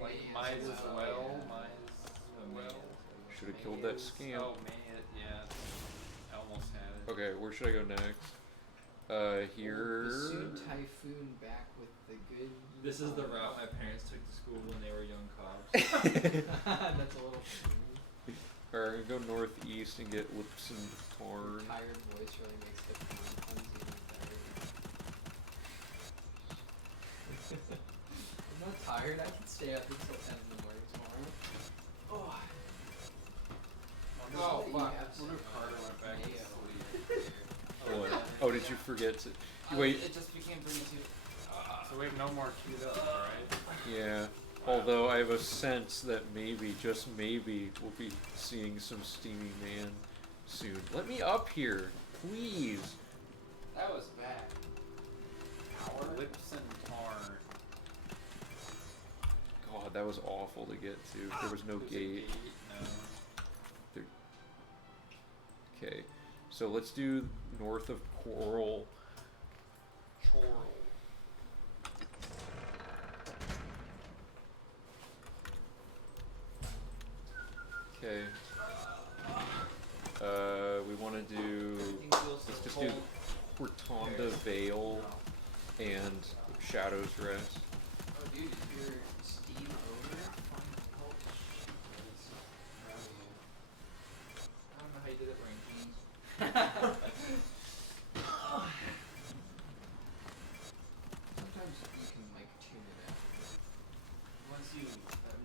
Like, might as well. Might as well. Should have killed that scamp. Oh, man, yeah. I almost had it. Okay, where should I go next? Here. Bassoon Typhoon back with the good. This is the route my parents took to school when they were young cops. That's a little funny. Alright, I'm gonna go northeast and get Lips and Tarn. Tired voice really makes the corn puns even better. I'm not tired. I can stay up until 10 in the morning tomorrow. Oh. Oh, You fuck. have Wonder if some, Carter went back to mayo. sleep. What? Oh, did you forget to? Wait. It just became 32. So we have no more queued up, right? Yeah. Although I have a sense that maybe, just maybe, we'll be seeing some Steamy Man soon. Let me up here, please. That was bad. Lips and Tarn. God, that was awful to get to. There was no There's a gate. No. Okay, so let's do north of Coral. Choral. Okay. We want to do. Let's just do Cortonda Vale and Shadow's Rest. Oh, dude, if you're Steam owner, find help. I don't know how you did it wearing jeans. Sometimes you can like tune it out. Once you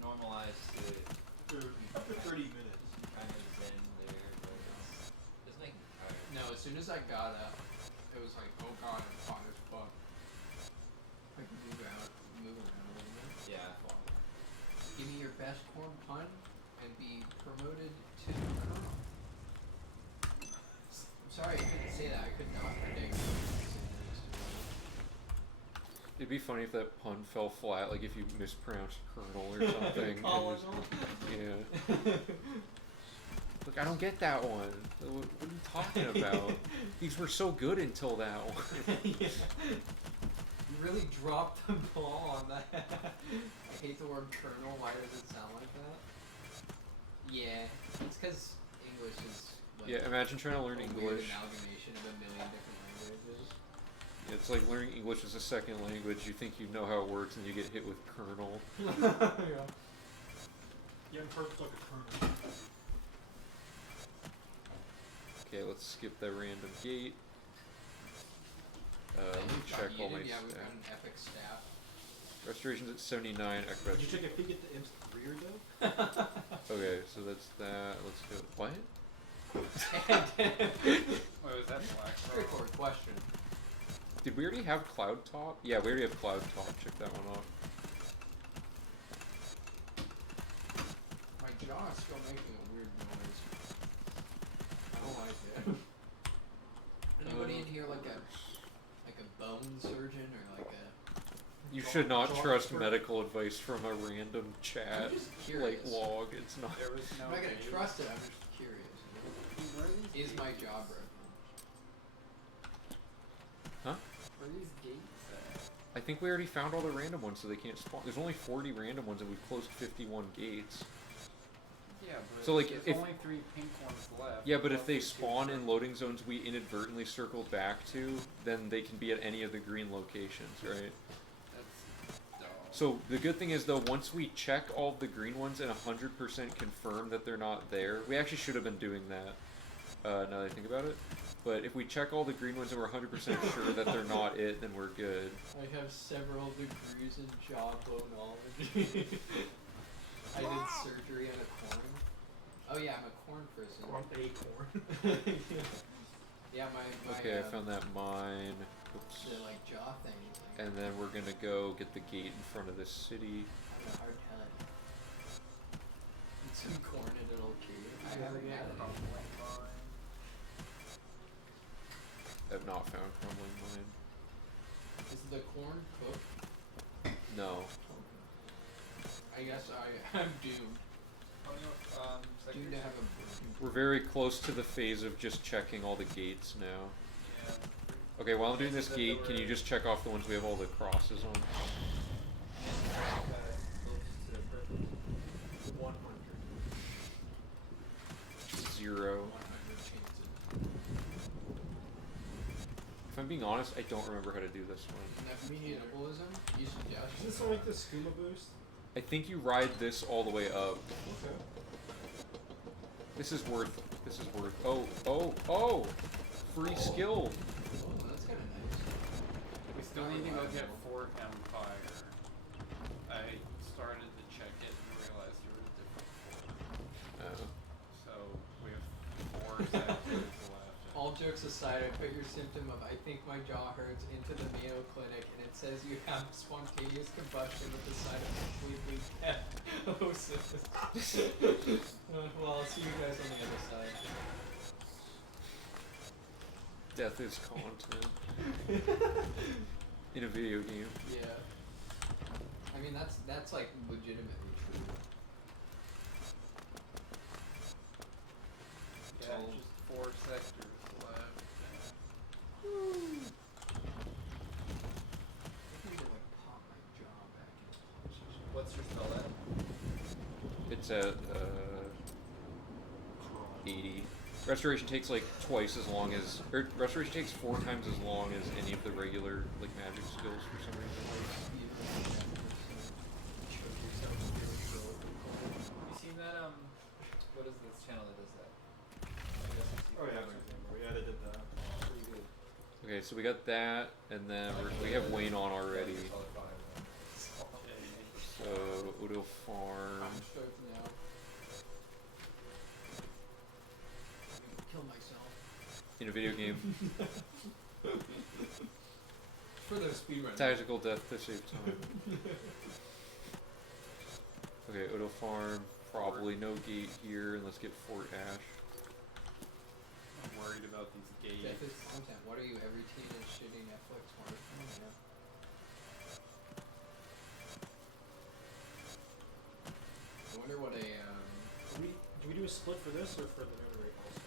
normalize to it, After 30 minutes. kind of zen there, but it's making me tired. No, as soon as I got up, it was like, oh god, I'm hot as fuck. I can move around a little bit. Yeah, I fall. Give me your best corn pun and be promoted to colonel. I'm sorry I couldn't say that. I could not predict. It'd be funny if that pun fell flat, like if you mispronounced Colonel or something. and Colonel. yeah. Look, I don't get that one. What are you talking about? These were so good until that one. Yeah. You really dropped the ball on that. I hate the word colonel. Why does it sound like that? Yeah, it's because English is like Yeah, imagine trying to learn a weird English. amalgamation of a million different languages. It's like learning English as a second language. You think you know how it works, and you get hit with Colonel. Yeah. Young Purple's like a kernel. Okay, let's skip that random gate. Let me We've got check all my We've got stats. an epic staff. Restoration's at 79. Did you take a peek at the imp's rear though? Okay, so that's that. Let's go. What? Wait, was that black? Straightforward question. Did we already have Cloud Top? Yeah, we already have Cloud Top. Check that one off. My jaw is still making a weird noise. I don't like it. Anybody in here like a bone surgeon or like a? You should not trust medical advice from a random chat I'm just like curious. log. It's not. There was no. I'm not gonna video. trust it. I'm just curious. Where are these Is my gates? jaw broken? Huh? Where are these gates at? I think we already found all the random ones, so they can't spawn. There's only 40 random ones, and we've closed 51 gates. Yeah, but So, like, there's if- only 3 pink ones left. Yeah, but if plus they the 2 spawn in purple. loading zones we inadvertently circled back to, then they can be at any of the green locations, right? That's dumb. So the good thing is though, once we check all of the green ones and 100% confirm that they're not there, we actually should have been doing that. Now that I think about it, but if we check all the green ones and we're 100% sure that they're not it, then we're good. I have several degrees in jawboneology. I did surgery on a corn. Oh yeah, I'm a corn person. Or an acorn. Yeah, my Okay, I found that mine. Oops. the like jaw thing. And then we're gonna go get the gate in front of this city. I'm a hard time. Eat some corn and it'll cure you. I haven't had it. I've not found crumbling mine. Is the corn cooked? No. I guess I'm doomed. Oh, you know, Doomed to have a We're very close to the phase of just checking all the gates now. Yeah. Okay, while I'm doing this gate, can you just check off the ones we have all the crosses on? 100. 0. 100 chances. If I'm being honest, I don't remember how to do this one. Enough medianism? You suggest? Is this one like the scuba boost? I think you ride this all the way up. Okay. This is worth. Oh! Free skill. Oh, that's kind of nice. We still need to go get Fort Empire. I started to check it and realized there was a different fort. So we have 4 sectors left. All jokes aside, I put your symptom of I think my jaw hurts into the Mayo Clinic, and it says you have spontaneous combustion with the side of completely dead. Oh, well, I'll see you guys on the other side. Death is content. In a video game. Yeah. I mean, that's like legitimately true. Yeah, just 4 sectors left. I think I need to like pop my jaw back into place or something. What's your spell at? It's at 80. Restoration takes like twice as long as, or restoration takes 4 times as long as any of the regular like magic skills for some reason. Have you seen that? What is this channel that does that? I guess it's Oh yeah, we edited that. Pretty good. Okay, so we got that, and then we have Wayne on already. So Odo Farm. I'm stoked now. I'm gonna kill myself. In a video game. For the speedrun. Tactical death to save time. Okay, Odo Farm. Probably no gate here, and let's get Fort Ash. I'm worried about these gates. Death is content. What are you, every teenage shitty Netflix smartphone? Yeah. I wonder what a Do we do a split for this or for the Nirnroute also?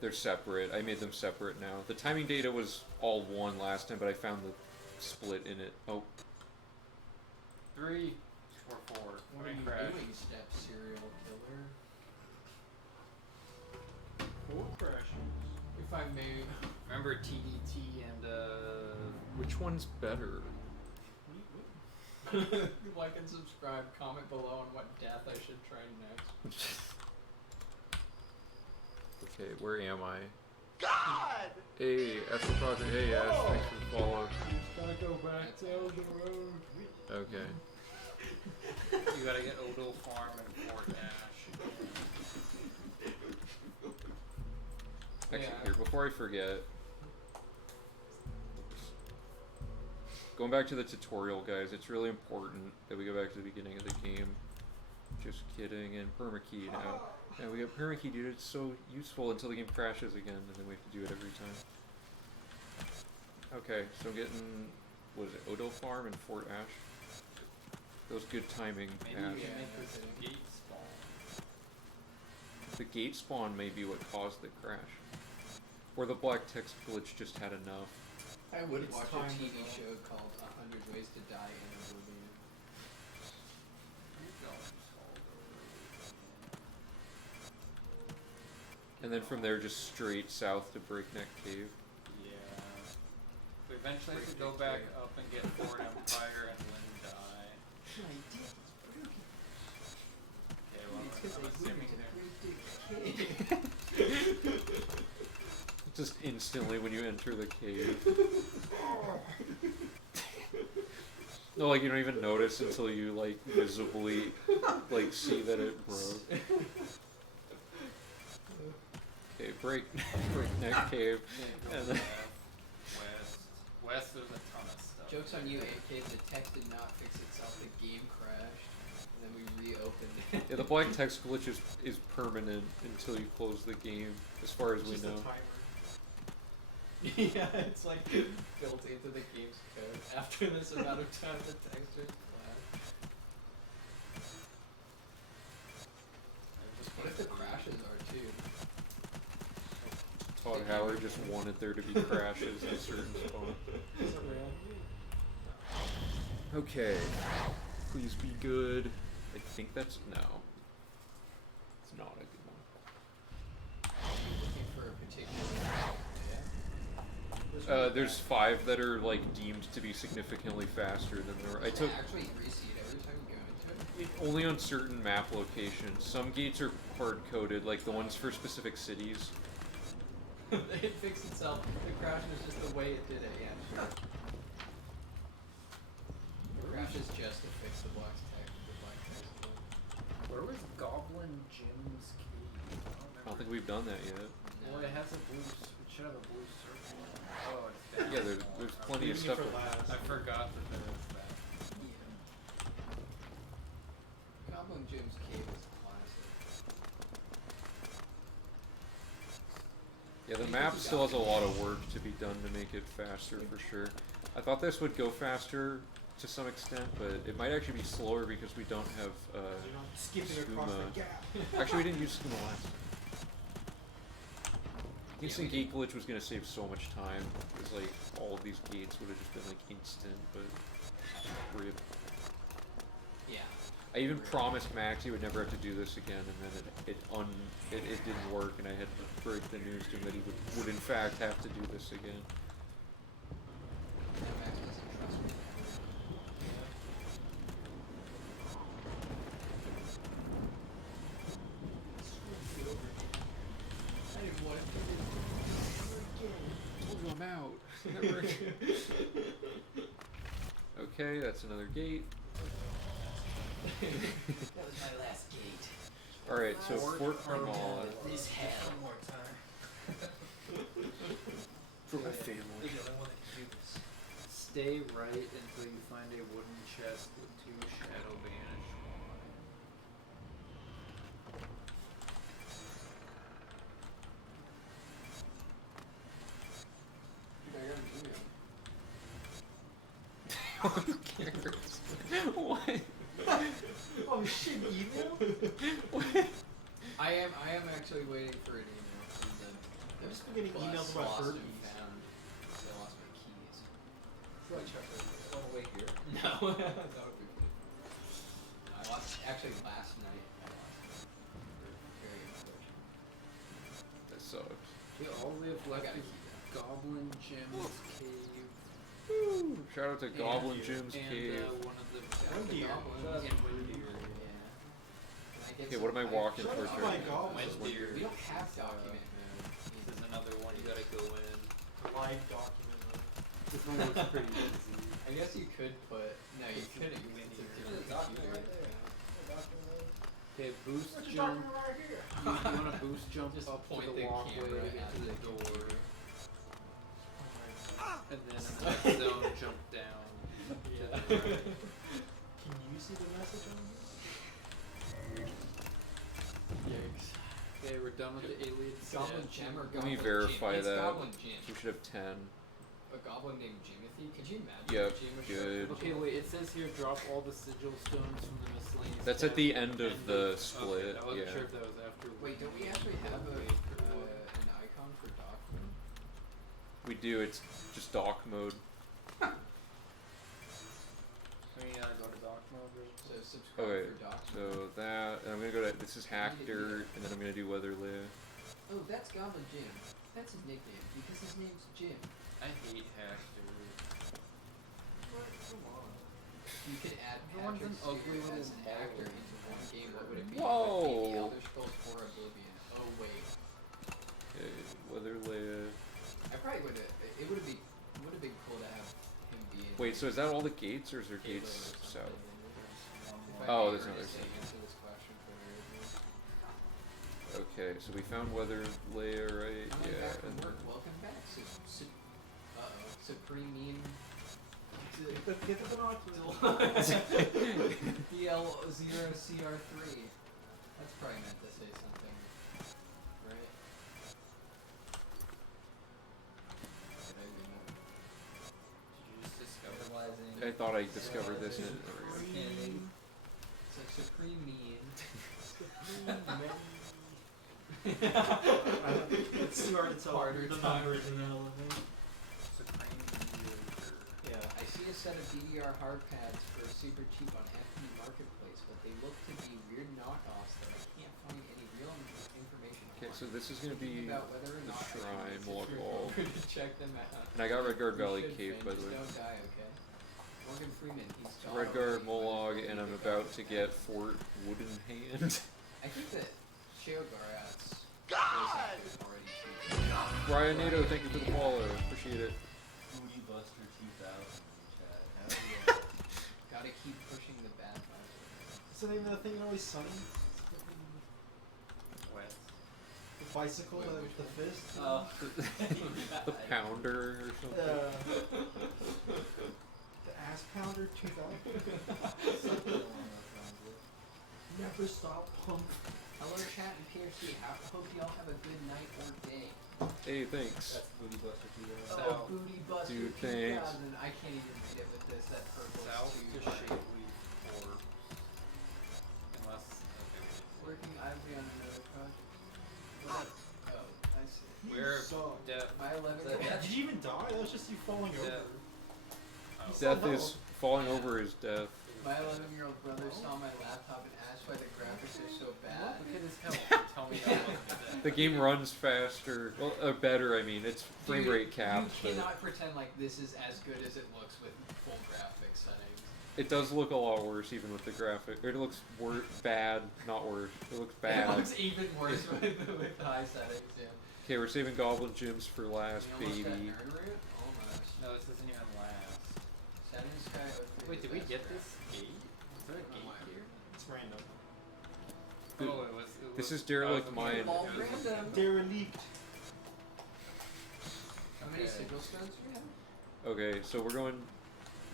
They're separate. I made them separate now. The timing data was all one last time, but I found the split in it. Oh, 3 or 4. what are you doing, step serial killer? What crashes? If I may. Remember TDT and which one's better? Like and subscribe, comment below on what death I should try next. Okay, where am I? God! Hey, Astro Project. Hey, Ash. Thanks for the follow. Gotta go back to Elgin Road. Okay. You gotta get Odal Farm and Fort Ash. Actually, Yeah. here, before I forget, going back to the tutorial, guys, it's really important that we go back to the beginning of the game. Just kidding, and permakey now. And we got permakey, dude, it's so useful until the game crashes again, and then we have to do it every time. Okay, so I'm getting, what is it, Odal Farm and Fort Ash? That was good timing, Maybe Ash. we can Yeah, make that's this it. gate spawn. The gate spawn may be what caused the crash. Or the black text glitch just had enough. I would It's watch a time to TV go. show called 100 Ways to Die in Oblivion. You don't solve And then from there, just straight south to Breakneck Cave. it. Yeah. We eventually have to go back up and get Fort Empire and Lindai. Okay, well, I'm assuming they're... Just instantly when you enter the cave. No, like you don't even notice until you like visibly like see that it broke. Okay, breakneck cave. And then West, there's a ton of stuff. Joke's on you, AK. The text did not fix itself. The game crashed. And then we reopened it. yeah, the black text glitch is permanent until you close the game, as far as we Just a know. timer. Yeah, it's like built into the game's code. After this amount of time, the textures flash. What if the crashes are too? Todd Howard just wanted there to be crashes in certain spots. Is it real? Okay, please be good. I think that's no. It's not a good one. Looking for a particular. There's 5 that are like deemed to be significantly faster than the. I took Actually reseed every time you go into it. only on certain map locations. Some gates are hard coded, like the ones for specific cities. It fixed itself. The crash was just the way it did it. Yeah. The crash is just to fix the black text. Where was Goblin Jim's cave? I don't think we've done that yet. Well, it has a blue. It should have a blue circle. Oh, it's down. Yeah, there's plenty of Leaving stuff. it for last. I forgot that there was that. Goblin Jim's cave is classic. Yeah, the map still has a lot of work to be done to make it faster for sure. I thought this would go faster to some extent, but it might actually be slower because we don't have You're not skipping across Skooma. the gap. Actually, we didn't use Skooma last time. Instant gate glitch was gonna save so much time. Because like all of these gates would have just been like instant, but rip. Yeah. I even promised Max he would never have to do this again, and then it didn't work, and I had to break the news to him that he would in fact have to do this again. Max doesn't trust me. I didn't want to do Told you I'm out. Never again. Okay, that's another gate. That was my last gate. Alright, so Fort Carmel. This hell. One more time. For my family. You're the only one that can do this. Stay right until you find a wooden chest with 2 shadow vanish on it. Dude, I got an email. Who cares? What? Oh shit, email? I am actually waiting for an email from them. I've just been getting Plus, emails about lost and birdies. found. They lost my keys. Wanna wait here? No, that would be pretty funny. I lost actually last night. I lost it. Very unfortunate. That sucks. Okay, all we have I left got a is key though. Goblin Jim's cave. Shout out to Goblin Jim's and, Cave. One of the Windier. goblins in Windier. Yeah. Okay, what am I walking Shut towards up, right my now? God. Windier. We don't have document mode. This is another one you gotta go in. Live document mode. This one looks pretty easy. I guess you could put. No, you couldn't. Because it's a different computer. Okay, boost What you jump. talking right here? You wanna boost jump Just up to point the the walkway camera to get at to the the door. Oh And then in the next zone, jump down. Yeah. Can you see the message on this? Yikes. Okay, we're done with the alien Goblin statue. Gem or Let Goblin me verify Jim? It's that. Goblin Jim. So we should have 10. A goblin named Jimothy? Could you imagine Yep, if Jim was good. Okay, wait, it says here drop all the sigil stones from the miscellaneous. That's at tab the end of the Okay, split, I wasn't yeah. sure if that was after. Wait, don't we actually have an icon for Doctrine? We do, it's just dock mode. We gotta go to dock mode. So subscribe Okay, for Doctrine. so that, and I'm gonna go to, this is Hackter, and then I'm gonna do Weatherly. Oh, that's Goblin Jim. That's his nickname because his name's Jim. I hate Hackter. What? Come on. You could add Everyone's Patrick an ugly Stewart as little an actor ball. into one game. What would it be? Whoa. Would it be The Elder Scrolls 4 Oblivion? Oh wait. Okay, Weatherly. I probably would have. It would have been cool to have him be in. Wait, so is that all the gates, or is there Halo gates or something. south? If I Oh, may there's another earnestly thing. answer this question for everyone. Okay, so we found Weatherly, right? Coming Yeah, back from and work. then, Welcome back. Supreme Mean. Get the binoculars. DL0CR3. That's probably meant to say something, right? Did I read that? Did you just discover I thought I discovered this in, there we go. It's like Supreme Mean. It's too hard to tell Harder the time. numbers in the element. Supreme Leader. Yeah. I see a set of DDR hard pads for super cheap on FB Marketplace, but they look to be weird knockoffs that I can't find any real information Okay, on. so this is gonna be, Thinking about whether or the not I should shrine, visit Moloch your Wall. broker to check them out. And I got Redguard You Valley should, Cave, Finn, by the just way. don't die, okay? Morgan Freeman, he's tall Redguard, already, Molog, but he's and I'm really about good. to get Fort Wooden Hand. I think that Sheogarat's God! is already cheap. Brian Nato, thank you for the follow. Appreciate it. Booty Buster 2000 in the chat. Hell yeah. Gotta keep pushing the bad vibes. What's the name of the thing in Always Sunny? West. The bicycle, Wait, the which one? fist? The Pounder or something. The Ass Pounder 2000? Never stop pump. Hello chat and PRC, hope y'all have a good night or day. Hey, thanks. That's Booty Buster 2000. Oh, Booty Buster Dude, 2000. thanks. I can't even hit it with this, that purple South is to too high. Shadeway 4. Unless. Okay. Working ivory on another project. What? Oh, I see. We're So- deaf. My 11 Did you even die? That was just you falling Yeah. over. Oh. Death is falling over is death. My 11-year-old brother saw my laptop and asked why the graphics are so bad. Look at his health. Tell me that wasn't deaf. The game runs faster, well, better. I mean, it's frame Dude, rate capped, You but cannot pretend like this is as good as it looks with full graphics settings. it does look a lot worse even with the graphic. Or it looks bad, not worse. It looks bad. It looks even worse with high settings, yeah. Okay, we're saving Goblin Gems for last, We almost got baby. Nirnroute? Almost. No, this isn't even last. Saturn Sky 03 Wait, is did we best get graphics. this gate? Is there a gate here? It's random. Good. Oh, it was. This is Derelict Mine. All random. Derelict. How many Okay. sigil stones do we have? Okay, so we're going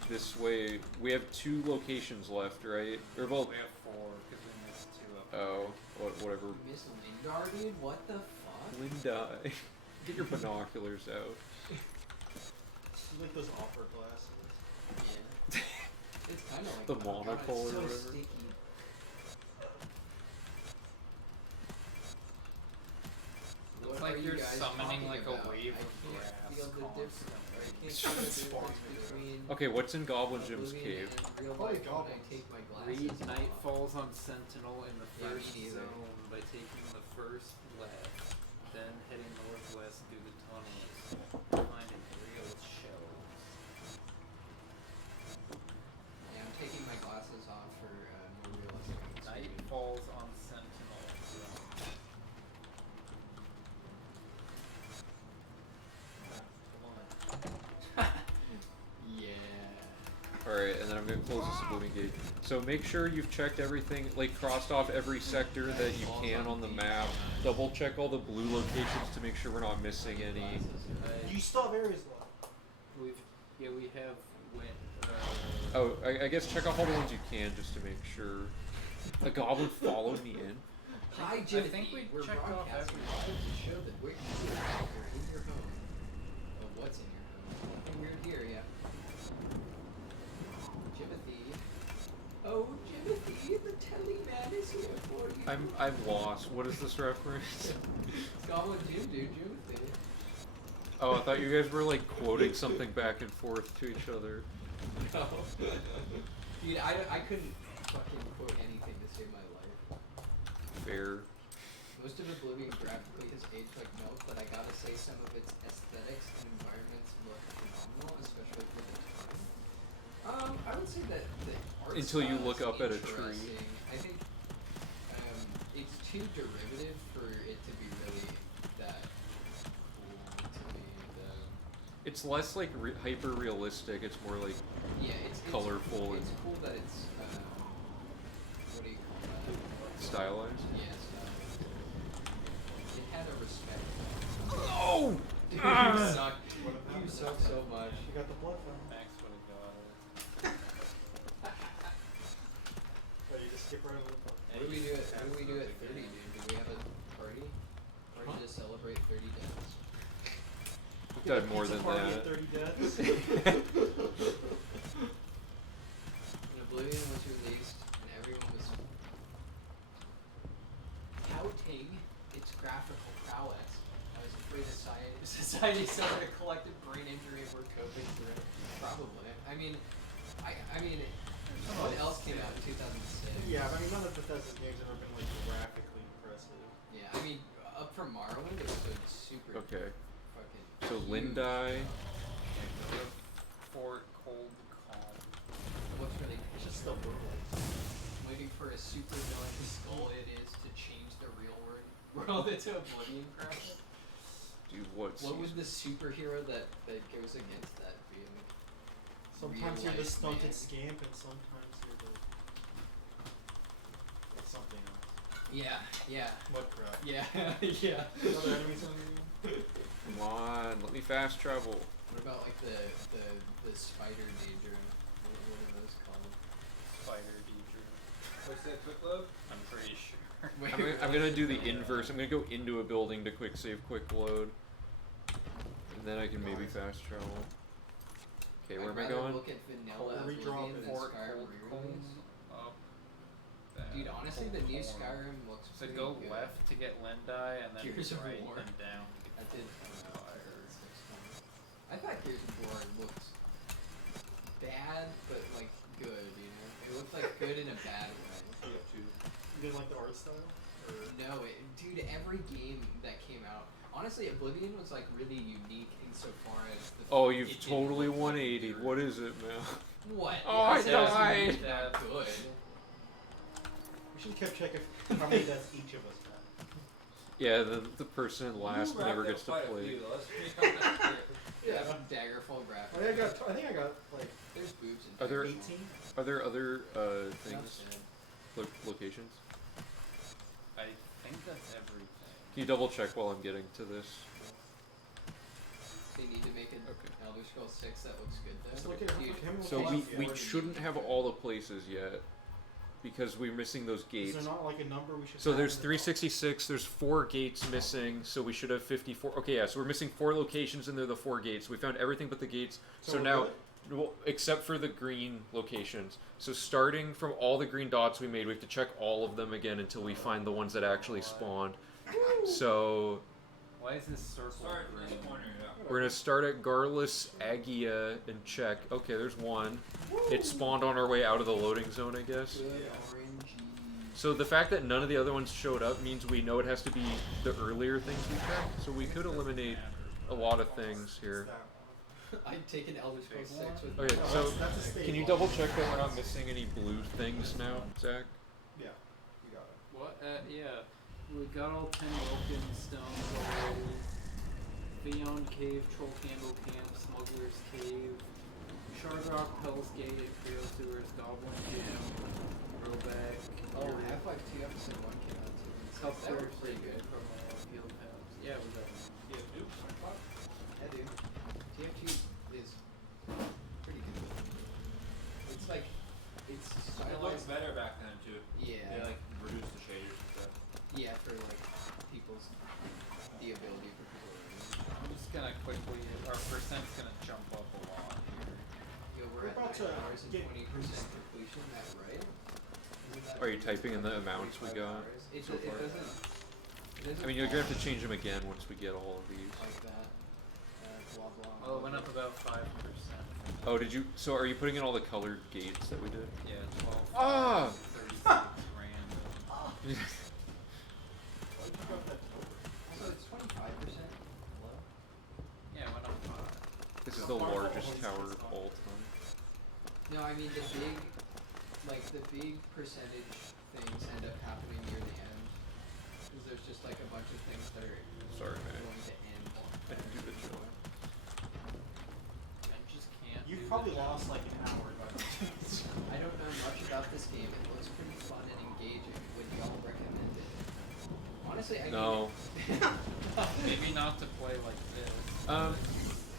this way. We have 2 locations left, right? Or well, We have 4 because we missed 2 up oh, whatever. Miss Lingard, dude, what the fuck? Linda, get your binoculars out. You like those opera glasses. Yeah. It's kind of like The oh God, monocle it's or so whatever. sticky. Looks What like are you you're guys summoning talking like about? a wave I of can't grass feel the difference. I can't It's feel the spawn. difference between Okay, what's in Goblin Gem's Oblivion cave? and real Holy life when I goblins. take my glasses Read off. Night Falls on Sentinel in the Yeah, me first neither. zone by taking the first left, then heading northwest through the tunnels, find an area with shelves. Yeah, I'm taking my glasses off for more realistic. Night Falls on Sentinel zone. and then I'm gonna close this Oblivion gate. So make sure you've checked everything, like crossed off every sector that you can on the map. Double check all the blue locations to make sure we're not missing any. You still have areas left. We have went. Oh, I guess check off all the ones you can just to make sure. A goblin followed me in. Hi, I Jimothy. think we We're checked off broadcasting live to show that we're here. You're in your home. Oh, what's in your home? And we're here, yeah. Jimothy. Oh, Jimothy, the telly man is here for you. I'm lost. What is this reference? It's Goblin Jim, dude. Jimothy. Oh, I thought you guys were like quoting something back and forth to each other. No. Dude, I couldn't fucking quote anything to save my life. Fair. Most of Oblivion graphically has aged like milk, but I gotta say some of its aesthetics and environments look phenomenal, especially for the time. I would say that the art Until you style look is up at a tree. interesting. I think it's too derivative for it to be really that cool to me. It's less like hyper realistic. It's more like Yeah, it's colorful It's and cool that it's what do you call that? stylized. Yeah, stylized. It had a respect. Oh! Dude, Ah! you suck. What You suck so much. You got the blood fountain. Max wouldn't go out of it. Oh, you just skip right over the blood. What do we do at 30, dude? Do we have a party? Party to celebrate 30 deaths? We've done more than Party that. at 30 deaths. When Oblivion was released and everyone was touting its graphical prowess, I was afraid society suffered a collective brain injury and we're coping through it. Probably. I mean, what else came out in 2006? Yeah, but I mean, none of Bethesda's games have ever been like graphically impressive. Yeah, I mean, up from Morrowind, it was a super Okay. fucking. So huge Lindai. Fort Cold Calm. What's really It's just still brutal. waiting for a super villain whose goal it is to change the real world into Oblivion crap. Dude, what? What would the superhero that goes against that be? Sometimes you're the Real-life stunted man. scamp, and sometimes you're the something else. Yeah. Mud crab. Yeah, yeah. Other enemies on the Come on, let me fast travel. What about like the spider danger? What are those called? Spider Deidre. What's that quick load? I'm pretty sure. I'm gonna do the inverse. I'm gonna go into a building to quick save, quick load, and then I can maybe fast travel. Okay, where am I I'd rather going? look at vanilla Redraw Oblivion than Fort Skyrim Cold re-release. Calm. Up. Dude, down, honestly, the Cold new Calm. Skyrim looks So pretty go good. left to get Lendai, and then Gears of right War. and down to I get did. Fire. I thought Gears of War looked bad, but like good. You know, it looked like good in a bad way. You didn't like the art style? Or No, dude, every game that came out, honestly, Oblivion was like really unique insofar as the. Oh, it you've didn't totally look like 180'd. dirt. What is it, man? What? Oh, I It says died. it's not good. we should keep checking how many deaths each of us had. Yeah, the person last never gets to play. Yeah, Daggerfall graphics. I think I got like There's boobs in Are there 18. are there other Enough things, said. locations? I think that's everything. Can you double check while I'm getting to this? They need to make an Okay. Elder Scrolls 6 that looks good though. Just look at how Dude, much- how many So locations we you have. shouldn't have all the places yet, because we're missing those Is gates. there not like a number we should? So have there's in the- 366. There's 4 gates missing, so we should have 54. Okay, yeah. So we're missing 4 locations, and they're the 4 gates. We found everything but the gates. So we're now, good? well, except for the green locations. So starting from all the green dots we made, we have to check all of them again until we find the ones that actually spawned. So Why is this circle Start in green? this corner, yeah. we're gonna start at Garlus Agia and check. Okay, there's one. It spawned on our way out of the loading zone, I guess. Good Yeah. orangey. So the fact that none of the other ones showed up means we know it has to be the earlier things we checked. So we could eliminate a lot of things here. I'd take an Elder Scrolls 6 with Okay, No, so that's a state can you law. double check that we're not missing any blue things now, Zach? Yeah, you got it. What? Yeah. We got all 10 Welkin stones already. Theon Cave, Troll Candle Camp, Smuggler's Cave, Shardrock, Hell's Gate, Imperial Sewers, Goblin Gym, Roback. Oh, Half-Life 2 episode 1 came out too. Self That was Surge, pretty good. From Field Paths. Yeah, we got one. Yeah, Duke. Yeah, dude. TF2 is pretty good. It's like, it's It looks stylized. better back then too. Yeah. They like reduced the shaders and stuff. Yeah, for like people's, the ability for people to read. I'm just gonna quickly, our percent's gonna jump up a lot here. Yo, We're we're about at to 9 hours and get- 20% completion, that right? Isn't that Are you typing in the amounts we 45 got? hours? It, so it far? doesn't. It doesn't I mean, you're gonna have to fall change them again once we get all of these. like that. Blah blah. Well, it went up about 5%. Oh, did you? So are you putting in all the colored gates that we did? Yeah, 12. Ah! 36 random. Also, it's 25% low. Yeah, it went up 5. This is the largest tower of all time. No, I mean the big, like the big percentage things end up happening near the end. Because there's just like a bunch of things that are Sorry, man. going to end. I didn't do the job. I just can't. You've do probably the job. lost like an hour. I don't know much about this game. It looks pretty fun and engaging. Would y'all recommend it? Honestly, I No. Maybe not to play like this.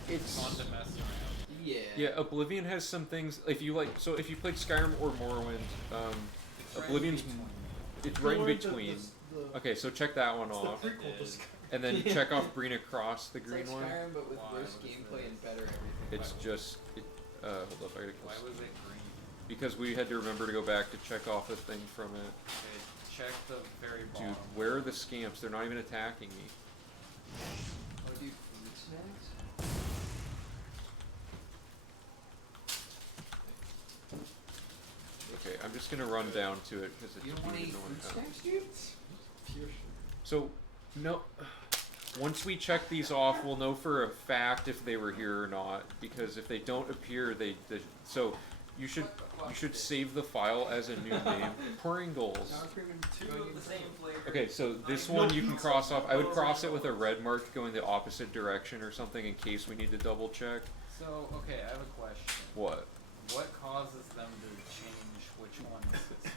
It's Fun to mess around. yeah. Oblivion has some things. If you like, so if you played Skyrim or Morrowind, It's right Oblivion's in between. it's right in between. Okay, so check that one It's off, the prequel to Skyrim. and then check off Brina Cross, the It's green like one. Skyrim, but with Why? worse What is gameplay this? and better everything. It's just it. Hold up, I gotta kill. Why was it green? Because we had to remember to go back to check off a thing from it. Okay, check the very bottom. Dude, where are the scamps? They're not even attacking me. Oh, dude, fruit snacks? Okay, I'm just gonna run down to it because it's You don't want to weird eat no one fruit has. snacks, dude? Pure sugar. So, no. Once we check these off, we'll know for a fact if they were here or not. Because if they don't appear, so you should save the file as a new name. Pringles. Sour cream and Two going of in the same flavor. Okay, so this No one you can pizza. cross off. I would cross it with a red mark going the opposite direction or something in case we need to double check. So, okay, I have a question. What? What causes them to change which ones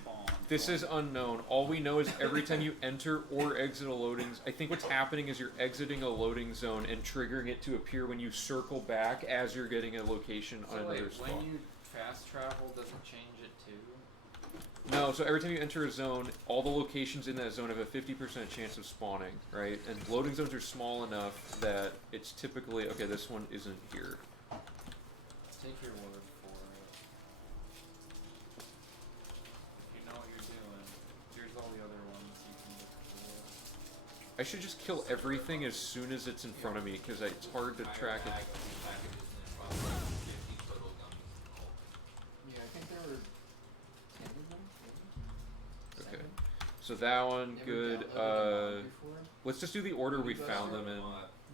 spawn? This is unknown. All we know is every time you enter or exit a loading, I think what's happening is you're exiting a loading zone and triggering it to appear when you circle back as you're getting a location on So another wait, spot. when you fast travel, does it change it too? No, so every time you enter a zone, all the locations in that zone have a 50% chance of spawning, right? And loading zones are small enough that it's typically, okay, this one isn't here. Take your word for it. If you know what you're doing, here's all the other ones you can look for. I should just kill everything as soon as it's in front of me, because it's hard to track it. Yeah, I think there were 10 of them. maybe? Okay. Seven? So that one, Never good. downloaded a mod before. Let's just do the order we found them in.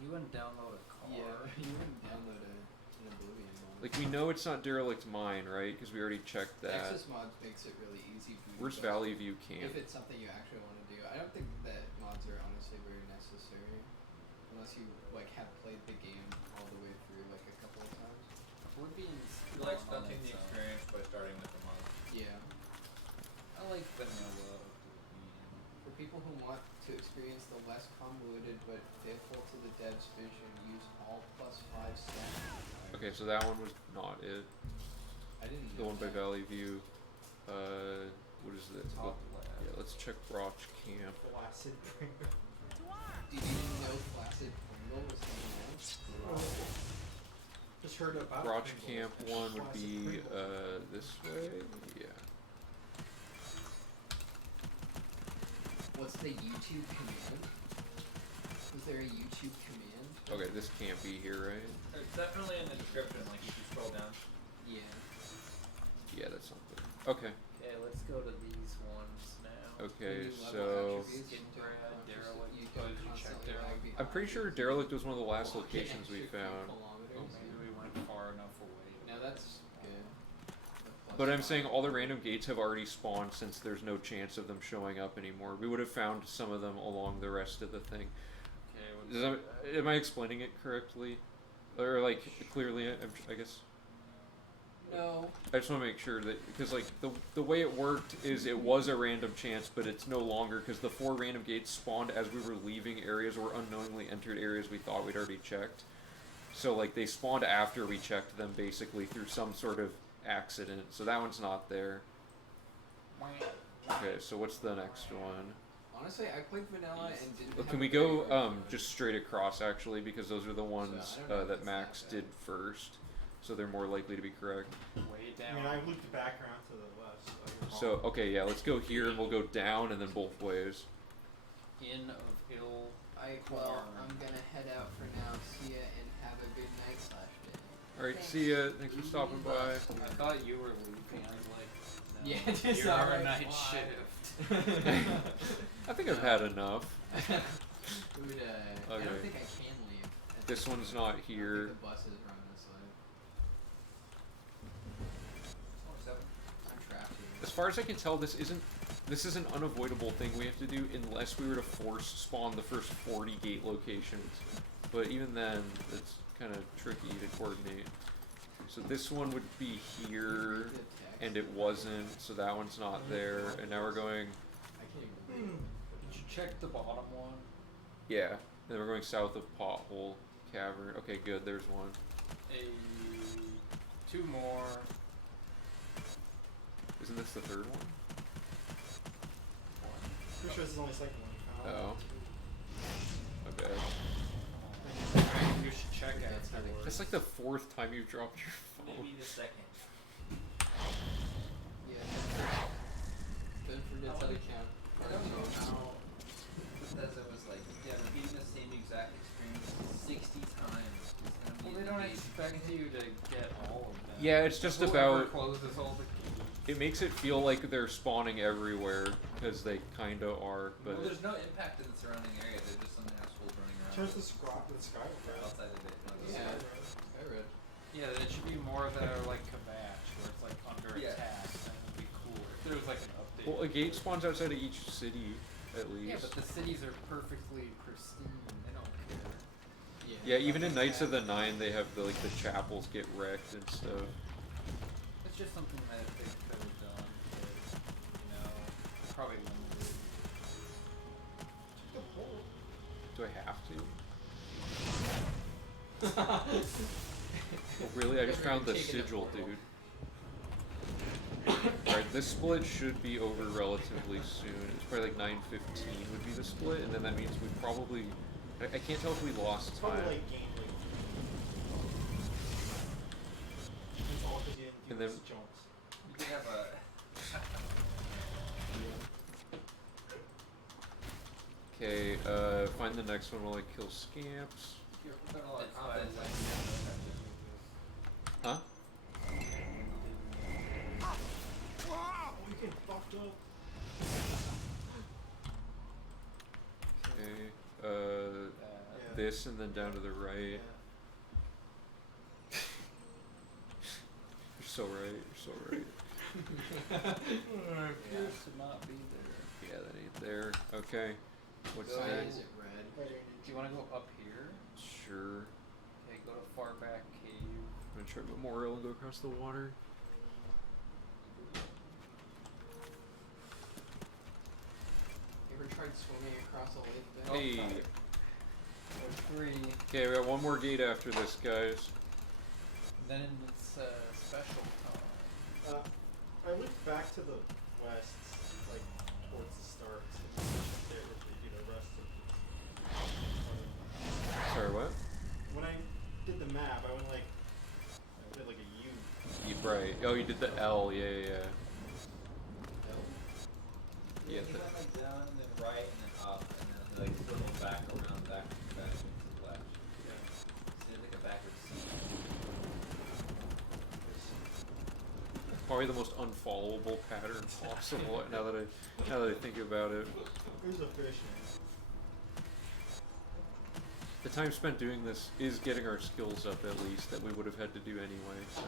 You wouldn't download a car. Yeah, you wouldn't download an Oblivion mod. Like, we know it's not Derelict Mine, right? Because we already checked that. Access mods makes it really easy. Where's booting Valley up. View Camp? If it's something you actually want to do, I don't think that mods are honestly very necessary, unless you like have played the game all the way through like a couple of times. Oblivion's He likes fun on stunting the its own. experience by starting with the mod. Yeah. I like vanilla Oblivion. For people who want to experience the less convoluted but faithful to the dev's vision, use all +5 stats. Okay, so that one was not it. I didn't The know one by that. Valley View. What is it? Top left. Yeah, let's check Broch Camp. Flaccid Did you know Flaccid Pringle was coming out? Just heard about Broch Pringles. Camp one would Flaccid be Pringles. this way. Yeah. What's the YouTube command? Was there a YouTube command? Okay, this can't be here, right? It's definitely in the description, like if you scroll down. Yeah. Yeah, that's something. Okay. Okay, let's go to these ones now. Okay, Maybe level so attributes Skin and Brad, don't Derelict. you Oh, don't did you check constantly Derelict? lag behind. I'm pretty sure Derelict was one of the last Walk an locations we extra few found. kilometers. Maybe we went far enough away. Now that's good. But I'm saying all the random gates have already spawned since there's no chance of them showing up anymore. We would have found some of them along the rest of the thing. Okay, what's Does am I explaining it correctly? Or like clearly, I guess? No. I just want to make sure that, because like the way it worked is it was a random chance, but it's no longer, because the 4 random gates spawned as we were leaving areas or unknowingly entered areas we thought we'd already checked. So like they spawned after we checked them basically through some sort of accident. So that one's not there. Okay, so what's the next one? Honestly, I played vanilla and didn't. Can we go just straight across actually, because those are the ones that Max did first, so they're more likely to be correct. Way down. I mean, I looped back around to the west. So okay, yeah, let's go here and we'll go down and then both ways. Inn of Ill. Well, I'm gonna head out for now. See ya and have a good night /day. All right, see ya. Thanks for stopping by. I thought you were leaving. I was like, no. Yeah, just You're alright, a night why? shift. I think I've had enough. Dude, I Okay. don't think I can leave. This one's not I here. think the buses run this way. I'm trapped here. As far as I can tell, this is an unavoidable thing we have to do unless we were to force spawn the first 40 gate locations. But even then, it's kind of tricky to coordinate. So this one would be here, and it wasn't, so that one's not there. And now we're going, I can't even read. Did you check the bottom one? yeah. And then we're going south of Pothole Cavern. Okay, good. There's one. 2 more. Isn't this the third one? Pretty sure this is only second one. Oh. My bad. You should check That's how they- afterwards. That's like the 4th time you've dropped your phone. Maybe the second. Yeah. Don't forget to count. I don't know how Bethesda was like, yeah, repeating the same exact experience 60 times. It's gonna be Well, they don't amazing. expect you to get all of them. Yeah, it's just Whoever about. closes all the It makes it feel like they're spawning everywhere, because they kinda are, but. Well, there's no impact in the surrounding area. They're just some assholes running around. Turns the sky outside of it. Yeah. I read. Yeah, it should be more that are like Kavash, where it's like under Yeah. attack. That would be cooler. If there was like an update. Well, a gate spawns outside of each city, at least. Yeah, but the cities are perfectly pristine. They don't care. Yeah, even in Knights of the Nine, they have the chapels get wrecked and stuff. It's just something that they could have done. But, probably limited. Do I have to? Oh, really? I just found the sigil, dude. Alright, this split should be over relatively soon. It's probably like 9:15 would be the split, and then that means we probably. I can't tell if we lost It's time. probably like game week. It's all because you didn't do And then- those jumps. You could have a. Okay, find the next one while I kill scamps. You're putting a lot of It's confidence fine. Huh? Wow, we get fucked up. Okay, Yeah. this and then down to the right. Yeah. You're so right, you're so right. Appears to not be there. Yeah, that ain't there. Okay, what's Why that? is it red? Do you want to go up here? Sure. Okay, go to far back cave. I'm gonna try Memorial and go across the water. You ever tried swimming across a lake then? Hey. There's 3. Okay, we got one more gate after this, guys. Then it's special time. I looked back to the west, like towards the start, and there would be the rest of the. Sorry, what? When I did the map, I went like, I did like a U. Right. Oh, you did the L. Yeah, yeah, yeah. Yeah, Yeah, you went like down and then right and then up and then like circle back around back to the left. Yeah. So it's like a backwards C. Probably the most unfollowable pattern possible. now that I think about it, There's a fish, man. the time spent doing this is getting our skills up at least that we would have had to do anyway. So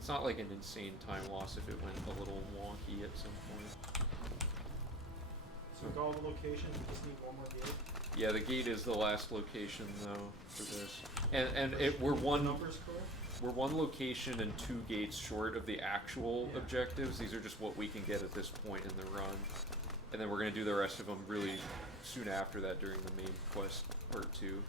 it's not like an insane time loss if it went a little wonky at some point. So we got all the locations, we just need one more gate. Yeah, the gate is the last location though for this. we're one Numbers correct? we're one location and 2 gates short of the actual objectives. These are just what we can get at this point in the run, and then we're gonna do the rest of them really soon after that during the main quest part 2.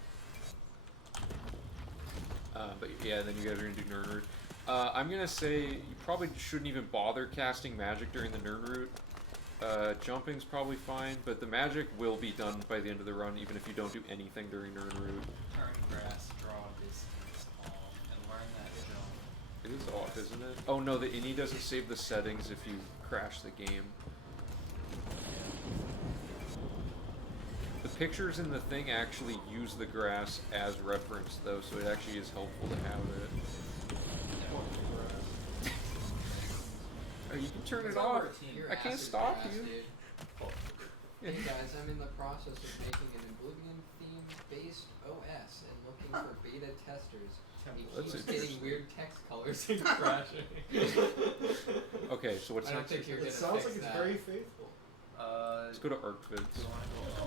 But yeah, then you guys are gonna do Nirnroute. I'm gonna say you probably shouldn't even bother casting magic during the Nirnroute. Jumping's probably fine, but the magic will be done by the end of the run, even if you don't do anything during Nirnroute. Turn grass, draw distance, and learn that jump. It is off, isn't it? Oh no, the INI doesn't save the settings if you crash the game. The pictures in the thing actually use the grass as reference, though, so it actually is helpful to have it. Oh, you can turn it off. Your I ass can't is stop grass, you. dude. Hey guys, I'm in the process of making an Oblivion themed-based OS and looking for beta testers. It That's keeps getting interesting. weird text colors and crashing. Okay, so what's I don't next? think you're It gonna sounds fix like it's that. very faithful. Let's go to ArcVids. Do you wanna go?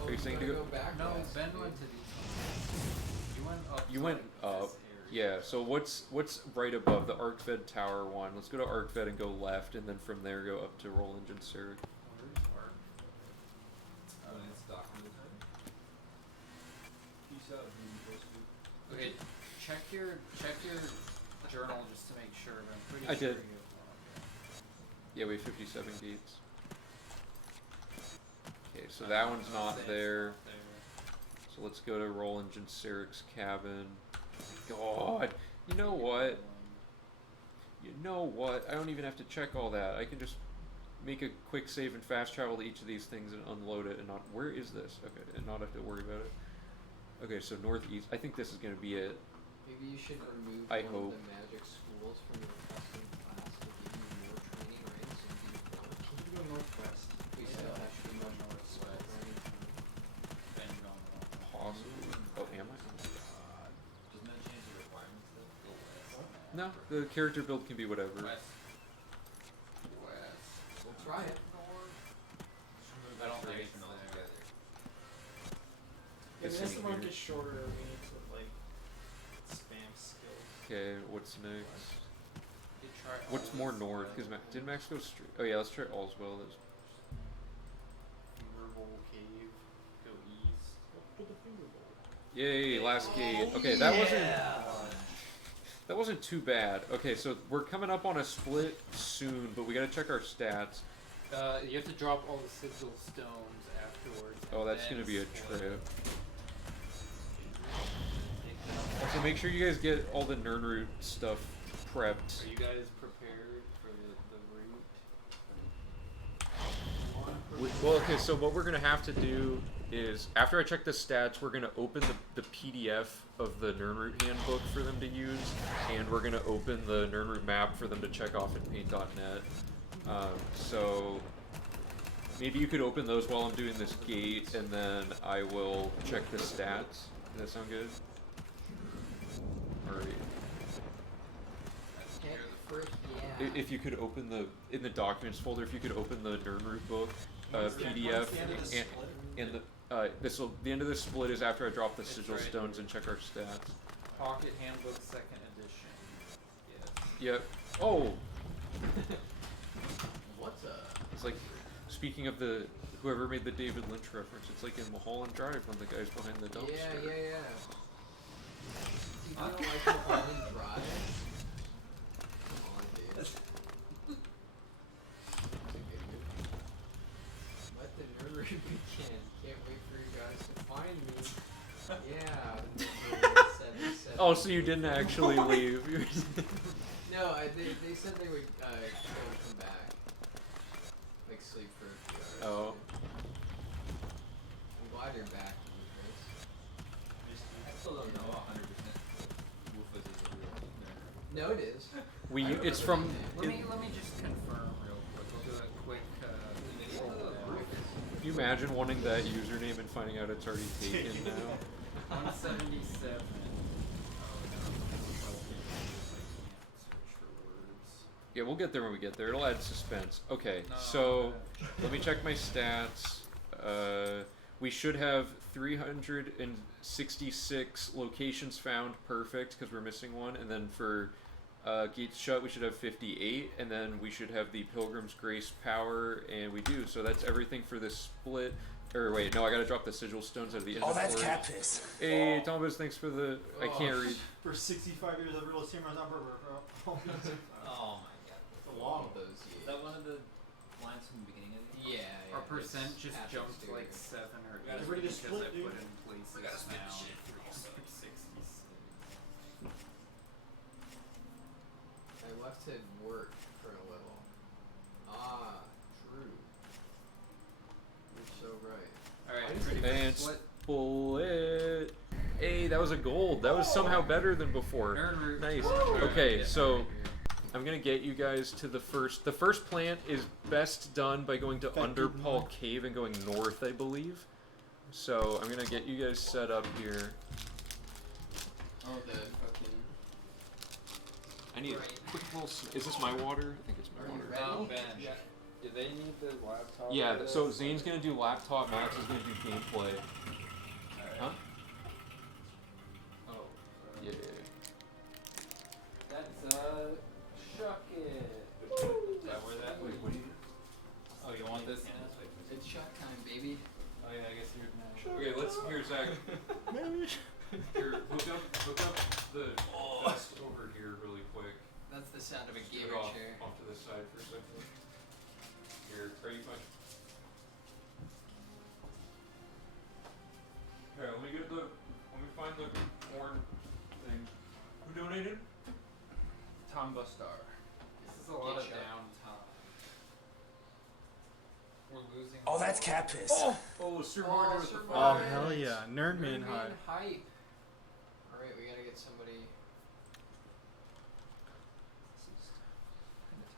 Oh, Are you saying to gotta go- back No, west, Ben dude. went to these ones. You went up. You to, went like, up. this area. Yeah, so what's right above the ArcVed Tower one? Let's go to ArcVed and go left, and then from there go up to Roland and Sarek. Where's Ark? It's Doc Military. Peace out, human posted. Okay, check your journal just to make sure. But I'm pretty I sure did. you. Yeah, we have 57 gates. Okay, so that one's not there. So let's go to Roland and Sarek's cabin. God, you know what? You know what? I don't even have to check all that. I can just make a quick save and fast travel to each of these things and unload it and not... Where is this? Okay, and not have to worry about it. Okay, so northeast. I think this is going to be it. Maybe you should remove I one hope. of the magic schools from your custom class to give you more training ranks and D4. Can you go northwest? We Yeah, still I have should too go much northwest. training time. Ben, you don't know. Possibly. Oh, am I? Doesn't that change the requirements though? Go west. No, the character build can be whatever. West. West. We'll try it. I don't think it's Creation there. altogether. Yeah, This as is the run weird. gets shorter, we need to like spam skills. Okay, what's next? You try What's more Allswell. north? Because did Max go straight? Oh yeah, let's try Allswell. That's Fingerbowl Cave. Go east. Up to the finger bowl. Yay, last gate. Okay, that wasn't too bad. Okay, so we're coming up on a split soon, but we gotta check our stats. You have to drop all the sigil stones afterwards. Oh, and that's then gonna be a split. trip. Also, make sure you guys get all the Nirnroute stuff prepped. Are you guys prepared for the route? Well, okay, so what we're gonna have to do is, after I check the stats, we're gonna open the PDF of the Nirnroute handbook for them to use, and we're gonna open the Nirnroute map for them to check off in paint.net. So maybe you could open those while I'm doing this gate, and then I will check the stats. Does that sound good? Alright. Okay, first, yeah. If you could open in the documents folder, if you could open the Nirnroute book, PDF, and the end of the split is after I drop the It's sigil right stones here. and check our stats. Pocket Handbook 2nd edition. Yes. Yep. Oh, What's up? it's like, speaking of whoever made the David Lynch reference, it's like in Mulholland Drive when the guy's behind the dumpster. Yeah. Dude, you don't like Mulholland Drive? Come on, dude. That's a good movie. Let the Nirnroute begin. Can't wait for you guys to find me. Yeah. 77 Oh, so you didn't actually leave. No, they said they would go and come back. Like sleep for a few hours. Oh. I'm glad you're back, Chris. I still don't know 100% Woofus is a real Nirnroute. No, it is. It's from. Let me just confirm real quick. We'll do a quick roll down. Can you imagine wanting that username and finding out it's already taken now? 177. Oh no. Search for words. Yeah, we'll get there when we get there. It'll add suspense. Okay, No, so let me check my stats. we should have 366 locations found, perfect, because we're missing one. And then for Gates Shut, we should have 58, and then we should have the Pilgrim's Grace Power, and we do. So that's everything for this split. Or wait, no, I gotta drop the Sigil Stones out of the inventory. Oh, that's cat piss. Hey, Thomas, thanks for the... I can't read. For 65 years, I've realized Timur's on purpose, bro. Oh my god. It's a long those Is years. that one of the lines from the beginning of the game? Yeah. Our percent just Hatchet's jumped doing like it. 7 or 8 Get ready to because split, I dude. put in places We gotta split now. the shit for It's like 66. I left to work for a little. Ah, true. You're so right. Alright, Why ready does for And split? split. Hey, that was a gold. That was somehow better than before. Nirnroute. Nice. Alright, Okay, yeah, so right here. I'm gonna get you guys to the first. The first plant is best done by going to Thank you, Underpaw Mike. Cave and going north, I believe. So I'm gonna get you guys set up here. Oh, the fucking. I need a quick little. Is this my water? I think it's my Are you water. ready? Oh, Ben. Yeah. Do they need the laptop? Yeah. for So this? Zane's gonna do laptop. Max is gonna do gameplay. Huh? Oh, Yeah. that's shuck it. Is that where that? Wait, what do you? Oh, you want this? It's shot time, baby. Oh yeah, I guess you're now. Okay, let's. Here, Zach. Maybe. Here, hook up the vest over here really quick. That's the sound of a Just get it gamer off, chair. off to the side for a second. Here, are you fine? Okay, let me find the horn thing. Who donated? Tom Bustar. This is a lot of Get shot. downtime. We're losing. Oh, that's cat piss. Oh, Sir Oh, Mordor with Sir the Mordor. Oh, fire. hell yeah. Nerd main high. hype. Alright, we gotta get somebody.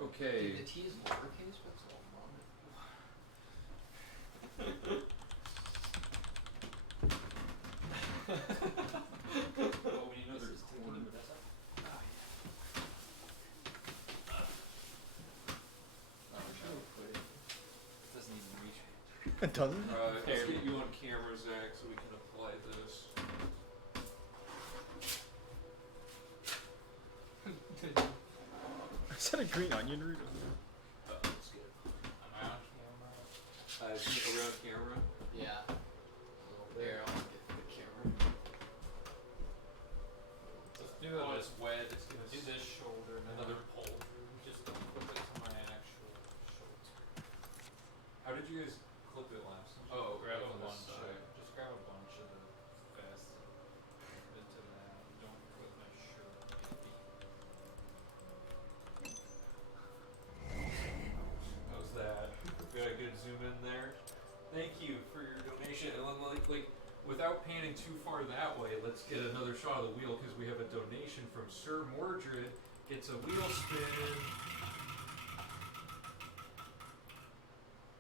Okay. Dude, the T is lowercase? What's going on? Oh, we need another horn. Doesn't even reach. It doesn't? Let's get you on camera, Zach, so we can apply this. I said a green onion root. Let's get it. Am I on camera? Is it around camera? Yeah. There, I'll get the camera. Let's do it. It's wet. It's gonna Do this shoulder. now. another pole. Just don't flip it to my actual shoulder. How did you guys clip it last time? Oh, grab a on this bunch. side. Just grab a bunch of the vests and flip it to that. Don't flip my shirt, baby. How's that? Got a good zoom in there. Thank you for your donation. And then, like, without panning too far that way, let's get another shot of the wheel because we have a donation from Sir Mordred. Gets a wheel spin.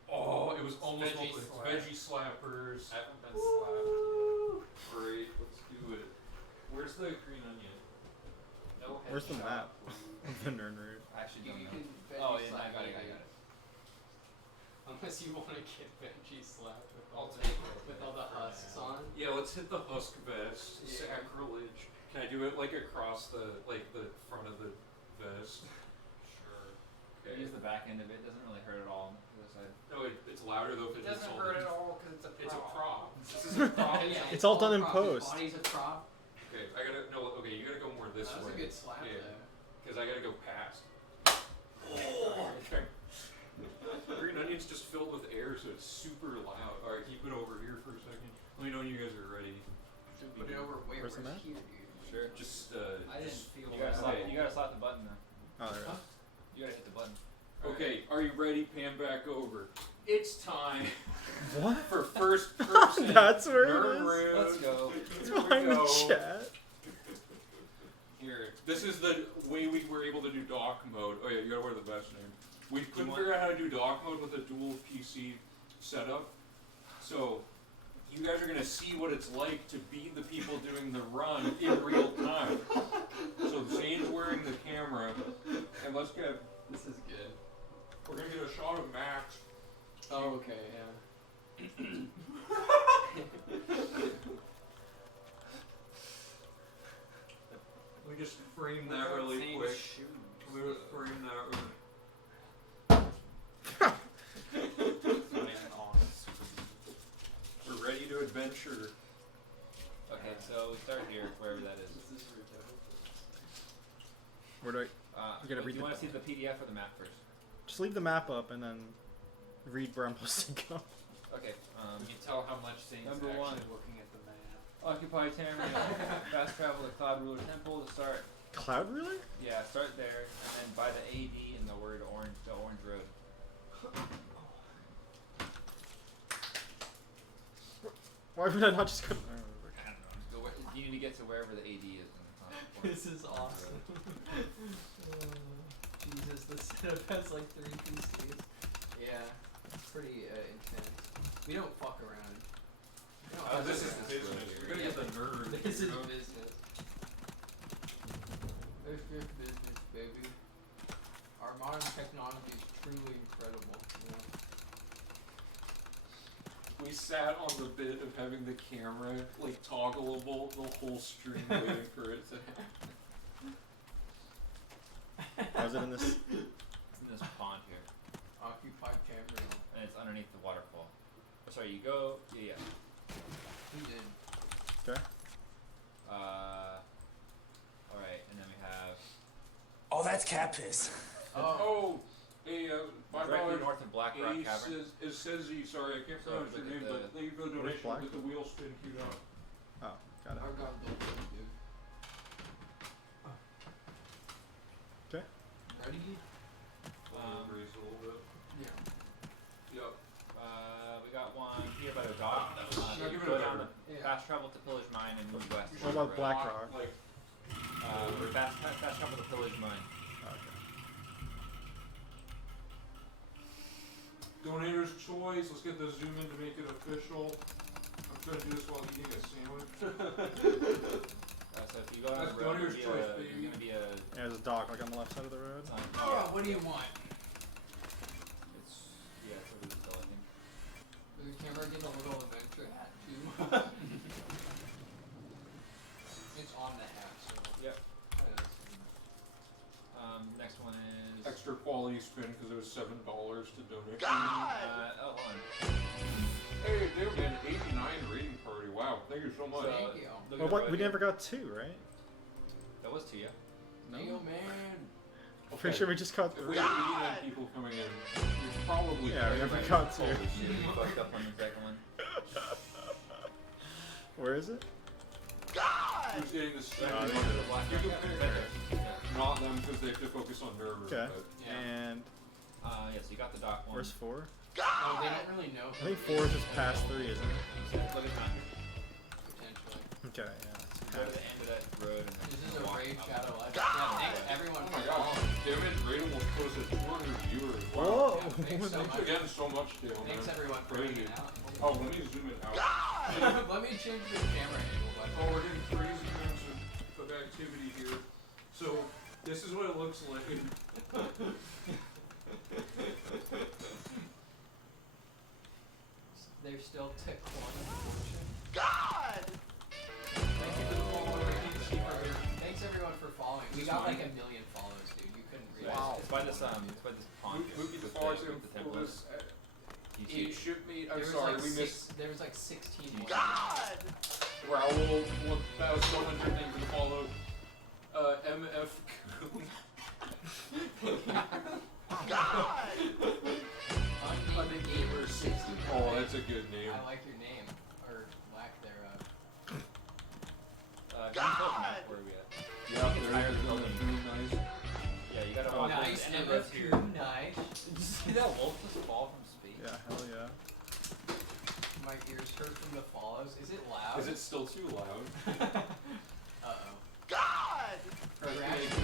Oh, it was almost Veggie it's slap. veggie slappers. I haven't been slapped. Great, let's do it. Where's the green onion? No Where's the headshot, map? please. The nerd root. I actually You, don't you know. can Oh, veggie yeah, slap I got it, me, I got dude. it. Unless you want to get veggie slapped with I'll all take it. with all the husks on. Yeah, let's hit the husk vest. Yeah. Sacrilege. Can I do it like across the front of the vest? Sure. Okay. Use the back end of it. Doesn't really hurt at all. The other side. No, it's louder though if It it's doesn't all hurt in. at all because it's a prop. It's a prop. This is a prop. Yeah, It's all done in prop. post. His body's a prop. Okay, I gotta okay. You gotta go more this That was way. a good slap Yeah. though. Because I gotta go past. Okay. Green onion's just filled with air, so it's super loud. All right, keep it over here for a second. Let me know when you guys are ready. Put it over where? Where's the map? here, dude? Sure. Just I didn't just- feel you that. gotta You gotta slap the button though. Oh, there it is. You gotta hit the button. Okay, are you ready? Pan back over. It's time What? for first person. That's where it is? Nirnroute. Let's go. It's Here we behind the go. chat. Here. This is the way we were able to do dock mode. Oh yeah, you gotta wear the vest name. We couldn't want- figure out how to do dock mode with a dual PC setup. So you guys are gonna see what it's like to be the people doing the run in real time. So Zane's wearing the camera, and let's get This is good. we're gonna get a shot of Max. Oh, okay, yeah. just frame that really quick. Let me just frame that really. We're ready to adventure. Okay, so we start here, wherever that is. Where do I? Do gotta read you the want to see the PDF or the map first? Just leave the map up and then read where I'm supposed to go. Okay. You can tell how much Saint's Number actually one. looking at the map. Occupy Tamriel. Fast travel to Cloud Ruler Temple to start. Cloud Ruler? Yeah, start there, and then by the AD in the word orange, the orange road. Why would I not just go? I don't know. Just go you need to get to wherever the AD is. This is awesome. Jesus, this setup has like 3 PCs. Yeah, it's pretty intense. We don't fuck around. We don't This is fuck around. business. We're gonna get the nerd. This is business. This is business, baby. Our modern technology is truly incredible. You know? We sat on the bit of having the camera like toggleable the whole stream waiting for it to happen. Was it in this? It's in this pond here, Occupy Tamriel. and it's underneath the waterfall. Oh, sorry, you go. Yeah. Who did? Okay. All right, and then we have. Oh, that's cat piss. Oh, hey, Directly $5. north of Black Rock Cavern. It says you. Sorry, I can't pronounce your look name, at but thank you for the What is donation black? with the wheel spin queued up. Oh, got it. I got the dude. Okay. Ready? Raise a little bit. Yeah. Yep. We got one here by the dock. Now give it Go a down better. the fast travel to Pillage Mine and move west. What about Black Rock? Like, We're fast travel to Pillage Mine. Okay. donator's choice. Let's get the zoom in to make it official. I'm trying to do this while eating a sandwich. So if you go down That's the road, donator's choice, you're baby. gonna be a. Yeah, there's a dock like on the left side of the road. Oh, what do you want? It's it's over the hill, I think. The camera get a little adventure hat too. It's on the hat, so. Yep. Oh, Next one is. Extra quality spin because it was $7 to donate. Hold on. Hey, there man, 89 rating party. Wow, thank you so much. So, Thank you. look Well, at what, the we road never got 2, right? here. That was to you. Yo, man. Pretty sure we just got If we 3. have 89 people coming in, you're probably Yeah, we never right. got 2. You fucked up on the second one. Where is it? Who's getting the stream? Oh, Go to the Black You Rock can Cavern. pick Not them because they have to focus on Nirnroute. Okay. but- Yeah. And Yeah, so you got the dock one. where's 4? Oh, they don't really know. I think 4 is just past 3, isn't it? Look at time. Potentially. Okay, yeah. It's Go to past. the end of that road and then This is just a walk Raid up. Shadow Live. Yeah, thanks everyone Oh for my gosh, following. Damage rate almost close to 200 viewers. Wow. Whoa! Yeah, thanks so Thanks much. again so much, Dale, man. Thanks everyone for Crazy. hanging out. Oh, let me zoom it out. Let me change the camera angle, bud. Oh, we're getting crazy amounts of activity here. So, this is what it looks like. They're still tick fortune. God! Thank you for the follow. Thanks everyone for following. We Is got this like a million follows, dude. You couldn't read So it's by this pond. Who here gets with far to the temple. this? You Eat see- shipmate. I'm There was sorry, like we six, missed. there was like 16 more. God! Raoul 1100 things to follow. MF Coon. God! Unnamed Gamer 60. Oh, that's a good name. I like your name. Or lack thereof. God! Where are we at? Yeah, It's higher than building. Nice. Yeah, you gotta Oh, walk Nice, to the end of MF here. Coon, nice. Did you see that wolf just fall from space? Yeah, hell yeah. My ears hurt from the follows. Is it loud? Is it still too loud? Uh-oh. God! We're actually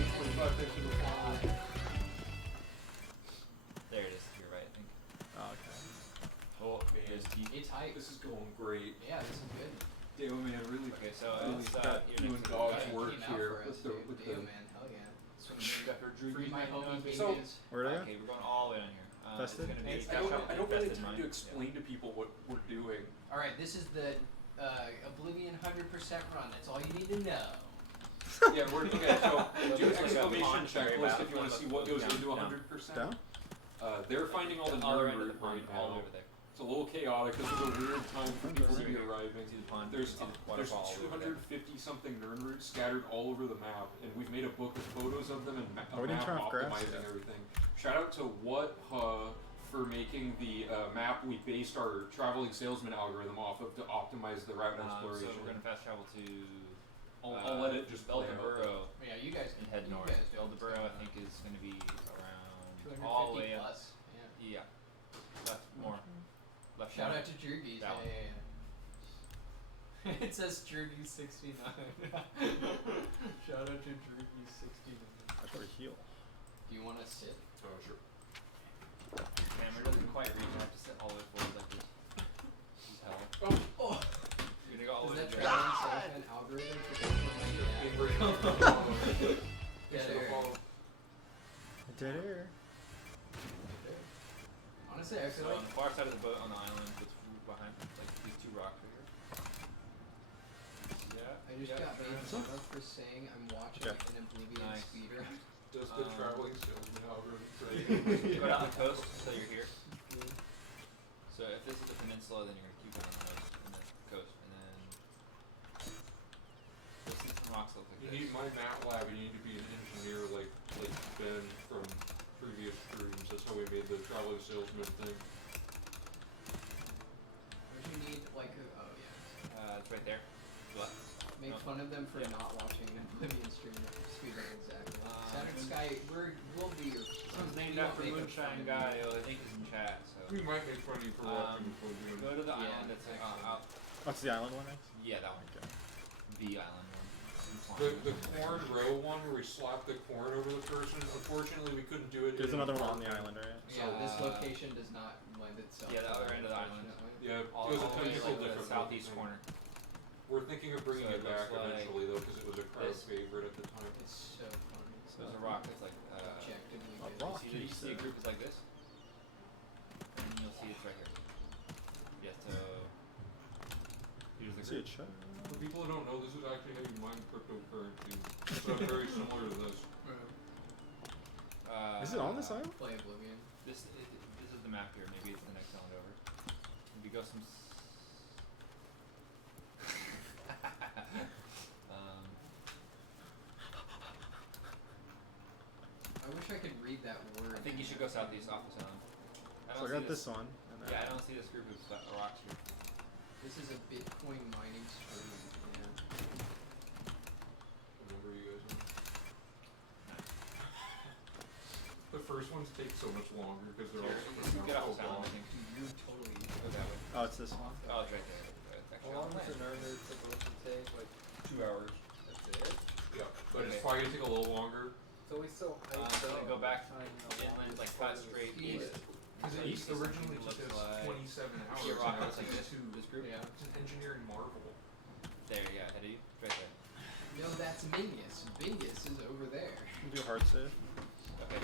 There it is. You're right, I think. Oh, okay. Oh man, It's hype. this is going great. Yeah, this is good. Damn man, really. Okay, so really it's got here doing next to the God's guy. work Came out here for us, with the dude. with Damn, the. man, hell yeah. So you got her Free my homie So- babies. Where are Okay, we're going all the way down here. Vested? It's gonna be I don't really have Vested time mine. to explain to people what we're doing. Alright, this is the Oblivion 100% run. That's all you need to know. Yeah, we're okay. So do Just like a exclamation pond checklist if you area. want to see what goes Down, into down. 100%. Down? They're finding all the All around the Nirnroute pond, right all now. over there. It's a little chaotic. This is a weird time for people to be arriving. See the pond. There's see the there's waterfall over there. 250 something Nirnroutes scattered all over the map, and we've made a book with photos of them and Oh, a we didn't map turn off grass optimizing yet. everything. Shout out to for making the map we based our traveling salesman algorithm off of to optimize the route So exploration. we're gonna fast travel to I'll let it just play out. Eldeboro Yeah, you guys and can head you north. guys do it. Eldeboro, I think, is gonna be around 250 all the way up. plus. Yeah. Yeah. Left more. Left Shout more. out to Jergies. That one. Yeah. It says Jergies 69. Shout out to Jergies 69. I thought heal. Do you want to sit? Oh, sure. Camera doesn't quite reach. I have to sit all the way forward like this. This is hell. Oh. You're gonna go all Is the way that to traveling salesman algorithm for people like Dead Dead air. Dead air. Honestly, I feel So like on the far side of the boat on the island, it's behind like these two rocks right here. Yeah. I just yeah, got made sure. fun of for saying I'm watching Okay. an Oblivion Nice. speedrun. Does the traveling salesman algorithm Go down the coast until you're here. So if this is the peninsula, then you're gonna keep going on the coast, and then you'll see some rocks that look like You this. need my MATLAB, and you need to be an engineer like Ben from previous streams. That's how we made the traveling salesman thing. Would you need like oh yeah. It's right there. Left. Make No. fun of them for Yeah. not watching an Oblivion stream speedrun exactly. Saturn Moon- Sky, we'll be your It's named we won't after make Moonshine fun of Guy. you. I think is in chat. So We might make fun of you for watching before doing go to the Yeah, island that's actually. out. What's the island one next? Yeah, that one. Okay. The island one. The corn row one where we slapped the corn over the person. Unfortunately, we couldn't do it. There's in another one on the apartment. island, right? Yeah, this Uh, location does not lend itself. yeah, the to other end of the island. unfortunately. Yeah, All, it was a all the way to technical like the difficulty southeast thing. corner. We're thinking of bringing So it it looks back like eventually though, because it was a crowd this. favorite at the time. It's so funny. So there's a rock that's like Objectively a good. rock. you see a group is like this, and then you'll see it's right here. Yeah. So here's the See group. it shut. For people who don't know, this is actually how you mine cryptocurrency. So very similar to this. Is it on this island? Play Oblivion. This is the map here. Maybe it's the next island over. If you go some. I wish I could read that word. I think you should go southeast off this island. So I got this one. And then Yeah, I don't see this group of rocks here. This is a Bitcoin mining stream. Yeah. Remember you guys on? The first ones take so much longer because they're all spread Get out off so this island, I long. think. You totally Go that way. oh, it's this one. Oh, it's right there. It's actually on the land. Nirnroute supposed to take? Like 2 hours. that's it? Yeah, but Okay. it's probably gonna take a little longer. It's always so So hyped up. go back I know. inland, like flat straight east. Because it East originally looks took us like 27 hours. see a rock and now looks like it's this. two. This group. Yeah. It's an engineering marvel. There, yeah, ahead of you. Right there. No, that's Mingus. Bingus is over there. Do a hard save. Okay.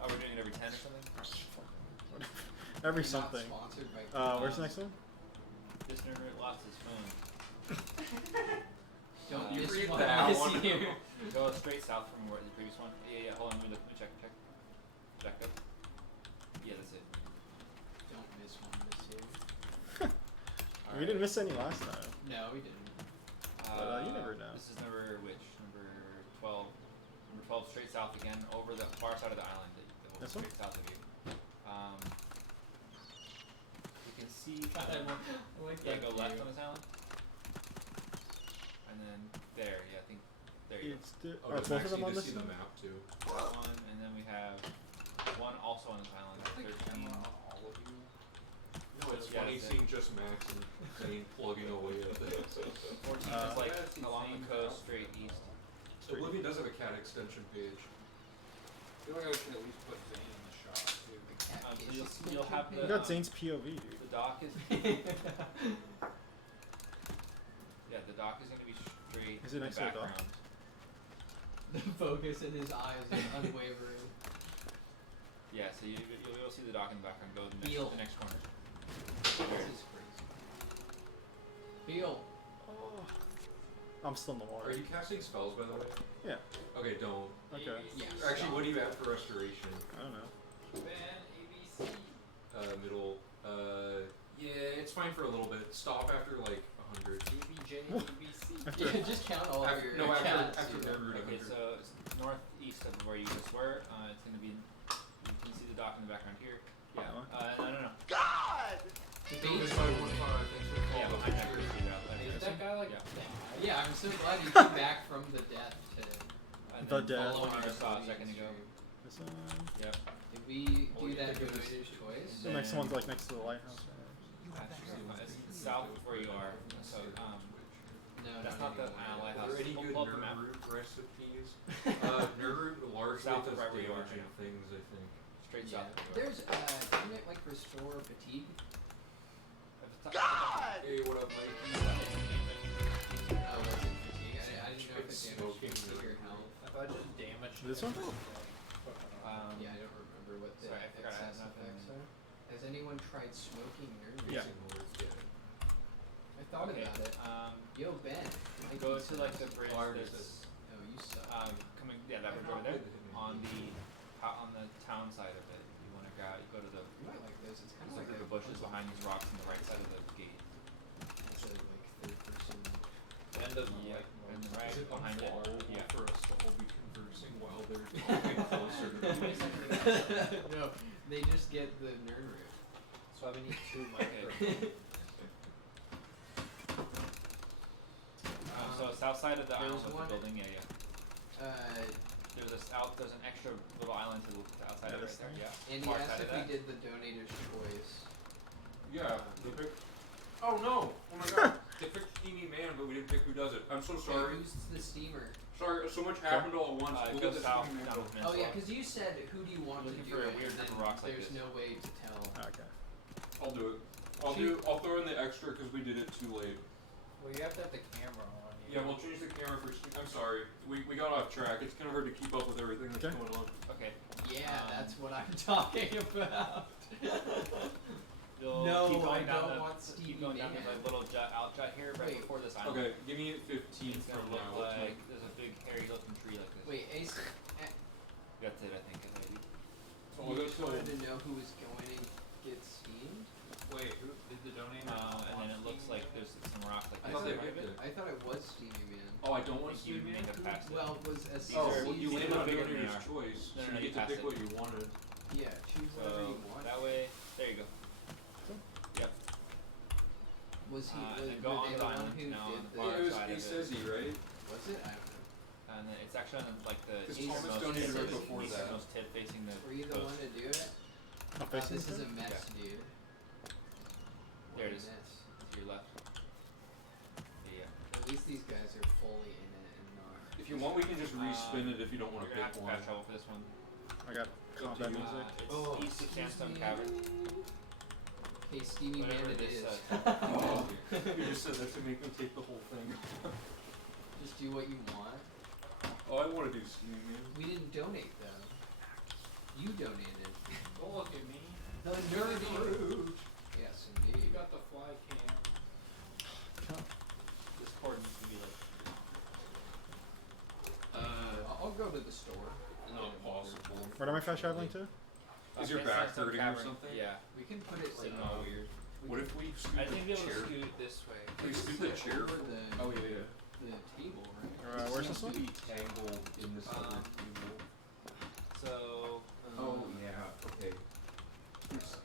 Oh, we're doing it every 10 or something? Every Not something. sponsored by. Where's the next one? This Nirnroute lost his phone. Don't you miss read one that this one? year. Go straight south from where the previous one. Yeah, hold on, let me check. Back up. Yeah, that's it. Don't miss one this year. We didn't miss any last time. No, we didn't. But, you never know. This is number which? Number 12. Number 12 straight south again, over the far side of the island. The This one? straight south of you. You can see. I like Yeah, that go left view. on this island. And then there, yeah, I think there you It's the, Oh, are it's both of actually them on to this see the one? map too. go. That one, and then we have one also on this island. 13. all of you. No, it's Yeah, funny that's it. seeing just Max and Zane plugging away at things. 14 is like along the coast, straight east. Oblivion does have a cat extension page. I feel like I should at least put Zane in the shot too. So you'll have We the. got Zane's POV, dude. The dock is. Yeah, the dock is gonna be straight. Is it in next the to the dock? background. The focus in his eyes is unwavering. Yeah, so you'll be able to see the dock in the background. Go to Beal. the next corner. This is crazy. Beal. I'm still in the Are water. you casting spells, by the way? Yeah. Okay, don't. Okay. Yeah. Actually, what do you have for restoration? I don't know. Ban ABC. Middle. Yeah, it's fine for a little bit. Stop after like 100. ABJ, ABC. After- Yeah, just count all of your No, cats. after you know. Nirnroute Okay, 100. so it's northeast of where you just were. It's gonna be. You can see the dock in the background here. Yeah. No. God! This is my one fire. Thanks for the Yeah, call. behind that first you got there. Is that guy like? Yeah. Yeah, I'm so glad he came back from the death to. And The then death. follow our what you just saw a Oblivion second ago. stream. This one. Yep. Did we do that donator's choice? The next one's like next to the lighthouse. It's south of where you are. So No, that's no, not the no. Are there any We'll good pull up the map. Nirnroute recipes? Nirnroute largely South does of right where you are damaging now. things, I think. straight Yeah. south. There's isn't it like restore fatigue? God! Hey, what up, Mikey? Oh, that's in fatigue. I didn't know if It's it damaged smoking fatigue or health. I thought it just damaged. This one? Yeah, I don't remember what the Sorry, I forgot I had excess nothing. effects are. Has anyone tried smoking Nirnroute? Yeah. I thought Okay. about it. Yo, Ben. Mikey Go to like the says- bridge. Fire There's resist. Oh, you suck. coming. Yeah, that bridge over there. On the town side of it. You want to go to the. You might like this. It's kind There's of like like the bushes behind these rocks on the right side of the gate. It's a like third person. End of Yeah. And then right Is it behind it. unfollowable Yeah. for us to all be conversing while they're talking closer to the No, they just get the Nirnroute. So we need 2 microphones. So south side of the There island was with one- the building. Yeah. There's there's an extra little island to the outside Yeah, of it this right there. thing? Yeah. And he Far asked side if of we that. did the donator's choice. Yeah, they picked. Oh no! Oh my god! They picked Steamy Man, but we didn't pick who does it. I'm so Okay, sorry. who's the steamer? Sorry, so much happened all at once. It We'll goes get the south Steamy Man. down the Oh yeah, peninsula. because you said who do you want to Looking do for a it, weird and group then of rocks like there's this. no way to tell. Okay. I'll do it. I'll throw in the extra because we did it too late. Well, you have to have the camera on. Yeah, we'll change the camera for. I'm sorry. We got off track. It's kind of hard to keep up with everything that's Okay. going on. Okay. Yeah, that's what I'm talking about. You'll No, keep I going down don't the, want keep Stevie going down Man. to the little out jut here right Wait. before this island. Okay, give me 15 It's from gonna look now. What's like there's a big hairy looking tree like this. Wait, Ace, That's it, I think. Maybe. Oh, you that's just wanted to know who was going to get steamed? Wait, who did the donate? And then it looks like there's some rocks like I this. thought, they it, picked it. I thought it was Steamy Man. Oh, I don't I want to think you see may have passed it. Well, was a Oh, These are- well, you these landed are on bigger than donator's they are. choice, No, so no, you you get to passed pick it. what you wanted. Yeah, choose whatever So you want. that way, there you go. Yep. Was he? and Was, then go were on they the the one island who now did on the the? far Yeah, it was side of it. Acezi, right? Was it? I don't know. And then it's actually on like the Because easternmost Thomas donated tip, right before that. easternmost tip facing the Were you the coast. one to do it? Not God, facing this is the a mess, dude. There it What a is. mess. To your left. Yeah. At least these guys are fully in it and not. If you want, we can just respin it if you don't want You're to gonna pick have to one. fast travel for this one. I got combat you. music. It's Oh, east of excuse Sandstone me. Cavern. Okay, Steamy Whatever Man it this, is. Oh, you just said that to make them take the whole thing. Just do what you want. Oh, I want to do Steamy Man. We didn't donate though. You donated. Don't look at me. The Nirnroute. Yes, indeed. You got the fly cam. This cord needs to be like. I'll go to the store. Not possible. Where am I fast traveling to? Is your Okay, back Sandstone hurting or Cavern. something? Yeah. We can put it like Sitting all weird. What if we scoot I think the be able to chair? scoot this way. Can we scoot the chair? over the, Oh yeah. the table, right? Where's this Seems to one? be tangled in this other Um, table. So. Oh yeah. Okay.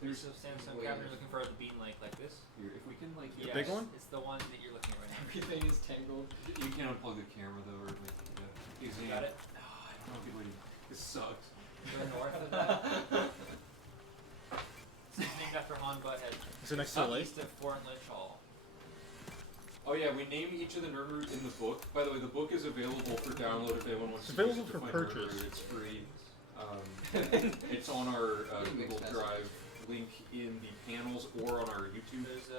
There's a Sandstone Wait. Cavern. You're looking for the bean lake like this. Here, if we can like. The Yes, big one? It's the one that you're looking at right now. Everything is tangled. You can't unplug the camera though, or like. Yeah. Got it? Okay, wait. This sucks. Go north of that. It's named after Han Butthead. Is it next to the lake? East of Fort Lynch Hall. Oh yeah, we name each of the Nirnroute in the book. By the way, the book is available for download if anyone wants It's to use available it to for find purchase. Nirnroute. It's free. It's on our Pretty Google expensive. Drive link in the panels or on our YouTube There's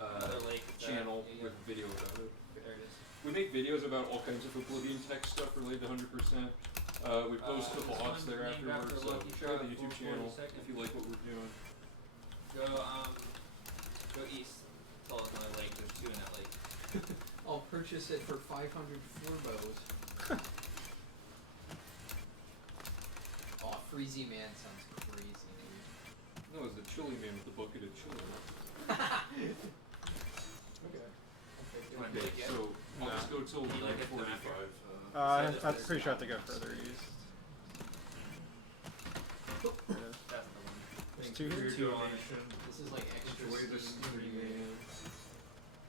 another lake channel yeah, with video about it. there it is. We make videos about all kinds of Oblivion tech stuff related to 100%. We post the this boss one's there named afterwards, after so Lucky check out the Shot, YouTube 440 channel seconds. if you like what we're doing. Go east. Till another lake. There's two in that lake. I'll purchase it for 500 Furbows. Oh, Freezy Man sounds crazy, dude. No, it's the chili man with the bucket of chili. Okay. You want to bid again? So I'll Nah. just go till You like it 9:45. I'm pretty sure I have to go further east. There it is. That's the one. There's Thank two you for here. your Two on it. donation. This is like extra Enjoy the steam for steamy you. man.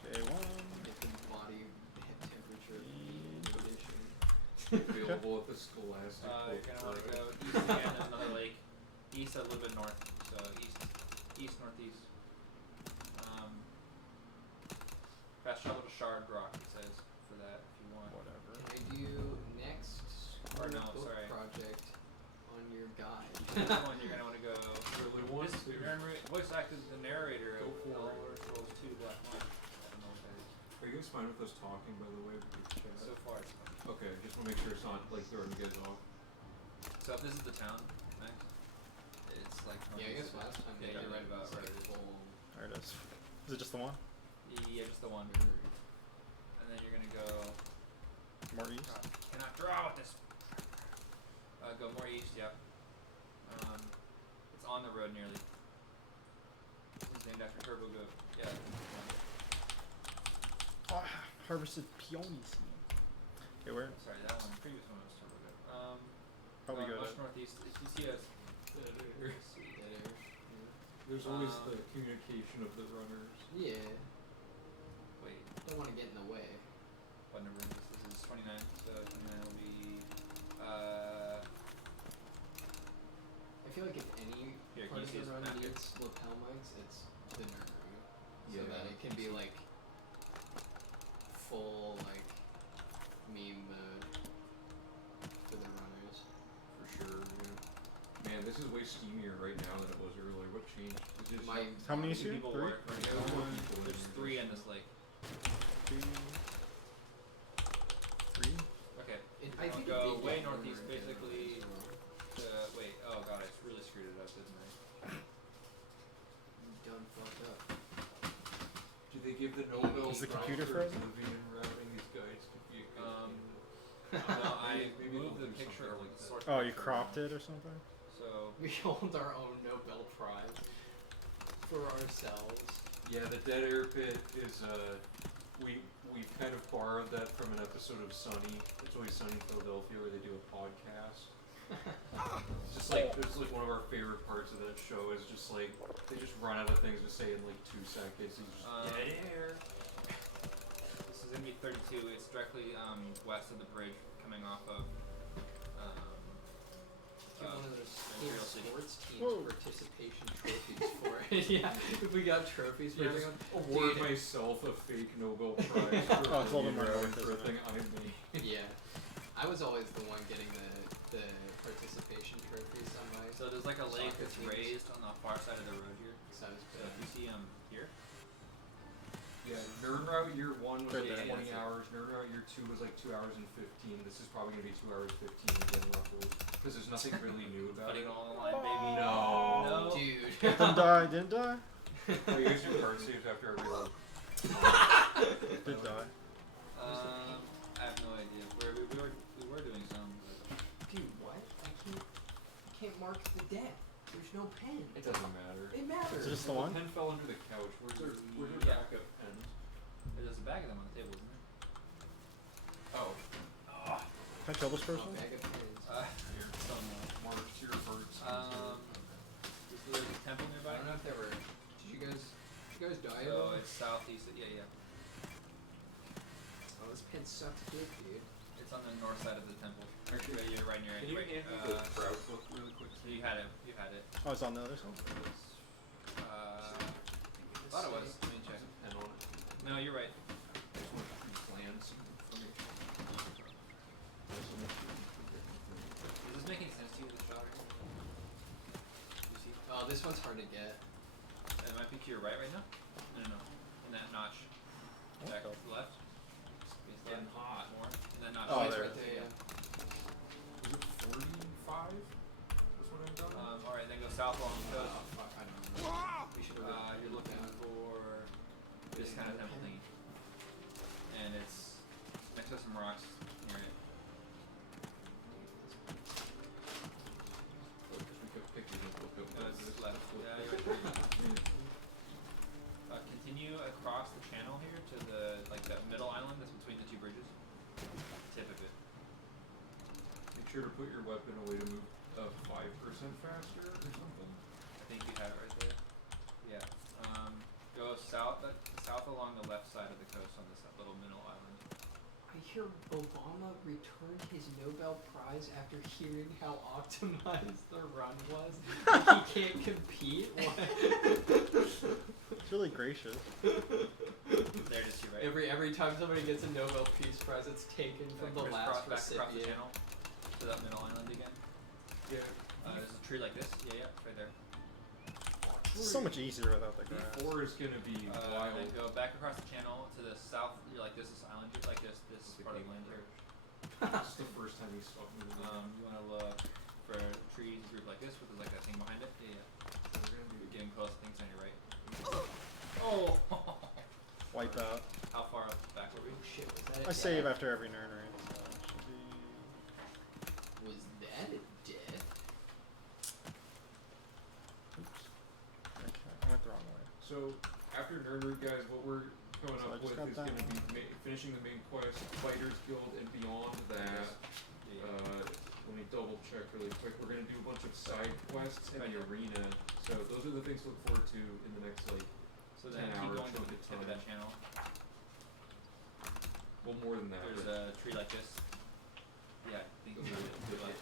Okay, one. Get the body temperature condition. Available at the Scholastic You're Book gonna want to Club. go east again, there's another lake. East, a little bit north. So east, northeast. Fast travel to Shard Rock, it says, for that, if you want. Whatever. Can I do next Or no, book sorry. project on your guide? This one, you're gonna want to go. Really want This to. Nirnroute voice acted as the narrator Go of for it. Elder Scrolls 2 Black March. I don't know what that is. Are you guys fine with us talking, by the way? with the chat? So far, it's fun. Okay, just want to make sure it's not like throwing you guys off. So if this is the town, next, it's like. Yeah, I guess last time Yeah, they you're right about it's like right. full. There it is. Is it just the one? Yeah, just the one. And then you're gonna go. More east? God, cannot draw with this. Go more east, yep. It's on the road nearly. It's named after Turbo Goat. Yeah. Oh, harvested peony seed. Okay, where? Sorry, that one. Previous one was Turbo Goat. Probably go much to. northeast. If you see us. There's always Um, the communication of the runners. Yeah, Wait, don't want to get in the way. what number is this? This is 29. So 29 will be. I feel like if any Here, part can you of see the this run map here? needs lapel mics, it's the Nirnroute. So Yeah. that it can be like full like meme mode for the runners. For sure, yeah. Man, this is way steamier right now than it was earlier. What changed? Is it My How many is Two here? people 3? work. Yeah, there's more people in There's here. 3 in this lake. 2, 3. Okay. I I'll think go it did way get warmer northeast, in basically. January as well. Wait. Oh god, I really screwed it up, didn't I? You done fucked up. Do they give the Nobel Is the Prize computer for frozen? Oblivion routing? These guides could be a good No, I Maybe moved we'll the do picture something of like the that. source. Oh, you picture cropped wrong. it or something? So We hold our own Nobel Prize for ourselves. Yeah, the dead air pit is we've kind of borrowed that from an episode of Sunny. It's Always Sunny in Philadelphia where they do a podcast. It's just like it's like one of our favorite parts of that show is just like they just run out of things to say in like 2 seconds. He's just dead air. this is gonna be 32. It's directly west of the bridge coming off of. Get one of those Imperial cool City. sports teams Whoa. participation trophies for it. Yeah, if we got trophies for Yeah, just everyone. award Dude. myself a fake Nobel Prize for Oh, it's a little bit more routing north, for a isn't thing I made. Yeah, I was always the one getting the participation trophies on my So there's like a lake Soccer that's teams. raised on the far side of the road here. side of So if you see here, Yeah, Nirnroute year 1 was Right like there. 20 hours. Nirnroute year 2 was like 2 hours and 15. This is probably gonna be 2 hours 15 again, roughly. Because there's nothing really new about putting it. it all on the line, baby. No. No. dude. Didn't die, didn't die? Oh, you guys do card saves after every round. Did die. I have no idea. We were doing some. But Dude, what? I can't mark the death. There's no pen. It doesn't matter. It matters. Is it just the one? pen fell under the couch. Where's our Yeah. backup pen? there's a bag of them on the table, isn't there? Oh, Can I kill this person? Oh, bag of pens. here. Somewhere. Mark to your birds. Is there a temple I nearby? don't know if there were. Did you guys die at So all? it's southeast. Yeah. Oh, this pen sucks dick, dude. It's on the north side of the temple. Actually, You're right near it. Can you Wait, hand me the Proud book really quick? so you had it. Oh, it's on the other side? I thought it was. Let me check. Pen on it. No, you're right. I just want pre-planned some information. Is this making sense to you, the shot right here? You see? Oh, this one's hard to get. It might be to your right now? No. In that notch. Back to the left. It's Getting hot. More. In that notch. Oh, it's there. right there. Yeah. Is it 45? That's what I've got? Alright, then go south along the coast. Oh fuck, I don't know. We should have. You're looking for this kind of temple thingy. and it's next to some rocks near it. Because we could pick it up. No, it's left. Yeah, you're right. Continue across the channel here to the that middle island that's between the two bridges. Tip of it. Make sure to put your weapon away to move 5% faster or something. I think you have it right there. Yeah. Go south along the left side of the coast on this little middle island. I hear Obama returned his Nobel Prize after hearing how optimized the run was. Like he can't compete. It's really gracious. There it is, you're right. Every time somebody gets a Nobel Peace Prize, it's taken from the last back across the recipient. channel to that middle island again. Yeah. There's a tree like this. Yeah, right there. It's so much easier without the grass. D4 is gonna be wild. Then go back across the channel to the south. You're like this island, like this part of the land here. This is the first time he stopped moving. You want to look for trees grouped like this with like that thing behind it. Yeah. So we're gonna do You're getting close. Things on your right. Oh. Wipe out. How far back were we? Oh shit, was that a I save death? after every Nirnroute, so it should be... Was that a death? Oops. Okay, I went the wrong way. So after Nirnroute, guys, what we're coming So I up just with got is that going to be finishing the main quest, Fighters Guild, and beyond that. Let me double check really quick. We're going to do a bunch of side quests in the arena. So those are the things to look forward to in the next So 10 then keep hours going to chunk the of tip of time. that channel. Well, more than that. There's a tree like this. Yeah, I think you found it. Good luck.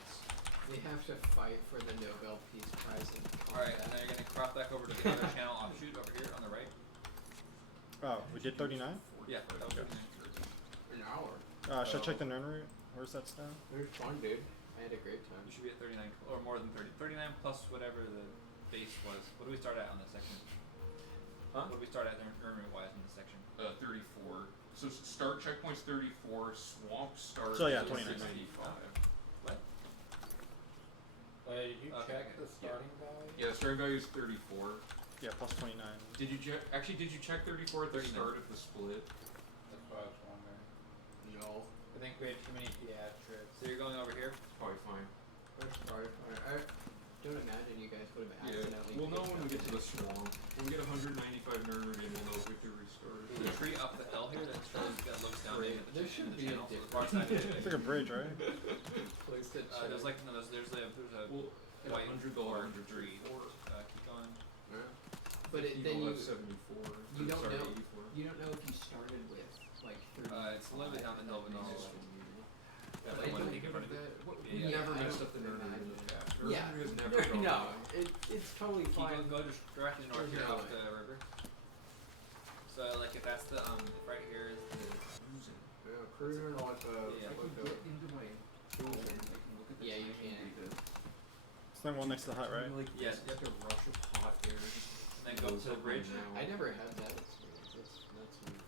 They have to fight for the Nobel Peace Prize in Alright, and combat. then you're gonna crop back over to the other channel offshoot over here on the right. Oh, we did 39? Yeah, that was Okay. An hour. Should I check the Nirnroute? Where's that stand? It was fun, dude. I had a great time. You should be at 39 or more than 30. 39 plus whatever the base was. What do we start at on this section? Huh? What do we start at Nirnroute wise in this section? 34. So start checkpoint's 34. Swamp start. So yeah, is 29. 65. What? Did you Okay, check okay. the starting value? Yeah, starting value is 34. Yeah, plus 29. Did you check? Actually, did you check 34 at the 39. start of the split? That's what I was wondering. No. I think we had too many theatrics. So you're going over here? It's probably fine. That's probably fine. I don't imagine you guys would have Yeah, accidentally. we'll know when we get picked to the swamp. When we get 195 Nirnroute in, we'll know if we have to restart. There's a tree up the hill here that looks down Great. in at There the should the be a channel. So the difference. far side is It's like a bridge, right? Place to check. there's like no, there's a Well, at white 100 bark $100 tree. tree. Keep going. Yeah. But then you 74. you don't sorry, know 84. you don't know if you started with like 30. It's a little bit down the hill, but no. But Like, I what don't I think in front of you. We Yeah, never I messed don't up the Nirnroute in the imagine. past. Yeah. Nirnroute has never gone No, wrong. it's totally Keep fine. going, go just directly north here There's no off way. the river. So like if that's the if right here is the Yeah, cruising like Yeah. I can get into my phone. I can look at the Yeah, you time and can. read it. It's the one next to the hut, right? I'm like, Yes, you have to rush of hot air. and then go to the bridge. I never had that experience. That's weird.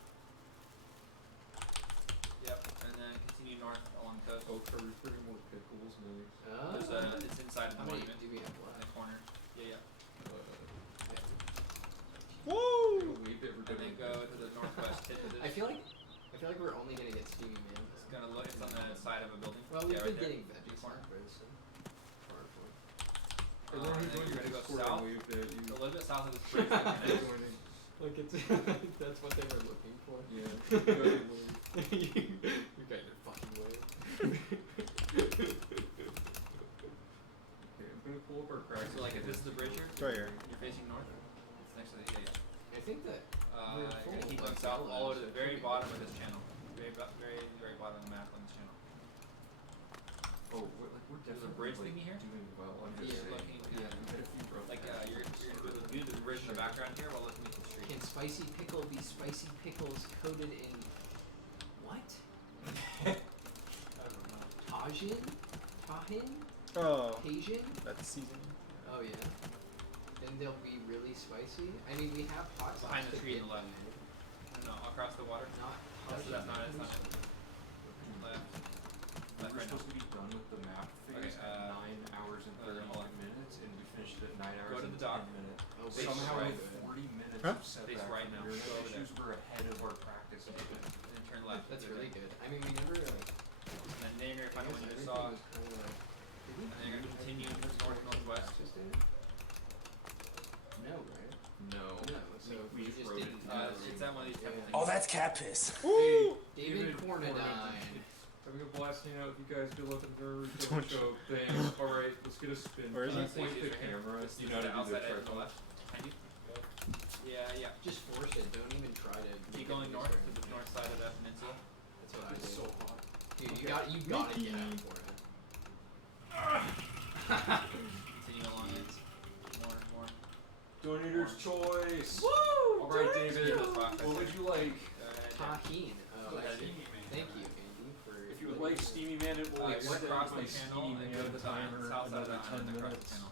Yep, and then continue north along the coast. Oh, Trevor's bringing more pickles, nice. It's inside How the many monument do we have in left? the corner. Yeah, Woo! Wave it, we're and then go to the northwest tip of this. I feel like we're only gonna get Stevie Man. It's gonna look. It's on the side of a building. Well, we've yeah, been right there. getting Deep veggies corner. so far point. Everyone and who's then going you're to gonna go Discord, I south. waved at you. A little bit south of this bridge. that connects. Joining. Look, it's that's what they were looking for. Yeah. You guys are waved. You guys are fucking weird. Okay, I'm gonna pull up our crack. So like if this is the bridge here, It's right here. you're facing north. It's next to the I think that You're gonna keep going south all over to the very bottom of this channel. Very bottom of the map on this channel. Oh, we're There's a definitely bridge like, thingy here? doing well. I'm just Yeah, saying. looking- Yeah, we had a few rough Like patches. you're gonna do the bridge in the background here while looking at the street. can spicy pickle be spicy pickles coated in what? I don't know. Tajin? Tahin? Oh, Cajun? that's seasoning. Oh yeah. Then they'll be really spicy. I mean, we have hot sauce Behind the to tree dip on the left. in it. No, across the water. Not That's Tajin. not it. It's not it. Left. We Left were right now. supposed to be done with the map phase Okay, at 9 hours and 31 hold on. minutes, and we finished it at 9 hours Go to and the dock. 10 minutes. Oh, Face Somehow right. with 40 minutes Huh? of setback Face right from now. internet Go over issues, we're ahead of our practice. And then turn left. That's the other really day. good. I mean, we never. And then you're gonna find a one you just saw. And then you're gonna continue north-northwest. No, right? No. No. So We we just wrote it didn't. down. It's at one of these type of things. Oh, that's cat piss. Hey, David Cornadine. Having a blast hanging out with you guys. Good luck at the Don't show. Thanks. All right, let's get a spin. Where is Can it? you point the camera? This You is know the how to do outside the edge on the trick. left. Behind you. Yeah. Just force it. Don't even try to. Keep going north to the north side of that peninsula. That's what I It's did. so hot. Dude, you gotta get out for it. Continue along it. More. Donator's choice. Woo! All right, David. Those rocks, What would you like? Tahine. Go ahead. Thank you, Andy, for. If you would like Steamy Man, it will You're extend across my the channel Steamy and go to Man the timer south side of another the 10 island across the minutes. channel.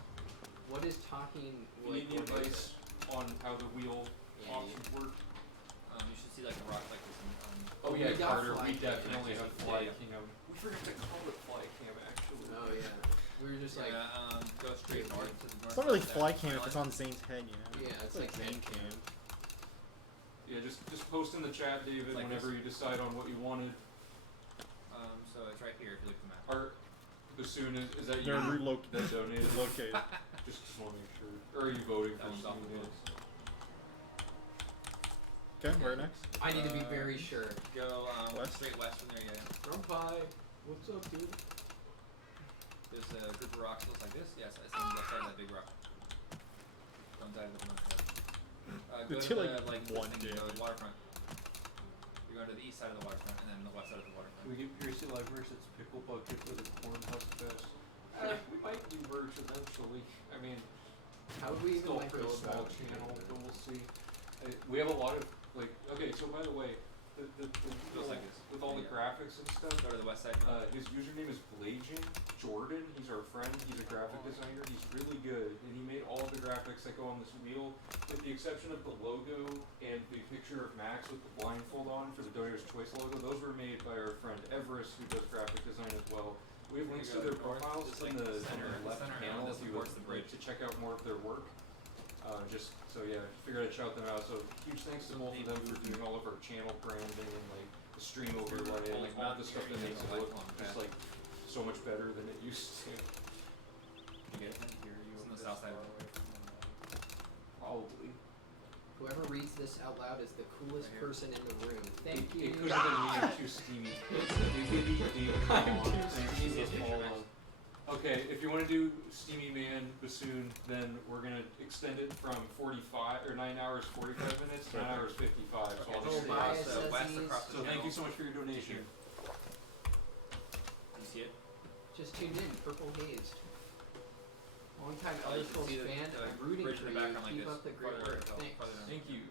What is Tahine? You need any advice on how the wheel Yeah, options work? You should see like a rock like this. Oh We yeah, got Carter, Fly we Cam, definitely have actually. Fly Yeah, Cam. We forgot to call it Fly Cam, actually. Oh yeah. We were just like. Go straight north to the north. It's not really side fly of cam the if it's on Zane's head, you know? Yeah, it's like Zane Zane cam. Yeah, just post in the chat, David, Like whenever this. you decide on what you wanted. So it's right here if you look at the map. Or, Bassoon, is that you They're that donated? relocated. Just want to make sure. Or are you voting That for one's off Steamy the Man? books. Okay, where next? I need to be very sure. Go West? straight west from there, yeah. Drum pie. What's up, dude? There's a group of rocks that looks like this. Yes, it's on the left side of that big rock. Don't dive with the north side. Go It's to like the one this thing, the damage. waterfront. You're going to the east side of the waterfront and then the west side of the waterfront. We get PRCLive merch that's pickle bucket with a corn husk vest. We might do merch eventually. I mean, How would we even still a like pretty go small about channel, it? but we'll see. We have a lot of, like, okay, so by the way, the Goes like this. with all the Yeah. graphics and stuff, Go to the west side. his username is Blaging Jordan. He's our friend. He's a graphic designer. He's really good, and he made all the graphics that go on this wheel, with the exception of the logo and the picture of Max with the blindfold on for the Donator's Choice logo. Those were made by our friend Everest, who does graphic design as well. We have links to their profiles Just in like the center, on the left center panel element if you supports would the like bridge. to check out more of their work. Just so yeah, figured I'd shout them out. So huge thanks to both of them for doing all of our channel branding and like the stream overlay and like all the stuff that makes it look just like so much better than it used to. You get it? It's on the south side. Probably. Whoever reads this out loud is the coolest Right here. person in the room. Thank you. It could have been me. I'm too steamy. Easiest picture, Max. Okay, if you want to do Steamy Man Bassoon, then we're gonna extend it from 45 or 9 hours 45 minutes to 9 hours 55. So I'll just Okay, say Bias across says the west he's- across the So thank you channel. so much for your donation. You see it? Just tuned in. Purple Hazed. Long time Oh, Elder you can Scrolls see the- fan. the I'm rooting bridge for in you. the background like Keep this. up the great Farther work. down, Thanks. farther down. Thank you.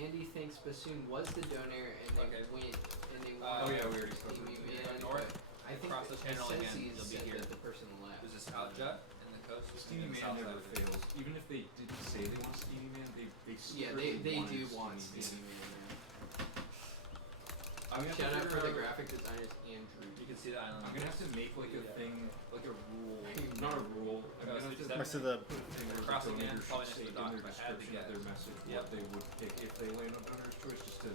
Andy thinks Bassoon was the donor and they Okay. went and they Oh, won. yeah, we already Steamy covered Man, that. North, but I think across the channel again, Sensi's you'll be said here. that the person left. There's this outjut in the coast. Steamy and the Man south never side of it. fails. Even if they didn't say they want Steamy Man, they Yeah, secretly they wanted do want Steamy Steamy Man. Man. I'm gonna Shout have out to for the figure graphic designers and Drew. You can see the island. I'm gonna have to make like a Yeah. thing, like a rule, not a rule. I'm Oh, gonna so have just to that- Next to the put a thing where the Crossing in, donor probably should next to say the in dock, their but add the description of their guess. message Yep. what they would pick if they land on donor's choice, just to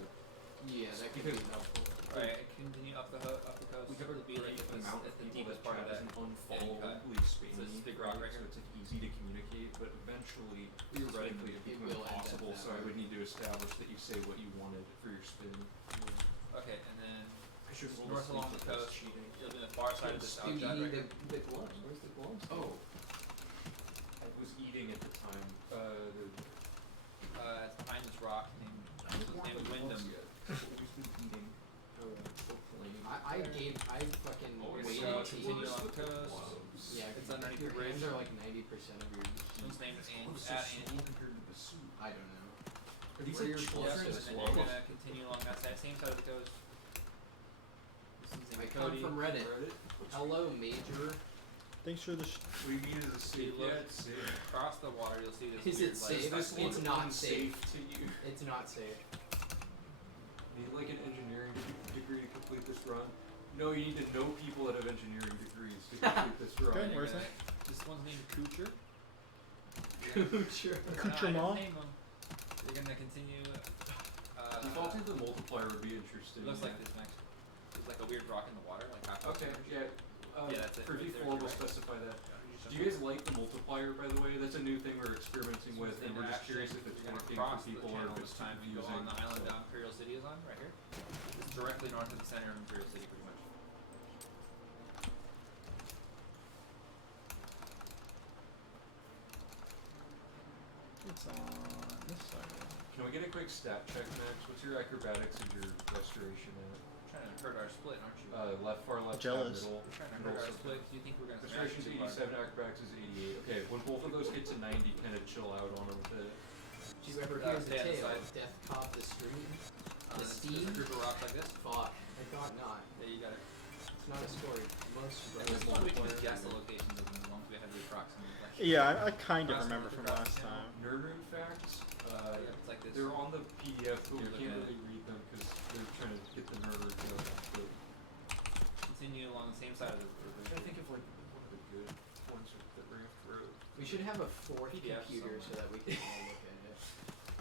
Yeah, that could be Because- helpful. Alright, continue up the coast. we covered It'll be like the at amount the of people deepest that part of chat that. isn't cut. unfollowably So spammy, this big rock right so here. it's like easy to communicate, but eventually, theoretically, it It becomes will end up impossible, that so I way. would need to establish that you say what you wanted for your spin. Okay, and then I should just roll north this along leaf, the but that's coast. cheating. You'll be on the far side of this Dude, you outjut need right here. the gloves. Where's the gloves? Oh, I was eating at the time. It's behind this rock named Wyndham. Always been eating. I fucking Oh, it's waited so to continue eat. along the coast. Yeah, It's underneath your the bridge. hands are like 90% of your. His name is Andy. What's so At slow Andy. compared to the soup? I don't know. Are these Where like you're children supposed to as And then well? you're gonna continue along that same side of the coast. This one's I named come Cody. from Reddit. Hello, Major. Thanks for the. What do you mean is it safe? You look Yeah, it's safe. Across the water, you'll see this. Is weird it light. safe? This It's one's not unsafe safe. to you. It's not safe. Need like an engineering degree to complete this run? No, you need to know people that have engineering degrees to complete this run. Okay, You're where's gonna- This one's named Coocher. Coocher. Accoutrement. You're gonna continue We thought that the multiplier would be interesting. It looks like this next. It's like a weird rock in the water, like half. Okay, yeah. Yeah, that's it. For Right V4, there, we'll right? specify that. Do you guys like the multiplier, by the way? That's a new thing we're experimenting with, and we're just curious if it's working for people or if it's too time and go confusing. on the island that Imperial City is on, right here. It's directly north of the center of Imperial City, pretty much. It's on this side. Can we get a quick stat check, Max? What's your acrobatics and your restoration at? Trying to hurt our split, aren't you? Far left, Jealous. middle. You're trying to middle hurt our something. split. Do you think we're gonna smash Restoration's too hard? 87, acrobatics is 88. Okay, when both of those get to 90, kind of chill out on them with it. Did you ever hear the Stay on the tale side. of Death Cop the Stream? The There's Steam? a group of rocks like this. Fuck. I thought not. Yeah, you got it. It's not a story. Most And this one we can just guess the multiplayer- locations of them as long as we have the approximate. Like, Yeah, I kind of Cross remember over from the last cross time. Nirnroute facts, yeah, it's like this. they're on the PDF, but we You're can't looking at really read them because they're trying to get the Nirnroute going. But Continue along the same side of the I'm river. trying to think of like one of the good ones that ran through. We should have a fourth PDF computer so that we can all look at it.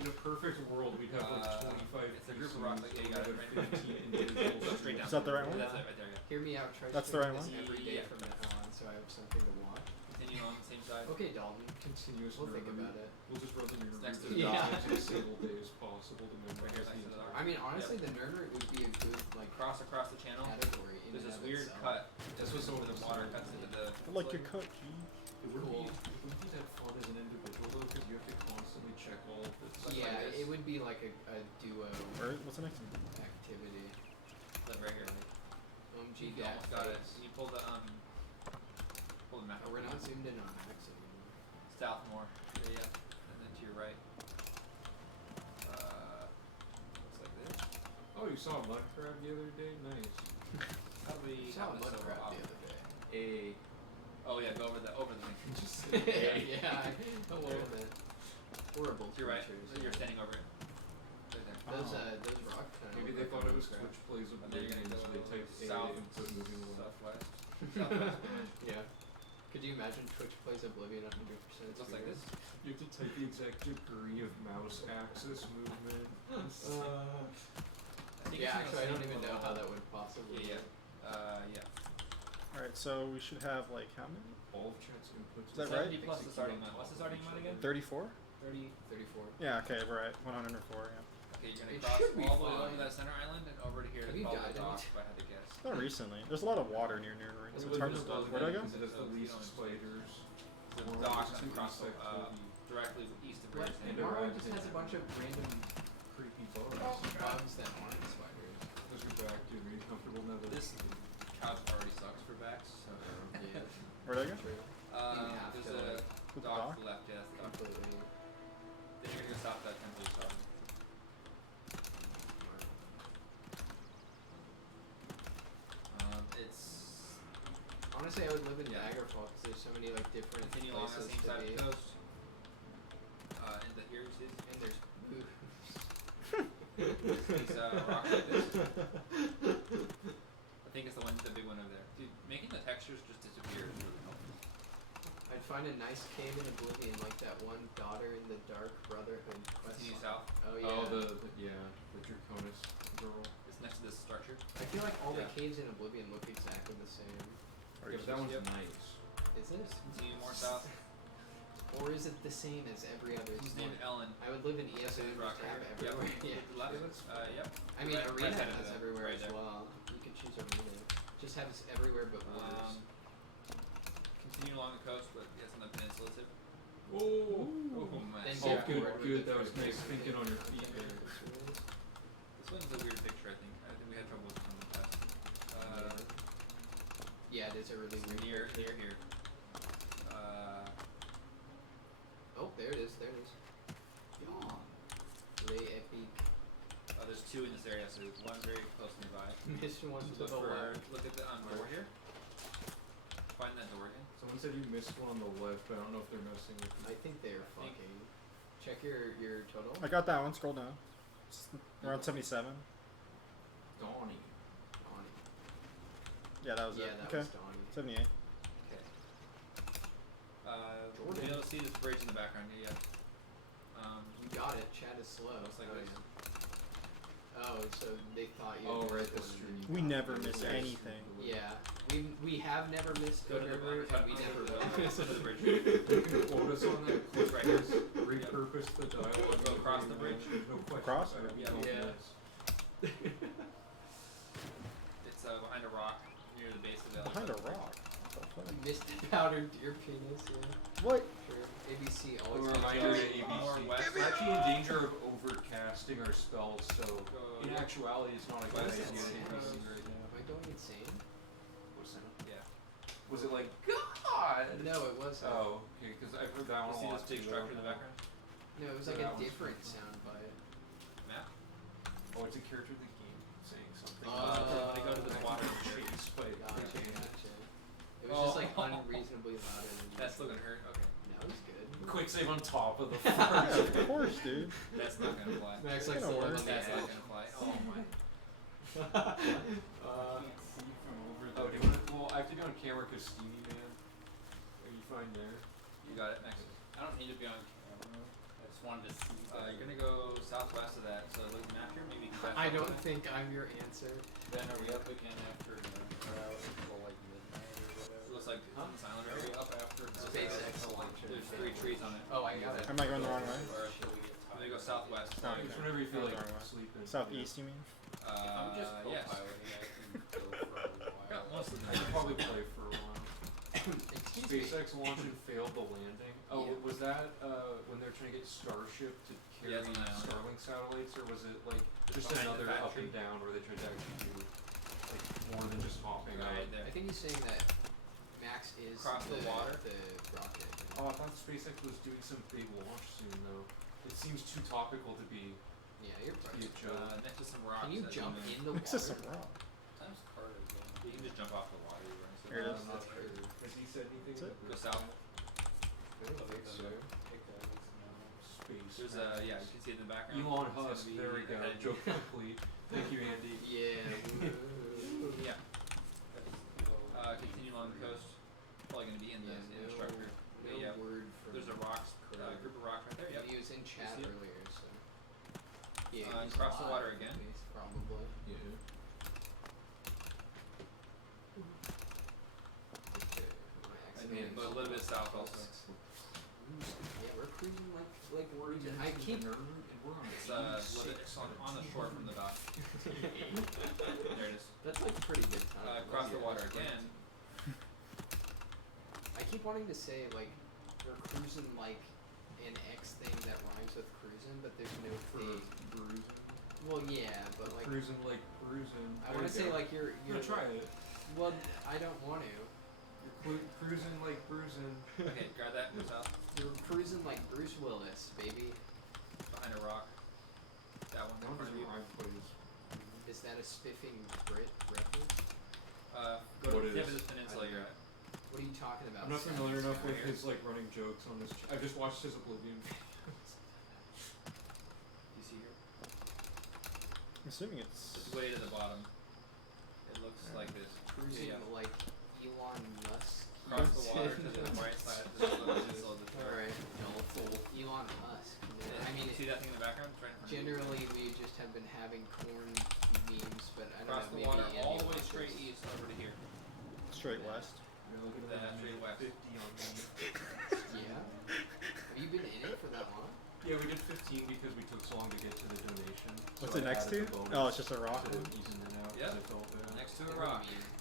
In a perfect world, we'd have like 25 it's a group of PCs, rocks, like, yeah, you got it, and right? 15 individuals. Go straight down. Is that the right one? That's it, right there. Yeah. Hear me out. Try That's the right streaming this one? every day Yeah. from now on, so I have something to watch. Continue along the same side. Okay, Dalton. Continuous We'll think Nirnroute. about it. We'll just run the Nirnroute next to as the dock. much as single day as possible to memorize Right here next to the the dock. I mean, honestly, the Nirnroute would be a good like Across the channel. category in There's and this of weird itself. cut. This was some where of the the water story. cuts into the. I like your cut, G. It wouldn't Cool. be that fun as an individual though, because you have to constantly check all of this. Like Yeah, this. it would be like a duo Or what's the next one? activity. Like right here. Gee, You almost got it. You pull the map. Oh, we're not zoomed in on Max anymore. South more. Yeah, and then to your right. Looks like this. Oh, you saw a mud crab the other day? Nice. Probably We saw a happen to mud sober crab up. the other day. Oh yeah, go over the thing. Just Yeah, a little bit. Horrible To your right. creatures. You're standing over it. Right there. Those rock tunnels. Maybe they thought it was Twitch plays And then you're Oblivion, gonna so go they typed A south, input moving left. southwest. Southwest. Yeah. Could you imagine Twitch plays Oblivion 100%? It looks like this. You have to type the exact degree of mouse axis movement. I think Yeah, it's actually, I gonna don't even save know a how little- that would possibly. Yeah, yeah. Alright, so we should have like how many? All of chat's inputs. Is that right? 70 plus the starting amount. What's the starting amount again? 34? 30. 34. Yeah, okay, we're at 104, yeah. Okay, you're gonna It cross should be all the way fine. over that center island and over to here Have to you follow died the dock, any if I had to guess. Not recently. There's a lot of water near Nirnroute, so it's hard to Where do I go? Because it has the least spiders. The More dock to and across east activity. directly east of What? Bridge. And Nirnroute arrived just in- has a bunch of random Creepy bugs. bugs that aren't spiders. Those are back, dude. Are you comfortable now that This couch already sucks for backs, so. Yeah. Where'd I go? True. There's to, a The dock dock? to the left, yeah, that's the dock. Completely. Then you're gonna go south that temple you started. It's Honestly, I would live in Yeah. Daggerfall because there's so many like different continue along the places same to side of be. the coast. Into here, you see? And there's booths. These rocks like this. I think it's the big one over there. Dude, making the textures just disappear is really helpful. I'd find a nice cave in Oblivion like that one Daughter in the Dark Brotherhood quest. Continue south. Oh yeah. Oh, the Draconis girl. It's next to this structure. I feel like all the Yeah. caves in Oblivion look exactly the same. Yeah, but that one's Yep. nice. Is it? Continue more south. Or is it the same as every other She's one? named Ellen. I would live in That's ESO a and rock just have right everywhere. here. Yeah. To the left. Yep. I mean, Right- Arena right side of has the- everywhere right as there. well. You could choose Arena. Just have it everywhere but waters. Continue along the coast, but it's on the peninsula tip. Oh, man. Then oh, go good, forward good. with That the was nice first thinking on your feet thing. there. This one's a weird picture, I think. I think we had trouble with this one in the past. Yeah, it is a really It's weird. near here. Oh, there it is. There it is. Yawn. Les Epic. There's two in this area, so there's one very close nearby. Mission one to Look the for, left. look at the door here. Find that door again. Someone said you missed one on the left, but I don't know if they're messing with you. I think they're think- fucking. Check your total. I got that one, scroll down. We're on 77. Donnie. Donnie. Yeah, that was Yeah, it. that Okay. was Donnie. 78. Okay. Jordan. You'll see this bridge in the background here, yeah. You got it. Chat is slow. Looks like Oh, this. yeah. Oh, so they thought you. Oh, had right, missed that's one true. and then We you never got miss it. anything. Yeah, we have never missed Go to the Nirnroute, and we under never the- will. under the bridge. You can quote us on that. It's right here. Repurpose the dialogue. Go across the bridge. There's no question Across? about it. We Yeah. don't Yeah. miss. It's behind a rock near the base of the Behind a elevator. rock. What the fuck? Missed powdered deer penis. Yeah, What? sure. ABC A always. reminder has to it. More ABC. west. We're actually in danger of overcasting our spells, so Go- in actuality, it's not a good West. idea to Insane. ABC right now. Am I going insane? What's that? Yeah. Was it like God? No, it wasn't. Oh, okay, because I've heard that You one a see lot this big too, structure in the though. background? No, it was like That a one's different pretty sound bite. Map? Oh, it's a character of the game saying something. When they go to the water. Chase by Gotcha, game. gotcha. It was just like Oh. unreasonably loud. That's still gonna hurt. Okay. That was good. Quick save on top of the Yeah, first. of course, dude. That's not gonna fly. Max It's likes gonna to live work. on the That's not edge. gonna fly. Oh my. Can't see from over Oh, there. do you want to, well, I have to be on camera because Steamy Man. Are you fine there? You got it, Max. I don't need to be on camera. I just wanted to see. You're gonna go southwest of that. So look at the map here. Maybe you can I fast don't forward think I'm your answer. Then are we up again after Nirnroute until like midnight or it. whatever? Looks like Huh? it's silent Are we area. up after SpaceX Nirnroute until like launcher. There's 3 trees on it. Oh, I got it. Am I going the wrong way? Or Should we get I'm gonna go southwest. Oh, okay. Just whenever you feel like Sorry, what? sleeping. Southeast, you mean? If I'm just Yes. co-piloting, I can go for a while. Got most of I them. could probably play for a while. Excuse me. SpaceX launch and failed the landing. Oh, Yeah. was that when they're trying to get Starship to carry Yeah, it's on the island. Starlink satellites, or was it like just behind the another up factory. and down where they tried to actually do like more than just hopping Right out? there. I think he's saying that Max is Across the water? the rocket. Oh, I thought SpaceX was doing some big launch soon though. It seems too topical to be Yeah, you're a right. joke. Next to some rocks. Can you that jump move. in the This is some water? rock. Times Carter again. You can just jump off the water. You're right. Here it is. I'm not That's sure. true. Has he said anything? That's it. Go south. I don't think so. Space. There's yeah, you can see it in the background. Elon It's gonna Husk. be There we go. ahead. Joke complete. Thank you, Andy. Yeah. woo. Yeah. Continue along the coast. Probably gonna be in the Yeah, structure. no Yeah. word from. There's a rocks group of rocks right there. Yep. He was in chat see it? earlier, so. Yeah, he's cross the live, water again. at least, probably. Yeah. Okay, Max And then, but a little bit south also. Yeah, we're cruising like we're in. I keep. Nirnroute and we're on It's a little bit on the shore from the dock. There it is. That's like pretty good time. Across the water again. I keep wanting to say like we're cruising like an X thing that rhymes with cruising, but there's no for thing. bruising. Well, yeah, but like Cruising like bruising. I want to say like you're. No, try it. Well, I don't want to. You're cruising like bruising. Okay, grab that. Go south. You're cruising like Bruce Willis, baby. Behind a rock. That one. I In wonder front of you. if rhyme plays. Is that a spiffing Brit reference? Go What to the tip is? of this peninsula you're at. What are you talking about? I'm not Sam? familiar enough with Here. his like running jokes on this. I've just watched his Oblivion. You see here? I'm assuming it's. It's way to the bottom. It looks like this. Cruising Yeah. like Elon Musk. Across the water to the right side of the peninsula. Alright, full Elon Musk. I mean, see that thing in the background? It's right in front of you. generally we just have been having corn memes, but I don't Across know, the maybe water, Andy all the way wants straight us- east over to here. Straight west. You're looking That at straight west. 50 on me. Yeah? Have you been in it for that long? Yeah, we did 15 because we took so long to get to the donation. What's so it I next added to? the bonus Oh, it's just a rock. instead of easing it out 'cause Yep. I felt bad. Next to a What rock. do you mean?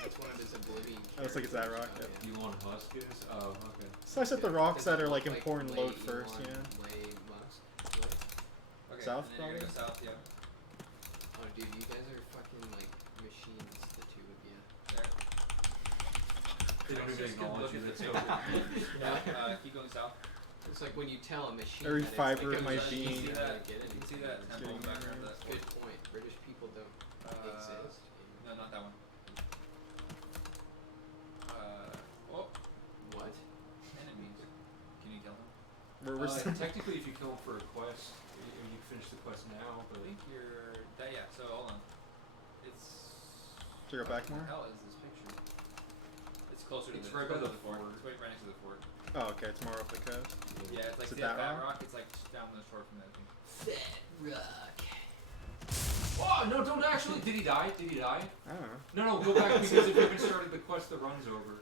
That's one of his Oblivion Oh, looks like it's that rock, characters, yep. Elon Husk is? Oh, okay. So I said the Yeah, rocks does it that are look like important Lay load first, Elon, you know? Lay Musk? What? Okay, South, and then you're gonna go probably? south, yeah. Oh dude, you guys are fucking like machines, the two of you. There. They don't It's even just good acknowledge look you. at That's the so Yeah, keep going south. It's like when you tell a machine Every that it's fiber like of a my machine, being. You you see that? gotta get You can see anything. that temple in the background of that. Good point. British people don't exist. No, not that one. Oh, What? enemies. Can you kill them? We're technically, if you kill him for a quest, you can finish the quest now, I but think you're. Yeah, so hold on. It's. Should I go back what more? the hell is this picture? It's closer to It's the, right closer by to the fort. fort. It's right next to the fort. Oh, okay, it's more up the coast. Yeah, it's like Is it see that that fat rock? rock? It's like down the shore from that thing. Fat rock. Oh no! Don't actually. Did he die? Did he die? I don't know. No, no. Go back because if you haven't started the quest, the run's over.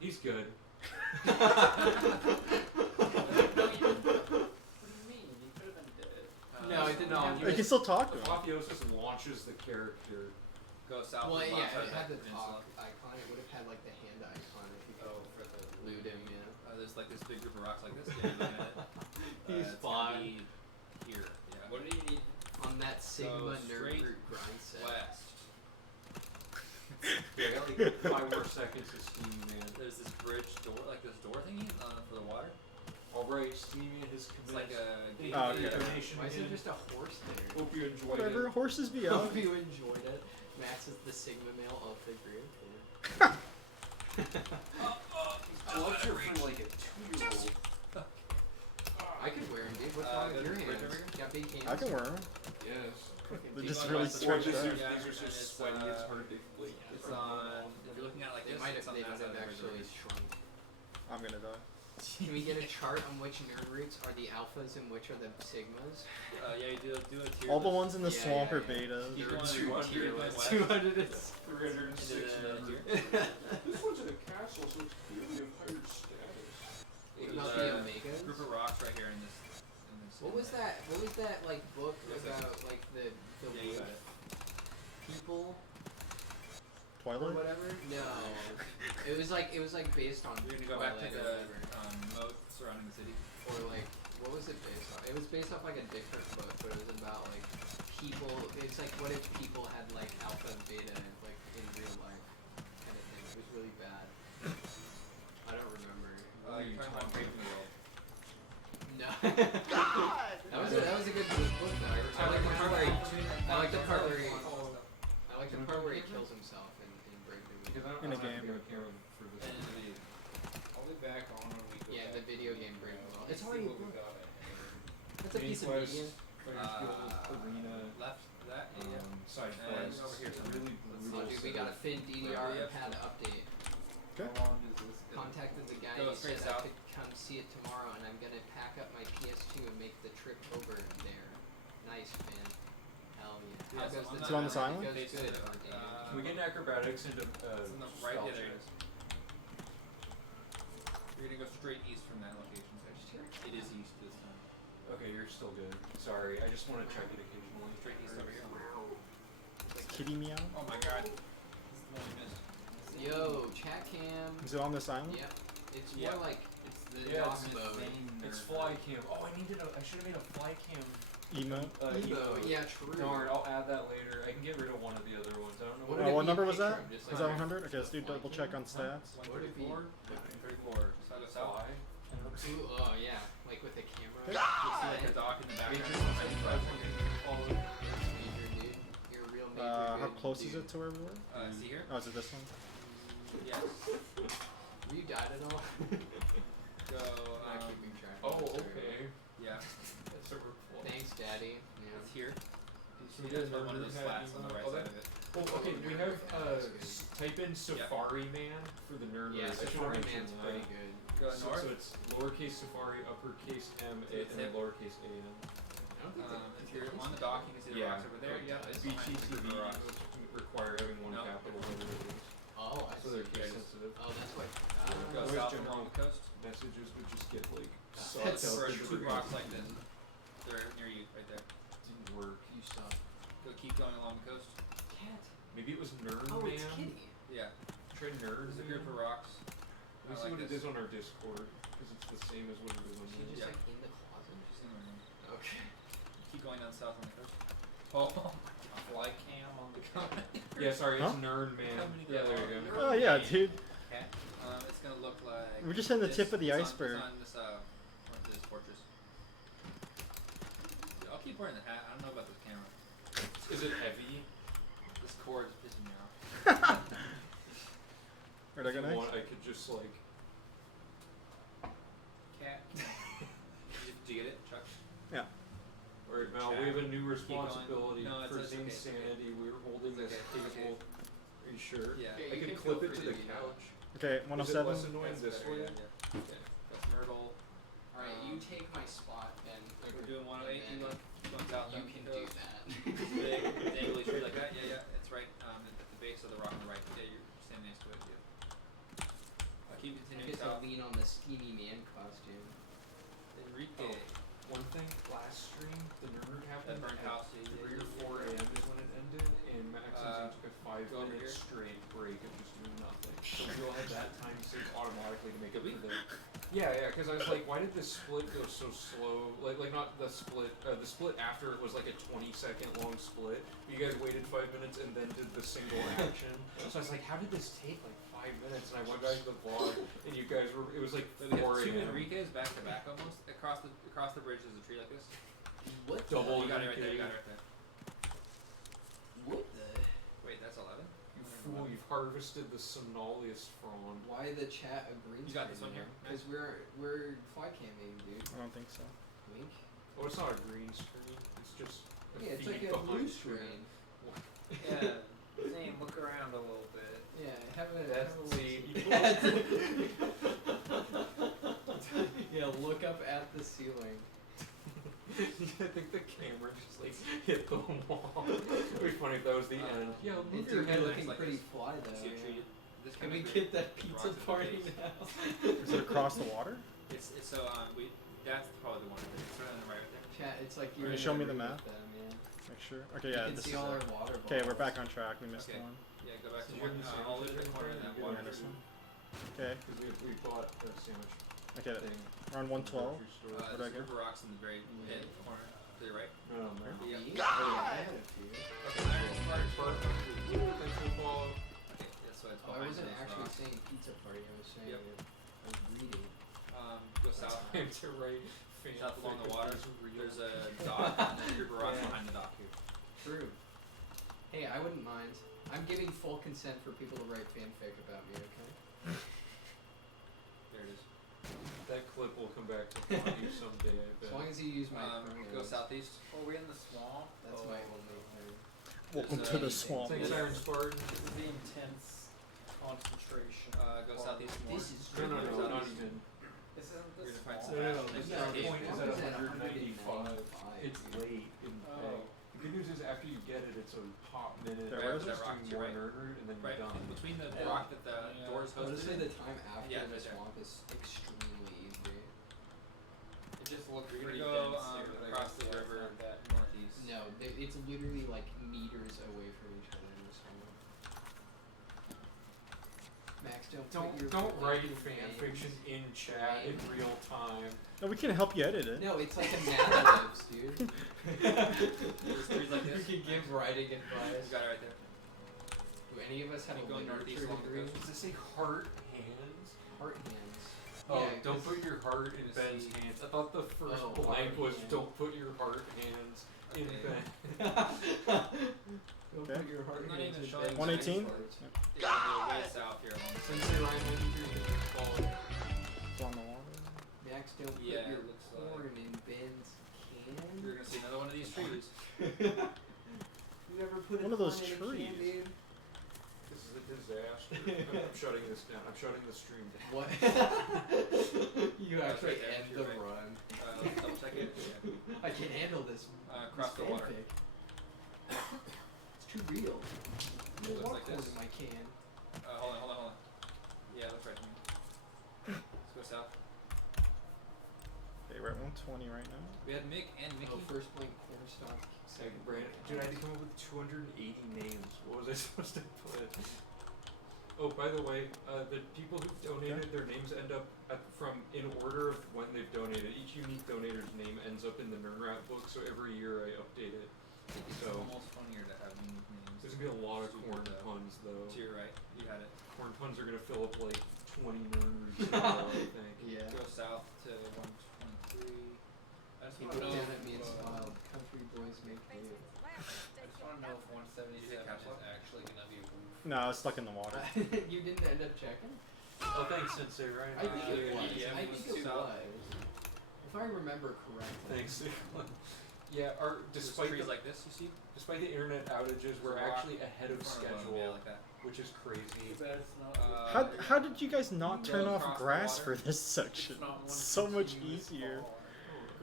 He's good. What do you mean? He could have been dead. No, he did not. You can still talk to him. Apotheosis launches the character. Go south. Well, of the yeah, outside it that had the peninsula. talk icon. It would have had like the hand icon if you could Oh, for the loot him, yeah. There's like this big group of rocks like this. Yeah, you look at it. He's it's gonna fine. be here. Yeah. What do you need? On that Sigma straight Nirnroute grind set. West. Yeah, I got like 5 more seconds of Steamy Man. There's this bridge door, like this door thingy for the water. Alright, Steamy Man has It's commenced. like a gate. Oh, okay. Donation Why is there in. just a horse there? Hope you enjoyed Whatever, it. horses be out. Hope you enjoyed it. Max is the Sigma male of the group. Gloves are for like a 2-year-old. I could wear him, dude. What's wrong with your there's a bridge hands? over here? Got big hands. I can wear them. Yes. They're Keep just going really west of the stretched bridge. out. Yeah, These are so and it's, sweaty, it's hard to like. It's on. If you're looking at it like They this, might it's have, on they the might outside have of the bridge. actually shrunk. I'm gonna die. Can we get a chart on which Nirnroutes are the alphas and which are the sigmas? Yeah, you do a tier All the list. ones in the Yeah, swamp yeah, are yeah. betas. Keep There are going, 200 tier lists. west. 200 is... 306 Into the numbers. tier. This one's in a castle, so it's clearly of higher status. What There's about a the Omegas? Group of rocks right here in this. What was that? What was that like book Yes, about like the Yeah, you got it. people or Twilight? whatever? No, it was like based on We're gonna go back to Twilight or the whatever. moat surrounding the city. Or like what was it based on? It was based off like a different book, but it was about like people. It's like what if people had like alpha and beta like in real life kind of thing. It was really bad. I don't remember. You're talking about Brave New World. No. God! That was a good book though. I like the part where he I like the part where he kills himself in Brave New World. Because I don't In a have to game. go camera for this. And the I'll be back on when we go Yeah, back the video to game Brave New World. It's see already what we got at. that's a Main piece of quest, media. Firefield, Arena, left that area. side And quests. over here somewhere. Really Let's Oh, brutal dude, we setup. got a Finn DDR and pad update. Okay. How long does this go? Contacted the guy Go and he said straight I south. could come see it tomorrow and I'm gonna pack up my PS2 and make the trip over there. Nice, man. Hell yeah. Yeah, How so goes I'm the not- Is it on this town? island? It goes good. Can we get acrobatics into It's in the right stealth there. checks? You're gonna go straight east from that location. It is east this time. Okay, you're still good. Sorry, I just want to check it occasionally. Straight east over here. Kitty meow? Oh my god. This is the one we missed. Yo, chat cam. Is it on this island? Yep. It's Yeah. more like it's the Yeah, DOS it's mode. It's fly cam. Oh, I should have made a fly cam. Emote? Evo, yeah, true. Darn, I'll add that later. I can get rid of one of the other ones. I don't know What what. would it What be number a was picture that? of just Was like that 100? Okay, let's do double check on stats. 134. 134. So go south. Fly? Ooh, oh yeah, like with the camera. Okay. You'll see like a dock in the background. Major dude, you're a real major How dude, close is dude. it to where we were? See here? Oh, is it this one? Yes. Have you died at all? Go. Not keeping track. Oh, of this, okay. Yeah. That's a workflow. Thanks, Daddy. Yeah. It's here. So You guys have one of those slats on the right side of it. Oh, okay. We have type in Safari Man for the Nirnroute. Yeah, I should Safari mention Man's that. pretty good. Go So, north. so it's lowercase Safari, uppercase M, A, and then lowercase A N. I don't think If you're on the dock, you can see the Yeah. rocks over there. Yeah. It's behind the BTTV group of rocks. require having one No. capital letter. Oh, I So see. they're case sensitive. Oh, that's what. Go Where's south general? along the coast. Messages would just get like So sucked it's out for the two brain. rocks like this. They're near you, right there. Didn't work. You stop. Go keep going along the coast. Cat. Maybe it was Nerd Oh, Man. it's Kitty. Yeah. Try Nerd There's a Man. group of rocks. Let me see like what it this. is on our Discord, because it's the same as what it is on She there. just Yeah. like in the closet. She's in the room. Okay. Keep going down south on the coast. Oh, fly cam on the comment. Yeah, sorry, Huh? it's Nerd Man. Company Yeah, there you go. Oh yeah, dude. Okay. It's gonna look like. We're just in the this. tip of the It's iceberg. On this fortress. I'll keep wearing the hat. I don't know about this camera. Is it heavy? This cord is pissing me off. Where'd I go If you next? want, I could just like. Cat. Did you get it, Chuck? Yeah. Alright, Mal, we have a new responsibility No, for it's okay, Zing's it's okay. sanity. We're holding It's this okay, it's table. Are you sure? Yeah. Yeah, I you could can clip feel it to free the to do that. couch. Okay, Is it 107. less annoying That's this better, way? yeah. Okay. That's Myrtle. Alright, you take my spot then. We're doing 108. And You then going south. you then? can Go. do that. Big, dangly tree like that. Yeah, yeah. It's right at the base of the rock on the right. Yeah, you're standing next to it. Yeah. Keep I continuing get to south. lean on the steamy man costume. Enrique. One thing, last stream, the Nirnroute happened That burnt at house. 3 or 4 a.m. is when it ended, and Max and Z took a 5 go over minute here. straight break of just doing nothing. So we all had that time saved automatically to make Did up we? for the... Yeah, because I was like, why did this split go so slow? Like not the split after it was like a 20-second long split. You guys waited 5 minutes and then did the single action. So I was like, how did this take like 5 minutes? And I went back to the vlog, and you guys were, it was like So we 4 have two a.m. Enriques back to back almost. Across the bridge is a tree like this. What Double You got it right there. Enrique. You got it right there. What the? Wait, that's 11. You fool, you've harvested the Somnolius frond. Why the chat agrees? You got this one here? Because we're fly camming, dude. I don't think so. Wink. Oh, it's not a green screen. It's just a Yeah, it's feed like a blue behind screen. Yeah. Zane, look around a little bit. Yeah, have a That's have a see. Yeah, look up at the ceiling. I think the camera just like hit the wall. It'd be funny if that was the end. Yeah, move It's your head. looking like pretty this. fly though. See a yeah. tree. This Can kind we of get that rocks pizza at the party base. now? Is it across the water? It's so that's probably the one. It's right on the right there. Chat, it's like Can you're you show in me a the room map? with them, yeah. Make sure. Okay, yeah, You can this see is all it. our water Okay, we're balls. back on track. We missed Okay. one. Yeah, go back to So one. you're in the All the way to the sandwich corner of area? that Yeah, water. Yeah, this tree. one. Okay, Because we bought a sandwich okay, thing. we're on 112. from the grocery store. What do I There's get? river rocks in the very head corner to the right. No, no, no. Yeah. Me? Oh, yeah, I had a few. Okay, Iron Spark. Thanks for the follow. Okay, that's what it's Oh, I behind wasn't those actually rocks. saying pizza party, I was saying Yep. I was reading. Go south. Time to write South along the fanfic water. of these real There's a dock and then river rocks Yeah. behind the dock here. True. Hey, I wouldn't mind. I'm giving full consent for people to write fanfic about me, okay? There it is. That clip will come back to haunt you someday, I bet. As long as you use my pronouns. Go southeast. Oh, we're in the swamp. That's oh. my only thing. Welcome There's, to the anything. swamp. Thanks, Iron Spartan. This is the intense concentration. Go southeast more. This is No, no, no, Southeast. not even. This isn't You're the gonna find swamp. some No, no, actually. this Yeah, Okay. point is it's at at 195. 195, It's dude. late in Oh. May. The good news is after you get it, it's a hot minute. There, Right, where is that it? rock to your more right. Nirnroute, and then Right you're done. between the Yeah. rock that the Yeah. doors hosted Honestly, in. the time after Yeah, the right there. swamp is extremely easy. It just looks We're pretty gonna go dense here, but I across guess the that's river not that northeast. No, it's literally like meters away from each other in the swamp. Max, Don't write your fan names. fiction in chat in real time. No, we can help you edit it. No, it's like a narratives, dude. There's trees like this. You can give writing You advice. got it right there. Do any of us have Keep a going northeast literature along the degree? coast. Does it say heart hands? Heart hands. Oh, Yeah, don't 'cause- put your heart in Gonna Ben's see- hands. I thought the first Oh, blank heart was hands. don't put your heart hands in Okay. Ben. Don't Okay. put your heart I'm not hands even in showing Ben's 118? parts. Yeah, way south here along the Sensei Ryan, maybe you're calling. It's on the water. Max, don't Yeah, put your it looks like- corn in Ben's can. You're gonna see another one of these trees. You never put One a of those corn in a trees. can, dude. This is a disaster. I'm shutting this down. I'm shutting the stream down. What? You That's actually right there, end you're the right. run. Let's double check it. Yeah. I can handle this. Across this the water. fanfic. It's too real. It There's looks more like corn this. in my can. Hold on. Yeah, that's right. Let's go south. Okay, we're at 120 right now. We had Mick and Mickey. Oh, first blank corn stalk. Second brand. Dude, I had to come up with 280 names. What was I supposed to put? Oh, by the way, the people who donated, their names end up in order of when they've donated. Each unique donator's name ends up in the Nirnroute book, so every year I update it. It's So almost funnier to have unique names. there's gonna be a lot of So corn good, puns though. To your right, you had it. Corn puns are gonna fill up like 20 Nirnroutes in a row, I think. Yeah. Go south to 123. I just People want to know down at me and if, smile. Country boys make do. I just want to know if 177 Did you hit caps is lock? actually going to be a roof. No, it's stuck in the water. You didn't end up checking? Oh, thanks, Sensei Ryan. I think it was. EDM I was think it south. was. If I remember correctly. Thanks. Yeah, Despite trees like this, you see? despite the internet outages, we're There's a rock actually ahead of in front of them, schedule, yeah, like that. which is crazy. Too bad it's not. How did you guys not You turn go off across the grass water. for this section? It's not one So much continuous easier. fall.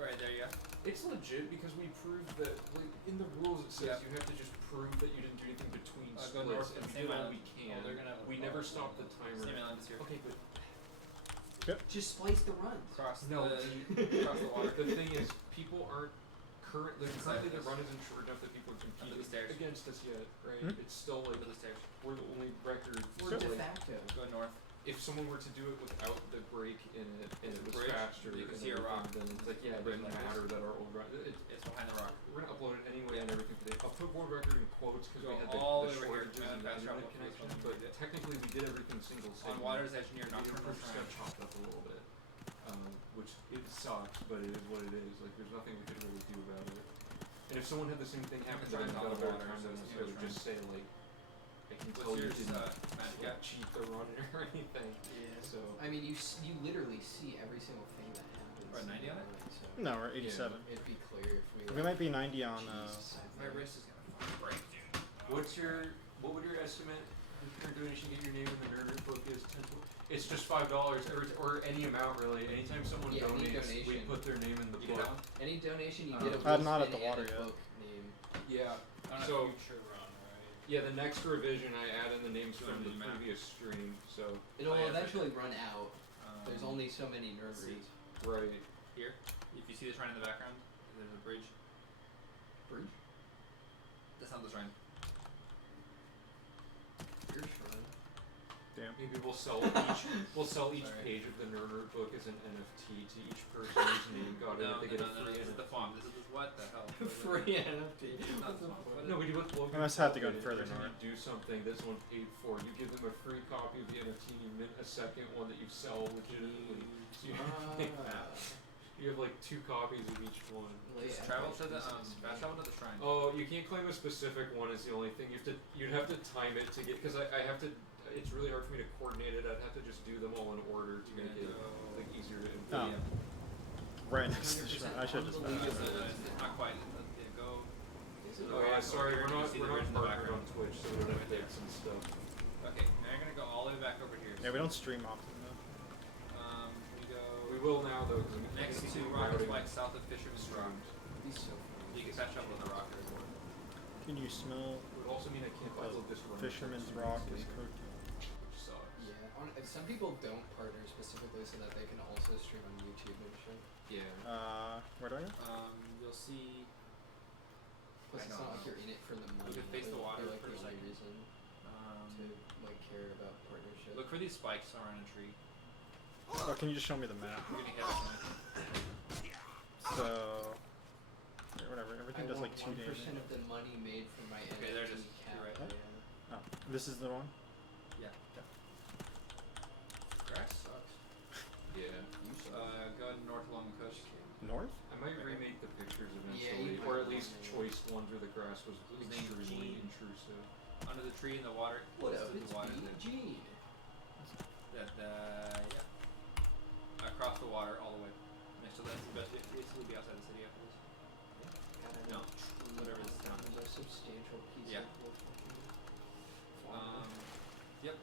Right, there you go. It's legit because we proved that, like, in the rules it says Yeah. you have to just prove that you didn't do anything between Go splits, north and and we same did all island. we can. Oh, they're gonna have a We fall. never stopped the timer. Same island is here. Okay, but Just splice the runs. Across no, across the water. the thing is, people aren't currently the this. run isn't sure enough that people are Under the competing stairs. against us yet, right? Hmm? It's still like Under the stairs. we're the only record. We're so, de like, facto. Go north. if someone were to do it without the break in it and it was Bridge, faster, you can and see a everything, rock. then it's like, yeah, it Bridge doesn't like matter that our old run. It's behind the rock. We're gonna upload it anyway and everything today. I'll put world record in quotes because we Go had all the the way over here, shortages and fast travel internet for this connection, one. but technically we did everything single On segment. water's edge near The Nocturnal universe just got Shrine. chopped up a little bit, which it sucks, but it is what it is. Like, there's nothing we could really do about it. And if someone had the same thing happen to them, Shrine's on got a the better water, time so than it's us, near I the would just say like, I can tell What's you yours, didn't magic like, app? cheat the run or anything. Yeah. So I mean, you literally see every single thing that happens. We're at 90 on it? So No, we're 87. it'd be clear if we. We might be 90 on. Jesus, My wrist is gonna fucking break, dude. what would your estimate if your donation get your name in the Nirnroute book is? It's just $5 or any amount really. Anytime someone Yeah, any donates, we donation. put their name in the You book. get that one? Any donation you Uh, get a not at spin the water and a yet. book name. Yeah. On a So future run, right? yeah, the next revision I add in the names So from the the map. previous stream. So It'll Oh, yeah, eventually run out. There's Um, only so many nerd see. reads. right. Here. If you see the shrine in the background, there's a bridge. Bridge? That's not the shrine. Your shrine. Damn. Maybe we'll sell each Sorry. page of the Nirnroute book as an NFT to each person whose name got in it. They get a free This is the font. This is what the hell? Free NFT. Not the font. What No, is we do what We must have to go further north. north. You do something that someone paid for. You give them a free copy of the NFT. You mint a second one that you sell legitimately. So you make that. You have like 2 copies of each one. Just travel to the fast travel to the shrine. Oh, you can't claim a specific one is the only thing. You'd have to time it to get because I have to. It's really hard for me to coordinate it. I'd have to just do them all in order to make it like easier to Oh. implement. Right next to the shrine. I should just. It's not quite. Go. Oh yeah, sorry, we're not See the bridge in the partnered on background. Twitch, so we don't have dates and stuff. Okay, now you're gonna go all the way back over here. Yeah, we don't stream often though. We go We will now though. Cause next we to can Rocket's routing White, south of Fisherman's Rock. Be so funny. You can catch up with the rocker. Can you smell It would also mean I can't upload this run. Fisherman's Rock is cooked? Which sucks. Yeah. Some people don't partner specifically so that they can also stream on YouTube and shit. Yeah. Where do I go? You'll see. Plus, it's not like you're in it for the money. could face the That would water be, like for a the only second. reason to like care about partnership. Look for these spikes around a tree. Oh, can you just show me the map? You're gonna hit it. So. Whatever. Everything does like 2 1% damage. of the money made from my Okay, there it is. NFT cap. You're right. Yeah. Oh, this is the one. Yeah. Grass sucks. Yeah. Go north along the coast. North? I might remake the pictures Yeah, eventually, you or might at least wanna, choice ones where the grass was His name's extremely Gene. intrusive. Under the tree in the water. What This up? is It's the water me, that- Gene. yeah. Across the water all the way. Next to that, basically be outside the city after this. No, whatever this town The is. most substantial piece Yeah. of the fucking Yep.